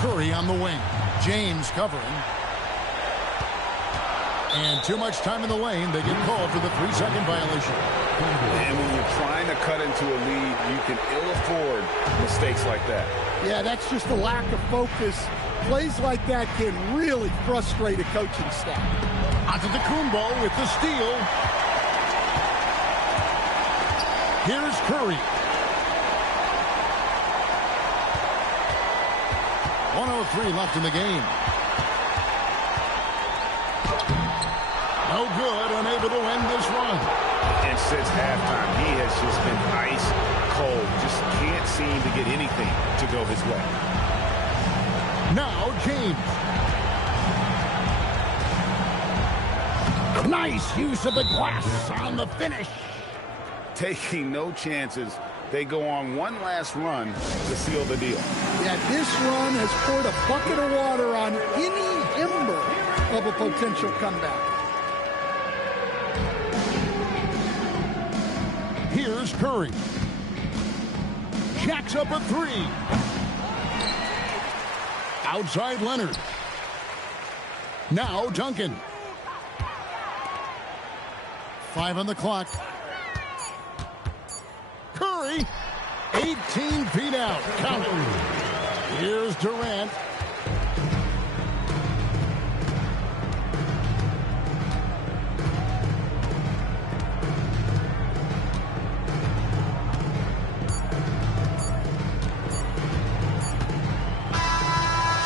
Curry on the wing. James covering. And too much time in the lane. They get called for the 3-second violation. And when you're trying to cut into a lead, you can ill afford mistakes like that. Yeah, that's just a lack of focus. Plays like that can really frustrate a coaching staff. Antetokounmpo with the steal. Here's Curry. 1:03 left in the game. No good, unable to end this run. And since halftime, he has just been ice cold. Just can't seem to get anything to go his way. Now James. Nice use of the glass on the finish. Taking no chances. They go on one last run to seal the deal. Yeah, this run has poured a bucket of water on any ember of a potential comeback. Here's Curry. Jacks up a three. Outside Leonard. Now Duncan. 5 on the clock. Curry. 18 feet out. Count it. Here's Durant.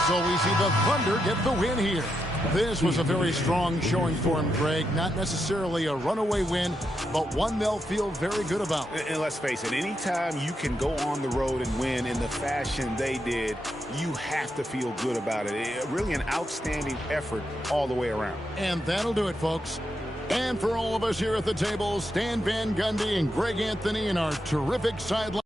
So we see the Thunder get the win here. This was a very strong showing for him, Greg. Not necessarily a runaway win, but one they'll feel very good about. And let's face it, anytime you can go on the road and win in the fashion they did, you have to feel good about it. Really an outstanding effort all the way around. And that'll do it, folks. And for all of us here at the table, Stan Van Gundy and Greg Anthony and our terrific sideline